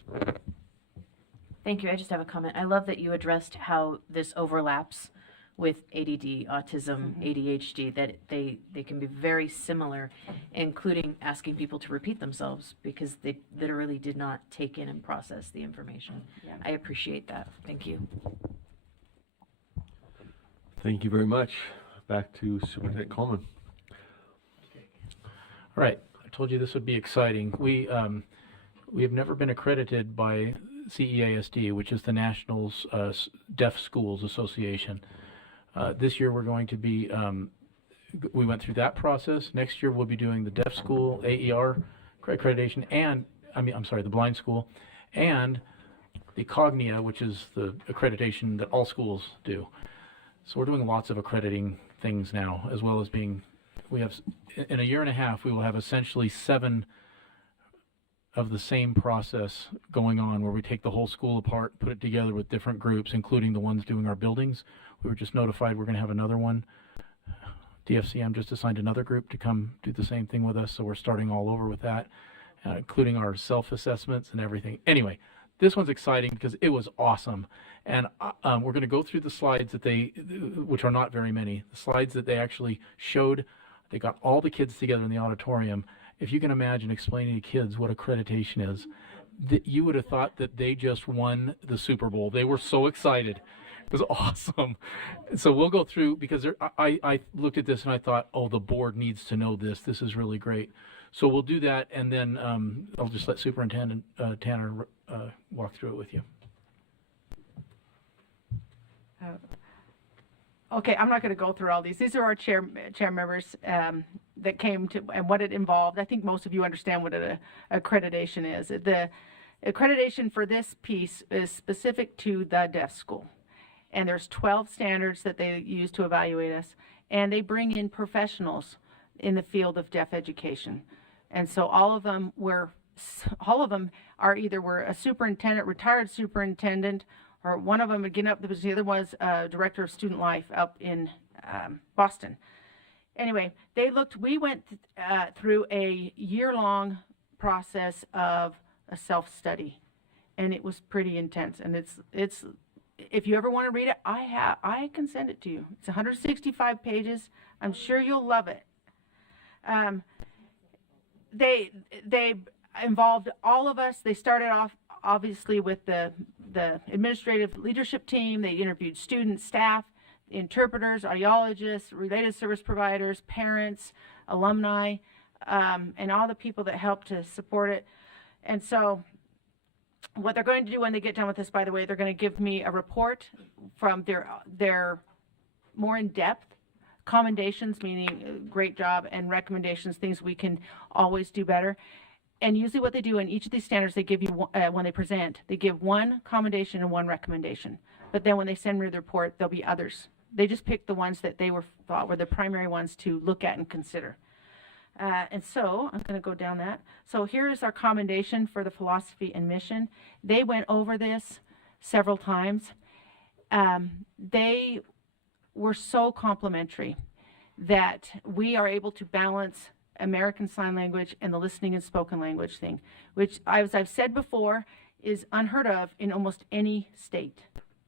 Thank you. I just have a comment. I love that you addressed how this overlaps with ADD, autism, ADHD, that they can be very similar, including asking people to repeat themselves because they literally did not take in and process the information. Yeah. I appreciate that. Thank you. Thank you very much. Back to Superintendent Coleman. All right, I told you this would be exciting. We have never been accredited by CEASD, which is the National Deaf Schools Association. This year we're going to be, we went through that process. Next year we'll be doing the Deaf School AER accreditation and, the Blind School, and the Cognia, which is the accreditation that all schools do. So we're doing lots of accrediting things now, as well as we have, in a year and a half, we will have essentially 7 of the same process going on, where we take the whole school apart, put it together with different groups, including the ones doing our buildings. We were just notified we're going to have another one. DFCM just assigned another group to come do the same thing with us, so we're starting all over with that, including our self-assessments and everything. Anyway, this one's exciting because it was awesome. And we're going to go through the slides that which are not very many, the slides that they actually showed. They got all the kids together in the auditorium. If you can imagine explaining to kids what accreditation is, you would have thought that they just won the Super Bowl. They were so excited. It was awesome. So we'll go through, because I looked at this and I thought, oh, the board needs to know this. This is really great. So we'll do that, and then I'll just let Superintendent Tanner walk through it with you. Okay, I'm not going to go through all these. These are our chair members that came to, and what it involved. I think most of you understand what an accreditation is. The accreditation for this piece is specific to the deaf school. And there's 12 standards that they use to evaluate us. And they bring in professionals in the field of deaf education. And so all of them are either were a superintendent, retired superintendent, or one of them, again, the other was director of student life up in Boston. Anyway, we went through a year-long process of a self-study, and it was pretty intense. And it's if you ever want to read it, I can send it to you. It's 165 pages. I'm sure you'll love it. They involved all of us. They started off obviously with the administrative leadership team. They interviewed students, staff, interpreters, audiologists, related service providers, parents, alumni, and all the people that helped to support it. And so what they're going to do when they get done with this, by the way, they're going to give me a report from their more in-depth commendations, meaning great job, and recommendations, things we can always do better. And usually what they do in each of these standards, they give you, when they present, they give one commendation and one recommendation. But then when they send me the report, there'll be others. They just pick the ones that they thought were the primary ones to look at and consider. And so I'm going to go down that. So here is our commendation for the philosophy and mission. They went over this several times. They were so complimentary that we are able to balance American Sign Language and the listening and spoken language thing, which, as I've said before, is unheard of in almost any state.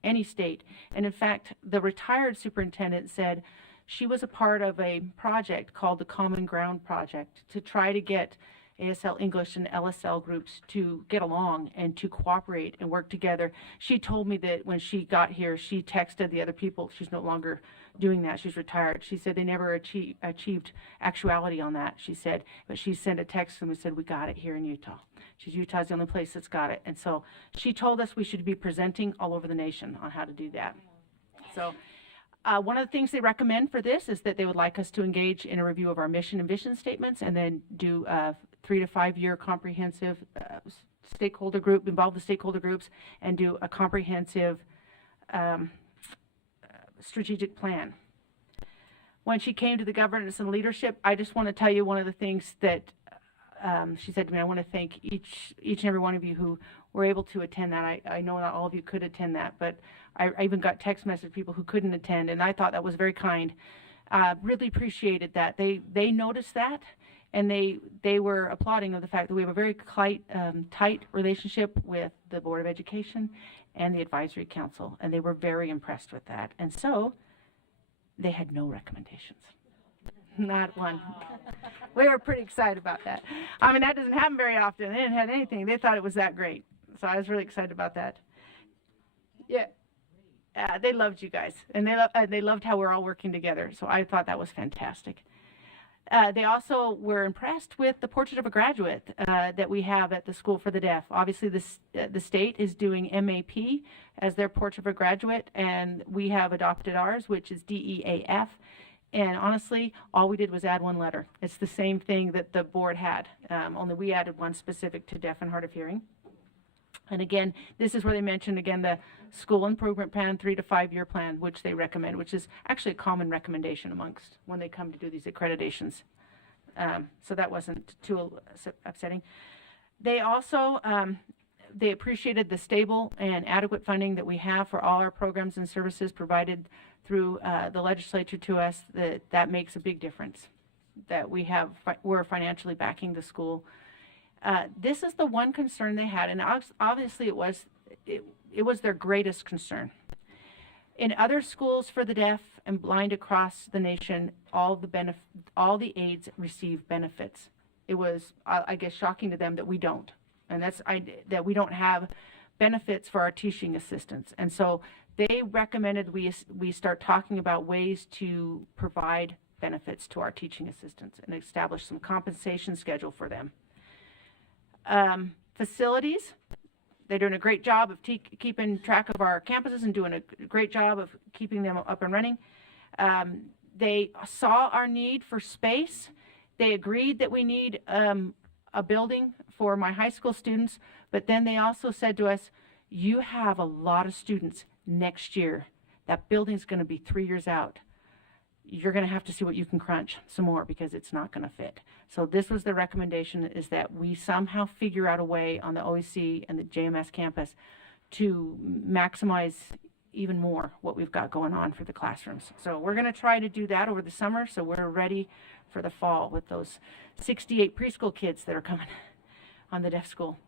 Any state. And in fact, the retired superintendent said she was a part of a project called the Common Ground Project to try to get ASL English and LSL groups to get along and to cooperate and work together. She told me that when she got here, she texted the other people. She's no longer doing that. She's retired. She said they never achieved actuality on that, she said. But she sent a text to them and said, we got it here in Utah. Utah's the only place that's got it. And so she told us we should be presenting all over the nation on how to do that. So One of the things they recommend for this is that they would like us to engage in a review of our mission and vision statements, and then do a 3 to 5 year comprehensive stakeholder group, involve the stakeholder groups, and do a comprehensive strategic plan. When she came to the governance and leadership, I just want to tell you one of the things that she said to me. I want to thank each and every one of you who were able to attend that. I know not all of you could attend that, but I even got text message people who couldn't attend, and I thought that was very kind. Really appreciated that. They noticed that, and they were applauding of the fact that we have a very tight relationship with the Board of Education and the Advisory Council, and they were very impressed with that. And so they had no recommendations. Not one. We were pretty excited about that. I mean, that doesn't happen very often. They didn't have anything. They thought it was that great. So I was really excited about that. Yeah. They loved you guys, and they loved how we're all working together. So I thought that was fantastic. They also were impressed with the Portrait of a Graduate that we have at the School for the Deaf. Obviously, the state is doing MAP as their Portrait of a Graduate, and we have adopted ours, which is DEAF. And honestly, all we did was add one letter. It's the same thing that the board had, only we added one specific to deaf and hard of hearing. And again, this is where they mentioned, again, the school improvement plan, 3 to 5 year plan, which they recommend, which is actually a common recommendation amongst when they come to do these accreditations. So that wasn't too upsetting. They also, they appreciated the stable and adequate funding that we have for all our programs and services provided through the legislature to us. That makes a big difference, that we're financially backing the school. This is the one concern they had, and obviously it was their greatest concern. In other schools for the deaf and blind across the nation, all the aides receive benefits. It was, I guess, shocking to them that we don't, and that we don't have benefits for our teaching assistants. And so they recommended we start talking about ways to provide benefits to our teaching assistants and establish some compensation schedule for them. Facilities, they're doing a great job of keeping track of our campuses and doing a great job of keeping them up and running. They saw our need for space. They agreed that we need a building for my high school students, but then they also said to us, you have a lot of students next year. That building's going to be 3 years out. You're going to have to see what you can crunch some more because it's not going to fit. So this was the recommendation, is that we somehow figure out a way on the OEC and the JMS campus to maximize even more what we've got going on for the classrooms. So we're going to try to do that over the summer, so we're ready for the fall with those 68 preschool kids that are coming on the deaf school.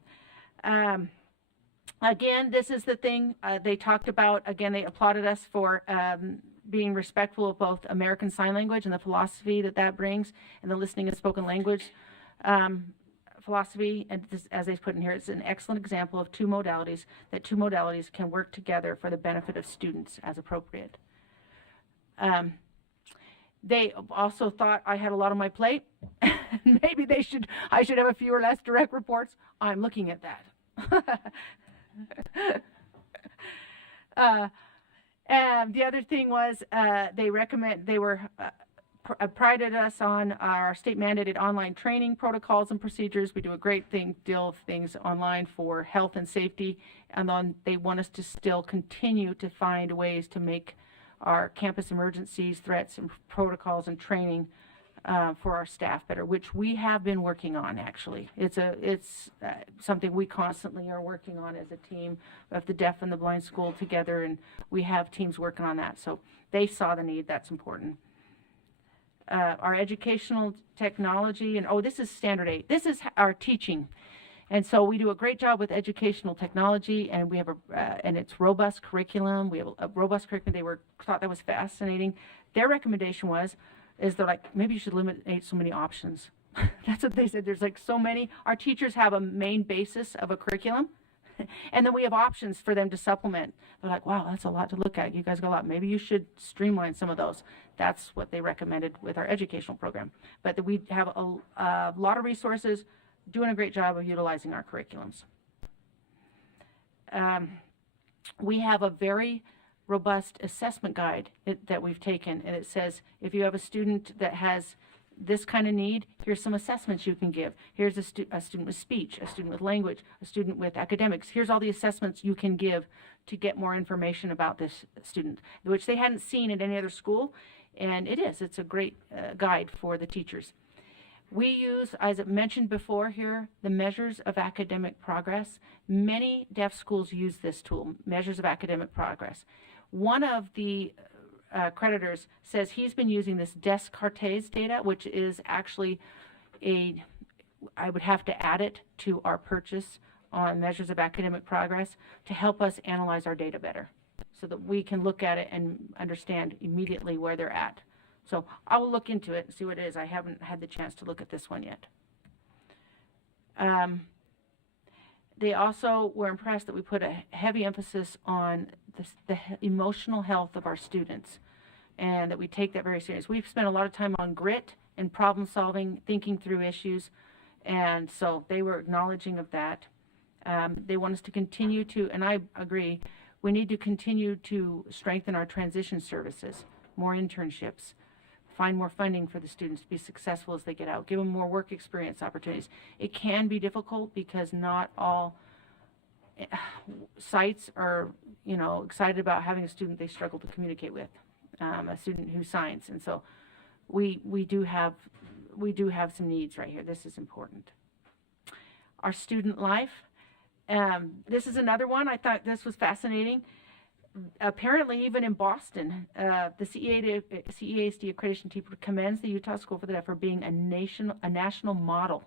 Again, this is the thing they talked about. Again, they applauded us for being respectful of both American Sign Language and the philosophy that brings, and the listening and spoken language philosophy. And this, as they put in here, it's an excellent example of two modalities can work together for the benefit of students as appropriate. They also thought I had a lot on my plate. Maybe I should have a few or less direct reports. I'm looking at that. And the other thing was they prided us on our state mandated online training protocols and procedures. We do a great deal of things online for health and safety, and then they want us to still continue to find ways to make our campus emergencies, threats, and protocols and training for our staff better, which we have been working on. Actually, it's something we constantly are working on as a team of the deaf and the blind school together, and we have teams working on that. So they saw the need. That's important. Our educational technology, and this is standard 8. This is our teaching, and so we do a great job with educational technology, and we have and it's robust curriculum. We have a robust curriculum. They thought that was fascinating. Their recommendation is they're like, maybe you should eliminate so many options. That's what they said. There's like so many. Our teachers have a main basis of a curriculum, and then we have options for them to supplement. They're like, wow, that's a lot to look at. You guys got a lot. Maybe you should streamline some of those. That's what they recommended with our educational program. But we have a lot of resources, doing a great job of utilizing our curriculums. We have a very robust assessment guide that we've taken, and it says if you have a student that has this kind of need, here's some assessments you can give. Here's a student with speech, a student with language, a student with academics. Here's all the assessments you can give to get more information about this student, which they hadn't seen at any other school, and it's a great guide for the teachers. We use, as I mentioned before here, the measures of academic progress. Many deaf schools use this tool, measures of academic progress. One of the creditors says he's been using this Descartes data, which is actually I would have to add it to our purchase on measures of academic progress to help us analyze our data better so that we can look at it and understand immediately where they're at. So I will look into it and see what it is. I haven't had the chance to look at this one yet. They also were impressed that we put a heavy emphasis on the emotional health of our students and that we take that very serious. We've spent a lot of time on grit and problem solving, thinking through issues, and so they were acknowledging of that. They want us to continue to, and I agree, we need to continue to strengthen our transition services, more internships, find more funding for the students to be successful as they get out, give them more work experience opportunities. It can be difficult because not all sites are, excited about having a student they struggle to communicate with, a student who signs, and so we do have some needs right here. This is important. Our student life. This is another one. I thought this was fascinating. Apparently, even in Boston, the CEASD accreditation team commends the Utah School for the Deaf for being a national model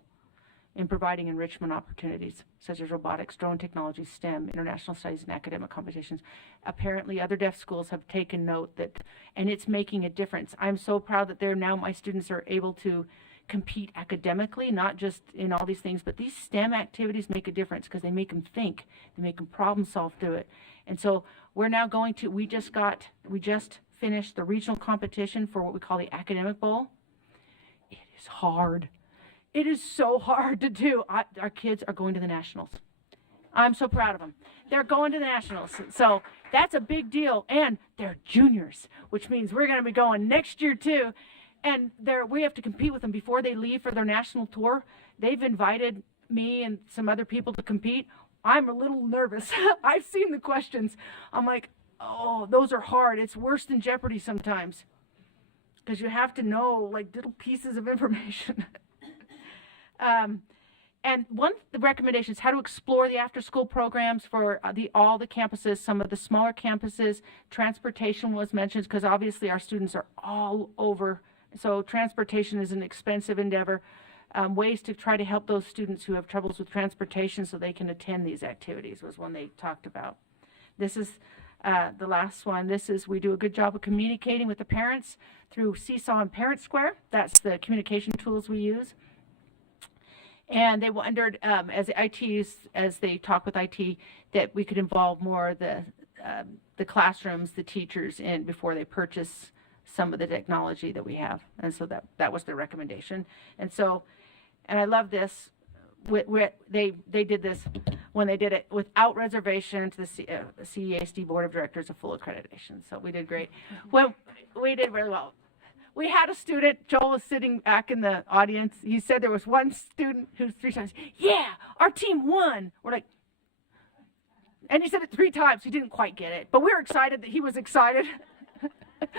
in providing enrichment opportunities, such as robotics, drone technology, STEM, international studies, and academic competitions. Apparently, other deaf schools have taken note that, and it's making a difference. I'm so proud that my students are able to compete academically, not just in all these things, but these STEM activities make a difference because they make them think, they make them problem solve through it. And so we're now we just finished the regional competition for what we call the Academic Bowl. It is hard. It is so hard to do. Our kids are going to the nationals. I'm so proud of them. They're going to the nationals. So that's a big deal. And they're juniors, which means we're going to be going next year too. And we have to compete with them before they leave for their national tour. They've invited me and some other people to compete. I'm a little nervous. I've seen the questions. I'm like, oh, those are hard. It's worse than Jeopardy sometimes because you have to know like little pieces of information. And one of the recommendations, how to explore the after-school programs for all the campuses, some of the smaller campuses. Transportation was mentioned because obviously our students are all over. So transportation is an expensive endeavor. Ways to try to help those students who have troubles with transportation so they can attend these activities was one they talked about. This is the last one. We do a good job of communicating with the parents through Seesaw and Parent Square. That's the communication tools we use. And they wondered, as they talk with IT, that we could involve more the classrooms, the teachers in before they purchase some of the technology that we have. And so that was their recommendation. And I love this. They did this when they did it without reservation to the CEASD Board of Directors of full accreditation. So we did great. Well, we did very well. We had a student, Joel was sitting back in the audience. He said there was one student who's 3 times, yeah, our team won. We're like, and he said it 3 times. He didn't quite get it, but we were excited that he was excited. It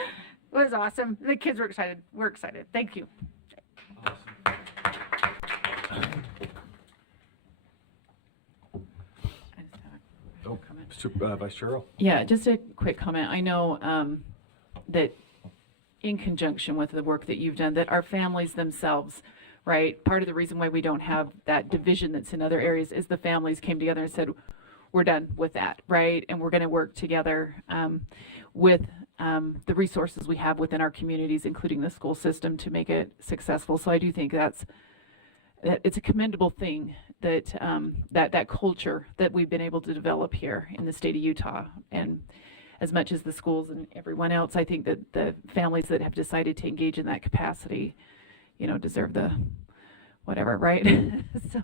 was awesome. The kids were excited. We're excited. Thank you. Vice Chair. Yeah, just a quick comment. I know that in conjunction with the work that you've done, that our families themselves, right, part of the reason why we don't have that division that's in other areas is the families came together and said, we're done with that, right, and we're going to work together with the resources we have within our communities, including the school system, to make it successful. So I do think that it's a commendable thing that that culture that we've been able to develop here in the state of Utah. And as much as the schools and everyone else, I think that the families that have decided to engage in that capacity, deserve whatever, right? So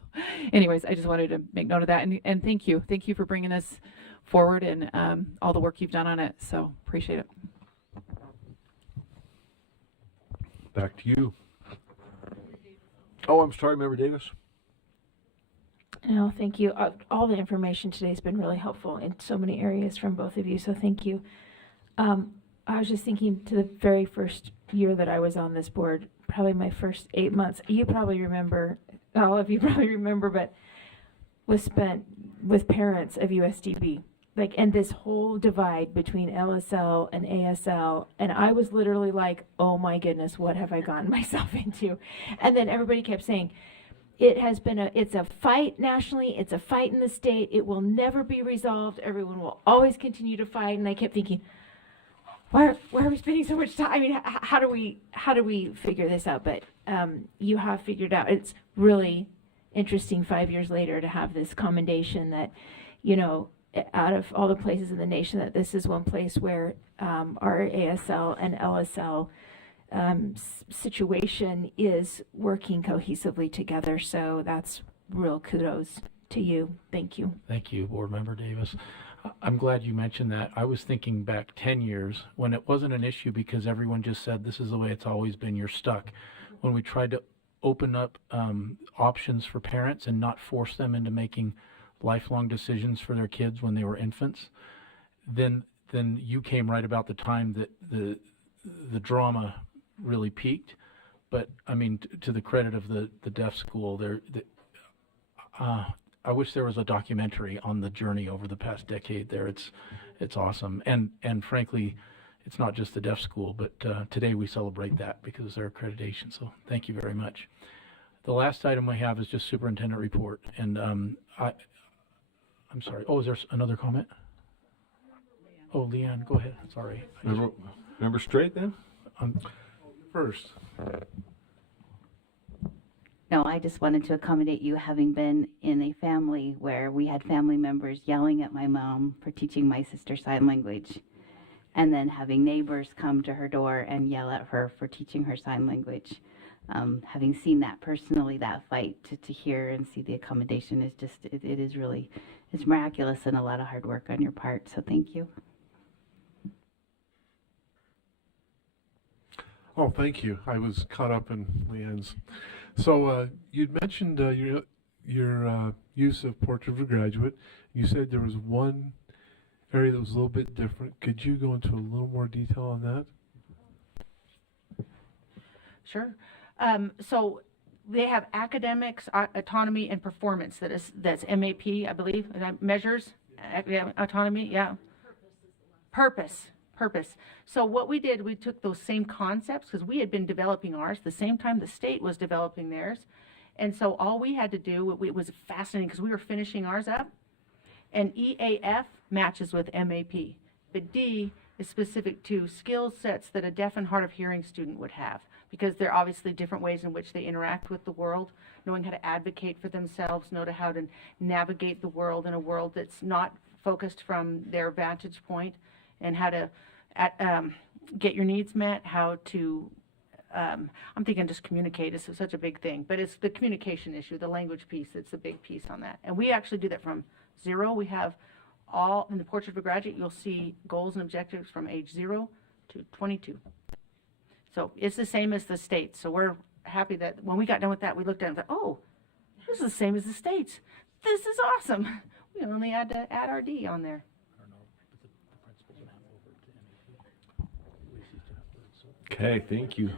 anyways, I just wanted to make note of that. And thank you. Thank you for bringing this forward and all the work you've done on it. So appreciate it. Back to you. Oh, I'm sorry, Member Davis. No, thank you. All the information today has been really helpful in so many areas from both of you, so thank you. I was just thinking to the very first year that I was on this board, probably my first 8 months, you probably remember, all of you probably remember, but was spent with parents of USDB. Like, and this whole divide between LSL and ASL, and I was literally like, oh my goodness, what have I gotten myself into? And then everybody kept saying, it's a fight nationally, it's a fight in the state, it will never be resolved, everyone will always continue to fight. And I kept thinking, why are we spending so much time? I mean, how do we figure this out? But you have figured out. It's really interesting 5 years later to have this commendation that, you know, out of all the places in the nation, that this is one place where our ASL and LSL situation is working cohesively together. So that's real kudos to you. Thank you. Thank you, Board Member Davis. I'm glad you mentioned that. I was thinking back 10 years when it wasn't an issue because everyone just said, this is the way it's always been, you're stuck. When we tried to open up options for parents and not force them into making lifelong decisions for their kids when they were infants, then you came right about the time that the drama really peaked. But I mean, to the credit of the deaf school, I wish there was a documentary on the journey over the past decade there. It's awesome. And frankly, it's not just the deaf school, but today we celebrate that because of their accreditation. So thank you very much. The last item we have is just superintendent report. And I'm sorry. Oh, is there another comment? Oh, Leanne, go ahead. Sorry. Member Straight then? First. No, I just wanted to accommodate you, having been in a family where we had family members yelling at my mom for teaching my sister sign language, and then having neighbors come to her door and yell at her for teaching her sign language. Having seen that personally, that fight, to hear and see the accommodation is just, it is really, it's miraculous and a lot of hard work on your part, so thank you. Oh, thank you. I was caught up in Leanne's. So you'd mentioned your use of Portrait of a Graduate. You said there was one area that was a little bit different. Could you go into a little more detail on that? Sure. So they have academics, autonomy, and performance. That's MAP, I believe. Measures autonomy. Yeah. Purpose. So what we did, we took those same concepts because we had been developing ours the same time the state was developing theirs. And so all we had to do, it was fascinating because we were finishing ours up. And EAF matches with MAP. But D is specific to skill sets that a deaf and hard of hearing student would have, because there are obviously different ways in which they interact with the world, knowing how to advocate for themselves, know how to navigate the world in a world that's not focused from their vantage point, and how to get your needs met, how to, I'm thinking just communicate is such a big thing, but it's the communication issue, the language piece, it's a big piece on that. And we actually do that from 0. We have all, in the Portrait of a Graduate, you'll see goals and objectives from age 0 to 22. So it's the same as the states. So we're happy that when we got done with that, we looked at it and thought, oh, this is the same as the states. This is awesome. We only had to add our D on there. Okay, thank you.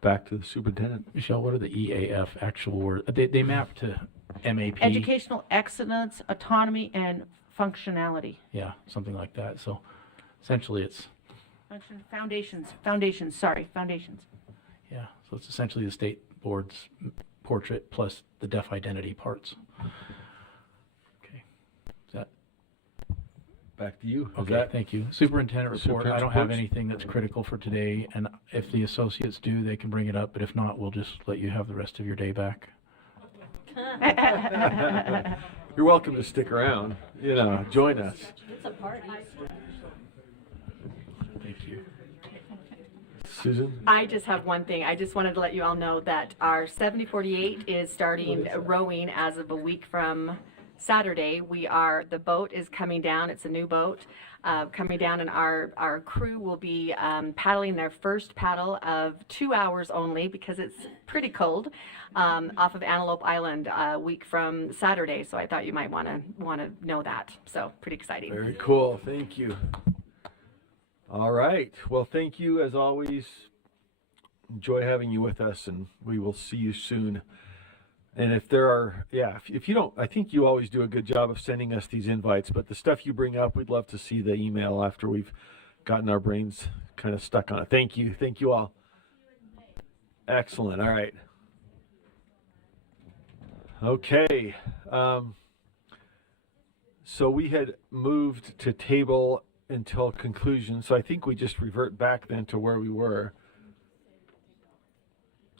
Back to the superintendent. Michelle, what are the EAF actual words? They map to MAP. Educational excellence, autonomy, and functionality. Yeah, something like that. So essentially it's... Foundations. Yeah, so it's essentially the state board's portrait plus the deaf identity parts. Okay. Is that... Back to you. Okay, thank you. Superintendent report. I don't have reports? anything that's critical for today, and if the associates do, they can bring it up, but if not, we'll just let you have the rest of your day back. You're welcome to stick around, join us. It's a party. Thank you. Susan? I just have one thing. I just wanted to let you all know that our 7048 is starting rowing as of a week from Saturday. The boat is coming down. It's a new boat coming down, and our crew will be paddling their first paddle of 2 hours only because it's pretty cold off of Antelope Island a week from Saturday. So I thought you might want to know that. So pretty exciting. Very cool. Thank you. All right. Well, thank you as always. Enjoy having you with us, and we will see you soon. And if there are, if you don't, I think you always do a good job of sending us these invites, but the stuff you bring up, we'd love to see the email after we've gotten our brains kind of stuck on it. Thank you. Thank you all. Excellent. All right. Okay. So we had moved to table until conclusion, so I think we just revert back then to where we were.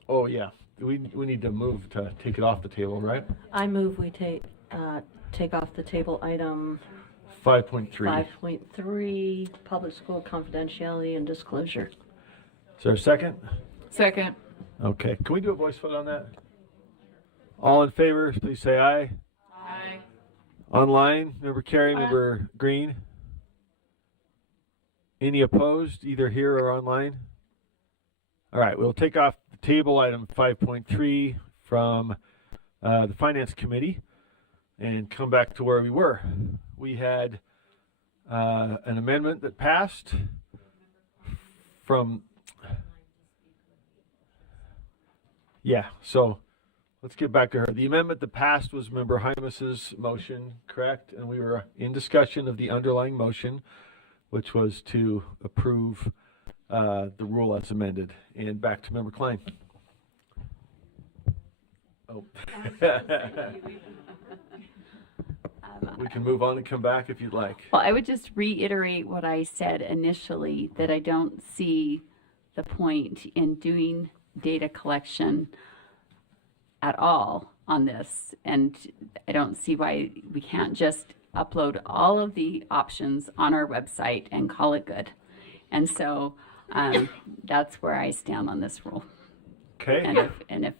Oh, yeah. We need to move to take it off the table, right? I move we take off the table item 5.3. 5.3, public school confidentiality and disclosure. Is there a second? Second. Okay. Can we do a voice vote on that? All in favor, please say aye. Aye. Online, member Carey, member Green. Any opposed, either here or online? All right, we'll take off the table item 5.3 from the Finance Committee and come back to where we were. We had an amendment that passed from, so let's get back to her. The amendment that passed was Member Hymas's motion, correct? And we were in discussion of the underlying motion, which was to approve the rule as amended. And back to Member Klein. Oh. We can move on and come back if you'd like. Well, I would just reiterate what I said initially, that I don't see the point in doing data collection at all on this. And I don't see why we can't just upload all of the options on our website and call it good. And so that's where I stand on this rule. Okay. And if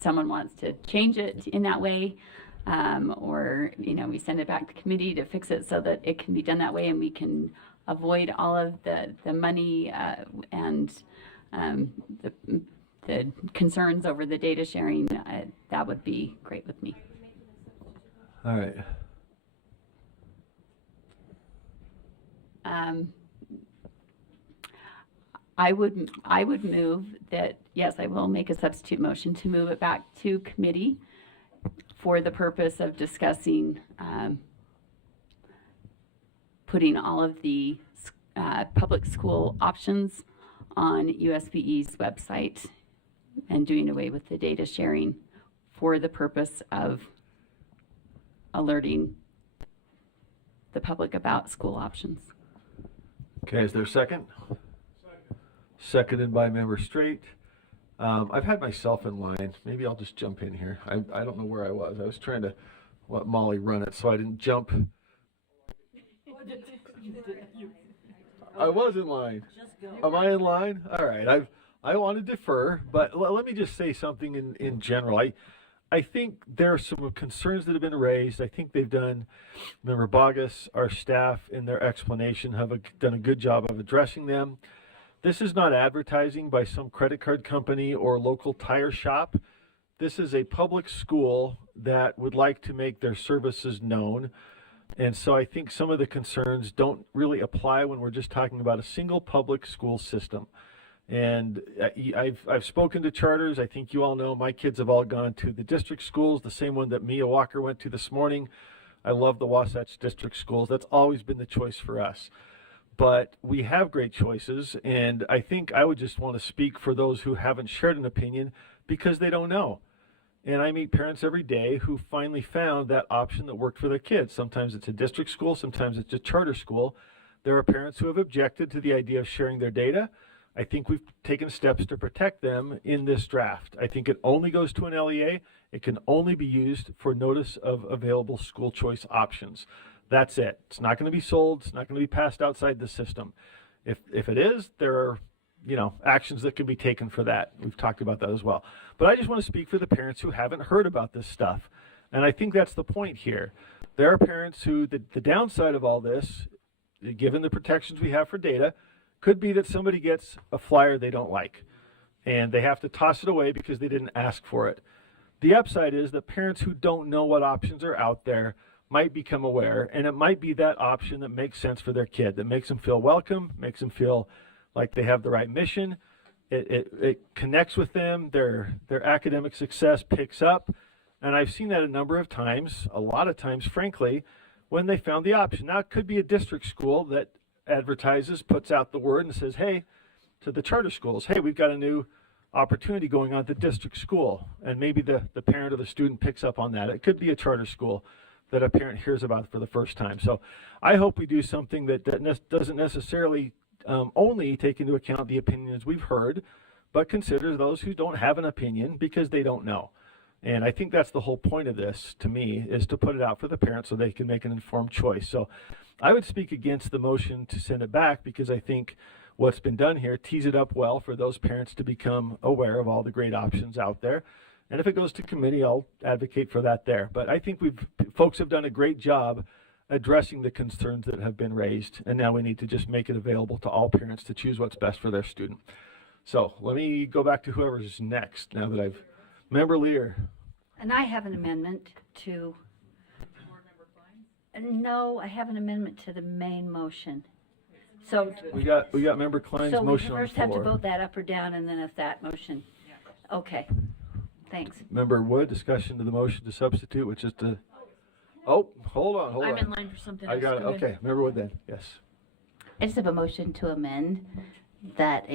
someone wants to change it in that way, or we send it back to committee to fix it so that it can be done that way, and we can avoid all of the money and the concerns over the data sharing, that would be great with me. All right. I would move that, yes, I will make a substitute motion to move it back to committee for the purpose of discussing putting all of the public school options on USBE's website and doing away with the data sharing for the purpose of alerting the public about school options. Okay, is there a second? Seconded by Member Straight. I've had myself in line. Maybe I'll just jump in here. I don't know where I was. I was trying to let Molly run it so I didn't jump. I was in line. Am I in line? All right. I want to defer, but let me just say something in general. I think there are some concerns that have been raised. I think they've done, Member Bogus, our staff in their explanation have done a good job of addressing them. This is not advertising by some credit card company or local tire shop. This is a public school that would like to make their services known. And so I think some of the concerns don't really apply when we're just talking about a single public school system. And I've spoken to charters. I think you all know my kids have all gone to the district schools, the same one that Mia Walker went to this morning. I love the Wasatch District schools. That's always been the choice for us. But we have great choices, and I think I would just want to speak for those who haven't shared an opinion because they don't know. And I meet parents every day who finally found that option that worked for their kids. Sometimes it's a district school, sometimes it's a charter school. There are parents who have objected to the idea of sharing their data. I think we've taken steps to protect them in this draft. I think it only goes to an LEA. It can only be used for notice of available school choice options. That's it. It's not going to be sold. It's not going to be passed outside the system. If it is, there are actions that can be taken for that. We've talked about that as well. But I just want to speak for the parents who haven't heard about this stuff. And I think that's the point here. There are parents who, the downside of all this, given the protections we have for data, could be that somebody gets a flyer they don't like and they have to toss it away because they didn't ask for it. The upside is that parents who don't know what options are out there might become aware, and it might be that option that makes sense for their kid, that makes them feel welcome, makes them feel like they have the right mission. It connects with them, their academic success picks up, and I've seen that a number of times, a lot of times, frankly, when they found the option. Now, it could be a district school that advertises, puts out the word and says, hey, to the charter schools, hey, we've got a new opportunity going on at the district school, and maybe the parent or the student picks up on that. It could be a charter school that a parent hears about for the first time. So I hope we do something that doesn't necessarily only take into account the opinions we've heard, but considers those who don't have an opinion because they don't know. And I think that's the whole point of this, to me, is to put it out for the parents so they can make an informed choice. So I would speak against the motion to send it back because I think what's been done here tees it up well for those parents to become aware of all the great options out there. And if it goes to committee, I'll advocate for that there. But I think folks have done a great job addressing the concerns that have been raised, and now we need to just make it available to all parents to choose what's best for their student. So let me go back to whoever's next now that I've... Member Lear. And I have an amendment to... No, I have an amendment to the main motion. So we got Member Klein's motion on the floor. So we first have to vote that up or down, and then if that motion... Okay, thanks. Member Wood, discussion to the motion to substitute, which is to... Oh, hold on. I'm in line for something else. I got it. Okay, Member Wood then. Yes. I just have a motion to amend that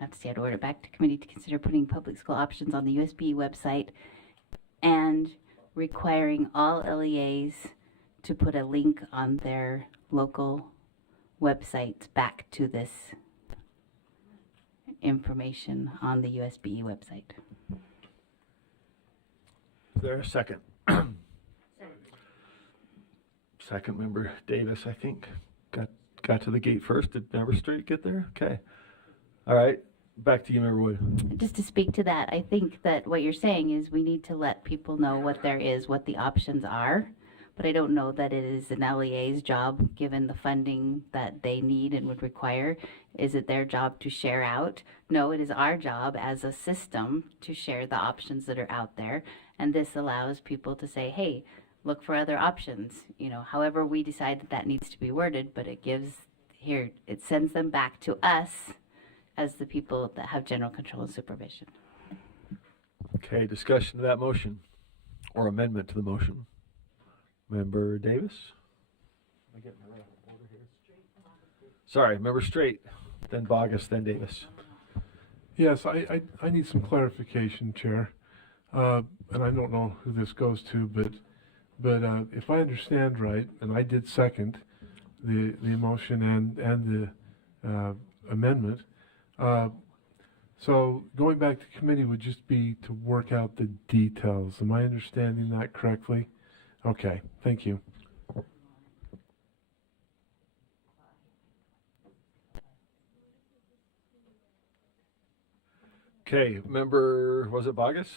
let's see, I'd order back to committee to consider putting public school options on the USB website and requiring all LEAs to put a link on their local websites back to this information on the USB website. Is there a second? Second, Member Davis, I think, got to the gate first. Did Member Straight get there? Okay. All right. Back to you, Member Wood. Just to speak to that, I think that what you're saying is we need to let people know what there is, what the options are, but I don't know that it is an LEA's job, given the funding that they need and would require. Is it their job to share out? No, it is our job as a system to share the options that are out there, and this allows people to say, hey, look for other options, however we decide that needs to be worded, but it sends them back to us as the people that have general control and supervision. Okay, discussion to that motion or amendment to the motion. Member Davis? Sorry, Member Straight, then Bogus, then Davis. Yes, I need some clarification, Chair. And I don't know who this goes to, but if I understand right, and I did second the motion and the amendment, so going back to committee would just be to work out the details. Am I understanding that correctly? Okay, thank you. Okay, Member, was it Bogus?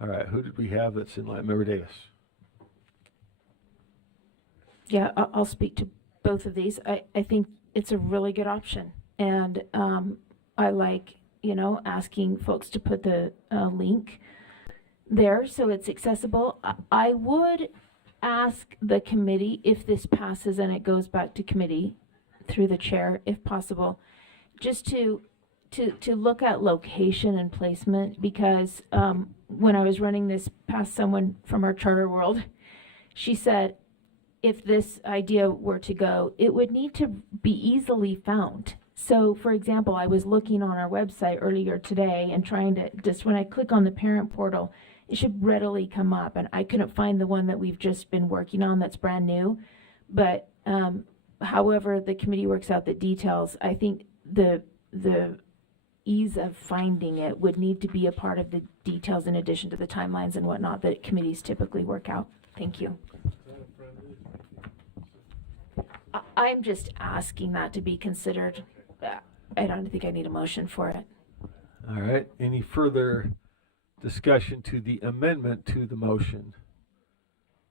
All right, who did we have that's in line? Member Davis. Yeah, I'll speak to both of these. I think it's a really good option. And I like, asking folks to put the link there so it's accessible. I would ask the committee, if this passes and it goes back to committee through the chair, if possible, just to look at location and placement, because when I was running this past someone from our charter world, she said, if this idea were to go, it would need to be easily found. So, for example, I was looking on our website earlier today and trying to, just when I click on the parent portal, it should readily come up. And I couldn't find the one that we've just been working on that's brand new. But however the committee works out the details, I think the ease of finding it would need to be a part of the details in addition to the timelines and whatnot that committees typically work out. Thank you. I'm just asking that to be considered. I don't think I need a motion for it. All right. Any further discussion to the amendment to the motion?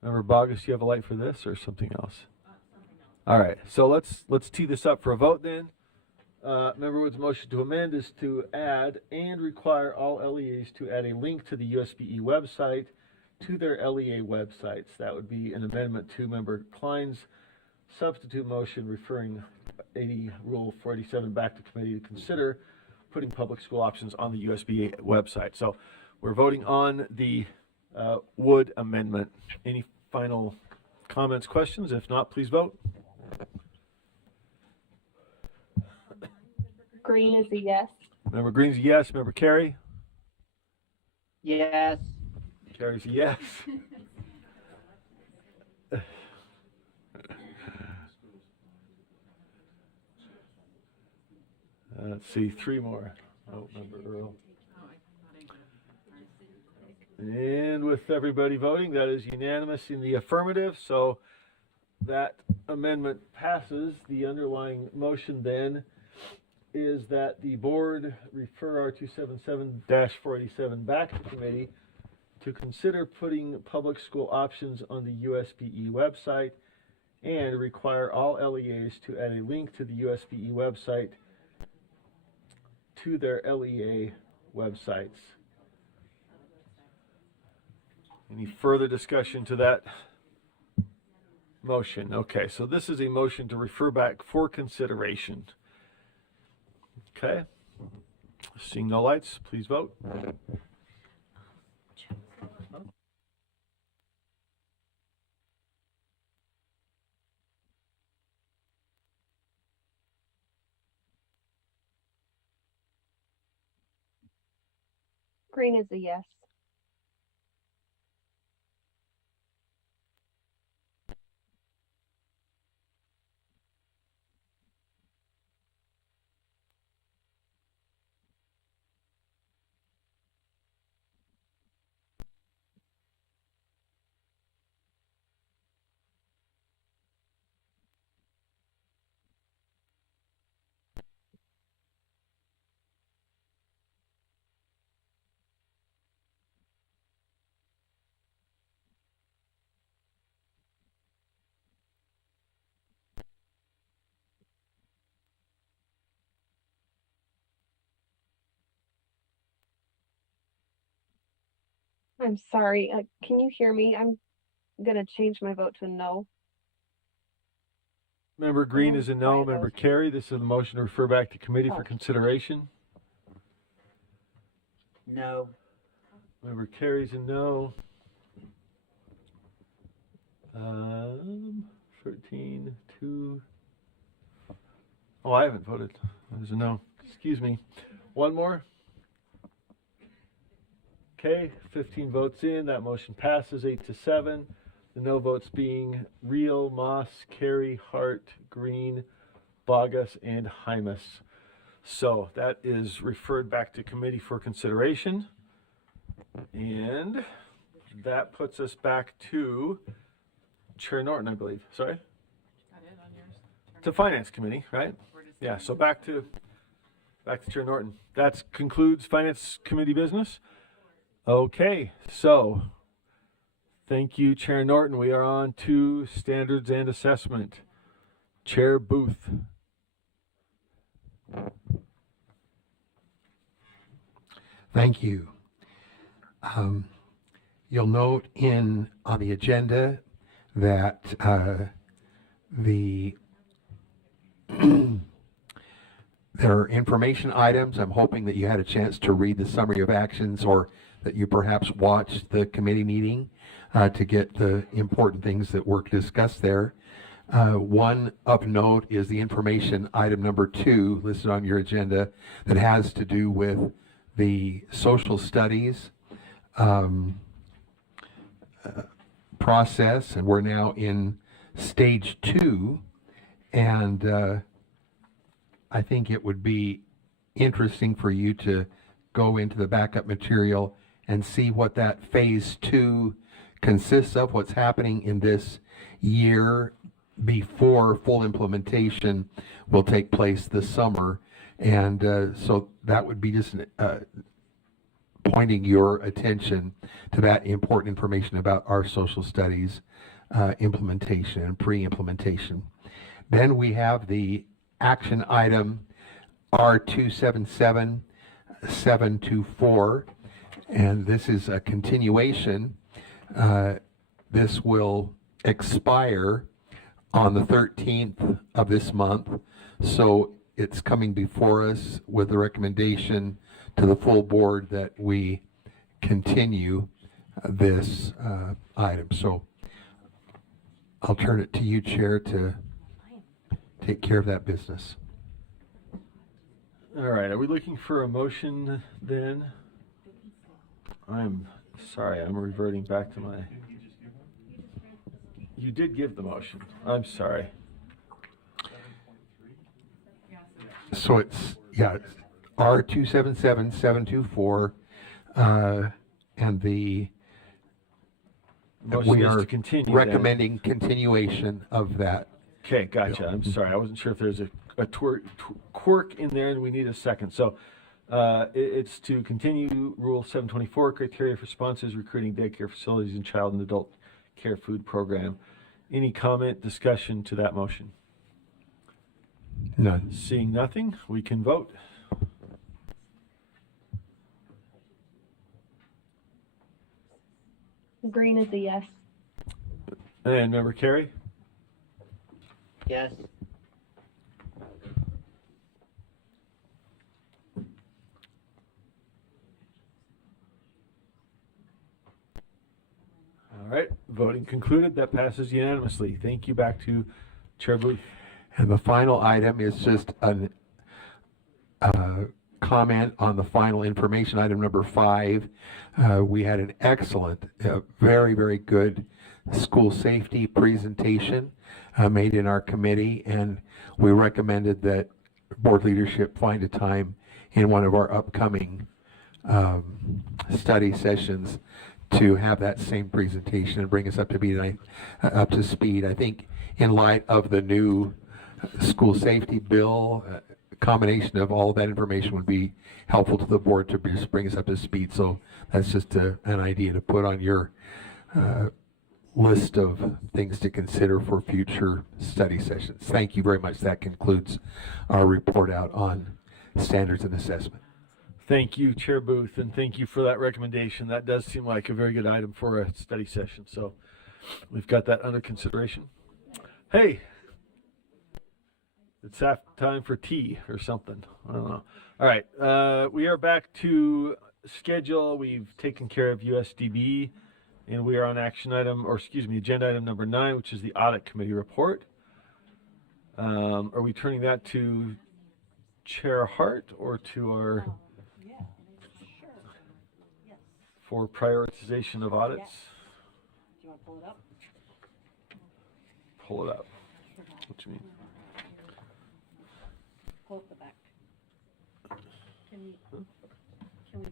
Member Bogus, you have a light for this or something else? All right. So let's tee this up for a vote then. Member Wood's motion to amend is to add and require all LEAs to add a link to the USBE website to their LEA websites. That would be an amendment to Member Klein's substitute motion referring 80 Rule 487 back to committee to consider putting public school options on the USBE website. So we're voting on the Wood amendment. Any final comments, questions? If not, please vote. Green is a yes. Member Green's a yes. Member Carey? Yes. Carey's a yes. Let's see, three more. Oh, Member Earl. And with everybody voting, that is unanimous in the affirmative. So that amendment passes. The underlying motion then is that the board refer R277-487 back to committee to consider putting public school options on the USBE website and require all LEAs to add a link to the USBE website to their LEA websites. Any further discussion to that motion? Okay, so this is a motion to refer back for consideration. Okay, seeing no lights, please vote. Green is a yes. I'm sorry. Can you hear me? I'm gonna change my vote to a no. Member Green is a no. Member Carey, this is the motion to refer back to committee for consideration. No. Member Carey's a no. 13, 2. Oh, I haven't voted. There's a no. Excuse me. One more. Okay, 15 votes in. That motion passes 8-7. The no votes being Reel, Moss, Carey, Hart, Green, Bogus, and Hymas. So that is referred back to committee for consideration. And that puts us back to Chair Norton, I believe. Sorry? To Finance Committee, right? Yeah, so back to Chair Norton. That concludes Finance Committee business. Okay, so thank you, Chair Norton. We are on to standards and assessment. Chair Booth. Thank you. You'll note on the agenda that there are information items. I'm hoping that you had a chance to read the summary of actions, or that you perhaps watched the committee meeting to get the important things that were discussed there. One of note is the information item number 2 listed on your agenda that has to do with the social studies process, and we're now in stage 2, and I think it would be interesting for you to go into the backup material and see what that phase 2 consists of, what's happening in this year before full implementation will take place this summer. And so that would be just pointing your attention to that important information about our social studies implementation and pre-implementation. Then we have the action item R277724, and this is a continuation. This will expire on the 13th of this month, so it's coming before us with the recommendation to the full board that we continue this item. So I'll turn it to you, Chair, to take care of that business. All right, are we looking for a motion then? I'm sorry, I'm reverting back to my... You did give the motion. I'm sorry. So it's, yeah, it's R277724, and the Motion we is are to continue recommending continuation of that. Okay, gotcha. I'm sorry. I wasn't sure if there's a quirk in there and we need a second. So it's to continue Rule 724, criteria for sponsors, recruiting daycare facilities and child and adult care food program. Any comment, discussion to that motion? None. Seeing nothing, we can vote. Green is a yes. And Member Carey? Yes. All right, voting concluded. That passes unanimously. Thank you. Back to Chair Booth. And the final item is just a comment on the final information, item number 5. We had an excellent, very, very good school safety presentation made in our committee, and we recommended that board leadership find a time in one of our upcoming study sessions to have that same presentation and bring us up to speed. I think in light of the new school safety bill, combination of all of that information would be helpful to the board to just bring us up to speed. So that's just an idea to put on your list of things to consider for future study sessions. Thank you very much. That concludes our report out on standards and assessment. Thank you, Chair Booth, and thank you for that recommendation. That does seem like a very good item for a study session. So we've got that under consideration. Hey, it's time for tea or something. I don't know. All right, we are back to schedule. We've taken care of USDB, and we are on action item, or excuse me, agenda item number 9, which is the audit committee report. Are we turning that to Chair Hart or to our for prioritization of audits? Do you want to pull it up? Pull it up. What do you mean? Pull up the back. Can we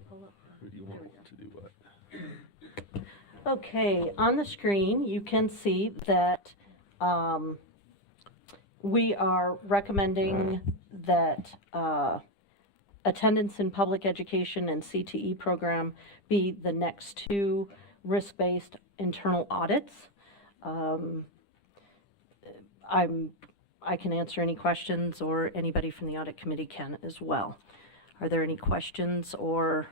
pull up? Who do you want to do what? Okay, on the screen, you can see that we are recommending that attendance in public education and CTE program be the next 2 risk-based internal audits. I can answer any questions, or anybody from the audit committee can as well. Are there any questions or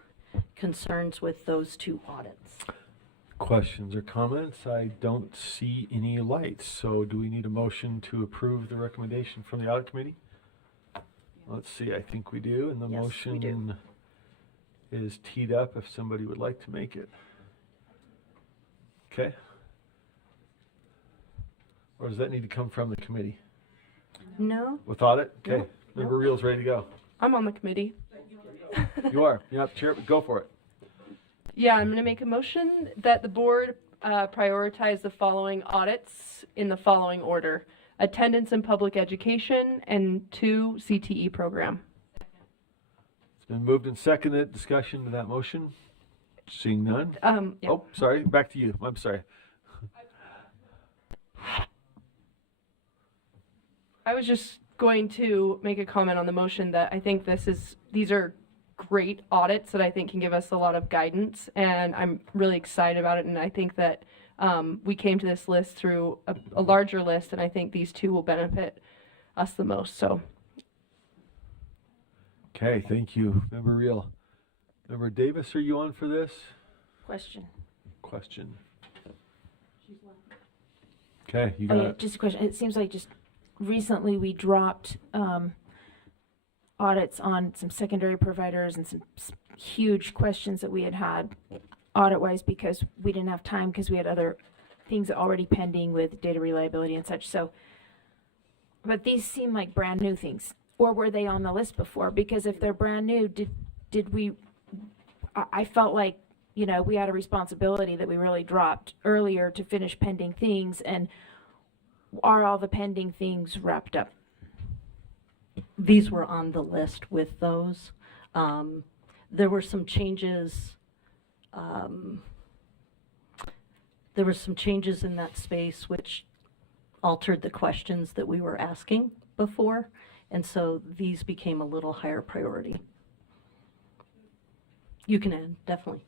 concerns with those 2 audits? Questions or comments? I don't see any lights. So do we need a motion to approve the recommendation from the audit committee? Let's see, I think we do, and the Yes, motion we do. is teed up if somebody would like to make it. Okay. Or does that need to come from the committee? No. With audit? Okay. No. Member Reel's ready to go. I'm on the committee. You are. You're not the chair, but go for it. Yeah, I'm going to make a motion that the board prioritize the following audits in the following order: attendance in public education and 2 CTE program. It's been moved and seconded. Discussion to that motion? Seeing none? Yeah. Oh, sorry. Back to you. I'm sorry. I was just going to make a comment on the motion that I think these are great audits that I think can give us a lot of guidance, and I'm really excited about it. And I think that we came to this list through a larger list, and I think these two will benefit us the most. So. Okay, thank you, Member Reel. Member Davis, are you on for this? Question. Okay, you Oh, got yeah, it. just a question. It seems like just recently we dropped audits on some secondary providers and some huge questions that we had audit-wise because we didn't have time because we had other things already pending with data reliability and such. So, but these seem like brand new things, or were they on the list before? Because if they're brand new, did we? I felt like, you know, we had a responsibility that we really dropped earlier to finish pending things, and are all the pending things wrapped up? These were on the list with those. There were some changes. There were some changes in that space which altered the questions that we were asking before, and so these became a little higher priority. You can add, definitely.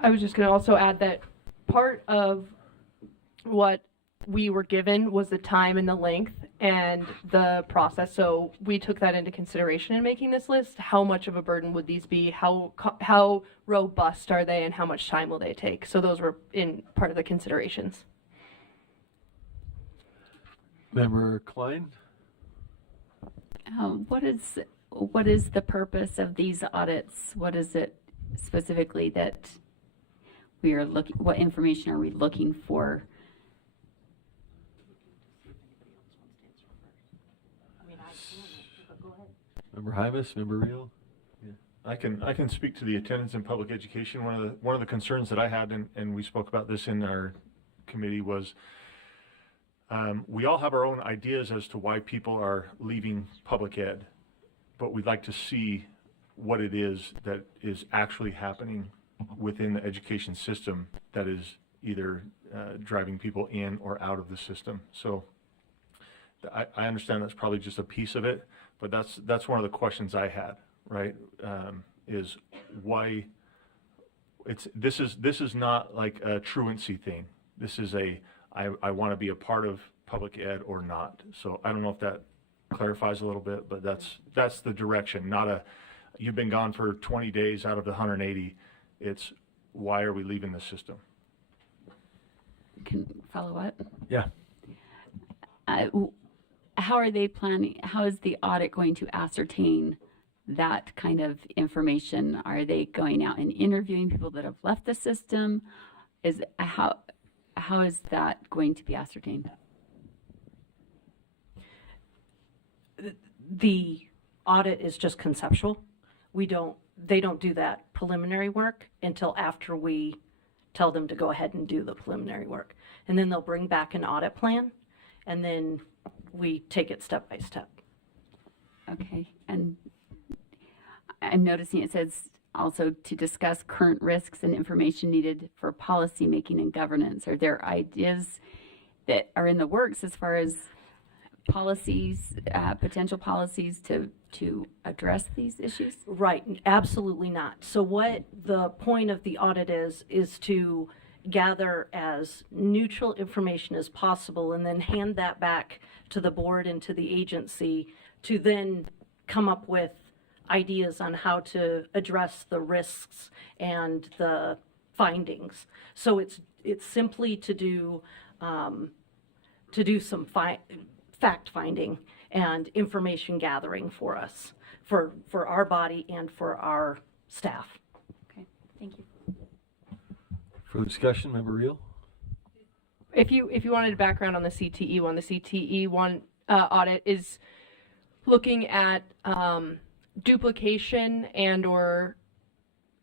I was just going to also add that part of what we were given was the time and the length and the process. So we took that into consideration in making this list. How much of a burden would these be? How robust are they, and how much time will they take? So those were in part of the considerations. Member Klein? What is the purpose of these audits? What is it specifically that we are looking? What information are we looking for? Member Hymas, Member Reel? Yeah. I can speak to the attendance in public education. One of the concerns that I had, and we spoke about this in our committee, was we all have our own ideas as to why people are leaving public ed, but we'd like to see what it is that is actually happening within the education system that is either driving people in or out of the system. So I understand that's probably just a piece of it, but that's one of the questions I had, right? Is why this is not like a truancy thing. This is I want to be a part of public ed or not. So I don't know if that clarifies a little bit, but that's the direction. Not a you've been gone for 20 days out of the 180. It's why are we leaving the system? Can follow up? Yeah. How are they planning? How is the audit going to ascertain that kind of information? Are they going out and interviewing people that have left the system? How is that going to be ascertained? The audit is just conceptual. They don't do that preliminary work until after we tell them to go ahead and do the preliminary work. And then they'll bring back an audit plan, and then we take it step by step. Okay, and I'm noticing it says also to discuss current risks and information needed for policy making and governance. Are there ideas that are in the works as far as policies, potential policies to address these issues? Right, absolutely not. So what the point of the audit is to gather as neutral information as possible and then hand that back to the board and to the agency to then come up with ideas on how to address the risks and the findings. So it's simply to do some fact finding and information gathering for us, for our body and for our staff. Okay, thank you. For discussion, Member Reel? If you wanted a background on the CTE one, audit is looking at duplication and or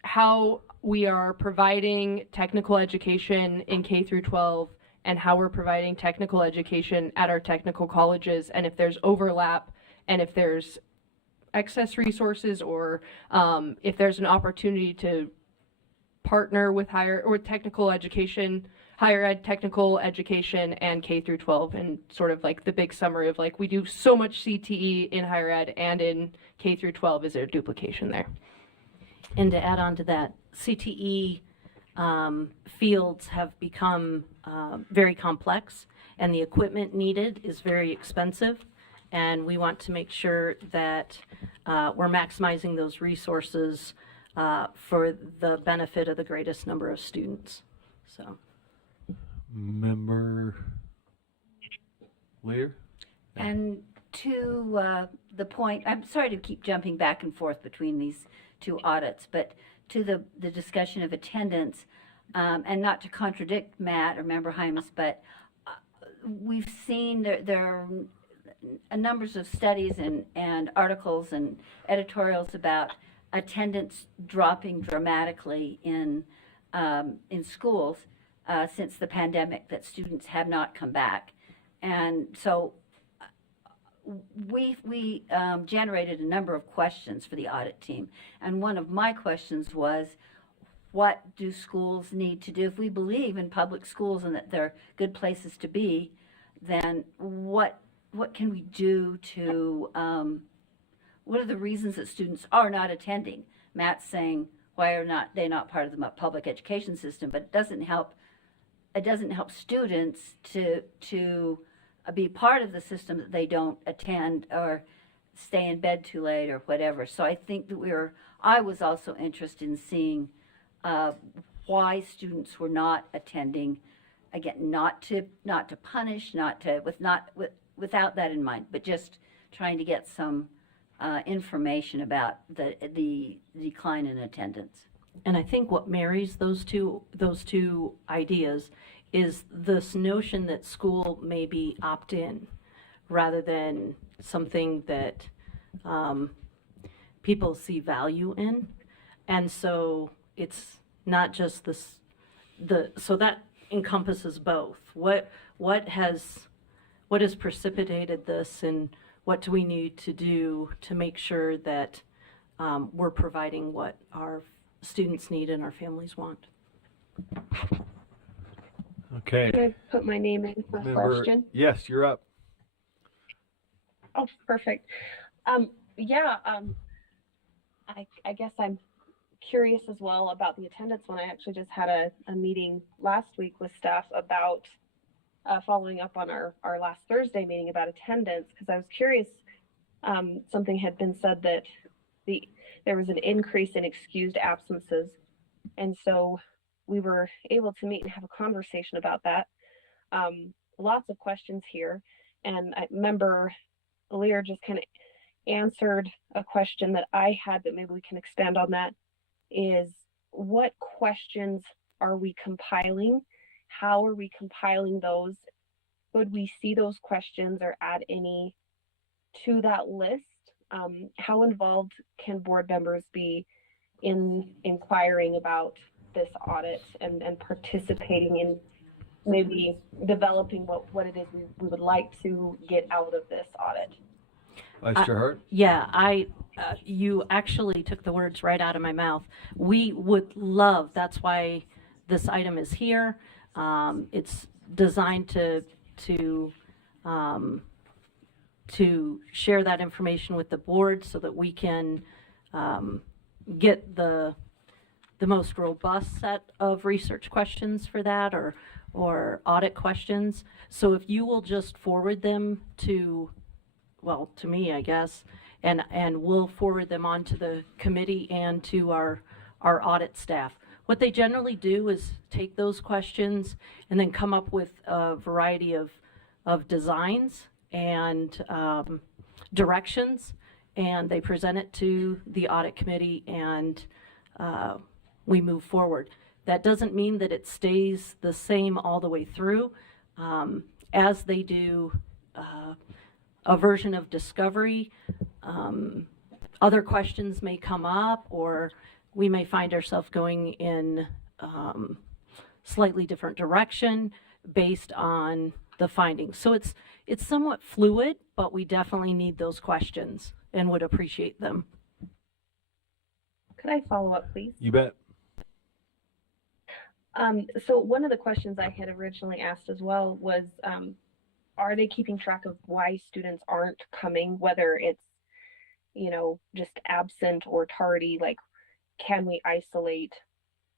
how we are providing technical education in K through 12 and how we're providing technical education at our technical colleges, and if there's overlap and if there's excess resources or if there's an opportunity to partner with higher or technical education higher ed, technical education, and K through 12, and sort of like the big summary of like we do so much CTE in higher ed and in K through 12. Is there duplication there? And to add on to that, CTE fields have become very complex, and the equipment needed is very expensive, and we want to make sure that we're maximizing those resources for the benefit of the greatest number of students. So, Member Lear? And to the point, I'm sorry to keep jumping back and forth between these two audits, but to the discussion of attendance, and not to contradict Matt or Member Hymas, but we've seen there are numbers of studies and articles and editorials about attendance dropping dramatically in schools since the pandemic, that students have not come back. And so we generated a number of questions for the audit team. And one of my questions was, what do schools need to do? If we believe in public schools and that they're good places to be, then what can we do to, what are the reasons that students are not attending? Matt's saying, why are they not part of the public education system? But it doesn't help students to be part of the system that they don't attend or stay in bed too late or whatever. So I think that I was also interested in seeing why students were not attending. Again, not to punish, without that in mind, but just trying to get some information about the decline in attendance. and I think what marries those two ideas is this notion that school may be opt-in rather than something that people see value in. And so it's not just this, so that encompasses both. What has precipitated this, and what do we need to do to make sure that we're providing what our students need and our families want? Okay. Can I put my name in for a question? Yes, you're up. Oh, perfect. I guess I'm curious as well about the attendance one. I actually just had a meeting last week with staff about following up on our last Thursday meeting about attendance, because I was curious. Something had been said that there was an increase in excused absences, and so we were able to meet and have a conversation about that. Lots of questions here, and I remember Lear just kind of answered a question that I had, but maybe we can expand on that, is what questions are we compiling? How are we compiling those? Could we see those questions or add any to that list? How involved can board members be in inquiring about this audit and participating in maybe developing what it is we would like to get out of this audit? Vice Chair Hart? Yeah, you actually took the words right out of my mouth. We would love, that's why this item is here. It's designed to share that information with the board so that we can get the most robust set of research questions for that, or audit questions. So if you will just forward them to me, I guess, and we'll forward them on to the committee and to our audit staff. What they generally do is take those questions and then come up with a variety of designs and directions, and they present it to the audit committee, and we move forward. That doesn't mean that it stays the same all the way through. As they do a version of discovery, other questions may come up, or we may find ourselves going in slightly different direction based on the findings. So it's somewhat fluid, but we definitely need those questions and would appreciate them. Could I follow up, please? You bet. So one of the questions I had originally asked as well was, are they keeping track of why students aren't coming, whether it's, just absent or tardy? Like, can we isolate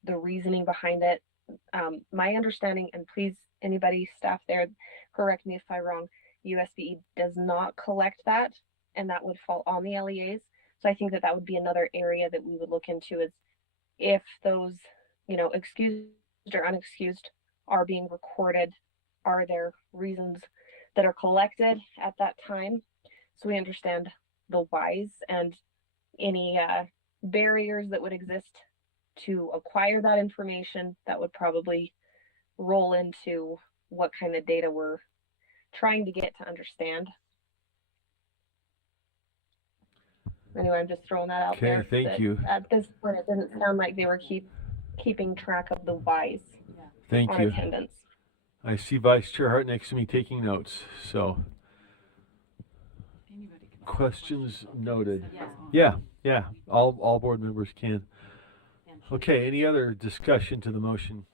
the reasoning behind it? My understanding, and please, anybody staff there, correct me if I'm wrong, USDE does not collect that, and that would fall on the LEAs. So I think that would be another area that we would look into, is if those, excused or unexcused are being recorded, are there reasons that are collected at that time, so we understand the whys and any barriers that would exist to acquire that information. That would probably roll into what kind of data we're trying to get to understand. Anyway, I'm just throwing that out there. Okay, thank you. At this point, it didn't sound like they were keeping track of the whys Thank on you. attendance. I see Vice Chair Hart next to me taking notes. So, questions noted. Yeah. All board members can. Okay. Any other discussion to the motion?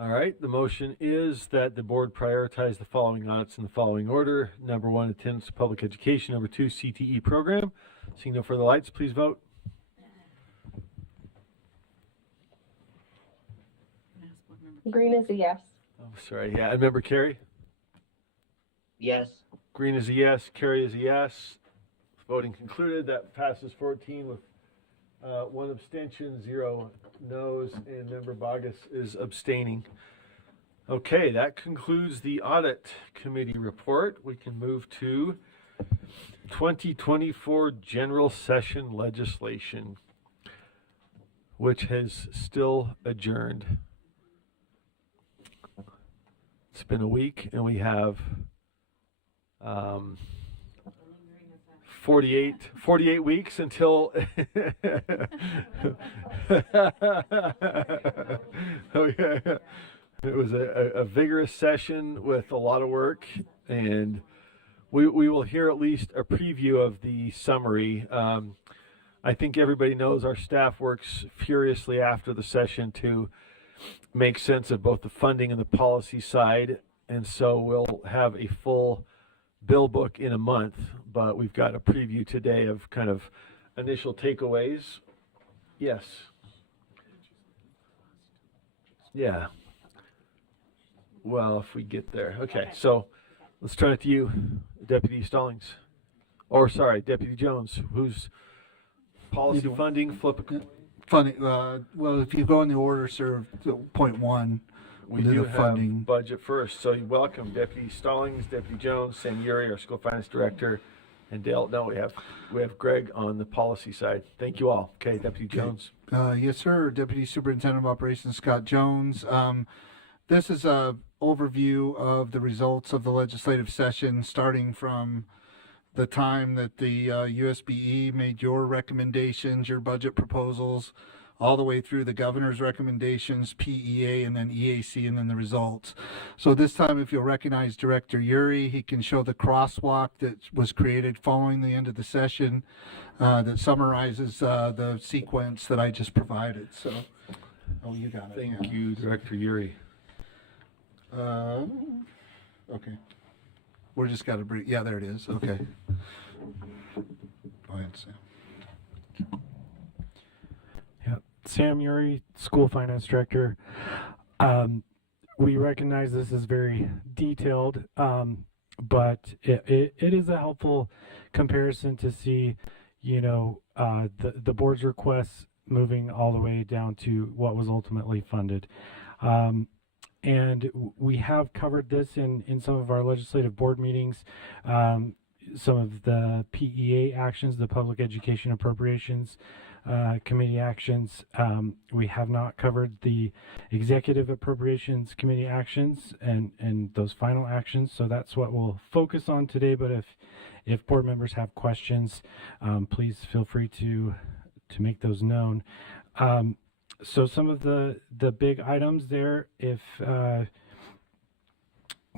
All right. The motion is that the board prioritize the following audits in the following order: number 1, attendance to public education; number 2, CTE program. Seeing no further lights, please vote. Green is a yes. Oh, sorry. Yeah. And member Carey? Yes. Green is a yes. Carey is a yes. Voting concluded. That passes 14 with 1 abstention, 0 noes, and member Bogus is abstaining. Okay, that concludes the audit committee report. We can move to 2024 general session legislation, which has still adjourned. It's been a week, and we have 48 weeks until okay. It was a vigorous session with a lot of work, and we will hear at least a preview of the summary. I think everybody knows our staff works furiously after the session to make sense of both the funding and the policy side, and so we'll have a full bill book in a month, but we've got a preview today of kind of initial takeaways. Yes. Yeah. Well, if we get there. Okay, so let's turn it to you, Deputy Stallings. Or sorry, Deputy Jones, who's policy funding, flip it. Funding, well, if you go in the order, sir, point 1, We we'll do the have funding. budget first, so you welcome Deputy Stallings, Deputy Jones, Sam Uri, our school finance director, and Dale. No, we have Greg on the policy side. Thank you all. Okay, Deputy Jones. Yes, sir. Deputy Superintendent of Operations Scott Jones. This is a overview of the results of the legislative session, starting from the time that the USBE made your recommendations, your budget proposals, all the way through the governor's recommendations, PEA, and then EAC, and then the results. So this time, if you'll recognize Director Uri, he can show the crosswalk that was created following the end of the session that summarizes the sequence that I just provided. So, you got it. Thank you, Director Uri. Okay. We're just got to brief. Yeah, there it is. Okay. Go ahead, Sam. Yeah, Sam Uri, School Finance Director. We recognize this is very detailed, but it is a helpful comparison to see, the board's requests moving all the way down to what was ultimately funded. And we have covered this in some of our legislative board meetings, some of the PEA actions, the Public Education Appropriations Committee actions. We have not covered the Executive Appropriations Committee actions and those final actions. So that's what we'll focus on today. But if board members have questions, please feel free to make those known. So some of the big items there, if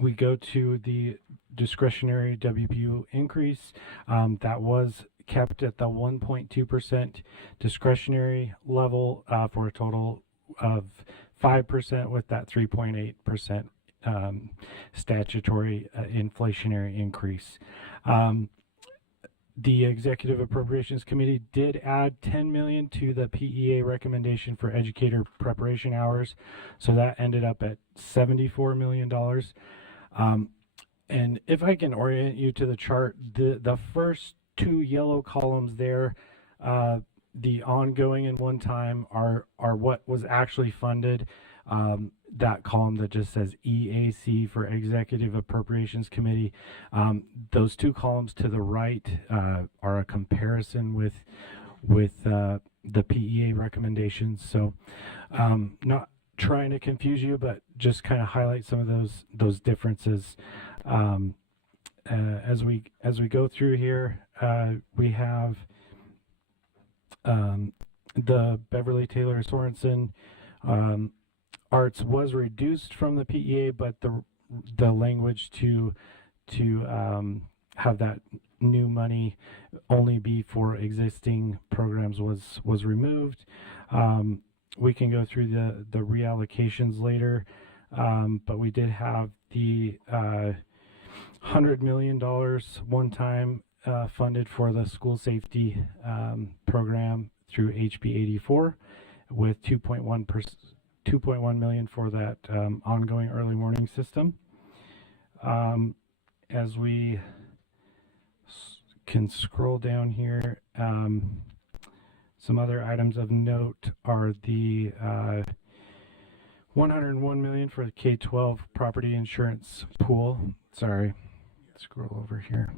we go to the discretionary WPU increase, that was kept at the 1.2% discretionary level for a total of 5% with that 3.8% statutory inflationary increase. The Executive Appropriations Committee did add $10 million to the PEA recommendation for educator preparation hours, so that ended up at $74 million. And if I can orient you to the chart, the first two yellow columns there, the ongoing and one time are what was actually funded. That column that just says EAC for Executive Appropriations Committee, those two columns to the right are a comparison with the PEA recommendations. So not trying to confuse you, but just kind of highlight some of those differences. As we go through here, we have the Beverly Taylor Sorensen arts was reduced from the PEA, but the language to have that new money only be for existing programs was removed. We can go through the reallocations later, but we did have the $100 million one time funded for the school safety program through HB 84 with 2.1 million for that ongoing early warning system. As we can scroll down here, some other items of note are the 101 million for the K-12 property insurance pool. Sorry, scroll over here.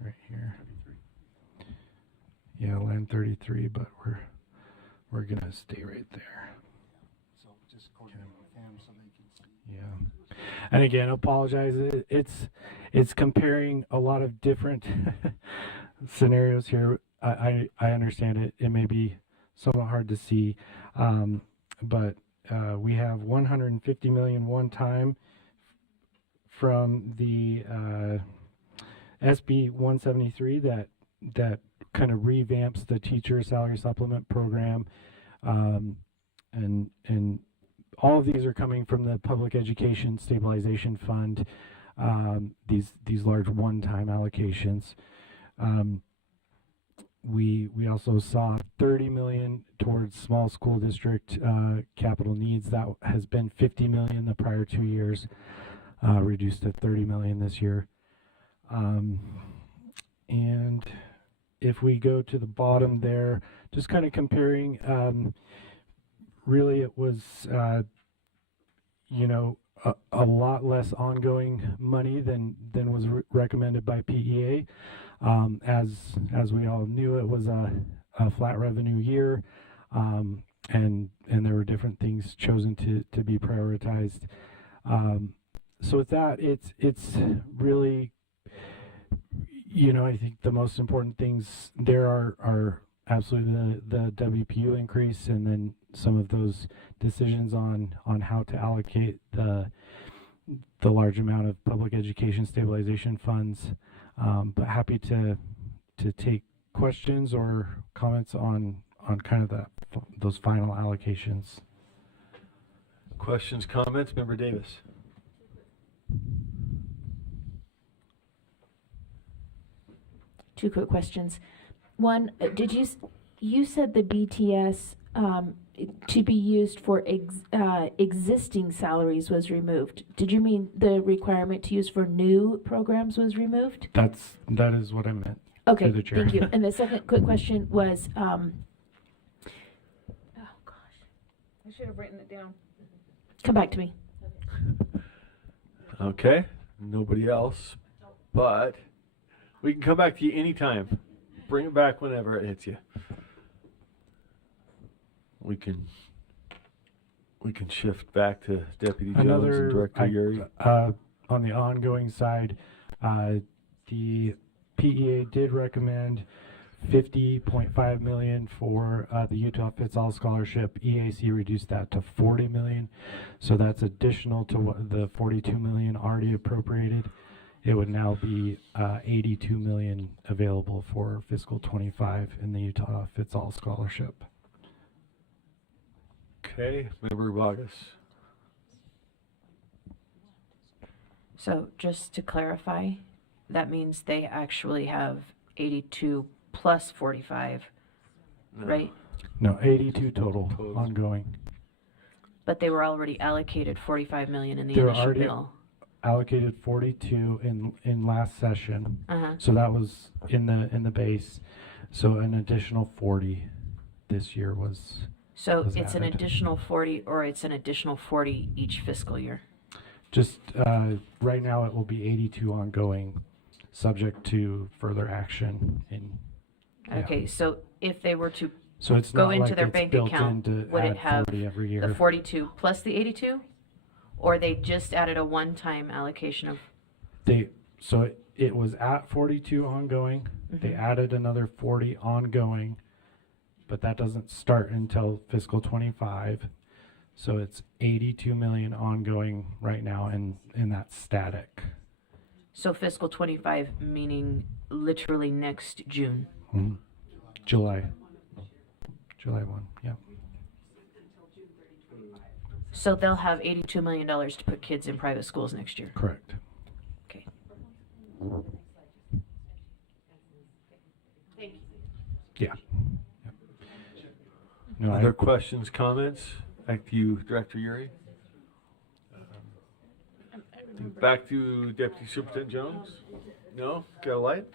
Right here. Yeah, line 33, but we're gonna stay right there. So just coordinate with him so they can see. Yeah, and again, apologize. It's comparing a lot of different scenarios here. I understand it. It may be somewhat hard to see, but we have 150 million one time from the SB 173 that kind of revamps the teacher salary supplement program, and all of these are coming from the Public Education Stabilization Fund. These large one-time allocations. We also saw 30 million towards small school district capital needs. That has been 50 million the prior 2 years, reduced to 30 million this year. And if we go to the bottom there, just kind of comparing, really it was, a lot less ongoing money than was recommended by PEA. As we all knew, it was a flat revenue year, and there were different things chosen to be prioritized. So with that, it's really, I think the most important things there are absolutely the WPU increase, and then some of those decisions on how to allocate the large amount of public education stabilization funds. But happy to take questions or comments on kind of those final allocations. Questions, comments, Member Davis? Two quick questions. One, did you said the BTS to be used for existing salaries was removed? Did you mean the requirement to use for new programs was removed? That is what I meant. Okay, through the chair. thank you. And the second quick question was, oh gosh, I should have written it down. Come back to me. Okay, nobody else, but we can come back to you anytime. Bring it back whenever it hits you. We can shift back to Deputy Jones and Director Yuri. On the ongoing side, the PEA did recommend $50.5 million for the Utah Fits All Scholarship. EAC reduced that to $40 million, so that's additional to what the $42 million already appropriated. It would now be $82 million available for fiscal 25 in the Utah Fits All Scholarship. Okay, Member Vargas. So just to clarify, that means they actually have 82 plus 45, No. right? No, 82 total ongoing. But they were already allocated 45 million in the They were initial already bill. allocated 42 in last session. Uh-huh. So that was in the base. So an additional 40 this year was. So was it's an added. additional 40, or it's an additional 40 each fiscal year? Just right now, it will be 82 ongoing, subject to further action. Okay, so if they were to So it's go not into like their it's bank built account, in to would it add have 40 every year. the 42 plus the 82? Or they just added a one-time allocation of? So it was at 42 ongoing. They Mhm. added another 40 ongoing, but that doesn't start until fiscal 25. So it's 82 million ongoing right now, and that's static. So fiscal 25, meaning literally next June. Mhm. July 1, yeah. So they'll have $82 million to put kids in private schools next year. Correct. Okay. Yeah. No, Other questions, comments? Back to you, Director Uri. Back to Deputy Superintendent Jones? No? Got a light?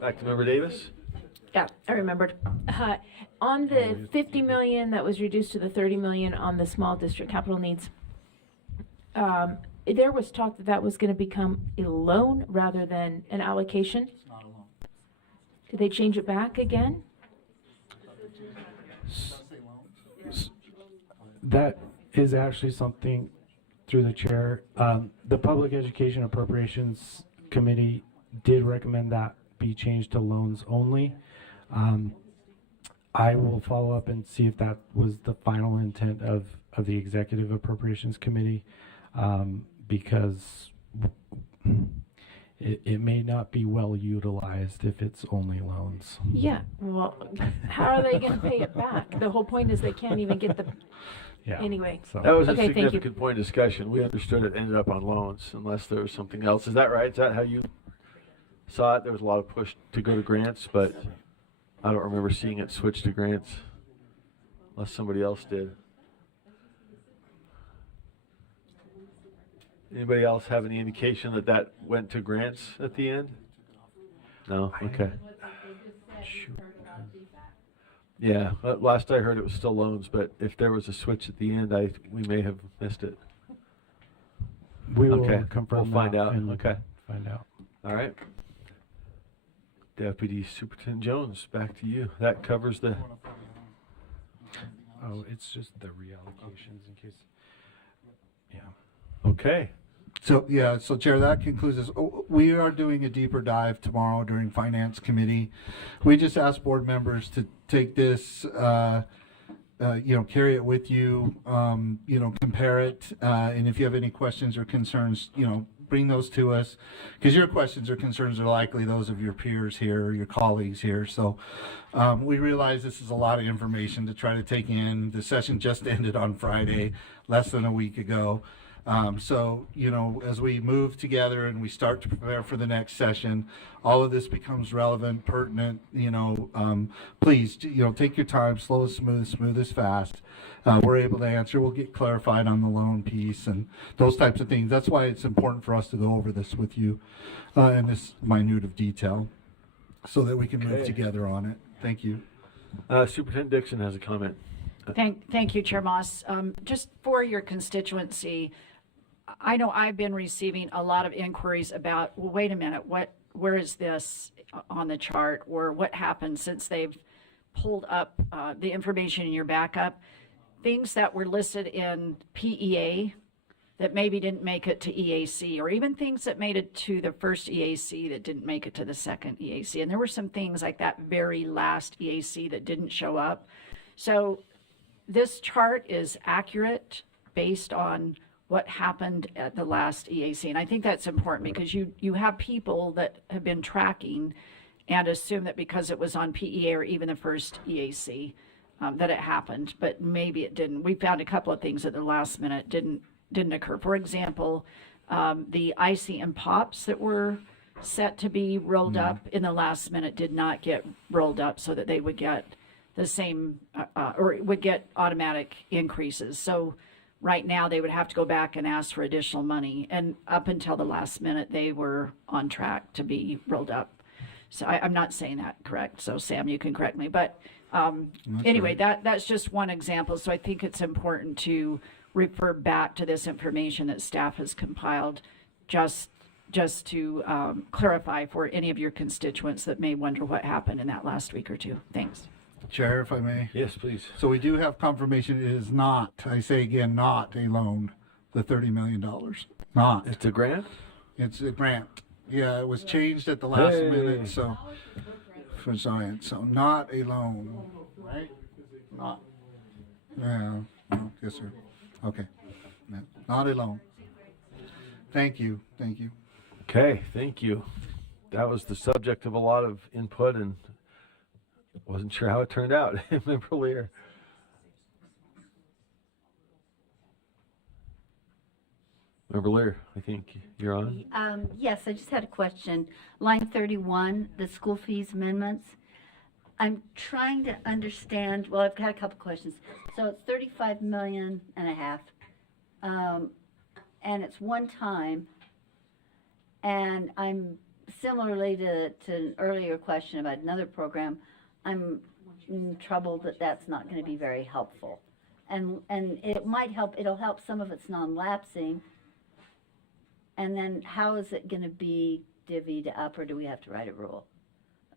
Back to Member Davis? Yeah, I remembered. On the 50 million that was reduced to the 30 million on the small district capital needs, there was talk that that was going to become a loan rather than an allocation. It's not a loan. Did they change it back again? That is actually something, through the chair, the Public Education Appropriations Committee did recommend that be changed to loans only. I will follow up and see if that was the final intent of the Executive Appropriations Committee, because it may not be well utilized if it's only loans. Yeah, well, how are they going to pay it back? The whole point is they can't even get the, Yeah. anyway. That was a Okay, thank you. significant point of discussion. We understood it ended up on loans unless there was something else. Is that right? Is that how you saw it? There was a lot of push to go to grants, but I don't remember seeing it switch to grants unless somebody else did. Anybody else have any indication that that went to grants at the end? No? Okay. Yeah, last I heard it was still loans, but if there was a switch at the end, we may have missed it. We will Okay, confirm we'll find that out. and Okay. find out. All right. Deputy Superintendent Jones, back to you. That covers the. Oh, it's just the reallocations in case. Yeah. Okay. So, yeah, so Chair, that concludes this. We are doing a deeper dive tomorrow during Finance Committee. We just asked board members to take this, carry it with you, compare it. And if you have any questions or concerns, bring those to us, because your questions or concerns are likely those of your peers here, your colleagues here. So we realize this is a lot of information to try to take in. The session just ended on Friday, less than a week ago. As we move together and we start to prepare for the next session, all of this becomes relevant, pertinent. Please, take your time, slow as smooth as fast. We're able to answer. We'll get clarified on the loan piece and those types of things. That's why it's important for us to go over this with you in this minute of detail, so that we can move together on it. Thank you. Superintendent Dixon has a comment. Thank you, Chair Moss. Just for your constituency, I know I've been receiving a lot of inquiries about, well, wait a minute, where is this on the chart, or what happened since they've pulled up the information in your backup? Things that were listed in PEA that maybe didn't make it to EAC, or even things that made it to the first EAC that didn't make it to the second EAC. And there were some things like that very last EAC that didn't show up. So this chart is accurate based on what happened at the last EAC. And I think that's important, because you have people that have been tracking and assume that because it was on PEA or even the first EAC, that it happened, but maybe it didn't. We found a couple of things at the last minute didn't occur. For example, the icy and pops that were set to be rolled up in the last minute did not get rolled up so that they would get the same or would get automatic increases. So right now they would have to go back and ask for additional money. And up until the last minute, they were on track to be rolled up. So I'm not saying that correct. So Sam, you can correct me. But anyway, that's just one example. So I think it's important to refer back to this information that staff has compiled just to clarify for any of your constituents that may wonder what happened in that last week or two. Thanks. Chair, if I may. Yes, please. So we do have confirmation it is not, I say again, not a loan, the $30 million. Not. It's a grant? It's a grant. Yeah, it was changed at the last minute, so, for science, so not a loan, right? Not. Yeah, no, yes, sir. Okay. No, not a loan. Thank you, thank you. Okay, thank you. That was the subject of a lot of input, and wasn't sure how it turned out. Member Lear. Member Lear, I think you're on. Yes, I just had a question. Line 31, the school fees amendments. I'm trying to understand, well, I've got a couple questions. So it's 35 million and a half, and it's one time. And I'm similarly to an earlier question about another program, I'm in trouble that that's not going to be very helpful. And it might help, it'll help some of it's non-lapsing. And then how is it going to be divvied up, or do we have to write a rule?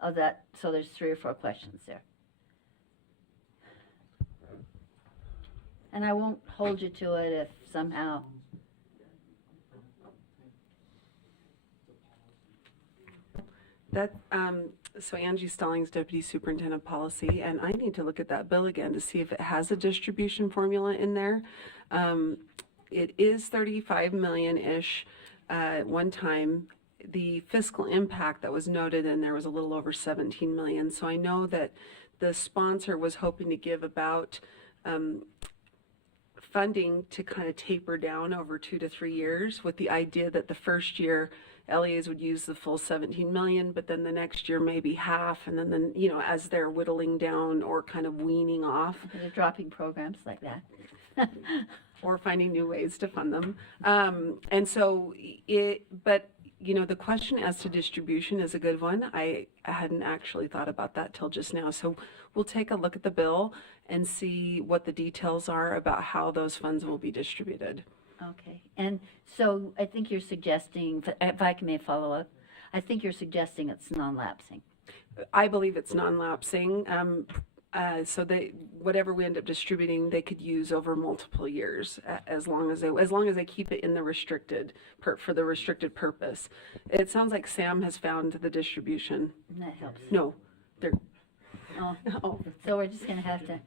Oh, so there's 3 or 4 questions there. And I won't hold you to it if somehow. So Angie Stallings, Deputy Superintendent Policy, and I need to look at that bill again to see if it has a distribution formula in there. It is 35 million-ish one time. The fiscal impact that was noted in there was a little over 17 million. So I know that the sponsor was hoping to give about funding to kind of taper down over 2 to 3 years, with the idea that the first year LEAs would use the full 17 million, but then the next year maybe half, and then you know, as they're whittling down or kind of weaning off. They're dropping programs like that. Or finding new ways to fund them. And so but you know, the question as to distribution is a good one. I hadn't actually thought about that till just now. So we'll take a look at the bill and see what the details are about how those funds will be distributed. Okay, and so I think you're suggesting, if I may follow up, I think you're suggesting it's non-lapsing. I believe it's non-lapsing. So whatever we end up distributing, they could use over multiple years, as long as they keep it in the restricted for the restricted purpose. It sounds like Sam has found the distribution. That helps. No, they're. Oh. No. So we're just going to have to.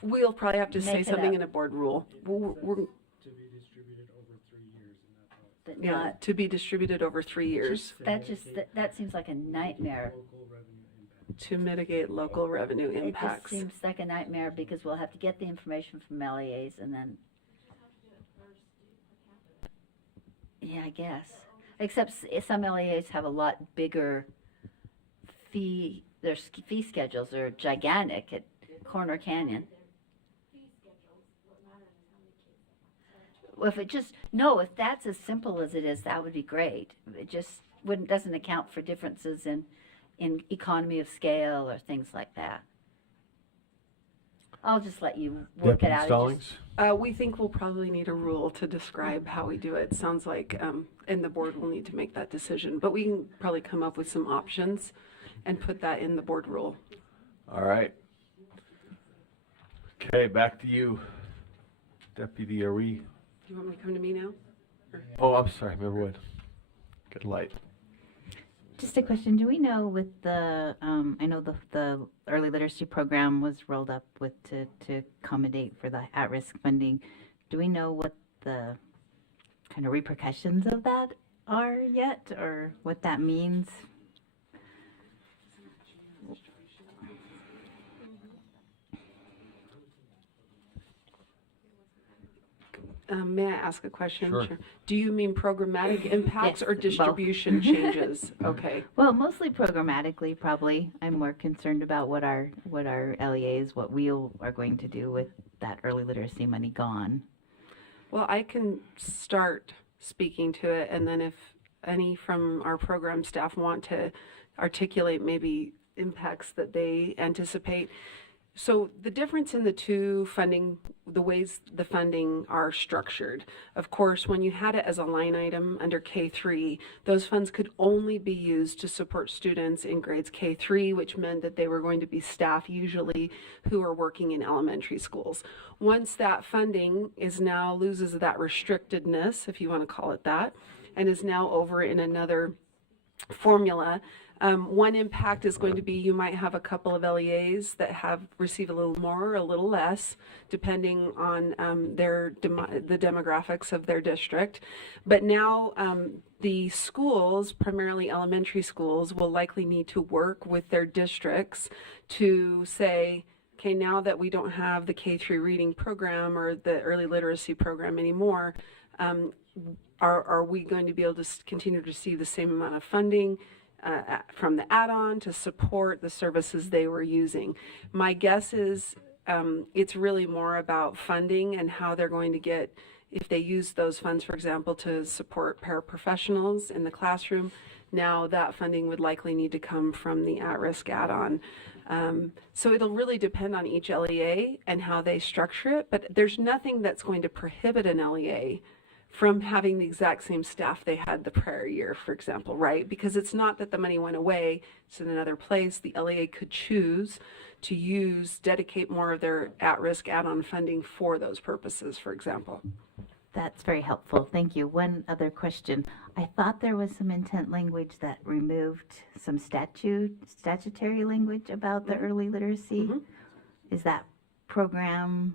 We'll probably have to say Make it something up. in a board rule. We're To be distributed over 3 years, and that's all. But yeah, not, to be distributed over 3 years that seems like a nightmare. to mitigate local revenue It just impacts. seems like a nightmare because we'll have to get the information from LEAs and then. Yeah, I guess. Except some LEAs have a lot bigger their fee schedules are gigantic at Corner Canyon. Well, if that's as simple as it is, that would be great. It just doesn't account for differences in economy of scale or things like that. I'll just let you work it out. Stallings? We think we'll probably need a rule to describe how we do it. Sounds like, and the board will need to make that decision, but we can probably come up with some options and put that in the board rule. All right. Okay, back to you, Deputy. Are we? Do you want me to come to me now? Oh, I'm sorry, Member Wood. Good light. Just a question. Do we know with the, I know the early literacy program was rolled up to accommodate for the at-risk funding. Do we know what the kind of repercussions of that are yet, or what that means? May I ask a question? Sure. Do you mean programmatic impacts Yes, or both. distribution changes? Okay. Well, mostly programmatically, probably. I'm more concerned about what our LEAs, what we are going to do with that early literacy money gone. Well, I can start speaking to it, and then if any from our program staff want to articulate maybe impacts that they anticipate. So the difference in the two funding, the ways the funding are structured, of course, when you had it as a line item under K3, those funds could only be used to support students in grades K3, which meant that they were going to be staff usually who are working in elementary schools. Once that funding is now loses that restrictedness, if you want to call it that, and is now over in another formula. One impact is going to be you might have a couple of LEAs that have received a little more or a little less, depending on the demographics of their district. But now the schools, primarily elementary schools, will likely need to work with their districts to say, okay, now that we don't have the K3 reading program or the early literacy program anymore, are we going to be able to continue to receive the same amount of funding from the add-on to support the services they were using? My guess is it's really more about funding and how they're going to get, if they use those funds, for example, to support paraprofessionals in the classroom, now that funding would likely need to come from the at-risk add-on. So it'll really depend on each LEA and how they structure it, but there's nothing that's going to prohibit an LEA from having the exact same staff they had the prior year, for example, right? Because it's not that the money went away, it's in another place. The LEA could choose to dedicate more of their at-risk add-on funding for those purposes, for example. That's very helpful. Thank you. One other question. I thought there was some intent language that removed some statutory language about the early literacy. Is that program,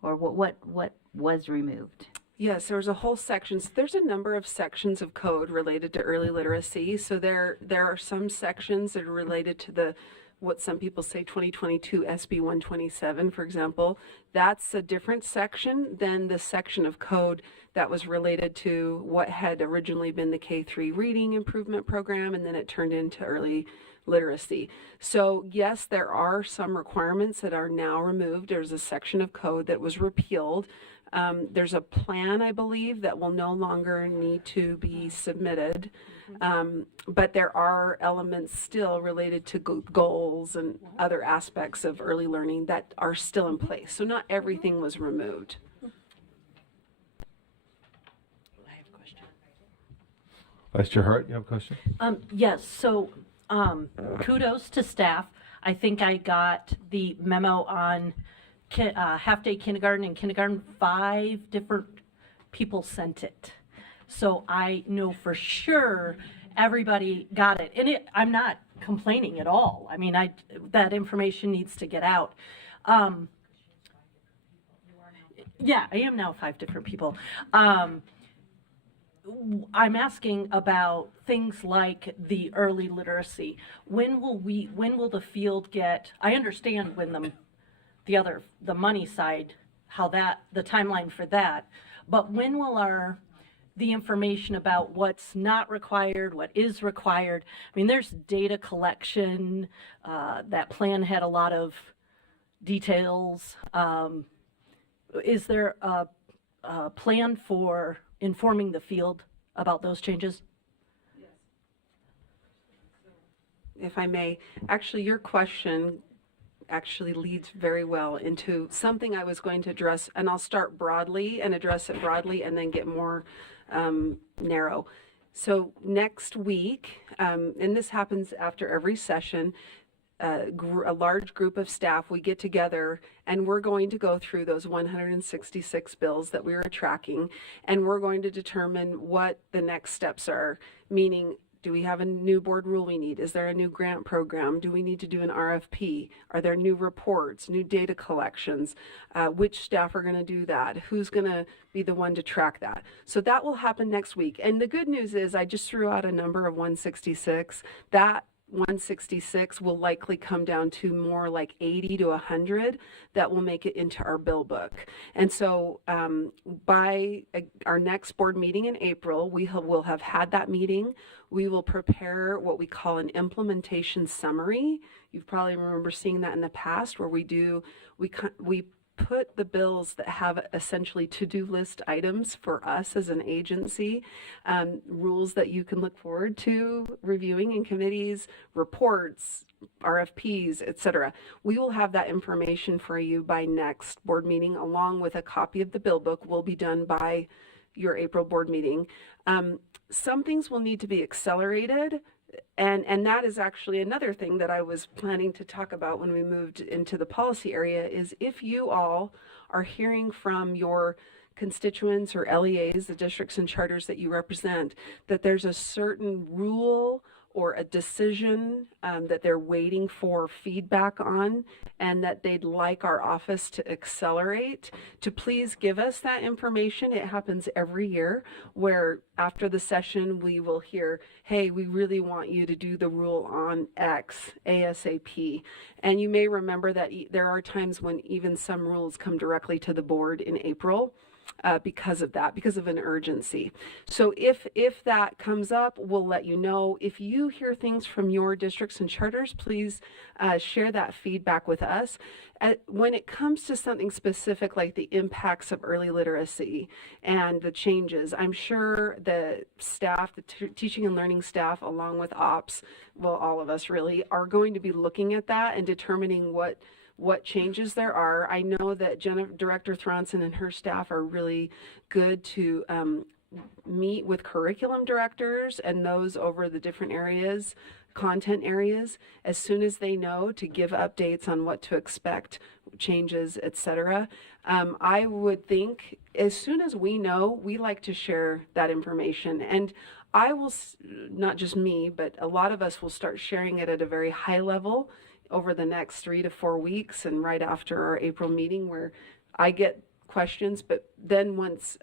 or what was removed? Yes, there was a whole section. So there's a number of sections of code related to early literacy. So there are some sections that are related to what some people say 2022 SB 127, for example. That's a different section than the section of code that was related to what had originally been the K3 reading improvement program, and then it turned into early literacy. So yes, there are some requirements that are now removed. There's a section of code that was repealed. There's a plan, I believe, that will no longer need to be submitted, but there are elements still related to goals and other aspects of early learning that are still in place. So not everything was removed. I have a question. Vice Chair Hart, you have a question? Yes, so kudos to staff. I think I got the memo on half-day kindergarten and kindergarten. 5 different people sent it. So I know for sure everybody got it. And I'm not complaining at all. I mean, that information needs to get out. Yeah, I am now 5 different people. I'm asking about things like the early literacy. When will the field get, I understand when the money side, the timeline for that, but when will the information about what's not required, what is required? I mean, there's data collection. That plan had a lot of details. Is there a plan for informing the field about those changes? If I may, actually, your question actually leads very well into something I was going to address, and I'll start broadly and address it broadly and then get more narrow. So next week, and this happens after every session, a large group of staff, we get together and we're going to go through those 166 bills that we were tracking, and we're going to determine what the next steps are, meaning, do we have a new board rule we need? Is there a new grant program? Do we need to do an RFP? Are there new reports, new data collections? Which staff are going to do that? Who's going to be the one to track that? So that will happen next week. And the good news is I just threw out a number of 166. That 166 will likely come down to more like 80 to 100 that will make it into our bill book. And so by our next board meeting in April, will have had that meeting. We will prepare what we call an implementation summary. You probably remember seeing that in the past, where we put the bills that have essentially to-do list items for us as an agency, rules that you can look forward to reviewing in committees, reports, RFPs, etc. We will have that information for you by next board meeting, along with a copy of the bill book will be done by your April board meeting. Some things will need to be accelerated. And that is actually another thing that I was planning to talk about when we moved into the policy area, is if you all are hearing from your constituents or LEAs, the districts and charters that you represent, that there's a certain rule or a decision that they're waiting for feedback on, and that they'd like our office to accelerate, to please give us that information. It happens every year, where after the session we will hear, hey, we really want you to do the rule on X ASAP. And you may remember that there are times when even some rules come directly to the board in April. Because of that, because of an urgency. So if that comes up, we'll let you know. If you hear things from your districts and charters, please share that feedback with us. When it comes to something specific like the impacts of early literacy and the changes, I'm sure the staff, the teaching and learning staff, along with ops, well, all of us really, are going to be looking at that and determining what changes there are. I know that Director Thronson and her staff are really good to meet with curriculum directors and those over the different areas, content areas, as soon as they know, to give updates on what to expect, changes, etc. I would think as soon as we know, we like to share that information. And I will, not just me, but a lot of us will start sharing it at a very high level over the next 3 to 4 weeks, and right after our April meeting, where I get questions. But then once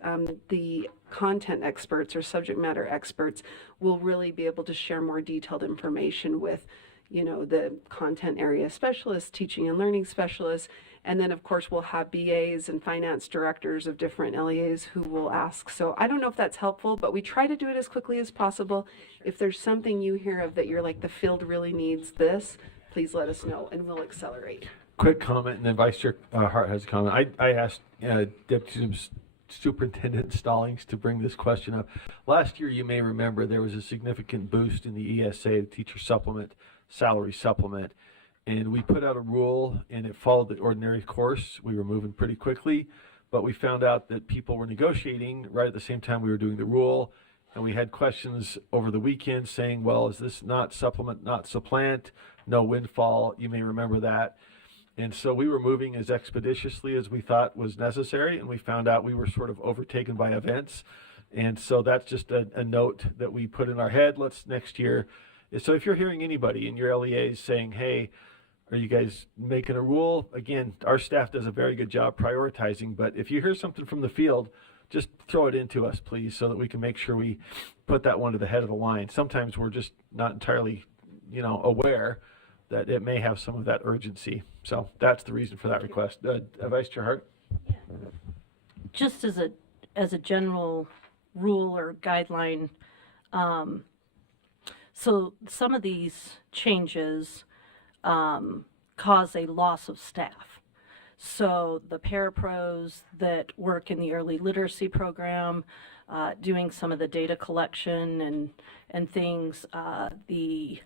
the content experts or subject matter experts will really be able to share more detailed information with, the content area specialists, teaching and learning specialists, and then of course we'll have BAs and finance directors of different LEAs who will ask. So I don't know if that's helpful, but we try to do it as quickly as possible. If there's something you hear of that you're like, the field really needs this, please let us know, and we'll accelerate. Quick comment, and then Vice Chair Hart has a comment. I asked Deputy Superintendent Stallings to bring this question up. Last year, you may remember, there was a significant boost in the ESA, the teacher supplement, salary supplement, and we put out a rule, and it followed the ordinary course. We were moving pretty quickly, but we found out that people were negotiating right at the same time we were doing the rule, and we had questions over the weekend saying, well, is this not supplement, not supplant? No windfall. You may remember that. And so we were moving as expeditiously as we thought was necessary, and we found out we were sort of overtaken by events. And so that's just a note that we put in our head. Let's next year. So if you're hearing anybody in your LEAs saying, hey, are you guys making a rule? Again, our staff does a very good job prioritizing, but if you hear something from the field, just throw it into us, please, so that we can make sure we put that one to the head of the line. Sometimes we're just not entirely, aware that it may have some of that urgency. So that's the reason for that request. Vice Chair Hart? Just as a general rule or guideline, so some of these changes cause a loss of staff. So the parapros that work in the early literacy program, doing some of the data collection and things, the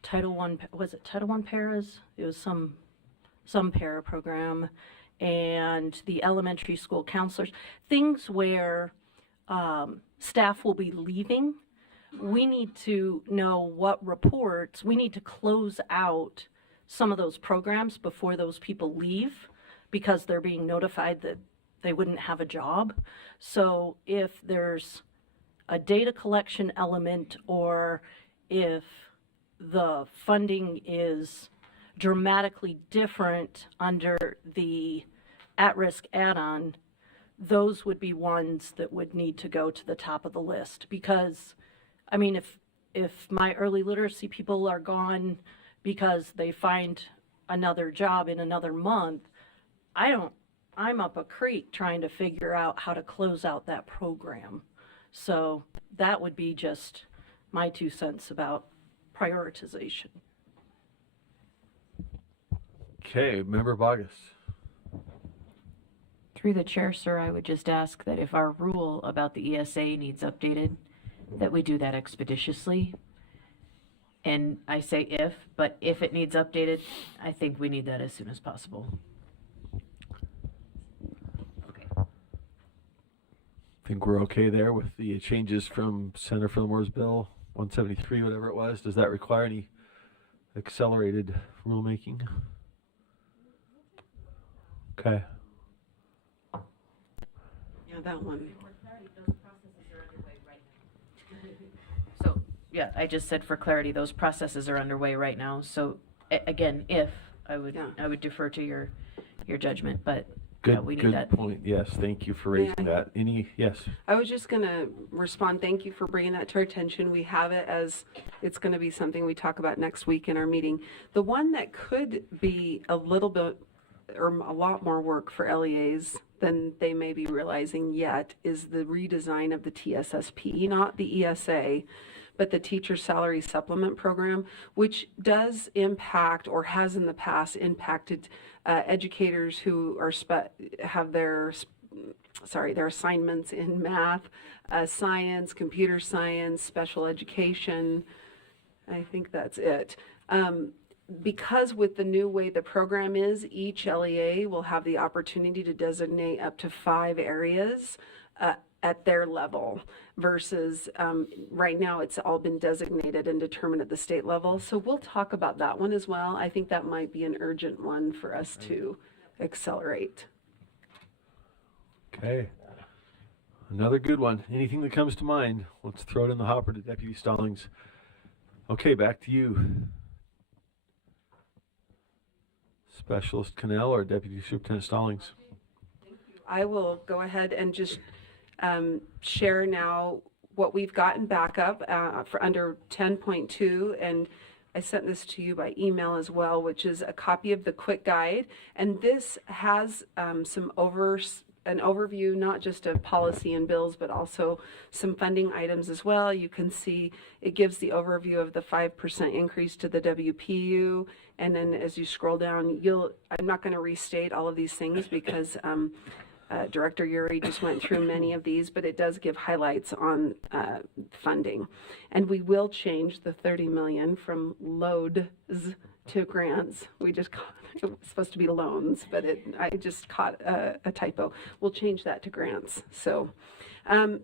Title I, was it Title I paras? It was some para program, and the elementary school counselors, things where staff will be leaving. We need to know what reports, we need to close out some of those programs before those people leave, because they're being notified that they wouldn't have a job. So if there's a data collection element, or if the funding is dramatically different under the at-risk add-on, those would be ones that would need to go to the top of the list. Because, I mean, if my early literacy people are gone because they find another job in another month, I'm up a creek trying to figure out how to close out that program. So that would be just my 2 cents about prioritization. Okay, Member Bogus. Through the chair, sir, I would just ask that if our rule about the ESA needs updated, that we do that expeditiously. And I say if, but if it needs updated, I think we need that as soon as possible. Think we're okay there with the changes from Senator Fillmore's bill 173, whatever it was. Does that require any accelerated rulemaking? Okay. Yeah, that one. So, yeah, I just said for clarity, those processes are underway right now. So, again, if I would defer to your judgment, but Good, we need good that. point. Yes, thank you for raising that. Yes. I was just going to respond. Thank you for bringing that to our attention. We have it as it's going to be something we talk about next week in our meeting. The one that could be a little bit or a lot more work for LEAs than they may be realizing yet is the redesign of the TSSP, not the ESA, but the Teacher Salary Supplement Program, which does impact or has in the past impacted educators who are have their assignments in math, science, computer science, special education. I think that's it. Because with the new way the program is, each LEA will have the opportunity to designate up to 5 areas at their level versus right now it's all been designated and determined at the state level. So we'll talk about that one as well. I think that might be an urgent one for us to accelerate. Okay. Another good one. Anything that comes to mind, let's throw it in the hopper to Deputy Stallings. Okay, back to you. Specialist Cannell or Deputy Superintendent Stallings? I will go ahead and just share now what we've gotten back up for under 10.2, and I sent this to you by email as well, which is a copy of the quick guide, and this has an overview not just of policy and bills but also some funding items as well. You can see it gives the overview of the 5% increase to the WPU, and then as you scroll down, I'm not going to restate all of these things because Director Uri just went through many of these, but it does give highlights on funding. And we will change the $30 million from loads to grants. It was supposed to be loans, but I just caught a typo. We'll change that to grants. So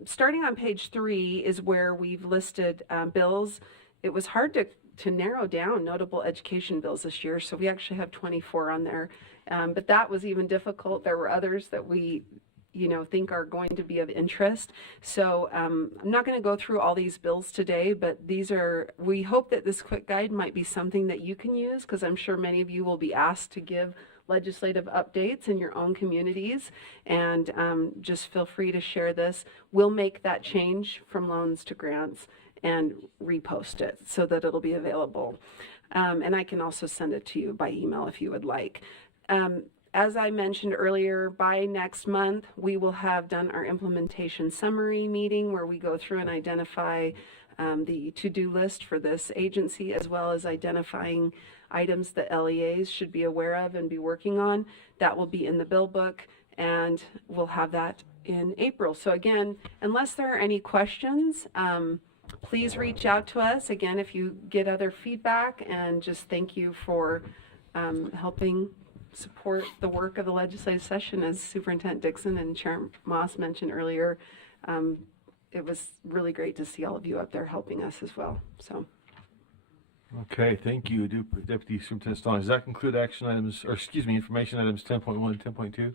starting on page 3 is where we've listed bills. It was hard to narrow down notable education bills this year, so we actually have 24 on there. But that was even difficult. There were others that we think are going to be of interest. So I'm not going to go through all these bills today, but we hope that this quick guide might be something that you can use, because I'm sure many of you will be asked to give legislative updates in your own communities, and just feel free to share this. We'll make that change from loans to grants and repost it so that it'll be available. And I can also send it to you by email if you would like. As I mentioned earlier, by next month, we will have done our implementation summary meeting where we go through and identify the to-do list for this agency, as well as identifying items that LEAs should be aware of and be working on. That will be in the bill book, and we'll have that in April. So again, unless there are any questions, please reach out to us. Again, if you get other feedback, and just thank you for helping support the work of the legislative session. As Superintendent Dixon and Chair Moss mentioned earlier, it was really great to see all of you up there helping us as well. So. Okay, thank you, Deputy Superintendent Stallings. Does that conclude action items, or excuse me, information items 10.1 and 10.2?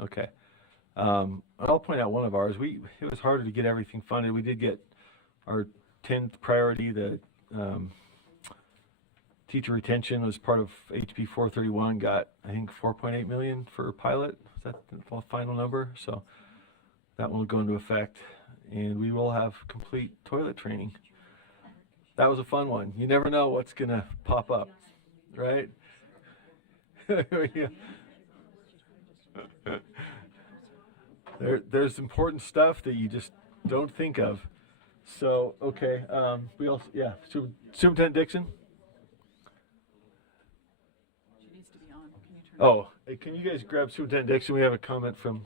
Okay. I'll point out one of ours. It was harder to get everything funded. We did get our 10th priority, the teacher retention was part of HB 431, got I think 4.8 million for a pilot. Is that the final number? So that one will go into effect, and we will have complete toilet training. That was a fun one. You never know what's going to pop up, right? There's important stuff that you just don't think of. So, okay, we also, yeah, Superintendent Dixon? She needs to be on. Can you turn Oh, hey, can you guys grab Superintendent Dixon? We have a comment from...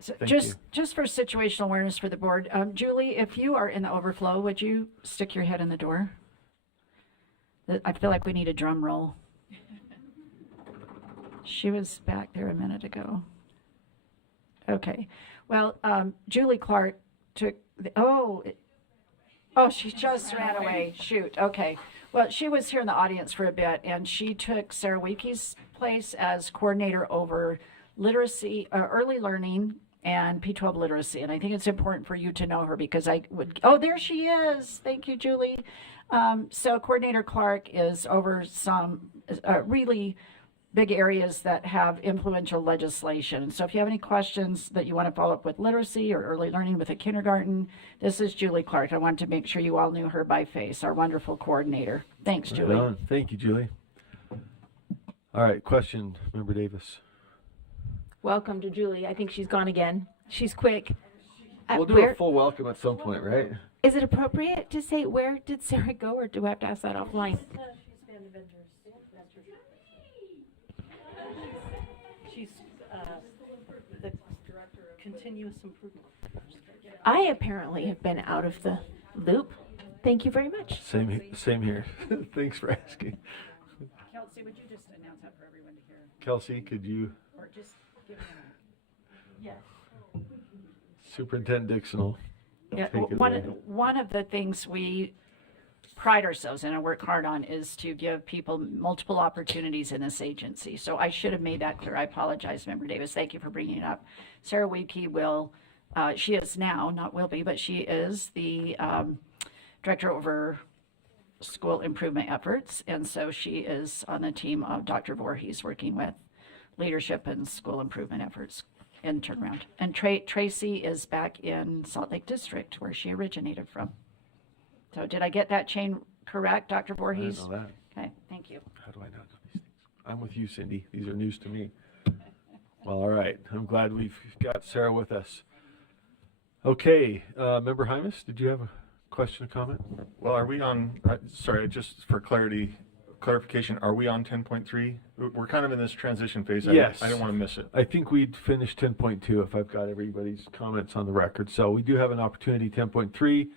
So Thank just for situational awareness for the board, Julie, if you are in the overflow, would you stick your head in the door? I feel like we need a drum roll. She was back there a minute ago. Okay. Well, Julie Clark took she just ran away. Shoot. Okay. Well, she was here in the audience for a bit, and she took Sarah Weeke's place as coordinator over literacy, early learning, and P12 literacy. And I think it's important for you to know her because there she is. Thank you, Julie. So Coordinator Clark is over some really big areas that have influential legislation. So if you have any questions that you want to follow up with literacy or early learning with a kindergarten, this is Julie Clark. I wanted to make sure you all knew her by face, our wonderful coordinator. Thanks, Julie. Right on. Thank you, Julie. All right, question, Member Davis. Welcome to Julie. I think she's gone again. She's quick. We'll do a full welcome at some point, right? Is it appropriate to say where did Sarah go, or do I have to ask that offline? She's the director of continuous improvement. I apparently have been out of the loop. Thank you very much. Same here. Thanks for asking. Kelsey, would you just announce that for everyone to hear? Kelsey, could you? Or just give me a minute. Yes. Superintendent Dixon will take it away. One of the things we pride ourselves in and work hard on is to give people multiple opportunities in this agency. So I should have made that clear. I apologize, Member Davis. Thank you for bringing it up. Sarah Weeke she is now, not will be, but she is the director over school improvement efforts. And so she is on the team of Dr. Voorhees working with leadership and school improvement efforts in turnaround. And Tracy is back in Salt Lake District where she originated from. So did I get that chain correct, Dr. Voorhees? I know that. Okay, thank you. How do I not know these things? I'm with you, Cindy. These are news to me. Well, all right. I'm glad we've got Sarah with us. Okay, Member Hymas, did you have a question or comment? Well, are we on, sorry, just for clarification, are we on 10.3? We're kind of in this transition phase. Yes. I don't want to miss it. I think we'd finished 10.2 if I've got everybody's comments on the record. So we do have an opportunity, 10.3,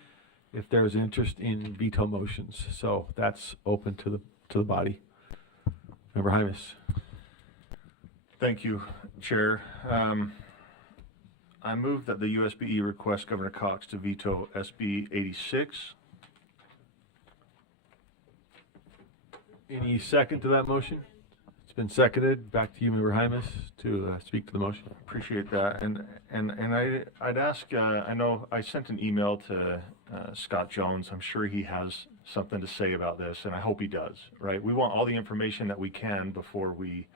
if there's interest in veto motions. So that's open to the body. Member Hymas. Thank you, Chair. I move that the USBE request Governor Cox to veto SB 86. Any second to that motion? It's been seconded. Back to you, Member Hymas, to speak to the motion. Appreciate that. And I'd ask, I know I sent an email to Scott Jones. I'm sure he has something to say about this, and I hope he does, right? We want all the information that we can before we,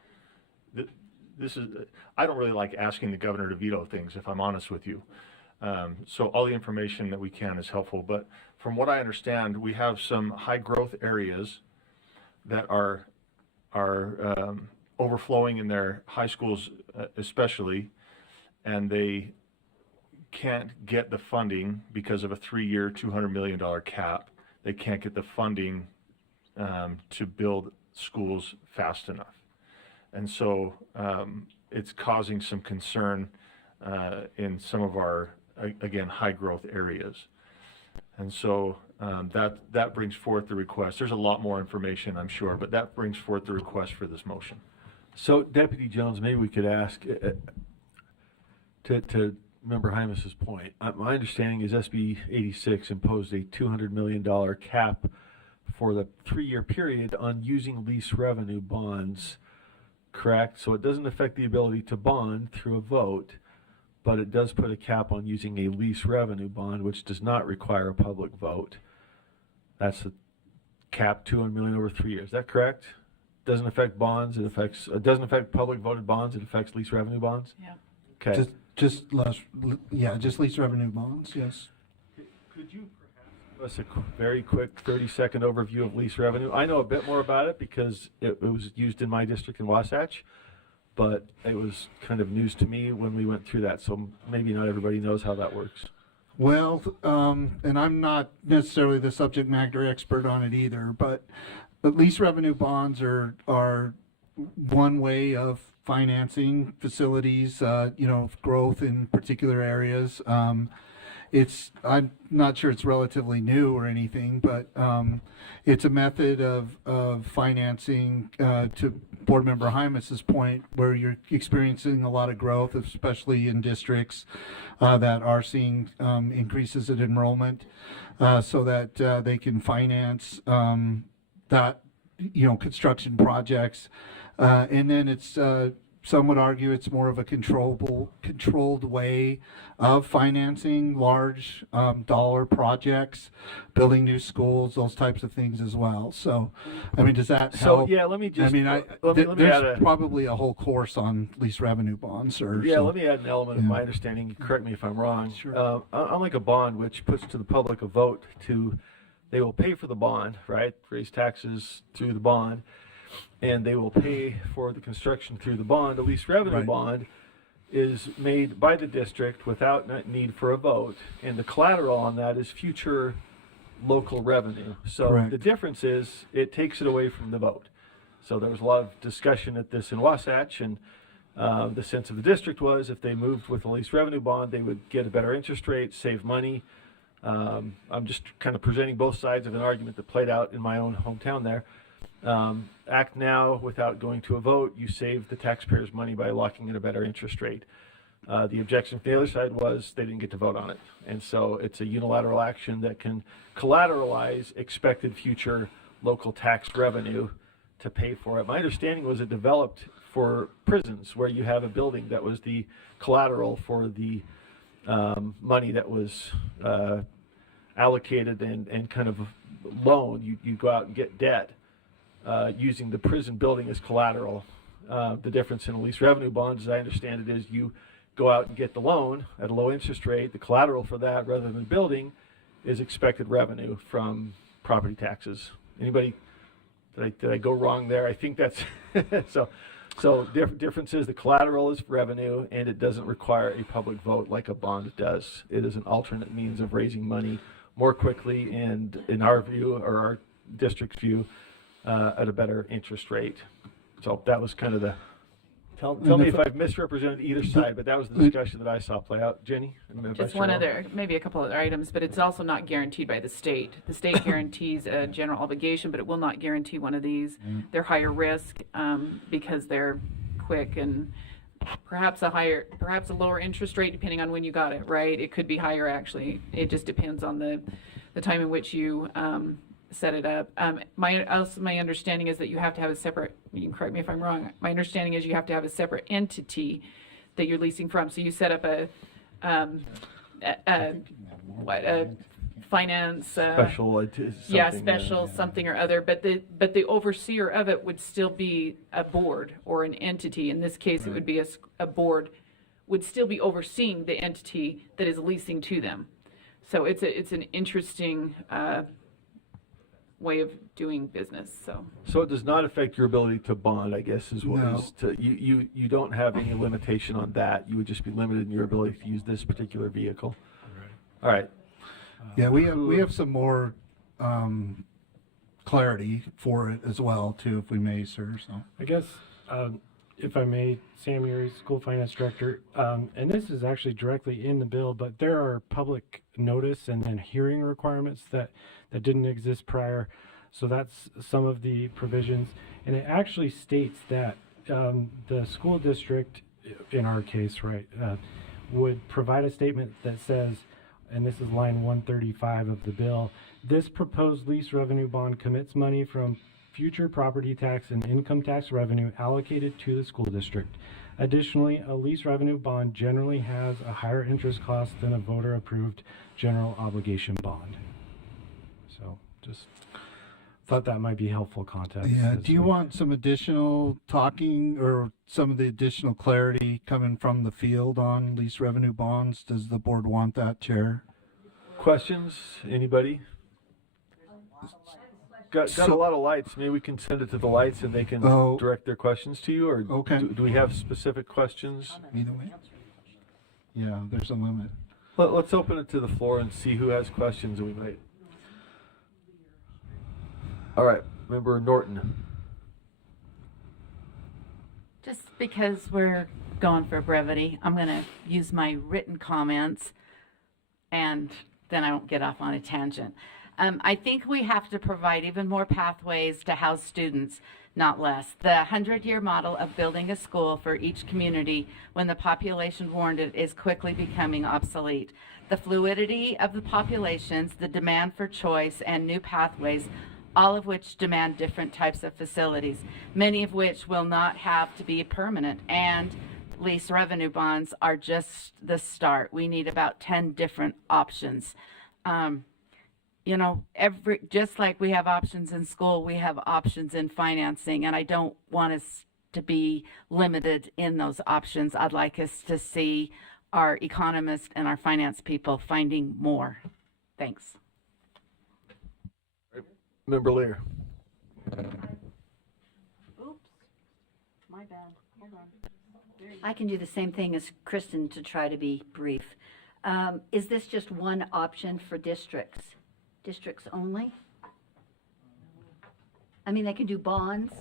I don't really like asking the governor to veto things, if I'm honest with you. So all the information that we can is helpful. But from what I understand, we have some high growth areas that are overflowing in their high schools especially, and they can't get the funding because of a 3-year, $200 million cap. They can't get the funding to build schools fast enough. And so it's causing some concern in some of our, again, high growth areas. And so that brings forth the request. There's a lot more information, I'm sure, but that brings forth the request for this motion. So Deputy Jones, maybe we could ask, to Member Hymas's point, my understanding is SB 86 imposed a $200 million cap for the 3-year period on using lease revenue bonds, correct? So it doesn't affect the ability to bond through a vote, but it does put a cap on using a lease revenue bond, which does not require a public vote. That's the cap, $200 million over 3 years. Is that correct? Doesn't affect bonds. It doesn't affect public voted bonds. It affects lease revenue bonds. Yeah. Okay. Just lease revenue bonds. Yes. Could you That's a very quick 30-second overview of lease revenue. I know a bit more about it because it was used in my district in Wasatch, but it was kind of news to me when we went through that, so maybe not everybody knows how that works. Well, and I'm not necessarily the subject matter expert on it either, but lease revenue bonds are one way of financing facilities, growth in particular areas. I'm not sure it's relatively new or anything, but it's a method of financing, to Board Member Hymas's point, where you're experiencing a lot of growth, especially in districts that are seeing increases in enrollment, so that they can finance that, construction projects. And then it's some would argue it's more of a controlled way of financing large dollar projects, building new schools, those types of things as well. So, I mean, does that help? So yeah, let me just. Let me there's probably a whole course on lease revenue bonds. Let me add an element of my understanding. Correct me if I'm wrong. Sure. Unlike a bond, which puts to the public a vote they will pay for the bond, right? Raise taxes through the bond, and they will pay for the construction through the bond. A lease revenue bond is made by the district without need for a vote, and the collateral on that is future local revenue. So Correct. the difference is it takes it away from the vote. So there was a lot of discussion at this in Wasatch, and the sense of the district was if they moved with a lease revenue bond, they would get a better interest rate, save money. I'm just kind of presenting both sides of an argument that played out in my own hometown there. Act now without going to a vote, you save the taxpayers money by locking in a better interest rate. The objection from the other side was they didn't get to vote on it. And so it's a unilateral action that can collateralize expected future local tax revenue to pay for it. My understanding was it developed for prisons where you have a building that was the collateral for the money that was allocated and kind of loaned. You go out and get debt. Using the prison building as collateral. The difference in a lease revenue bond, as I understand it, is you go out and get the loan at a low interest rate. The collateral for that, rather than the building, is expected revenue from property taxes. Anybody? Did I go wrong there? I think that's so. Difference is the collateral is revenue, and it doesn't require a public vote like a bond does. It is an alternate means of raising money more quickly, and in our view, or our district's view, at a better interest rate. So that was kind of the, tell me if I've misrepresented either side, but that was the discussion that I saw play out. Jenny? Just one other, maybe a couple other items, but it's also not guaranteed by the state. The state guarantees a general obligation, but it will not guarantee one of these. They're higher risk because they're quick and perhaps a lower interest rate depending on when you got it, right? It could be higher actually. It just depends on the time in which you set it up. My understanding is that you have to have a separate, you can correct me if I'm wrong, my understanding is you have to have a separate entity that you're leasing from. So you set up a finance special something or other, but the overseer of it would still be a board or an entity. In this case, it would be a board would still be overseeing the entity that is leasing to them. So it's an interesting way of doing business. So it does not affect your ability to bond, I guess, is what is to you don't have any limitation on that. You would just be limited in your ability to use this particular vehicle. All right. Yeah, we have some more clarity for it as well too, if we may, sir. So I guess if I may, Sam Urey, School Finance Director, and this is actually directly in the bill, but there are public notice and then hearing requirements that didn't exist prior. So that's some of the provisions. And it actually states that the school district, in our case, right, would provide a statement that says, and this is line 135 of the bill, this proposed lease revenue bond commits money from future property tax and income tax revenue allocated to the school district. Additionally, a lease revenue bond generally has a higher interest cost than a voter-approved general obligation bond. So just thought that might be helpful context. Yeah, do you want some additional talking or some of the additional clarity coming from the field on lease revenue bonds? Does the board want that, Chair? Questions? Anybody? got a lot of lights. Maybe we can send it to the lights and they can direct their questions to you, or do we have specific questions? Either way. Yeah, there's a limit. Let's open it to the floor and see who has questions, and we might. All right, Member Norton. Just because we're going for brevity, I'm going to use my written comments, and then I won't get off on a tangent. I think we have to provide even more pathways to house students, not less. The 100-year model of building a school for each community when the population warranted is quickly becoming obsolete. The fluidity of the populations, the demand for choice, and new pathways, all of which demand different types of facilities, many of which will not have to be permanent, and lease revenue bonds are just the start. We need about 10 different options. You know, just like we have options in school, we have options in financing, and I don't want us to be limited in those options. I'd like us to see our economists and our finance people finding more. Thanks. Member Lear. Oops, my bad. Hold on. I can do the same thing as Kristen to try to be brief. Is this just one option for districts? Districts only? I mean, they can do bonds.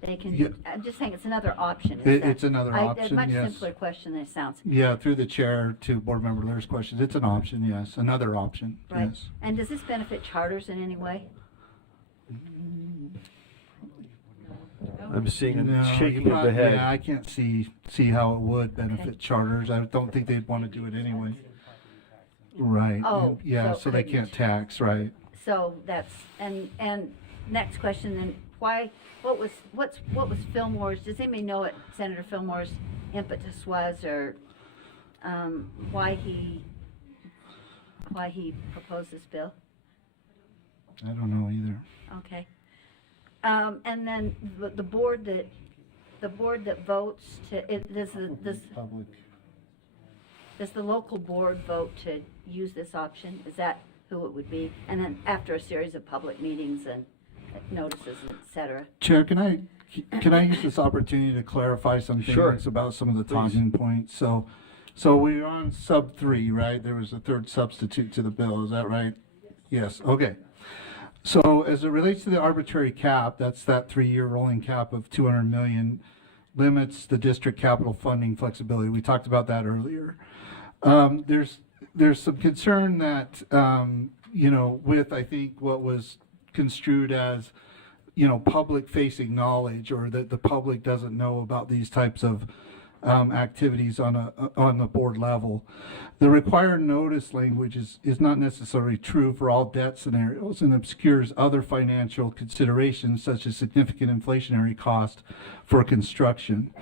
They can. Yeah. I'm just saying it's another option. It's another option. A much yes. simpler question than it sounds. Yeah, through the chair to Board Member Lear's questions, it's an option. Yes, another option. Right. Yes. And does this benefit charters in any way? I'm seeing a No, shaking of the head. Yeah, I can't see how it would benefit charters. I don't think they'd want to do it anyway. Right. Oh, yeah, so so they can't tax, right? So that's and next question then, what was Fillmore's, does anybody know what Senator Fillmore's impetus was, or why he proposed this bill? I don't know either. Okay. And then the board that votes does the local board vote to use this option? Is that who it would be? And then after a series of public meetings and notices, et cetera. Chair, can I use this opportunity to clarify some things Sure. about some of the Please. talking points? So we're on sub 3, right? There was a third substitute to the bill. Is that right? Yes. Okay. So as it relates to the arbitrary cap, that's that 3-year rolling cap of 200 million, limits the district capital funding flexibility. We talked about that earlier. There's some concern that with I think what was construed as public facing knowledge, or that the public doesn't know about these types of activities on the board level. The required notice language is not necessarily true for all debt scenarios and obscures other financial considerations such as significant inflationary cost for construction.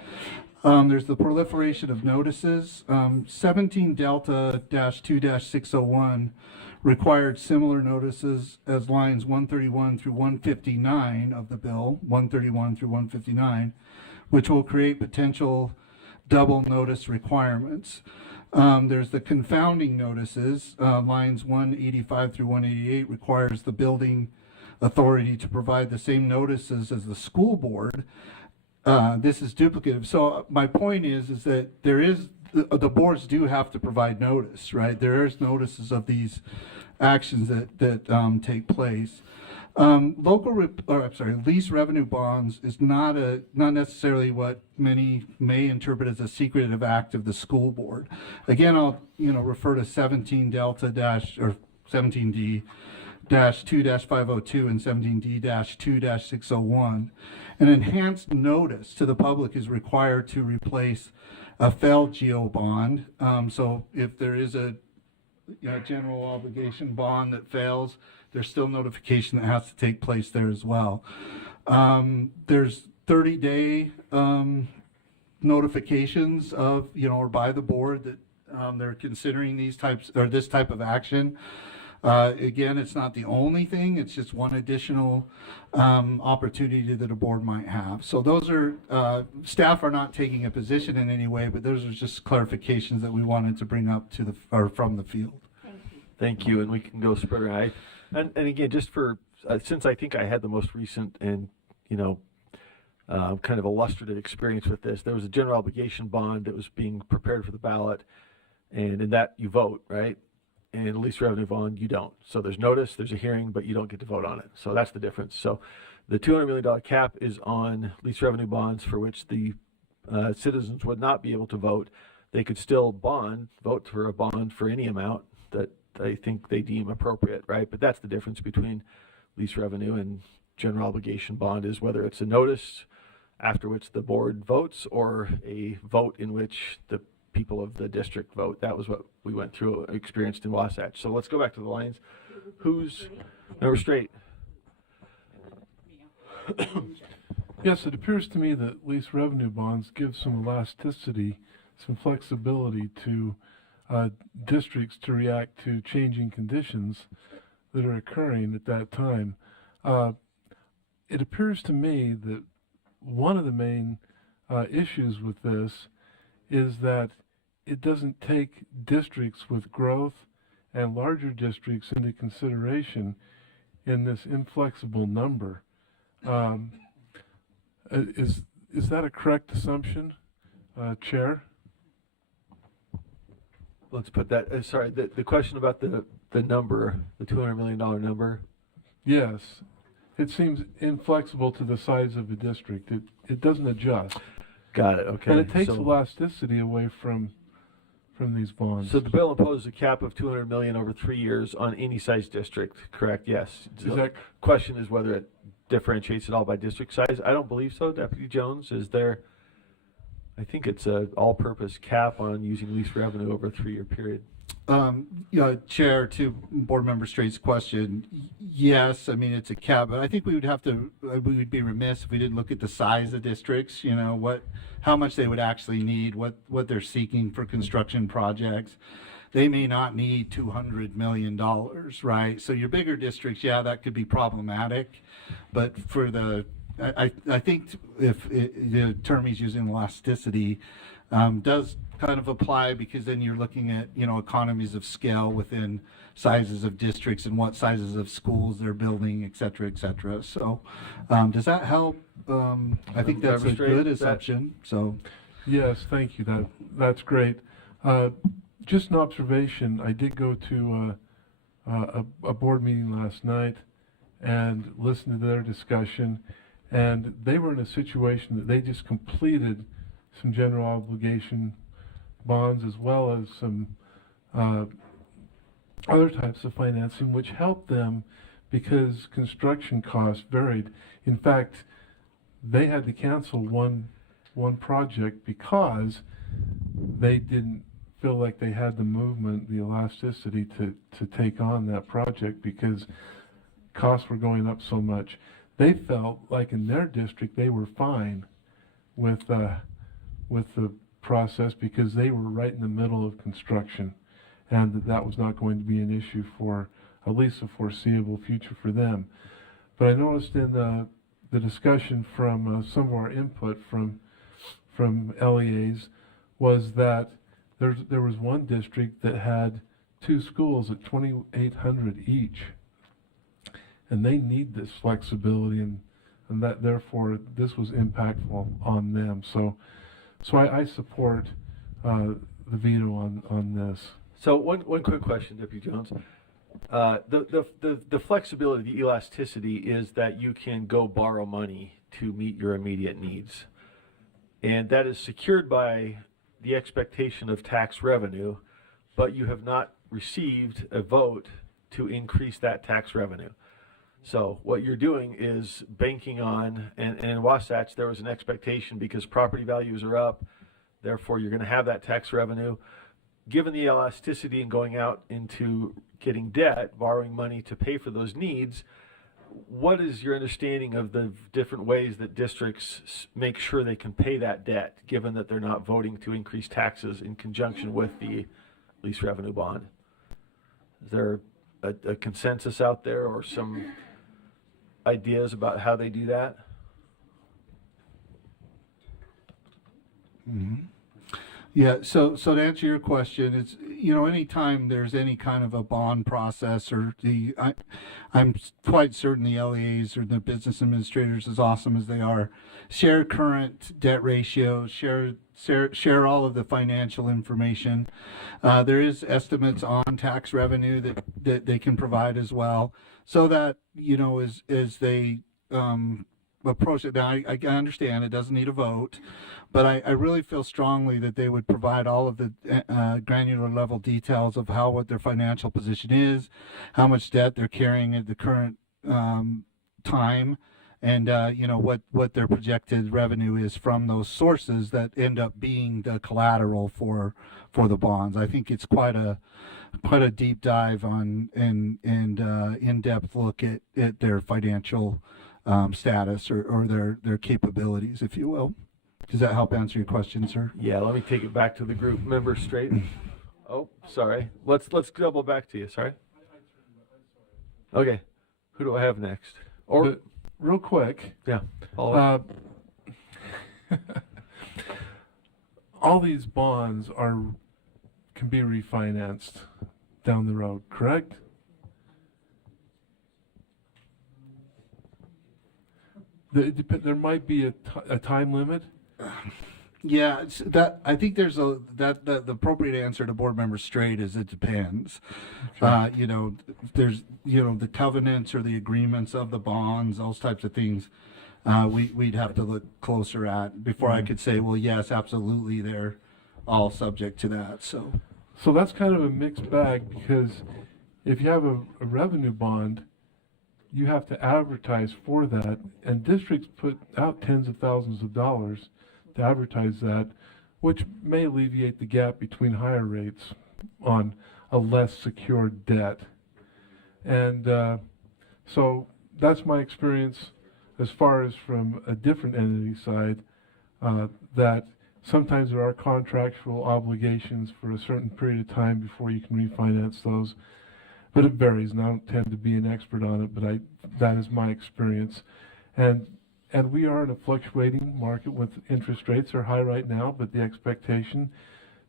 There's the proliferation of notices. 17 Delta-2-601 required similar notices as lines 131 through 159 of the bill, 131 through 159, which will create potential double notice requirements. There's the confounding notices, lines 185 through 188 requires the building authority to provide the same notices as the school board. This is duplicative. So my point is that there is, the boards do have to provide notice, right? There is notices of these actions that take place. Lease revenue bonds is not necessarily what many may interpret as a secretive act of the school board. Again, I'll refer to 17 Delta- 17D -2-502 and 17D-2-601. An enhanced notice to the public is required to replace a failed GO bond. So if there is a general obligation bond that fails, there's still notification that has to take place there as well. There's 30-day notifications of, or by the board that they're considering these types or this type of action. Again, it's not the only thing, it's just one additional opportunity that a board might have. So those are, staff are not taking a position in any way, but those are just clarifications that we wanted to bring up to from the field. Thank you, and we can go spread. And again, just for since I think I had the most recent and, kind of illustrative experience with this, there was a general obligation bond that was being prepared for the ballot, and in that you vote, right? And a lease revenue bond, you don't. So there's notice, there's a hearing, but you don't get to vote on it. So that's the difference. So the $200 million cap is on lease revenue bonds for which the citizens would not be able to vote. They could still vote for a bond for any amount that they think they deem appropriate, right? But that's the difference between lease revenue and general obligation bond, is whether it's a notice after which the board votes or a vote in which the people of the district vote. That was what we went through, experienced in Wasatch. So let's go back to the lines. Who's number straight? Yes, it appears to me that lease revenue bonds give some elasticity, some flexibility to districts to react to changing conditions that are occurring at that time. It appears to me that one of the main issues with this is that it doesn't take districts with growth and larger districts into consideration in this inflexible number. Is that a correct assumption, Chair? Let's put that, sorry, the question about the number, the $200 million number? Yes. It seems inflexible to the size of a district. It doesn't adjust. Got it, okay. And it takes elasticity away from these bonds. So the bill imposes a cap of $200 million over 3 years on any size district, correct? Yes. The question is whether it differentiates at all by district size. I don't believe so, Deputy Jones. Is there, I think it's a all-purpose cap on using lease revenue over a 3-year period. Chair, to Board Member Straight's question, yes, I mean, it's a cap, but I think we would be remiss if we didn't look at the size of districts, how much they would actually need, what they're seeking for construction projects. They may not need $200 million, right? So your bigger districts, yeah, that could be problematic, but for I think if the term he's using, elasticity, does kind of apply, because then you're looking at economies of scale within sizes of districts and what sizes of schools they're building, et cetera. So does that help? I think that's a good assumption. So yes, thank you. That's great. Just an observation. I did go to a board meeting last night and listened to their discussion, and they were in a situation that they just completed some general obligation bonds as well as some other types of financing, which helped them because construction costs varied. In fact, they had to cancel one project because they didn't feel like they had the movement, the elasticity to take on that project because costs were going up so much. They felt like in their district they were fine with the process because they were right in the middle of construction, and that was not going to be an issue for at least a foreseeable future for them. But I noticed in the discussion from some of our input from LEAs was that there was one district that had 2 schools at 2,800 each, and they need this flexibility, and that therefore this was impactful on them. So I support the veto on this. So one quick question, Deputy Jones. The flexibility, the elasticity is that you can go borrow money to meet your immediate needs. And that is secured by the expectation of tax revenue, but you have not received a vote to increase that tax revenue. So what you're doing is banking on, and in Wasatch there was an expectation because property values are up, therefore you're going to have that tax revenue. Given the elasticity in going out into getting debt, borrowing money to pay for those needs, what is your understanding of the different ways that districts make sure they can pay that debt, given that they're not voting to increase taxes in conjunction with the lease revenue bond? Is there a consensus out there or some ideas about how they do that? Yeah, so to answer your question, it's, anytime there's any kind of a bond process or I'm quite certain the LEAs or the business administrators, as awesome as they are, share current debt ratios, share all of the financial information. There is estimates on tax revenue that they can provide as well, so that, as they approach it. Now, I understand it doesn't need a vote, but I really feel strongly that they would provide all of the granular level details of what their financial position is, how much debt they're carrying at the current time, and what their projected revenue is from those sources that end up being the collateral for the bonds. I think it's quite a deep dive on and in-depth look at their financial status or their capabilities, if you will. Does that help answer your question, sir? Yeah, let me take it back to the group member straight. Oh, sorry. Let's double back to you. Sorry. Okay. Who do I have next? Or real quick. Yeah. All these bonds can be refinanced down the road, correct? There might be a time limit. Yeah, I think there's the appropriate answer to board member Straight is it depends. Okay. There's the covenants or the agreements of the bonds, those types of things. We'd have to look closer at before I could say, well, yes, absolutely, they're all subject to that. So that's kind of a mixed bag, because if you have a revenue bond, you have to advertise for that, and districts put out tens of thousands of dollars to advertise that, which may alleviate the gap between higher rates on a less secured debt. And so that's my experience as far as from a different entity side, that sometimes there are contractual obligations for a certain period of time before you can refinance those. But it varies, and I don't tend to be an expert on it, but that is my experience. And we are in a fluctuating market with interest rates are high right now, but the expectation,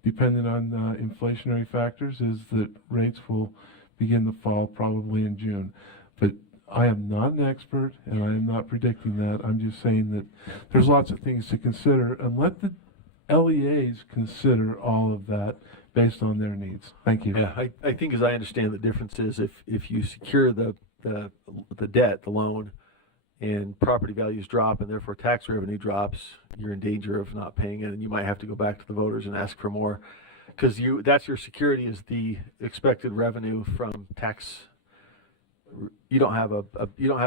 depending on inflationary factors, is that rates will begin to fall probably in June. But I am not an expert, and I am not predicting that. I'm just saying that there's lots of things to consider, and let the LEAs consider all of that based on their needs. Thank you. Yeah, I think, as I understand, the difference is if you secure the debt, the loan, and property values drop and therefore tax revenue drops, you're in danger of not paying it, and you might have to go back to the voters and ask for more, because that's your security, is the expected revenue from tax. You don't have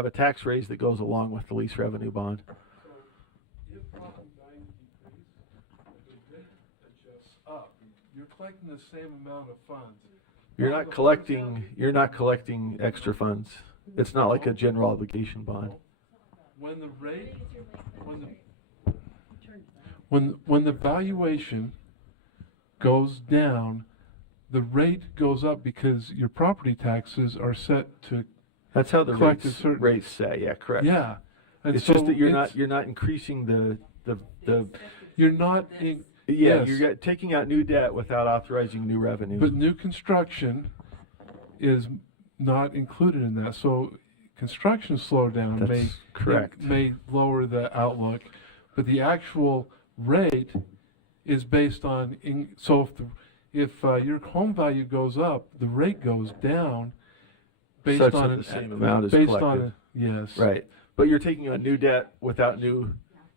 a tax raise that goes along with the lease revenue bond. You're collecting the same amount of funds. You're not collecting extra funds. It's not like a general obligation bond. When the valuation goes down, the rate goes up because your property taxes are set to. That's how the rates say. Yeah, correct. Yeah, and it's so just that you're not increasing the. You're not. Yeah, yes. You're taking out new debt without authorizing new revenue. But new construction is not included in that. So construction slowdown may lower the outlook, but the actual rate is based on. So if your home value goes up, the rate goes down based Such on that the same amount is collected. Yes. Right, but you're taking on new debt without new.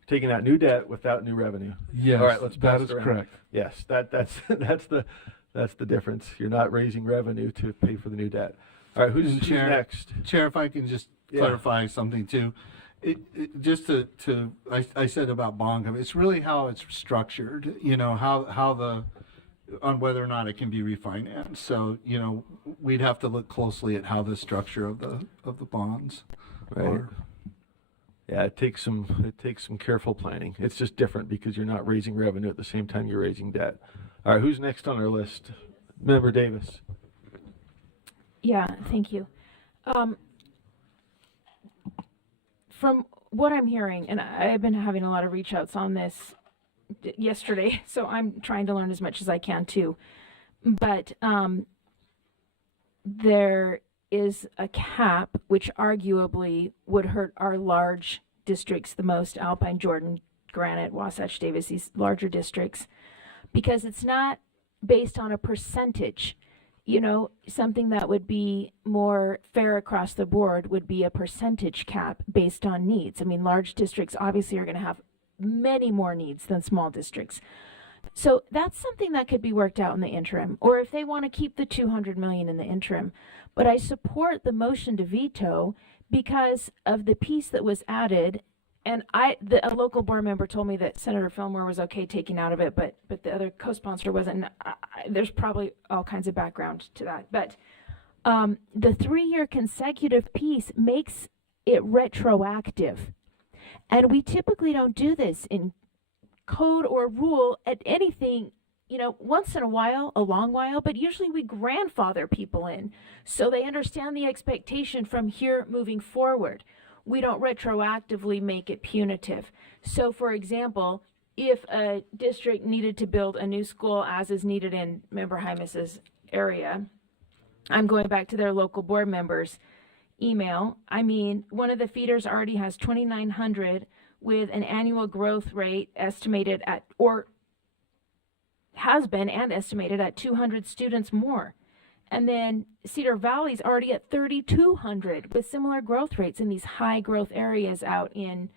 Taking out new debt without new revenue. Yes, all right, let's pass that is it around. correct. Yes, that's the difference. You're not raising revenue to pay for the new debt. All right, who's next? Chair, if I can just clarify something too. I said about bond coverage, it's really how it's structured. How on whether or not it can be refinanced. So we'd have to look closely at how the structure of the bonds. Right. Yeah, it takes some careful planning. It's just different because you're not raising revenue at the same time you're raising debt. All right, who's next on our list? Member Davis. Yeah, thank you. From what I'm hearing, and I've been having a lot of reach outs on this, yesterday, so I'm trying to learn as much as I can too. But there is a cap which arguably would hurt our large districts the most: Alpine, Jordan, Granite, Wasatch, Davis, these larger districts, because it's not based on a percentage. You know, something that would be more fair across the board would be a percentage cap based on needs. I mean, large districts obviously are going to have many more needs than small districts. So that's something that could be worked out in the interim, or if they want to keep the 200 million in the interim. But I support the motion to veto because of the piece that was added. And a local board member told me that Senator Fillmore was okay taking out of it, but the other co-sponsor wasn't. There's probably all kinds of background to that. But the 3-year consecutive piece makes it retroactive. And we typically don't do this in code or rule at anything, you know, once in a while, a long while, but usually we grandfather people in so they understand the expectation from here moving forward. We don't retroactively make it punitive. So, for example, if a district needed to build a new school, as is needed in Member Hymas's area, I'm going back to their local board members' email. I mean, one of the feeders already has 2,900 with an annual growth rate estimated at, or has been and estimated at 200 students more. And then Cedar Valley's already at 3,200 with similar growth rates in these high growth areas out in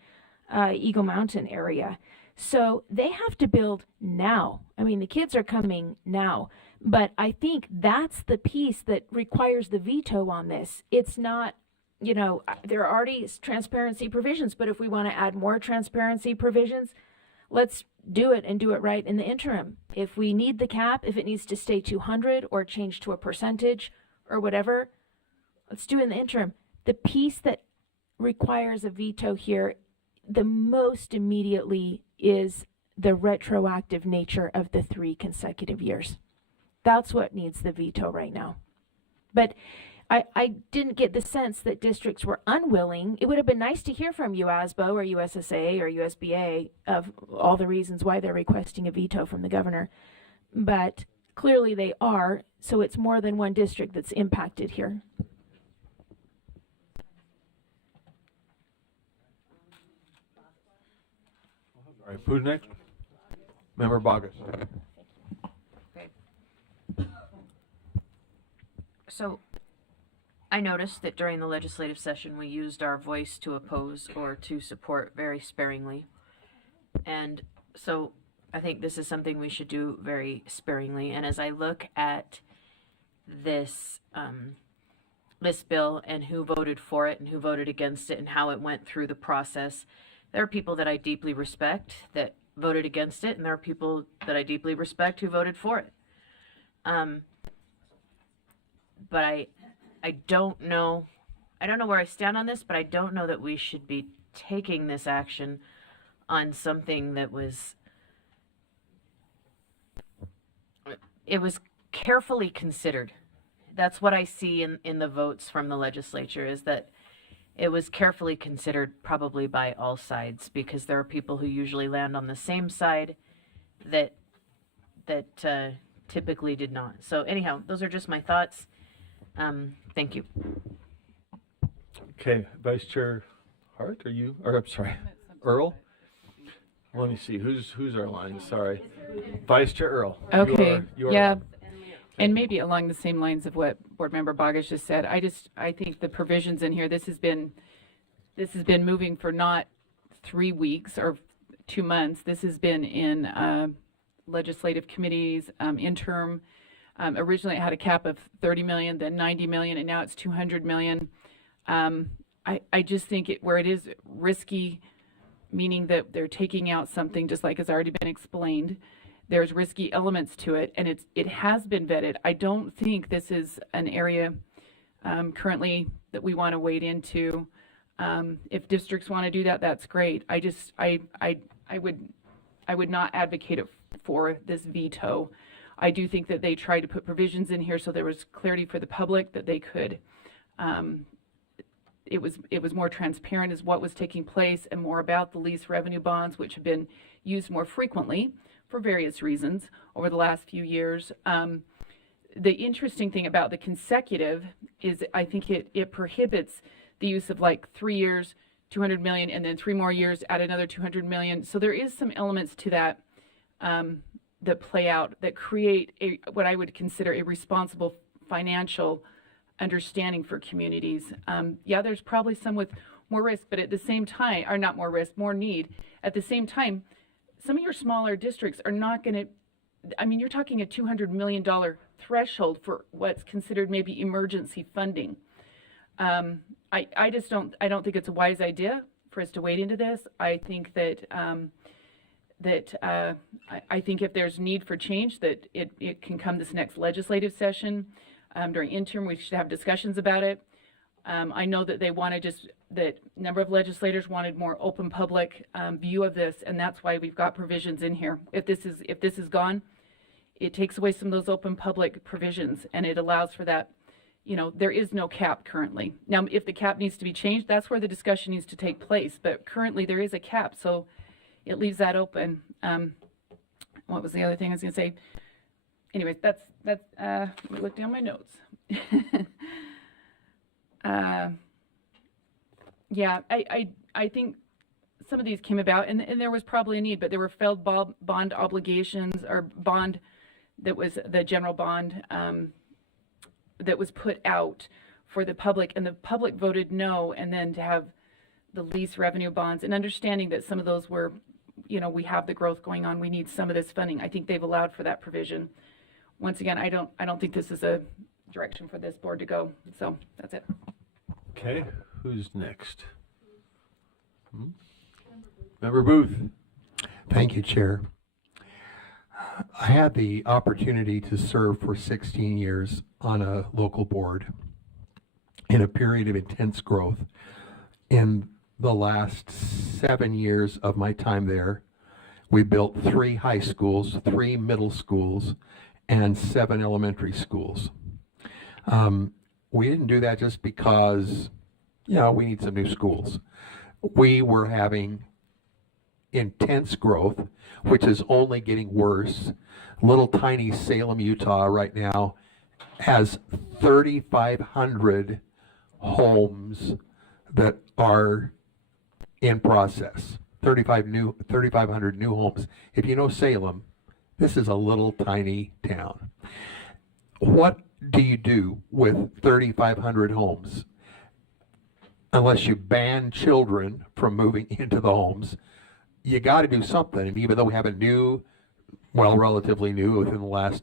Eagle Mountain area. So they have to build now. I mean, the kids are coming now. But I think that's the piece that requires the veto on this. It's not, you know, there are already transparency provisions, but if we want to add more transparency provisions, let's do it and do it right in the interim. If we need the cap, if it needs to stay 200 or change to a percentage or whatever, let's do it in the interim. The piece that requires a veto here, the most immediately, is the retroactive nature of the 3 consecutive years. That's what needs the veto right now. But I didn't get the sense that districts were unwilling. It would have been nice to hear from UASBO or USSA or USBA of all the reasons why they're requesting a veto from the governor. But clearly they are, so it's more than one district that's impacted here. All right, who's next? Member Bogus. So I noticed that during the legislative session, we used our voice to oppose or to support very sparingly. And so I think this is something we should do very sparingly. And as I look at this, this bill and who voted for it and who voted against it and how it went through the process, there are people that I deeply respect that voted against it, and there are people that I deeply respect who voted for it. But I don't know where I stand on this, but I don't know that we should be taking this action on something that was, it was carefully considered. That's what I see in the votes from the legislature, is that it was carefully considered probably by all sides, because there are people who usually land on the same side that typically did not. So anyhow, those are just my thoughts. Thank you. Okay, Vice Chair Hart, are you? Or I'm sorry, Earl. Let me see who's our line. Sorry, Vice Chair Earl. Okay. You are yeah. on. And maybe along the same lines of what Board Member Bogus just said, I think the provisions in here, this has been moving for not 3 weeks or 2 months. This has been in legislative committees, interim. Originally it had a cap of 30 million, then 90 million, and now it's 200 million. I just think where it is risky, meaning that they're taking out something, just like has already been explained, there's risky elements to it, and it has been vetted. I don't think this is an area currently that we want to wade into. If districts want to do that, that's great. I would not advocate it for this veto. I do think that they tried to put provisions in here so there was clarity for the public, that they could, it was more transparent as what was taking place, and more about the lease revenue bonds, which have been used more frequently for various reasons over the last few years. The interesting thing about the consecutive is I think it prohibits the use of like 3 years, 200 million, and then 3 more years at another 200 million. So there is some elements to that that play out that create what I would consider a responsible financial understanding for communities. Yeah, there's probably some with more risk, but at the same time, or not more risk, more need. At the same time, some of your smaller districts are not going to, I mean, you're talking a $200 million threshold for what's considered maybe emergency funding. I don't think it's a wise idea for us to wade into this. I think that I think if there's need for change, that it can come this next legislative session. During interim, we should have discussions about it. I know that they wanted that number of legislators wanted more open public view of this, and that's why we've got provisions in here. If this is gone, it takes away some of those open public provisions, and it allows for that. You know, there is no cap currently. Now, if the cap needs to be changed, that's where the discussion needs to take place. But currently, there is a cap, so it leaves that open. What was the other thing I was going to say? Anyways, that's let me look down my notes. Yeah, I think some of these came about, and there was probably a need, but there were failed bond obligations, or bond that was the general bond that was put out for the public, and the public voted no, and then to have the lease revenue bonds, and understanding that some of those were, you know, we have the growth going on, we need some of this funding. I think they've allowed for that provision. Once again, I don't think this is a direction for this board to go. So that's it. Okay, who's next? Member Booth. Thank you, Chair. I had the opportunity to serve for 16 years on a local board in a period of intense growth. In the last 7 years of my time there, we built 3 high schools, 3 middle schools, and 7 elementary schools. We didn't do that just because, you know, we need some new schools. We were having intense growth, which is only getting worse. Little tiny Salem, Utah right now has 3,500 homes that are in process. 3,500 new homes. If you know Salem, this is a little tiny town. What do you do with 3,500 homes? Unless you ban children from moving into the homes, you got to do something. And even though we have a new, well, relatively new, within the last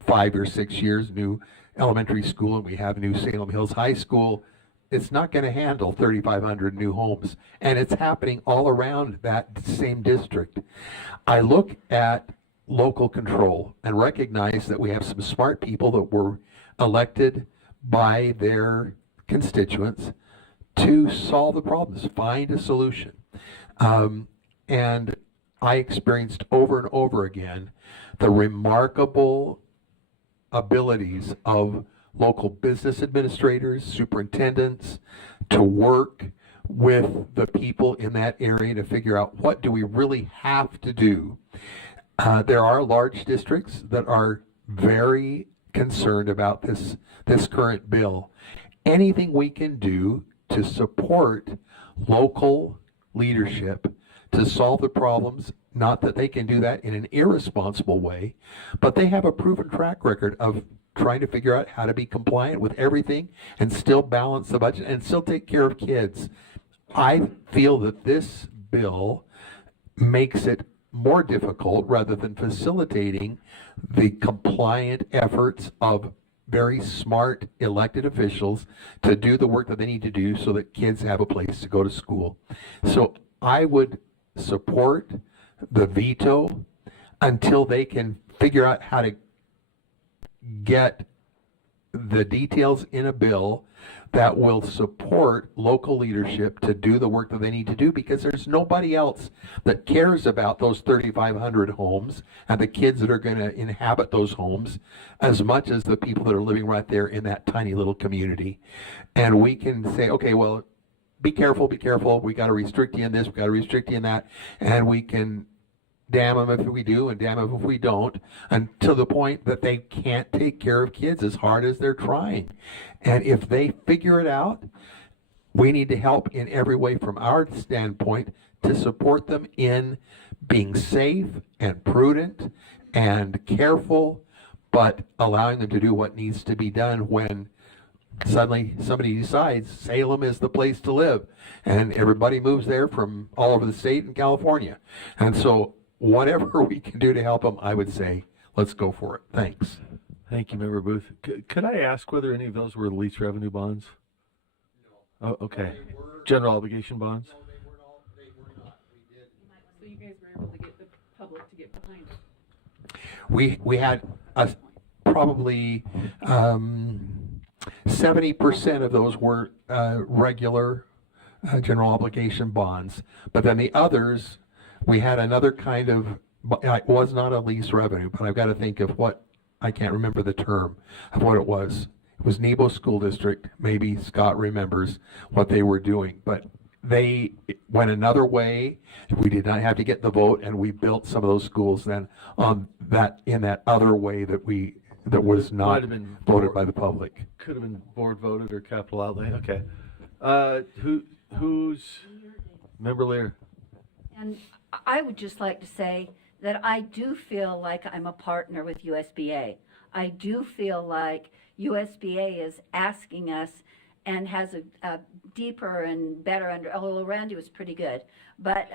5 or 6 years, new elementary school, and we have new Salem Hills High School, it's not going to handle 3,500 new homes. And it's happening all around that same district. I look at local control and recognize that we have some smart people that were elected by their constituents to solve the problems, find a solution. And I experienced over and over again the remarkable abilities of local business administrators, superintendents, to work with the people in that area to figure out what do we really have to do. There are large districts that are very concerned about this current bill. Anything we can do to support local leadership to solve the problems, not that they can do that in an irresponsible way, but they have a proven track record of trying to figure out how to be compliant with everything and still balance the budget and still take care of kids. I feel that this bill makes it more difficult rather than facilitating the compliant efforts of very smart elected officials to do the work that they need to do so that kids have a place to go to school. So I would support the veto until they can figure out how to get the details in a bill that will support local leadership to do the work that they need to do, because there's nobody else that cares about those 3,500 homes and the kids that are going to inhabit those homes as much as the people that are living right there in that tiny little community. And we can say, okay, well, be careful, we got to restrict you in this, we got to restrict you in that, and we can damn them if we do and damn them if we don't, and to the point that they can't take care of kids as hard as they're trying. And if they figure it out, we need to help in every way from our standpoint to support them in being safe and prudent and careful, but allowing them to do what needs to be done when suddenly somebody decides Salem is the place to live and everybody moves there from all over the state and California. And so whatever we can do to help them, I would say, let's go for it. Thanks. Thank you, Member Booth. Could I ask whether any of those were lease revenue bonds? No. Oh, okay. General obligation bonds? So you guys were able to get the public to get behind it. We had probably 70% of those were regular general obligation bonds, but then the others, we had another kind of, it was not a lease revenue, but I've got to think of what, I can't remember the term of what it was. It was Nebo School District, maybe Scott remembers what they were doing, but they went another way. We did not have to get the vote, and we built some of those schools then on that, in that other way that was not voted by the public. Could have been board voted or capital outlay. Okay. Who's Member Lear? And I would just like to say that I do feel like I'm a partner with USBA. I do feel like USBA is asking us and has a deeper and better although Randy was pretty good, but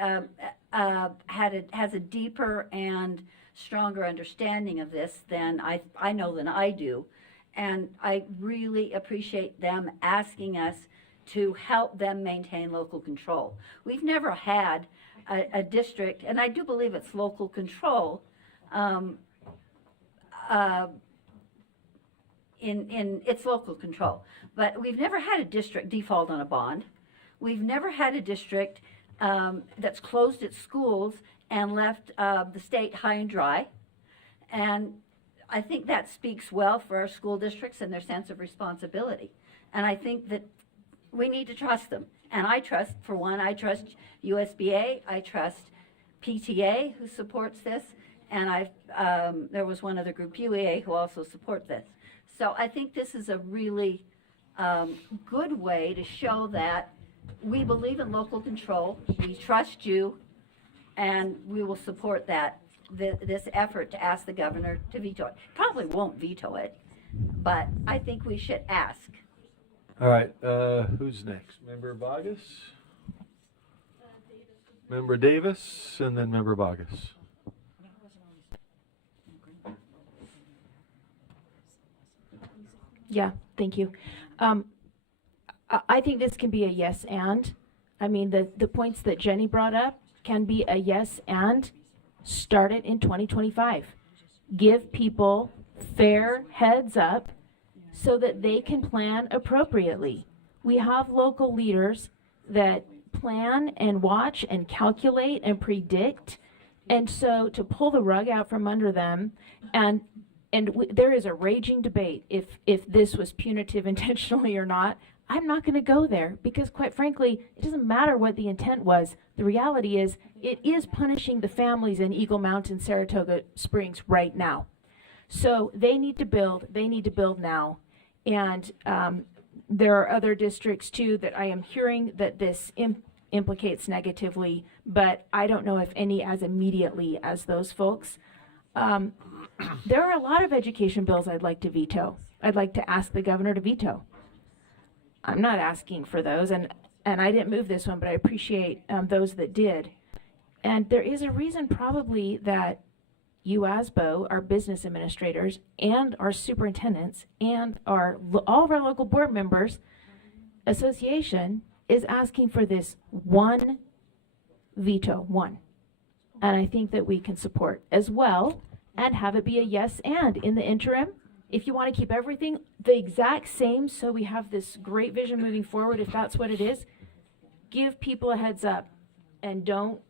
has a deeper and stronger understanding of this than I know than I do. And I really appreciate them asking us to help them maintain local control. We've never had a district, and I do believe it's local control, in its local control. But we've never had a district default on a bond. We've never had a district that's closed its schools and left the state high and dry. And I think that speaks well for our school districts and their sense of responsibility. And I think that we need to trust them. And I trust, for one, I trust USBA, I trust PTA who supports this, and there was one other group, UEA, who also support this. So I think this is a really good way to show that we believe in local control, we trust you, and we will support this effort to ask the governor to veto it. Probably won't veto it, but I think we should ask. All right, who's next? Member Bogus? Member Davis, and then Member Bogus. Yeah, thank you. I think this can be a yes and. I mean, the points that Jenny brought up can be a yes and. Start it in 2025. Give people fair heads up so that they can plan appropriately. We have local leaders that plan and watch and calculate and predict, and so to pull the rug out from under them, and there is a raging debate if this was punitive intentionally or not. I'm not going to go there because, quite frankly, it doesn't matter what the intent was. The reality is it is punishing the families in Eagle Mountain, Saratoga Springs right now. So they need to build now. And there are other districts too that I am hearing that this implicates negatively, but I don't know if any as immediately as those folks. There are a lot of education bills I'd like to veto. I'd like to ask the governor to veto. I'm not asking for those, and I didn't move this one, but I appreciate those that did. And there is a reason probably that UASBO, our business administrators, and our superintendents, and all of our local board members association is asking for this one veto, one. And I think that we can support as well and have it be a yes and. In the interim, if you want to keep everything the exact same so we have this great vision moving forward, if that's what it is, give people a heads up and don't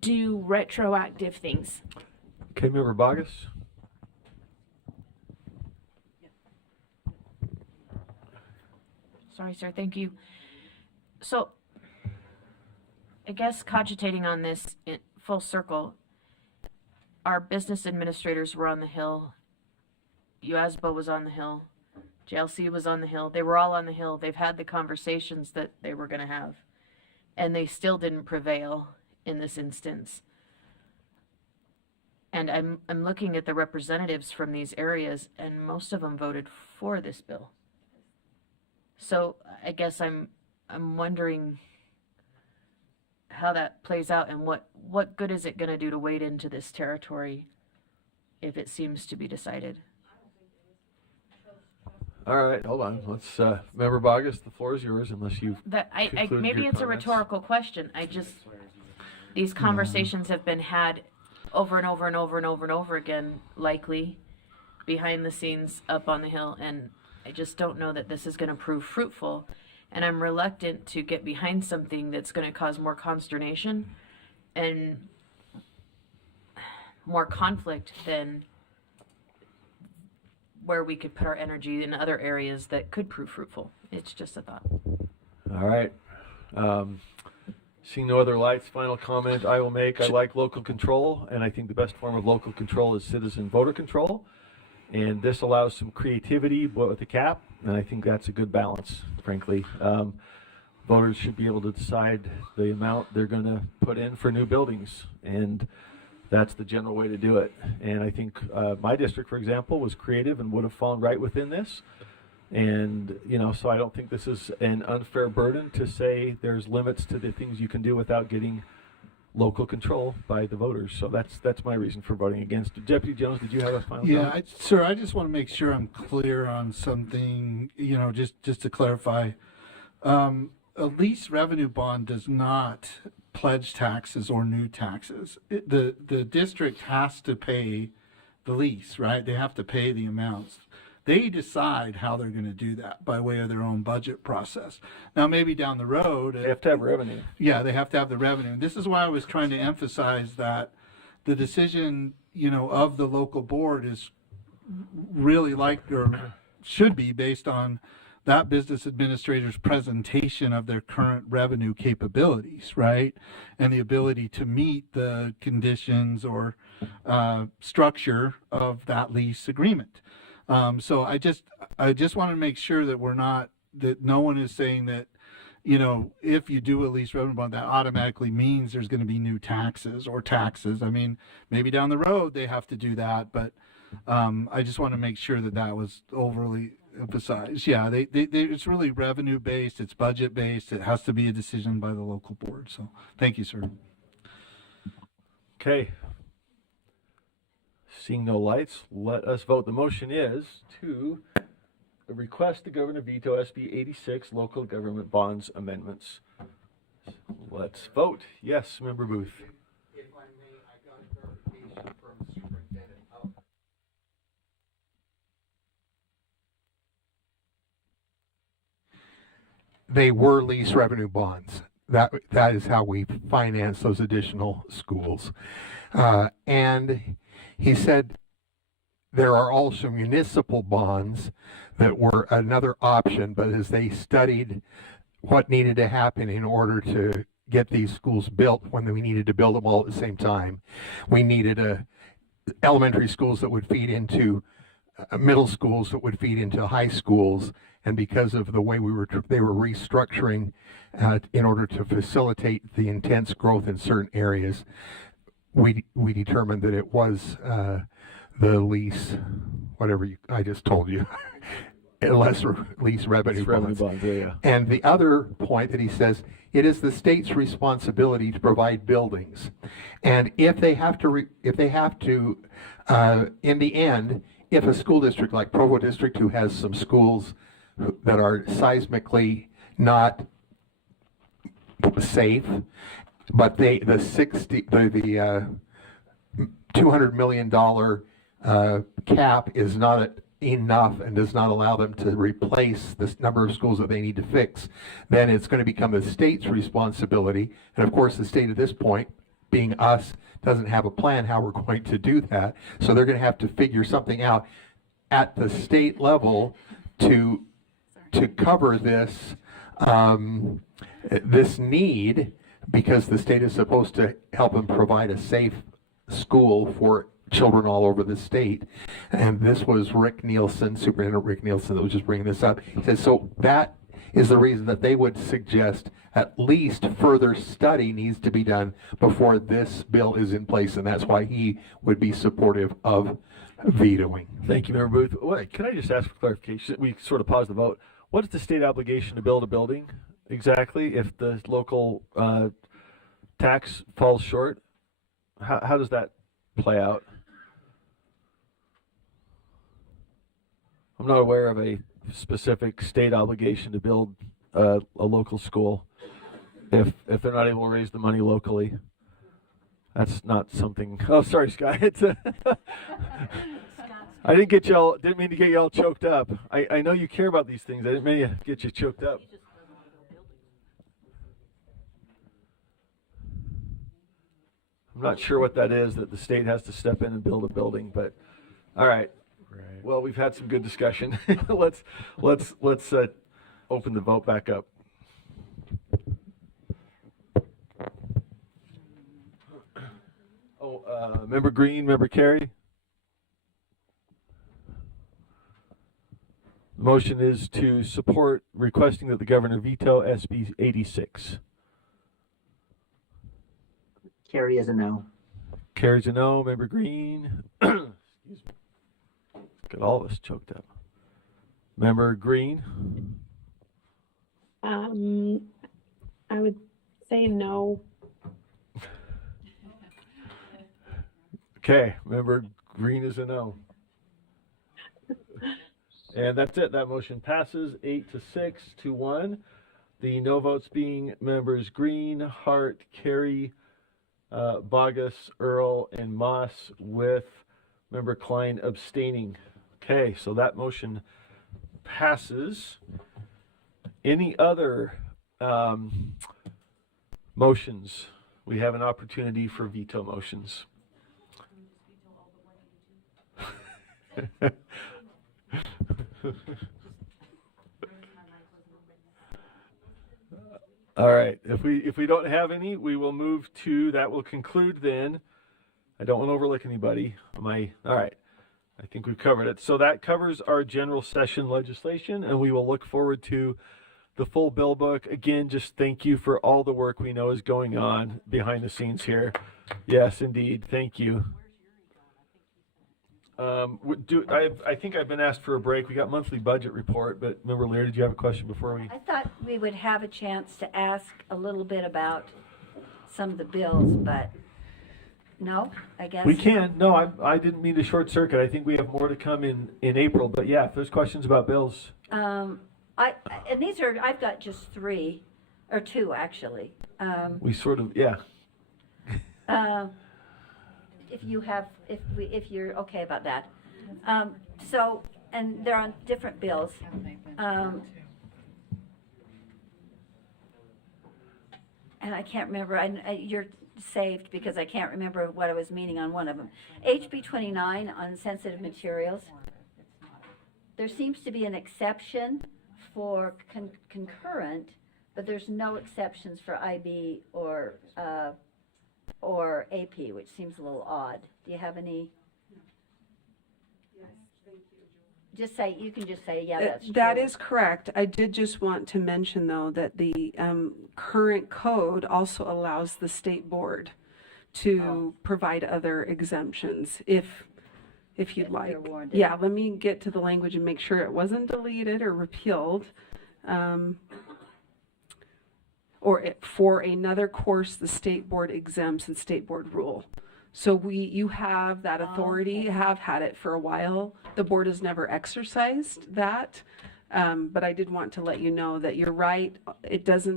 do retroactive things. Okay, Member Bogus. Sorry, sir. Thank you. So, I guess cogitating on this full circle, our business administrators were on the Hill, USDB was on the Hill, JLC was on the Hill. They were all on the Hill. They've had the conversations that they were going to have, and they still didn't prevail in this instance. And I'm looking at the representatives from these areas, and most of them voted for this bill. So I guess I'm wondering how that plays out, and what good is it going to do to wade into this territory if it seems to be decided? All right, hold on. Let's, Member Bogus, the floor is yours unless you've concluded Maybe your it's a comments. rhetorical question. These conversations have been had over and over and over and over and over again, likely behind the scenes up on the Hill, and I just don't know that this is going to prove fruitful, and I'm reluctant to get behind something that's going to cause more consternation and more conflict than where we could put our energy in other areas that could prove fruitful. It's just a thought. All right. Seeing no other lights, final comment I will make. I like local control, and I think the best form of local control is citizen voter control. And this allows some creativity with the cap, and I think that's a good balance, frankly. Voters should be able to decide the amount they're going to put in for new buildings, and that's the general way to do it. And I think my district, for example, was creative and would have fallen right within this. And, you know, so I don't think this is an unfair burden to say there's limits to the things you can do without getting local control by the voters. So that's my reason for voting against. Deputy Jones, did you have a final comment? Sir, I just want to make sure I'm clear on something, you know, just to clarify. A lease revenue bond does not pledge taxes or new taxes. The district has to pay the lease, right? They have to pay the amounts. They decide how they're going to do that by way of their own budget process. Now, maybe down the road, they have to have revenue. Yeah, they have to have the revenue. This is why I was trying to emphasize that the decision, you know, of the local board is really or should be based on that business administrator's presentation of their current revenue capabilities, right? And the ability to meet the conditions or structure of that lease agreement. So I just want to make sure that that no one is saying that, you know, if you do a lease revenue bond, that automatically means there's going to be new taxes or taxes. I mean, maybe down the road they have to do that, but I just want to make sure that was overly emphasized. Yeah, it's really revenue based, it's budget based, it has to be a decision by the local board. So thank you, sir. Okay. Seeing no lights, let us vote. The motion is to request the governor veto SB 86 local government bonds amendments. Let's vote. Yes, Member Booth. If I may, I got clarification from Superintendent. They were lease revenue bonds. That is how we finance those additional schools. And he said there are also municipal bonds that were another option, but as they studied what needed to happen in order to get these schools built, when we needed to build them all at the same time, we needed elementary schools that would feed into middle schools that would feed into high schools, and because of the way they were restructuring in order to facilitate the intense growth in certain areas, we determined that it was the lease, I just told you, lease revenue bonds. Yeah. And the other point that he says, it is the state's responsibility to provide buildings, and if they have to, in the end, if a school district like Provo District, who has some schools that are seismically not safe, but the $200 million cap is not enough and does not allow them to replace this number of schools that they need to fix, then it's going to become the state's responsibility. And of course, the state at this point, being us, doesn't have a plan how we're going to do that. So they're going to have to figure something out at the state level to cover this this need. because the state is supposed to help them provide a safe school for children all over the state. And this was Rick Nielsen, Superintendent Rick Nielsen, that was just bringing this up. He says, so that is the reason that they would suggest at least further study needs to be done before this bill is in place, and that's why he would be supportive of vetoing. Thank you, Member Booth. What, can I just ask for clarification? We sort of paused the vote. What is the state obligation to build a building exactly if the local tax falls short? How does that play out? I'm not aware of a specific state obligation to build a local school if they're not able to raise the money locally. That's not something. Oh, sorry, Scott. It's I didn't mean to get y'all choked up. I know you care about these things. I didn't mean to get you choked up. I'm not sure what that is, that the state has to step in and build a building, but all right. Right. Well, we've had some good discussion. let's open the vote back up. Member Green, Member Carey. The motion is to support requesting that the governor veto SB 86. Carrie is a no. Carrie's a no. Member Green. Excuse me. Got all of us choked up. Member Green. I would say no. Okay, Member Green is a no. And that's it. That motion passes 8-6 to 1. The no votes being members Green, Hart, Carey, Bogus, Earl, and Moss, with Member Klein abstaining. Okay, so that motion passes. Any other motions? We have an opportunity for veto motions. All right, if we don't have any, we will move to, that will conclude then. I don't want to overlook anybody. All right, I think we've covered it. So that covers our general session legislation, and we will look forward to the full bill book. Again, just thank you for all the work we know is going on behind the scenes here. Yes, indeed. Thank you. I think I've been asked for a break. We got monthly budget report, but Member Lear, did you have a question before we? I thought we would have a chance to ask a little bit about some of the bills, but no, I guess. We can. No, I didn't mean to short circuit. I think we have more to come in April, but yeah, if there's questions about bills. And these are, I've got just 3 or 2 actually. We sort of, yeah. If you're okay about that. So, and they're on different bills. And I can't remember, you're saved because I can't remember what I was meaning on one of them. HB 29 on sensitive materials. There seems to be an exception for concurrent, but there's no exceptions for IB or AP, which seems a little odd. Do you have any? Yes, thank you. Just say, you can just say, yeah, that's true. That is correct. I did just want to mention, though, that the current code also allows the state board to provide other exemptions if you'd like. Yeah, let me get to the language and make sure it wasn't deleted or repealed. Or for another course, the state board exempts and state board rule. So you have that authority, have had it for a while. The board has never exercised that, but I did want to let you know that you're right. It does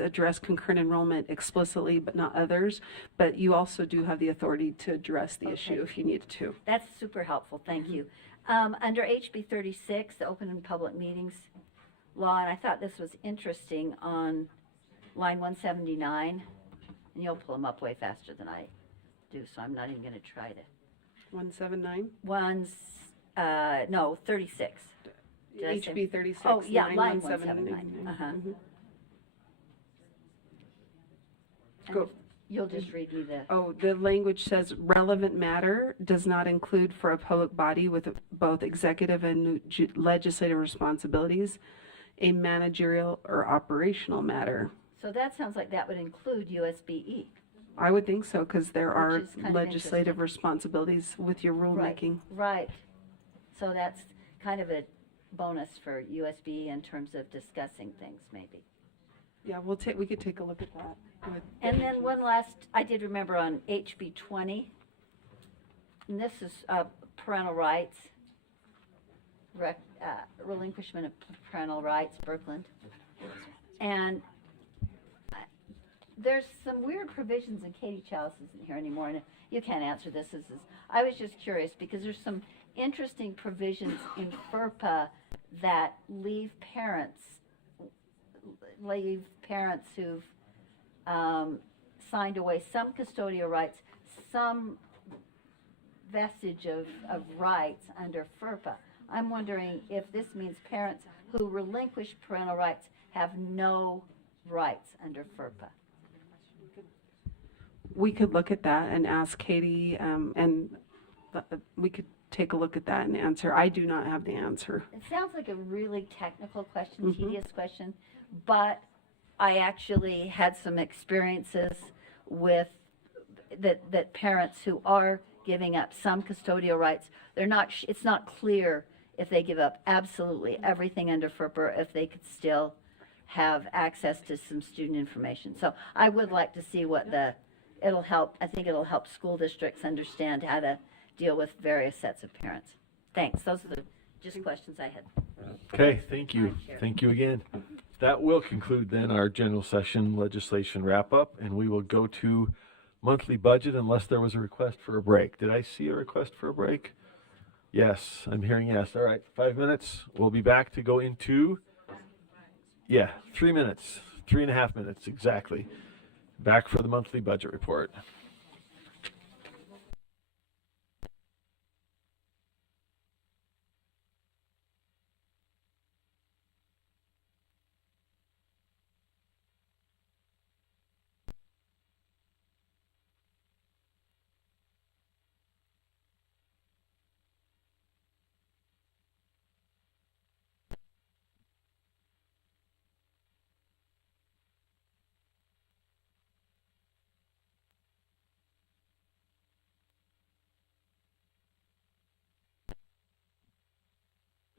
address concurrent enrollment explicitly, but not others. But you also do have the authority to address the issue if you needed to. That's super helpful. Thank you. Under HB 36, the Open and Public Meetings Law, and I thought this was interesting on line 179, and you'll pull them up way faster than I do, so I'm not even going to try to. 179? No, 36. HB 36. Oh, yeah, line 179. Go. You'll just read me the. Oh, the language says relevant matter does not include for a public body with both executive and legislative responsibilities, a managerial or operational matter. So that sounds like that would include USBE. I would think so, because there are Which is kind of legislative responsibilities with your rulemaking. Right. So that's kind of a bonus for USB in terms of discussing things, maybe. Yeah, we could take a look at that. And then one last, I did remember on HB 20, and this is parental rights, relinquishment of parental rights, Berkland. And there's some weird provisions, and Katie Chalice isn't here anymore, and you can't answer this. I was just curious because there's some interesting provisions in FERPA that leave parents who've signed away some custodial rights, some vestige of rights under FERPA. I'm wondering if this means parents who relinquish parental rights have no rights under FERPA. We could look at that and ask Katie, and we could take a look at that and answer. I do not have the answer. It sounds like a really technical question, tedious question, but I actually had some experiences with that parents who are giving up some custodial rights, it's not clear if they give up absolutely everything under FERPA, or if they could still have access to some student information. So I would like to see what it'll help. I think it'll help school districts understand how to deal with various sets of parents. Thanks. Those are just questions I had. Okay, thank you. Thank you again. That will conclude then our general session legislation wrap up, and we will go to monthly budget unless there was a request for a break. Did I see a request for a break? Yes, I'm hearing yes. All right, 5 minutes. We'll be back to go into, 3 minutes, 3.5 minutes exactly. Back for the monthly budget report.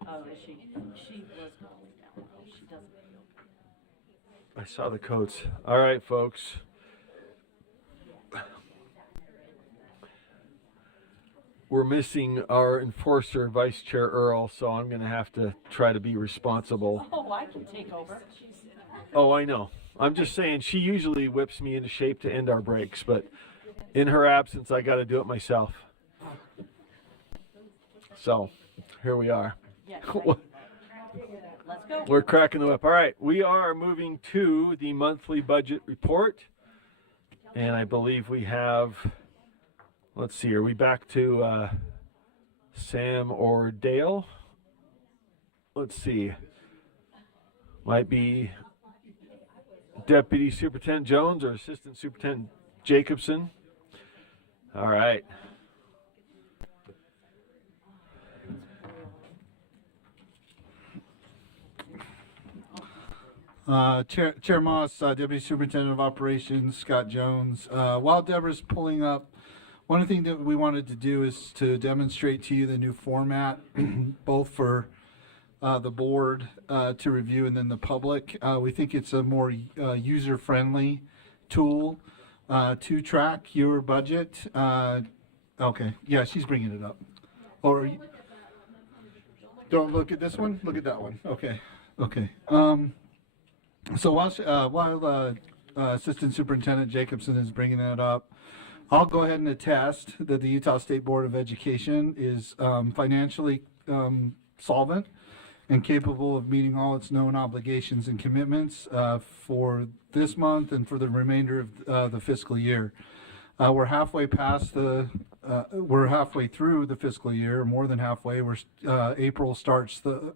Oh, she was going down. She doesn't. I saw the codes. All right, folks. We're missing our enforcer, Vice Chair Earl, so I'm going to have to try to be responsible. Oh, I can take over. Oh, I know. I'm just saying she usually whips me into shape to end our breaks, but in her absence, I got to do it myself. So here we are. Let's go. We're cracking the whip. All right, we are moving to the monthly budget report, and I believe we have, let's see, are we back to Sam or Dale? Let's see. Might be Deputy Superintendent Jones or Assistant Superintendent Jacobson. All right. Chair Moss, Deputy Superintendent of Operations, Scott Jones. While Deborah's pulling up, one thing that we wanted to do is to demonstrate to you the new format, both for the board to review and then the public. We think it's a more user-friendly tool to track your budget. Okay, yeah, she's bringing it up. Or don't look at this one, look at that one. Okay, okay. So while Assistant Superintendent Jacobson is bringing that up, I'll go ahead and attest that the Utah State Board of Education is financially solvent and capable of meeting all its known obligations and commitments for this month and for the remainder of the fiscal year. We're halfway through the fiscal year, more than halfway. April starts the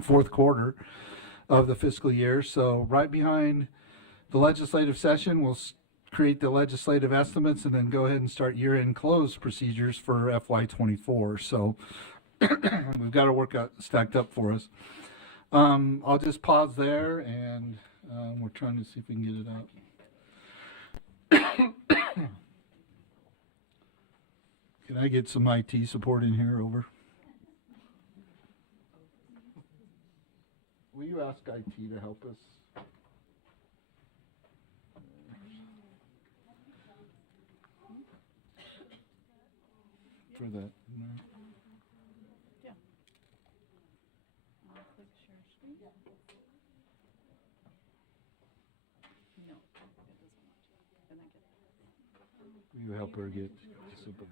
fourth quarter of the fiscal year, so right behind The legislative session will create the legislative estimates and then go ahead and start year-end close procedures for FY24. So we've got our work stacked up for us. I'll just pause there, and we're trying to see if we can get it up. Can I get some IT support in here? Over. Will you ask IT to help us? For that. Yeah. Click share screen. No, it doesn't want to. And I get Will you help her get simple?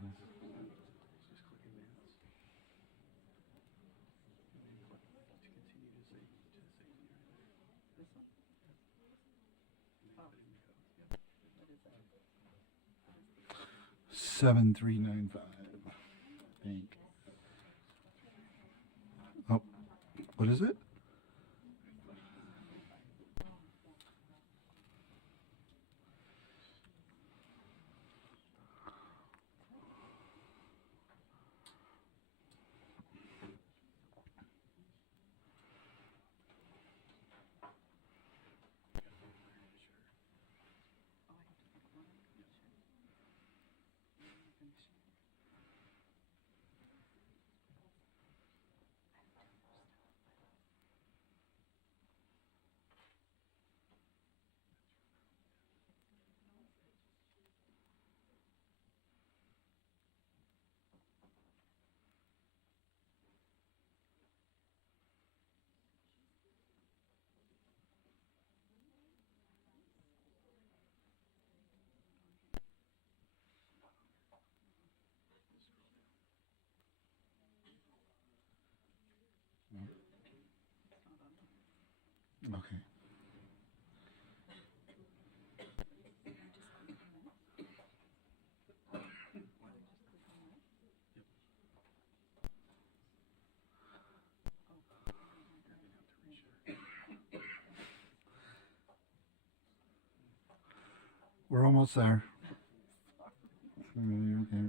7395. I think. Oh, what is it? Okay. We're almost there. Okay.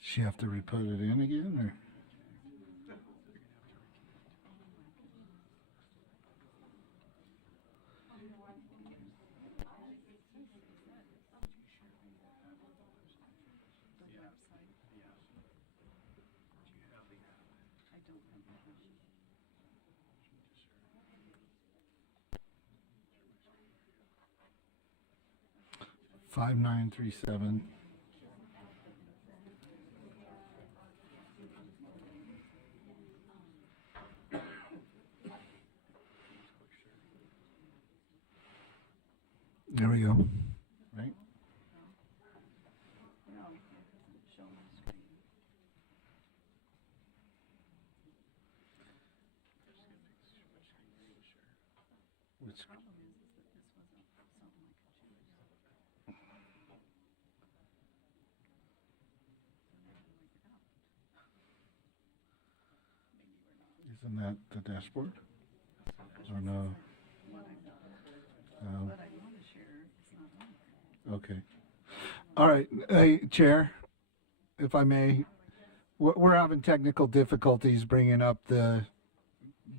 She have to re-put it in again, or? Five 5937. There we go. Right? Which isn't that the dashboard? Or no? Okay. All right. Hey, Chair, if I may, we're having technical difficulties bringing up the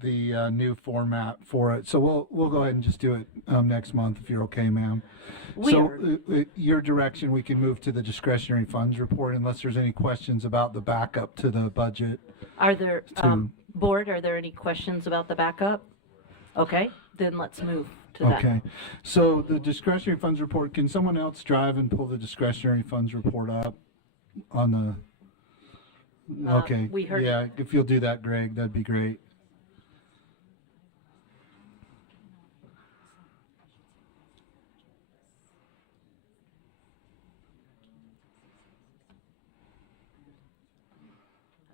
new format for it, so we'll go ahead and just do it next month if you're okay, ma'am. So your direction, we can move to the discretionary funds report unless there's any questions about the backup to the budget. Are there, Board, are there any questions about the backup? Okay, then let's move to that. Okay, so the discretionary funds report, can someone else drive and pull the discretionary funds report up on the, okay. We heard yeah, if you'll do that, Greg, that'd be great.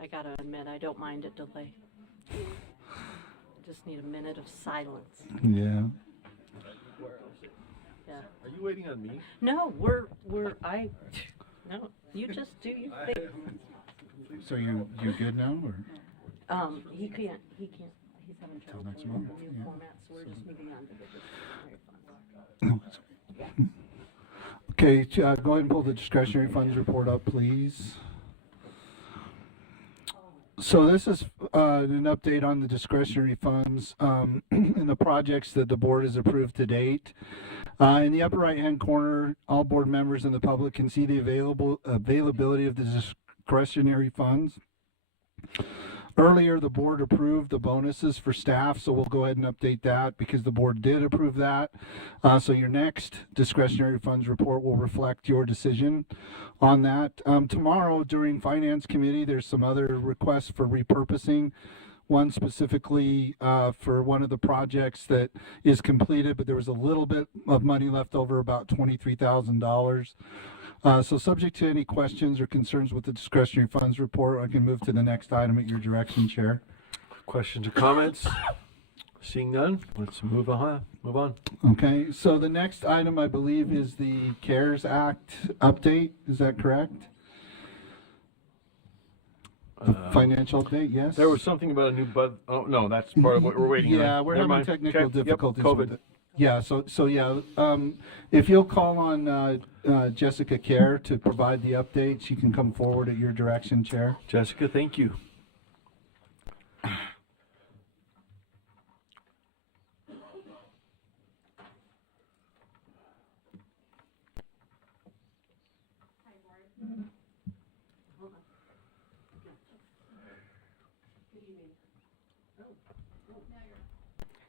I gotta admit, I don't mind a delay. Just need a minute of silence. Yeah. Yeah. Are you waiting on me? No, no, you just do your thing. So you good now, or? He can't, he's having trouble next pulling month, up the new yeah. format, so we're just moving on to the discretionary funds. No, it's okay. Okay, go ahead and pull the discretionary funds report up, please. So this is an update on the discretionary funds and the projects that the board has approved to date. In the upper right-hand corner, all board members and the public can see the availability of the discretionary funds. Earlier, the board approved the bonuses for staff, so we'll go ahead and update that because the board did approve that. So your next discretionary funds report will reflect your decision on that. Tomorrow during Finance Committee, there's some other requests for repurposing. One specifically for one of the projects that is completed, but there was a little bit of money left over, about $23,000. So subject to any questions or concerns with the discretionary funds report, I can move to the next item at your direction, Chair. Questions or comments? Seeing none, let's move on. Okay, so the next item I believe is the CARES Act update. Is that correct? The financial update, yes? There was something about a new oh, no, that's part of what we're waiting on. Yeah, we're Never having mind. technical Okay. difficulties Yep, with COVID. it. Yeah, so yeah, if you'll call on Jessica Kerr to provide the update, she can come forward at your direction, Chair. Jessica, thank you.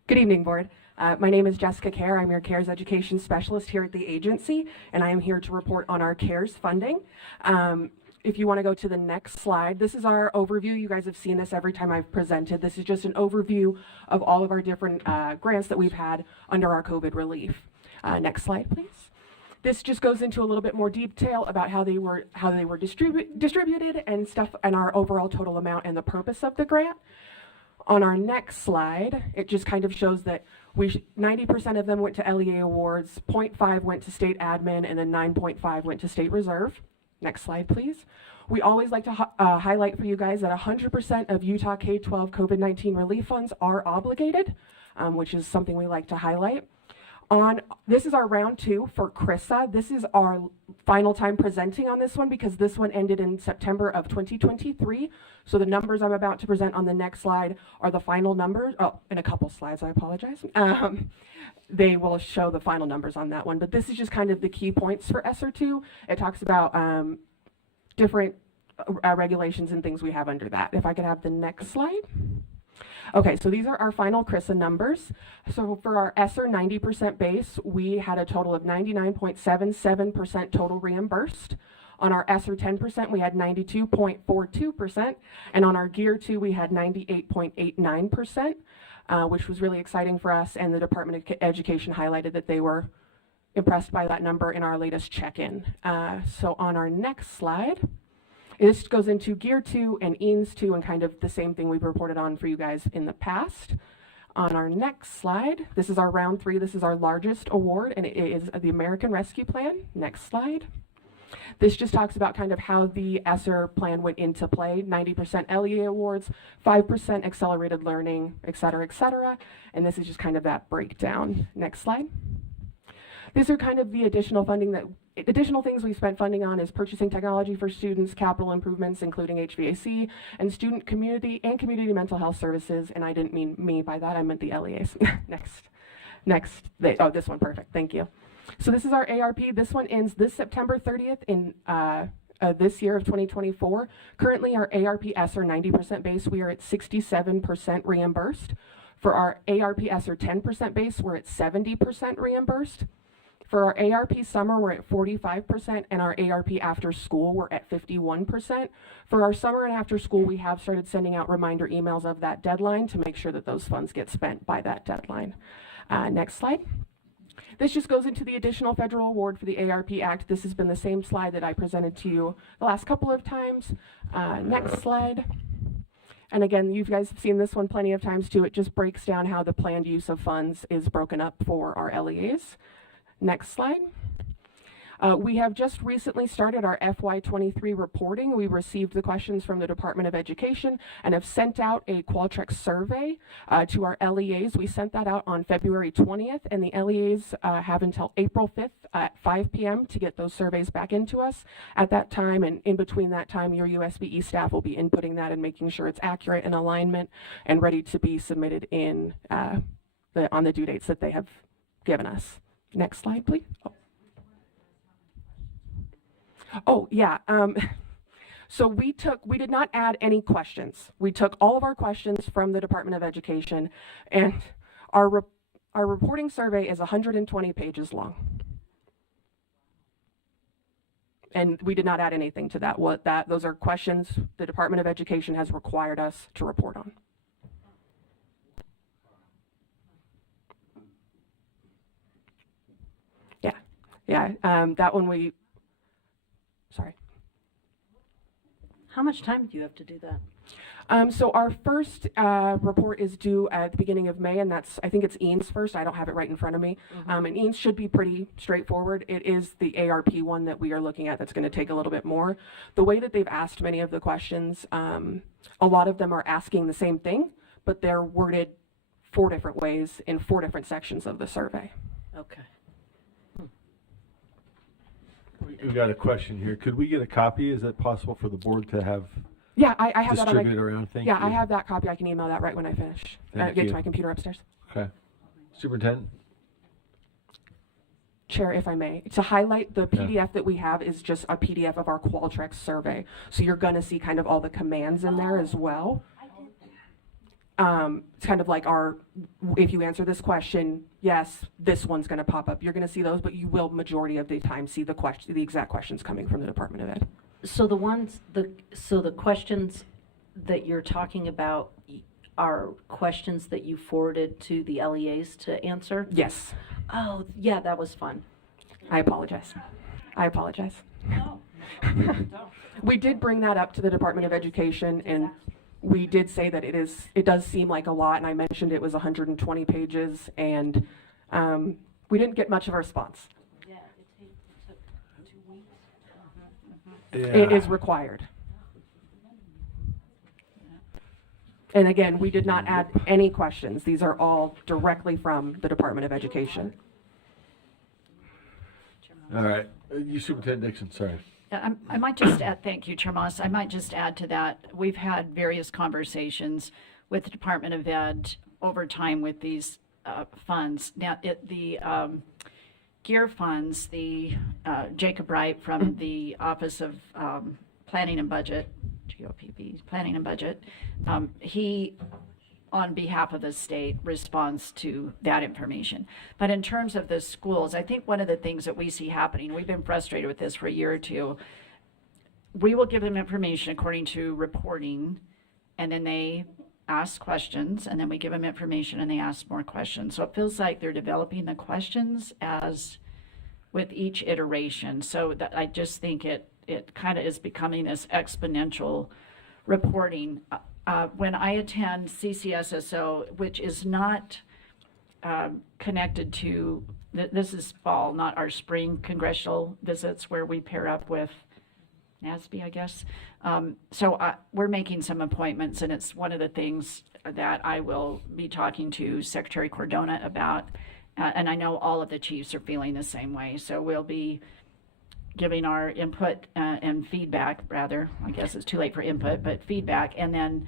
Good evening, Board. My name is Jessica Kerr. I'm your CARES Education Specialist here at the agency, and I am here to report on our CARES funding. If you want to go to the next slide, this is our overview. You guys have seen this every time I've presented. This is just an overview of all of our different grants that we've had under our COVID relief. Next slide, please. This just goes into a little bit more detail about how they were distributed and stuff, and our overall total amount and the purpose of the grant. On our next slide, it just kind of shows that 90% of them went to LEA awards, 0.5 went to state admin, and then 9.5 went to state reserve. Next slide, please. We always like to highlight for you guys that 100% of Utah K-12 COVID-19 relief funds are obligated, which is something we like to highlight. This is our round 2 for CRISA. This is our final time presenting on this one because this one ended in September of 2023. So the numbers I'm about to present on the next slide are the final numbers. Oh, in a couple slides, I apologize. They will show the final numbers on that one, but this is just kind of the key points for ESSER 2. It talks about different regulations and things we have under that. If I could have the next slide. Okay, so these are our final CRISA numbers. So for our ESSER 90% base, we had a total of 99.77% total reimbursed. On our ESSER 10%, we had 92.42%. And on our GEAR 2, we had 98.89%, which was really exciting for us. And the Department of Education highlighted that they were impressed by that number in our latest check-in. So on our next slide, this goes into GEAR 2 and EANS 2 and kind of the same thing we've reported on for you guys in the past. On our next slide, this is our round 3. This is our largest award, and it is the American Rescue Plan. Next slide. This just talks about kind of how the ESSER plan went into play. 90% LEA awards, 5% accelerated learning, et cetera, and this is just kind of that breakdown. Next slide. These are kind of the additional things we spent funding on is purchasing technology for students, capital improvements, including HVAC, and student community mental health services. And I didn't mean me by that, I meant the LEAs. Next. Oh, this one, perfect, thank you. So this is our ARP. This one ends this September 30th in this year of 2024. Currently our ARP ESSER 90% base, we are at 67% reimbursed. For our ARP ESSER 10% base, we're at 70% reimbursed. For our ARP summer, we're at 45%, and our ARP after school, we're at 51%. For our summer and after school, we have started sending out reminder emails of that deadline to make sure that those funds get spent by that deadline. Next slide. This just goes into the additional federal award for the ARP Act. This has been the same slide that I presented to you the last couple of times. Next slide. And again, you guys have seen this one plenty of times too. It just breaks down how the planned use of funds is broken up for our LEAs. Next slide. We have just recently started our FY23 reporting. We received the questions from the Department of Education and have sent out a Qualtrics survey to our LEAs. We sent that out on February 20th, and the LEAs have until April 5th at 5 p.m. to get those surveys back into us. At that time, and in between that time, your USBE staff will be inputting that and making sure it's accurate and alignment and ready to be submitted in on the due dates that they have given us. Next slide, please. Oh, yeah. So we did not add any questions. We took all of our questions from the Department of Education, and our reporting survey is 120 pages long. And we did not add anything to that. Those are questions the Department of Education has required us to report on. Yeah, that one sorry. How much time do you have to do that? So our first report is due at the beginning of May, and I think it's Ian's first. I don't have it right in front of me. And Ian's should be pretty straightforward. It is the ARP one that we are looking at that's going to take a little bit more. The way that they've asked many of the questions, a lot of them are asking the same thing, but they're worded 4 different ways in 4 different sections of the survey. Okay. We got a question here. Could we get a copy? Is it possible for the board to have Yeah, I have that on distributed around? Thank you. I have that copy. I can email that right when I finish. Thank Get you. to my computer upstairs. Okay. Superintendent? Chair, if I may, to highlight the PDF that we have is just a PDF of our Qualtrics survey. So you're going to see kind of all the commands in there as well. It's kind of like if you answer this question, yes, this one's going to pop up. You're going to see those, but you will majority of the time see the exact questions coming from the Department of Ed. So the questions that you're talking about are questions that you forwarded to the LEAs to answer? Yes. Oh, yeah, that was fun. I apologize. No. We did bring that up to the Department of Education, and we did say that it does seem like a lot, and I mentioned it was 120 pages, and we didn't get much of a response. Yeah, it took 2 weeks. It is required. And again, we did not add any questions. These are all directly from the Department of Education. All right. You, Superintendent Dixon, sorry. I might just add, thank you, Chair Moss. I might just add to that, we've had various conversations with the Department of Ed over time with these funds. Now, the GEAR funds, the Jacob Wright from the Office of Planning and Budget, GOPB, Planning and Budget, he, on behalf of the state, responds to that information. But in terms of the schools, I think one of the things that we see happening, we've been frustrated with this for a year or two, we will give them information according to reporting, and then they ask questions, and then we give them information and they ask more questions. So it feels like they're developing the questions as with each iteration. So that I just think it kind of is becoming this exponential reporting. When I attend CCSSO, which is not connected to, this is fall, not our spring congressional visits where we pair up with NASB, I guess. So we're making some appointments, and it's one of the things that I will be talking to Secretary Cordona about. And I know all of the chiefs are feeling the same way. So we'll be giving our input and feedback, rather. I guess it's too late for input, but feedback. And then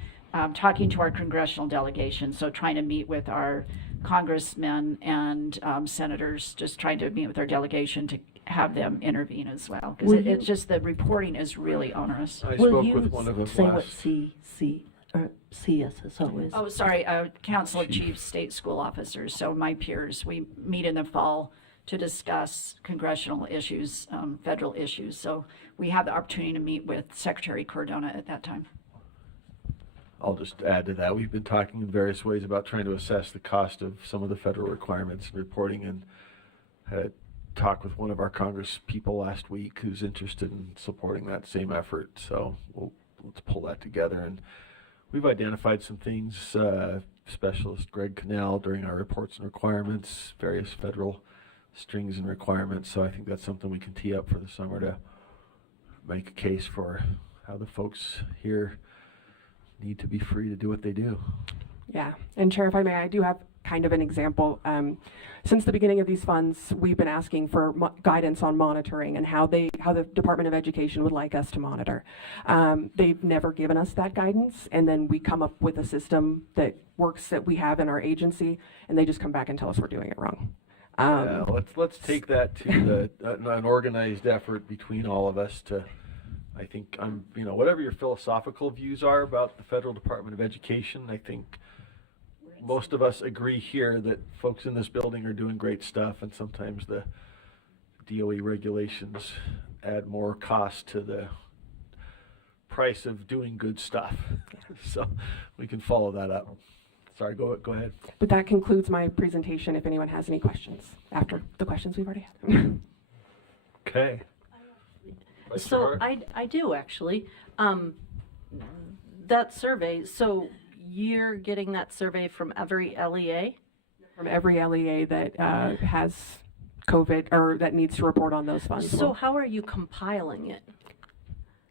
talking to our congressional delegation. So trying to meet with our congressmen and senators, just trying to meet with our delegation to have them intervene as well. Because it's just the reporting is really onerous. I spoke with one of them say last. what CSSO is? Oh, sorry, Council of Chiefs State School Officers, so my peers. We meet in the fall to discuss congressional issues, federal issues. So we have the opportunity to meet with Secretary Cordona at that time. I'll just add to that. We've been talking in various ways about trying to assess the cost of some of the federal requirements and reporting, and had a talk with one of our Congress people last week who's interested in supporting that same effort. So let's pull that together. And we've identified some things, Specialist Greg Cannell during our reports and requirements, various federal strings and requirements. So I think that's something we can tee up for the summer to make a case for how the folks here need to be free to do what they do. Yeah, and Chair, if I may, I do have kind of an example. Since the beginning of these funds, we've been asking for guidance on monitoring and how the Department of Education would like us to monitor. They've never given us that guidance, and then we come up with a system that works that we have in our agency, and they just come back and tell us we're doing it wrong. Yeah, let's take that to an organized effort between all of us to, I think, whatever your philosophical views are about the Federal Department of Education, I think most of us agree here that folks in this building are doing great stuff, and sometimes the DOE regulations add more cost to the price of doing good stuff. So we can follow that up. Sorry, go ahead. But that concludes my presentation if anyone has any questions after the questions we've already had. Okay. So I do actually. That survey, so you're getting that survey from every LEA? From every LEA that has COVID or that needs to report on those funds. So how are you compiling it?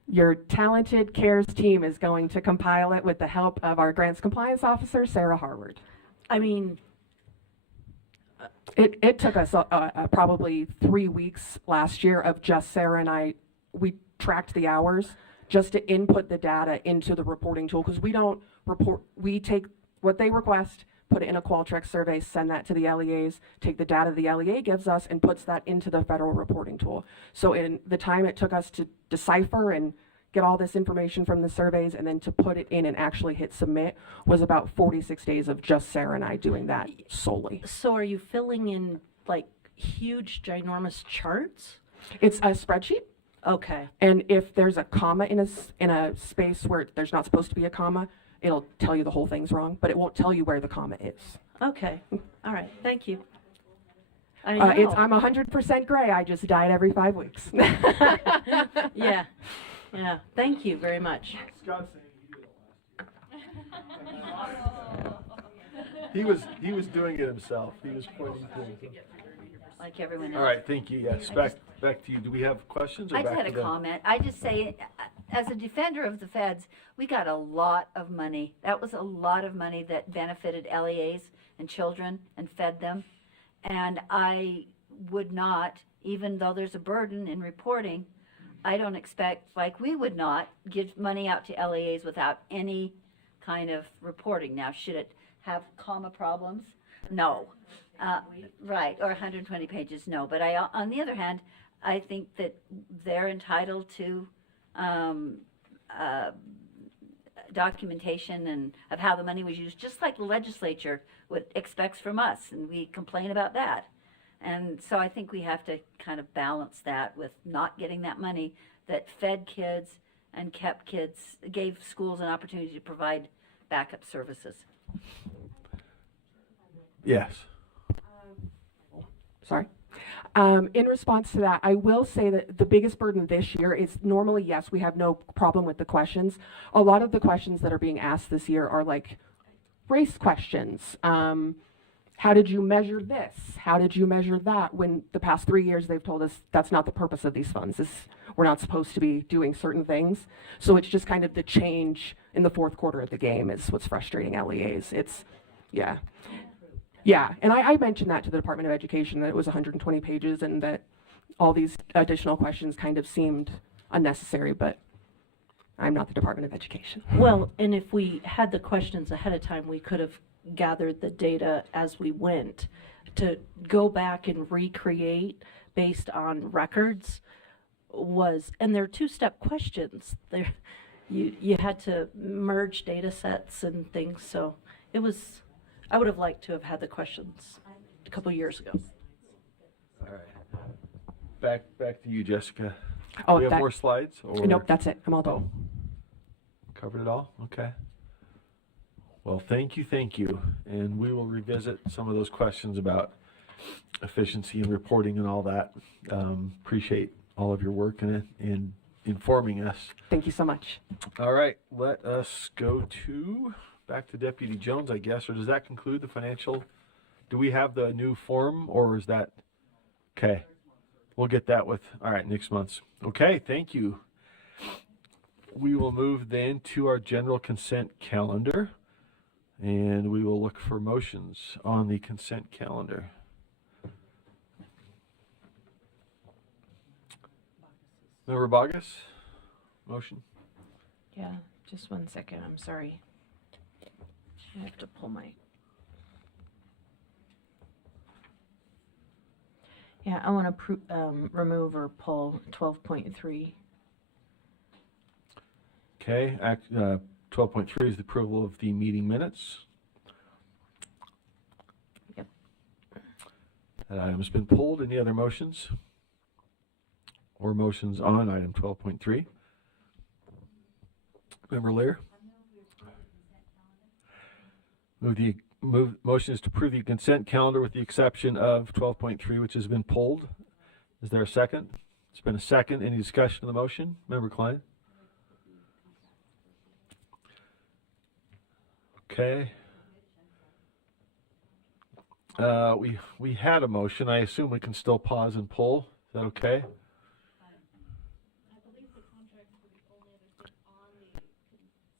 Your talented CARES team is going to compile it with the help of our grants compliance officer, Sarah Harward. I mean, it took us probably 3 weeks last year of just Sarah and I. We tracked the hours just to input the data into the reporting tool, because we don't report, we take what they request, put it in a Qualtrics survey, send that to the LEAs, take the data the LEA gives us and puts that into the federal reporting tool. So in the time it took us to decipher and get all this information from the surveys and then to put it in and actually hit submit was about 46 days of just Sarah and I doing that solely. So are you filling in like huge, ginormous charts? It's a spreadsheet. Okay. And if there's a comma in a space where there's not supposed to be a comma, it'll tell you the whole thing's wrong, but it won't tell you where the comma is. Okay. All right. Thank you. I'm 100% gray. I just died every 5 weeks. Yeah. Yeah. Thank you very much. He was doing it himself. He was pointing to it. Like everyone else. All right, thank you. Yes, back to you. Do we have questions? Or I just back had a to comment. I just say, as a defender of the feds, we got a lot of money. That was a lot of money that benefited LEAs and children and fed them. And I would not, even though there's a burden in reporting, I don't expect, like we would not, give money out to LEAs without any kind of reporting. Now, should it have comma problems? No. Right, or 120 pages, no. But on the other hand, I think that they're entitled to documentation and of how the money was used, just like the legislature expects from us, and we complain about that. And so I think we have to kind of balance that with not getting that money that fed kids and kept kids, gave schools an opportunity to provide backup services. Yes. Sorry. In response to that, I will say that the biggest burden this year is normally, yes, we have no problem with the questions. A lot of the questions that are being asked this year are like race questions. How did you measure this? How did you measure that? When the past 3 years they've told us that's not the purpose of these funds. We're not supposed to be doing certain things. So it's just kind of the change in the fourth quarter of the game is what's frustrating LEAs. Yeah. Yeah, and I mentioned that to the Department of Education, that it was 120 pages and that all these additional questions kind of seemed unnecessary, but I'm not the Department of Education. Well, and if we had the questions ahead of time, we could have gathered the data as we went. To go back and recreate based on records and they're two-step questions. You had to merge data sets and things, so I would have liked to have had the questions a couple years ago. All right. Back to you, Jessica. Oh, we have more slides? Or? Nope, that's it. I'm all done. Covered it all? Okay. Well, thank you. And we will revisit some of those questions about efficiency and reporting and all that. Appreciate all of your work in it. And informing us. Thank you so much. All right, let us go back to Deputy Jones, I guess, or does that conclude the financial? Do we have the new form, or is that, okay, we'll get that all right, next month's. Okay, thank you. We will move then to our general consent calendar, and we will look for motions on the consent calendar. Member Bogus, motion? Yeah, just 1 second, I'm sorry. I have to pull my. Yeah, I want to remove or pull 12.3. Okay, 12.3 is the approval of the meeting minutes. Yep. That item has been pulled. Any other motions? Or motions on item 12.3? Member Lear? Motion is to approve the consent calendar with the exception of 12.3, which has been pulled. Is there a second? It's been a second. Any discussion of the motion? Member Klein? Okay. We had a motion. I assume we can still pause and pull. Is that okay?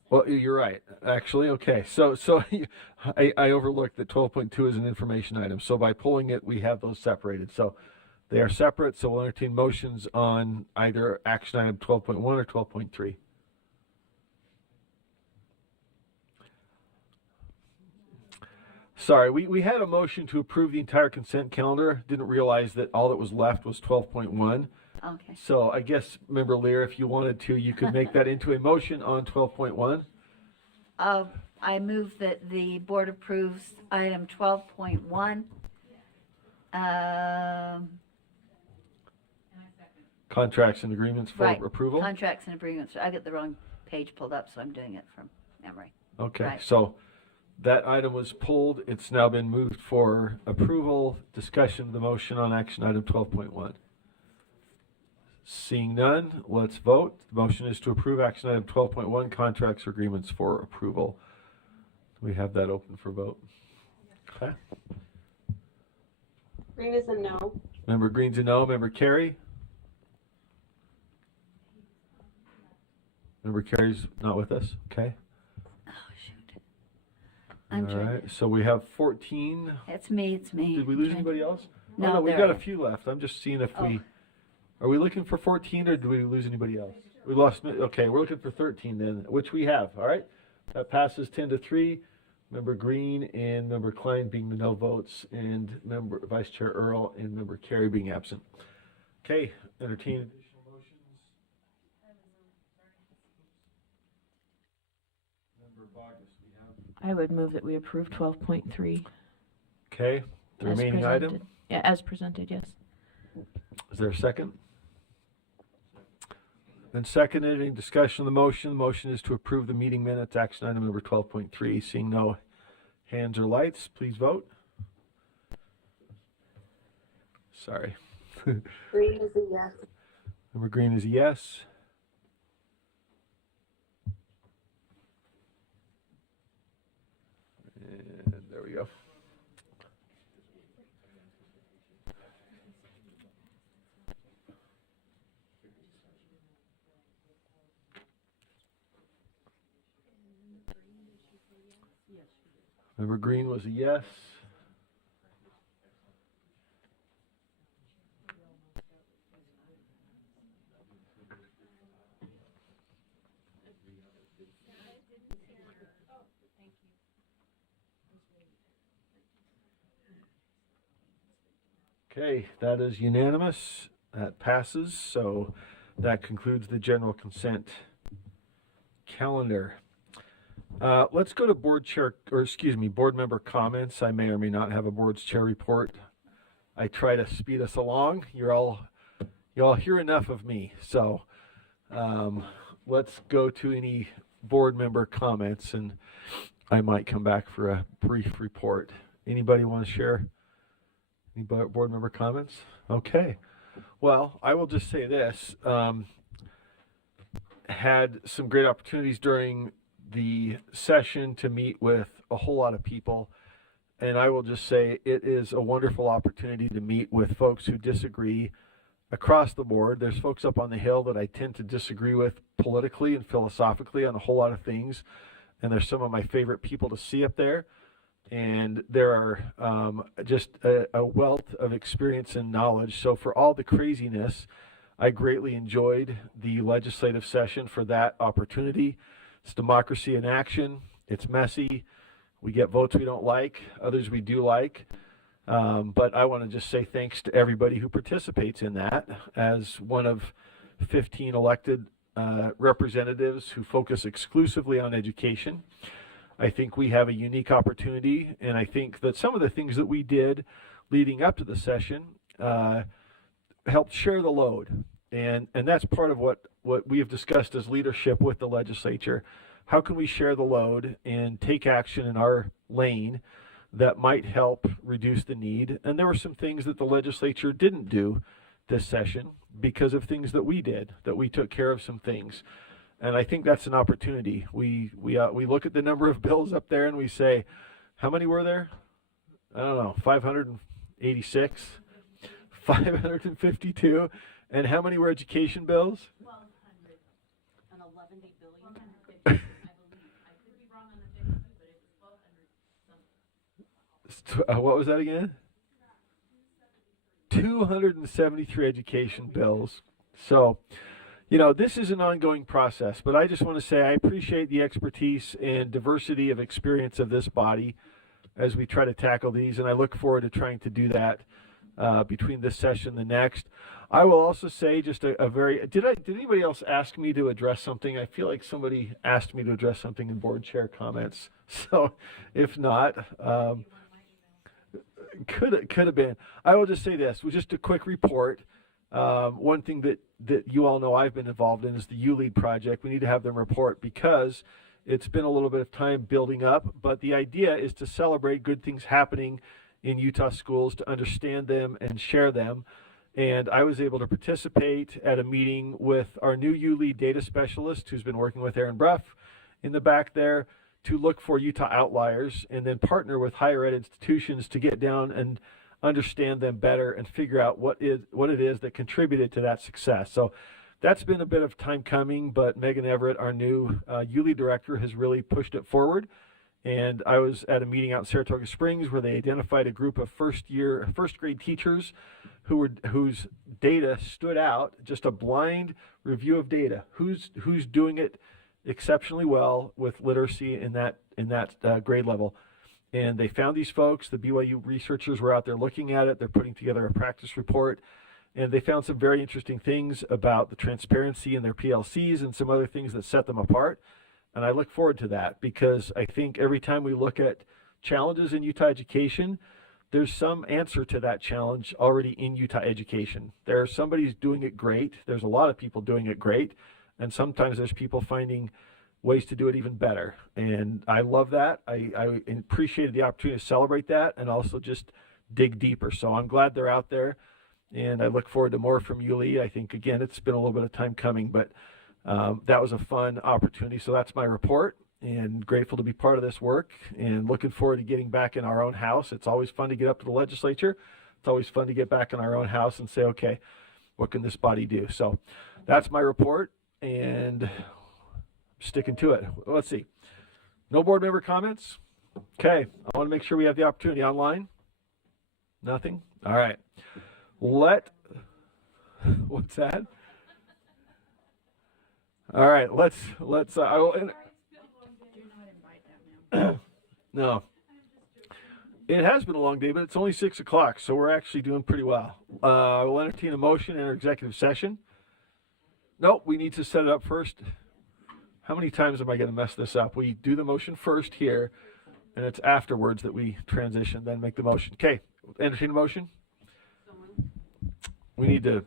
Well, you're right. Actually, okay. So I overlooked that 12.2 is an information item. So by pulling it, we have those separated. So they are separate. So we'll entertain motions on either action item 12.1 or 12.3. Sorry, we had a motion to approve the entire consent calendar. Didn't realize that all that was left was 12.1. Okay. So I guess, Member Lear, if you wanted to, you could make that into a motion on 12.1. I move that the board approves item 12.1. Contracts and agreements for Right. approval. Contracts and agreements. I got the wrong page pulled up, so I'm doing it from memory. Okay, Right. so that item was pulled. It's now been moved for approval. Discussion of the motion on action item 12.1. Seeing none, let's vote. The motion is to approve action item 12.1, contracts or agreements for approval. We have that open for vote. Okay. Green is a no. Member Green's a no. Member Carey? Member Carey's not with us. Okay. Oh, shoot. All right. So we have 14. It's me. Did we lose anybody else? No, Oh, no, we've there got a is. few left. I'm just seeing if Oh. are we looking for 14 or did we lose anybody else? We lost, okay, we're looking for 13 then, which we have, all right? That passes 10-3. Member Green and Member Klein being the no votes, and Member Vice Chair Earl and Member Carey being absent. Okay, entertain additional motions. Member Bogus, we have. I would move that we approve 12.3. Okay, the as remaining presented. item. Yeah, as presented, yes. Is there a second? Then seconded. Any discussion of the motion? The motion is to approve the meeting minutes, action item number 12.3. Seeing no hands or lights, please vote. Sorry. Green is a yes. Member Green is a yes. And there we go. Member Green was a yes. Okay, that is unanimous. That passes. So that concludes the general consent calendar. Let's go to board member comments. I may or may not have a board's chair report. I try to speed us along. You all hear enough of me. So let's go to any board member comments, and I might come back for a brief report. Anybody want to share any board member comments? Okay. Well, I will just say this. had some great opportunities during the session to meet with a whole lot of people. And I will just say it is a wonderful opportunity to meet with folks who disagree across the board. There's folks up on the Hill that I tend to disagree with politically and philosophically on a whole lot of things. And there's some of my favorite people to see up there. And there are just a wealth of experience and knowledge. So for all the craziness, I greatly enjoyed the legislative session for that opportunity. It's democracy in action. It's messy. We get votes we don't like, others we do like. But I want to just say thanks to everybody who participates in that. As one of 15 elected representatives who focus exclusively on education, I think we have a unique opportunity, and I think that some of the things that we did leading up to the session helped share the load. And that's part of what we have discussed as leadership with the legislature. How can we share the load and take action in our lane that might help reduce the need? And there were some things that the legislature didn't do this session because of things that we did, that we took care of some things. And I think that's an opportunity. We look at the number of bills up there and we say, how many were there? I don't know, 586, 552. And how many were education bills? 1,211 billion, I believe. I could be wrong on the figure, but it was 1,200. What was that again? 273 education bills. So, you know, this is an ongoing process, but I just want to say I appreciate the expertise and diversity of experience of this body as we try to tackle these, and I look forward to trying to do that between this session and the next. I will also say just a very, did anybody else ask me to address something? I feel like somebody asked me to address something in board chair comments. So if not, could have been. I will just say this, with just a quick report. One thing that you all know I've been involved in is the ULEAD project. We need to have them report because it's been a little bit of time building up, but the idea is to celebrate good things happening in Utah schools, to understand them and share them. And I was able to participate at a meeting with our new ULEAD data specialist who's been working with Aaron Bruff in the back there to look for Utah outliers and then partner with higher ed institutions to get down and understand them better and figure out what it is that contributed to that success. So that's been a bit of time coming, but Megan Everett, our new ULEAD director, has really pushed it forward. And I was at a meeting out in Saratoga Springs where they identified a group of first grade teachers whose data stood out, just a blind review of data. Who's doing it exceptionally well with literacy in that grade level. And they found these folks. The BYU researchers were out there looking at it. They're putting together a practice report. And they found some very interesting things about the transparency in their PLCs and some other things that set them apart. And I look forward to that because I think every time we look at challenges in Utah education, there's some answer to that challenge already in Utah education. There's somebody's doing it great. There's a lot of people doing it great. And sometimes there's people finding ways to do it even better. And I love that. I appreciated the opportunity to celebrate that and also just dig deeper. So I'm glad they're out there. And I look forward to more from ULEAD. I think, again, it's been a little bit of time coming, but that was a fun opportunity. So that's my report, and grateful to be part of this work and looking forward to getting back in our own house. It's always fun to get up to the legislature. It's always fun to get back in our own house and say, okay, what can this body do? So that's my report, and sticking to it. Let's see. No board member comments? Okay. I want to make sure we have the opportunity online. Nothing? All right. What's that? All right, let's I will no. It has been a long day, but it's only 6 o'clock, so we're actually doing pretty well. We'll entertain a motion in our executive session. Nope, we need to set it up first. How many times am I going to mess this up? We do the motion first here, and it's afterwards that we transition, then make the motion. Okay, entertain a motion. We need to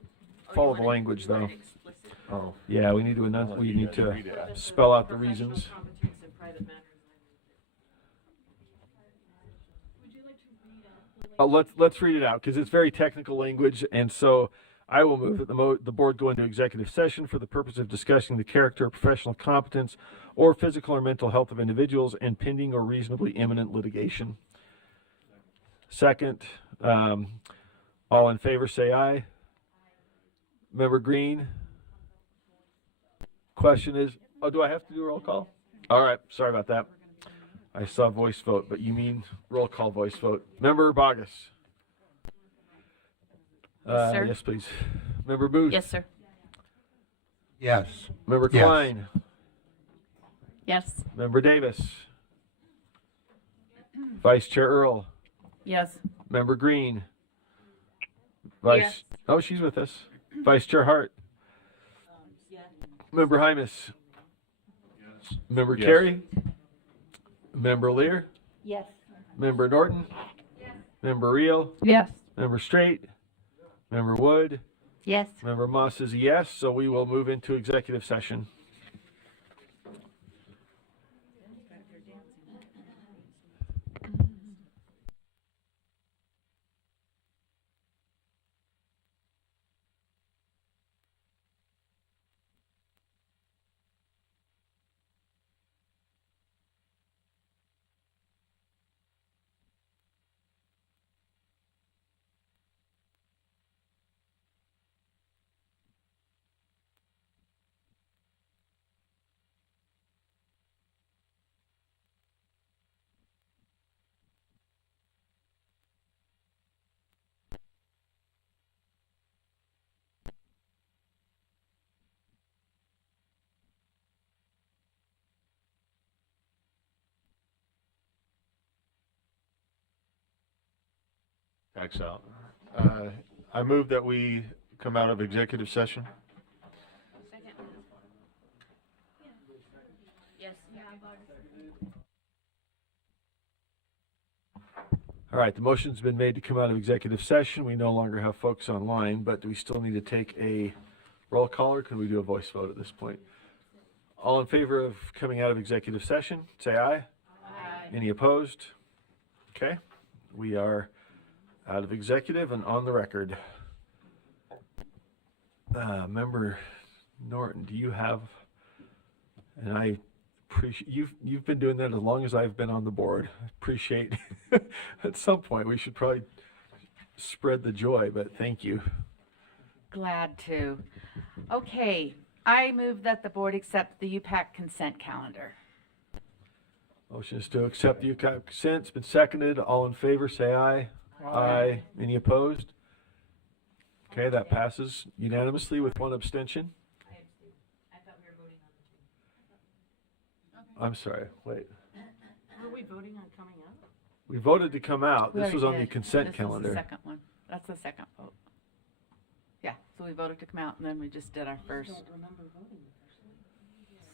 follow the language, though. Oh, yeah, we need to spell out the reasons. Let's read it out because it's very technical language, and so I will move that the board go into executive session for the purpose of discussing the character, professional competence, or physical or mental health of individuals and pending or reasonably imminent litigation. Second, all in favor say aye. Member Green? Question is, oh, do I have to do a roll call? All right, sorry about that. I saw voice vote, but you mean roll call voice vote. Member Bogus? Yes, sir. Yes, please. Member Booth? Yes, sir. Yes. Member Yes. Klein? Yes. Member Davis? Vice Chair Earl? Yes. Member Green? Vice? Yes. Oh, she's with us. Vice Chair Hart? Member Hymas? Yes. Member Yes. Carey? Member Lear? Yes. Member Norton? Yes. Member Reel? Yes. Member Straight? Member Wood? Yes. Member Moss is a yes, so we will move into executive session. Tax out. I move that we come out of executive session. Yes. All right, the motion's been made to come out of executive session. We no longer have folks online, but do we still need to take a roll call, or can we do a voice vote at this point? All in favor of coming out of executive session, say aye. Aye. Any opposed? Okay, we are out of executive and on the record. Member Norton, do you have, and I appreciate, you've been doing that as long as I've been on the board. I appreciate, at some point, we should probably spread the joy, but thank you. Glad to. Okay, I move that the board accept the UPAC consent calendar. Motion is to accept the consent. It's been seconded. All in favor, say aye. Aye. Any opposed? Okay, that passes unanimously with one abstention. I'm sorry, wait. Were we voting on coming out? We voted to come out. We This was on already the did. consent This calendar. was the second one. That's the second vote. Yeah, so we voted to come out and then we just did our first.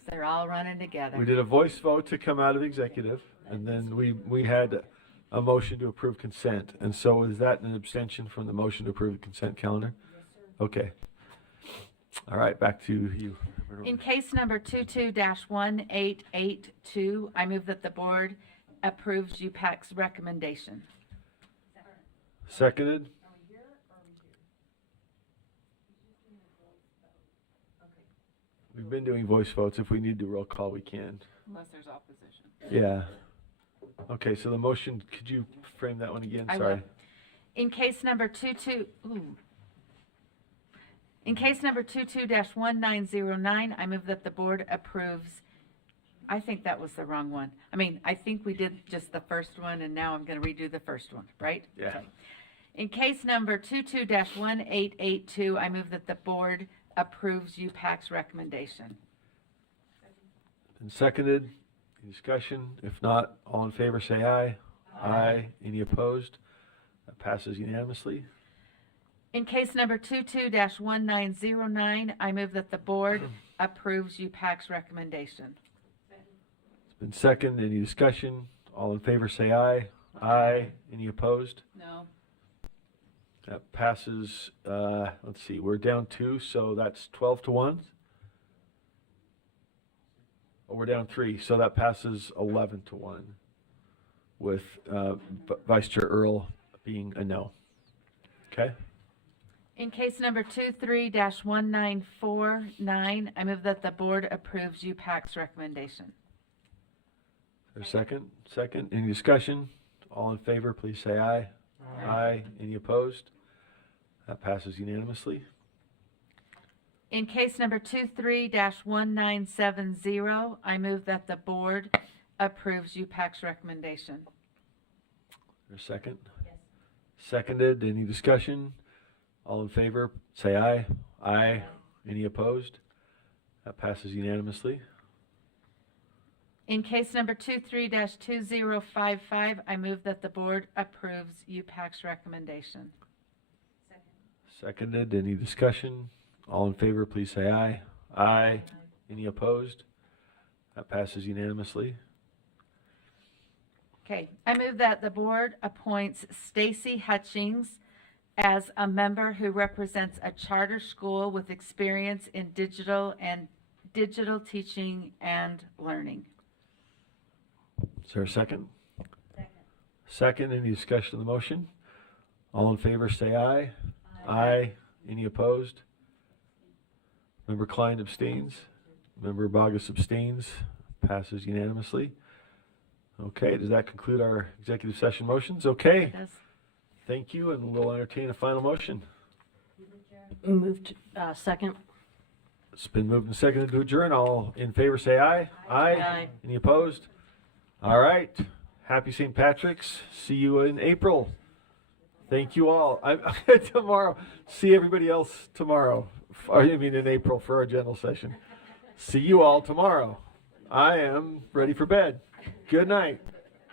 They're all running together. We did a voice vote to come out of executive, and then we had a motion to approve consent. And so is that an abstention from the motion to approve the consent calendar? Yes, sir. Okay. All right, back to you. In case number 22-1882, I move that the board approves UPAC's recommendation. Seconded. We've been doing voice votes. If we need to roll call, we can. Unless there's opposition. Yeah. Okay, so the motion, could you frame that one again? I Sorry. will. In case number 22-1909, I move that the board approves. I think that was the wrong one. I mean, I think we did just the first one, and now I'm going to redo the first one, right? Yeah. Okay. In case number 22-1882, I move that the board approves UPAC's recommendation. And seconded. Any discussion? If not, all in favor say aye. Aye. Any opposed? That passes unanimously. In case number 22-1909, I move that the board approves UPAC's recommendation. It's been seconded. Any discussion? All in favor say aye. Aye. Any opposed? No. That passes, let's see, we're down 2, so that's 12-1. Oh, we're down 3, so that passes 11-1 with Vice Chair Earl being a no. Okay? In case number 23-1949, I move that the board approves UPAC's recommendation. Is there a second? Second. Any discussion? All in favor, please say aye. Aye. Any opposed? That passes unanimously. In case number 23-1970, I move that the board approves UPAC's recommendation. Is there a second? Yes. Seconded. Any discussion? All in favor, say aye. Aye. Any opposed? That passes unanimously. In case number 23-2055, I move that the board approves UPAC's recommendation. Seconded. Any discussion? All in favor, please say aye. Aye. Any opposed? That passes unanimously. Okay, I move that the board appoints Stacy Hutchings as a member who represents a charter school with experience in digital teaching and learning. Is there a second? Second. Any discussion of the motion? All in favor, say aye. Aye. Any opposed? Member Klein abstains. Member Bogus abstains. Passes unanimously. Okay, does that conclude our executive session motions? Okay. It does. Thank you, and we'll entertain a final motion. Moved, second. It's been moved and seconded to adjourn. All in favor say aye. Aye. Aye. Any opposed? All right. Happy St. Patrick's. See you in April. Thank you all. Tomorrow. See everybody else tomorrow. In April for our general session. See you all tomorrow. I am ready for bed. Good night.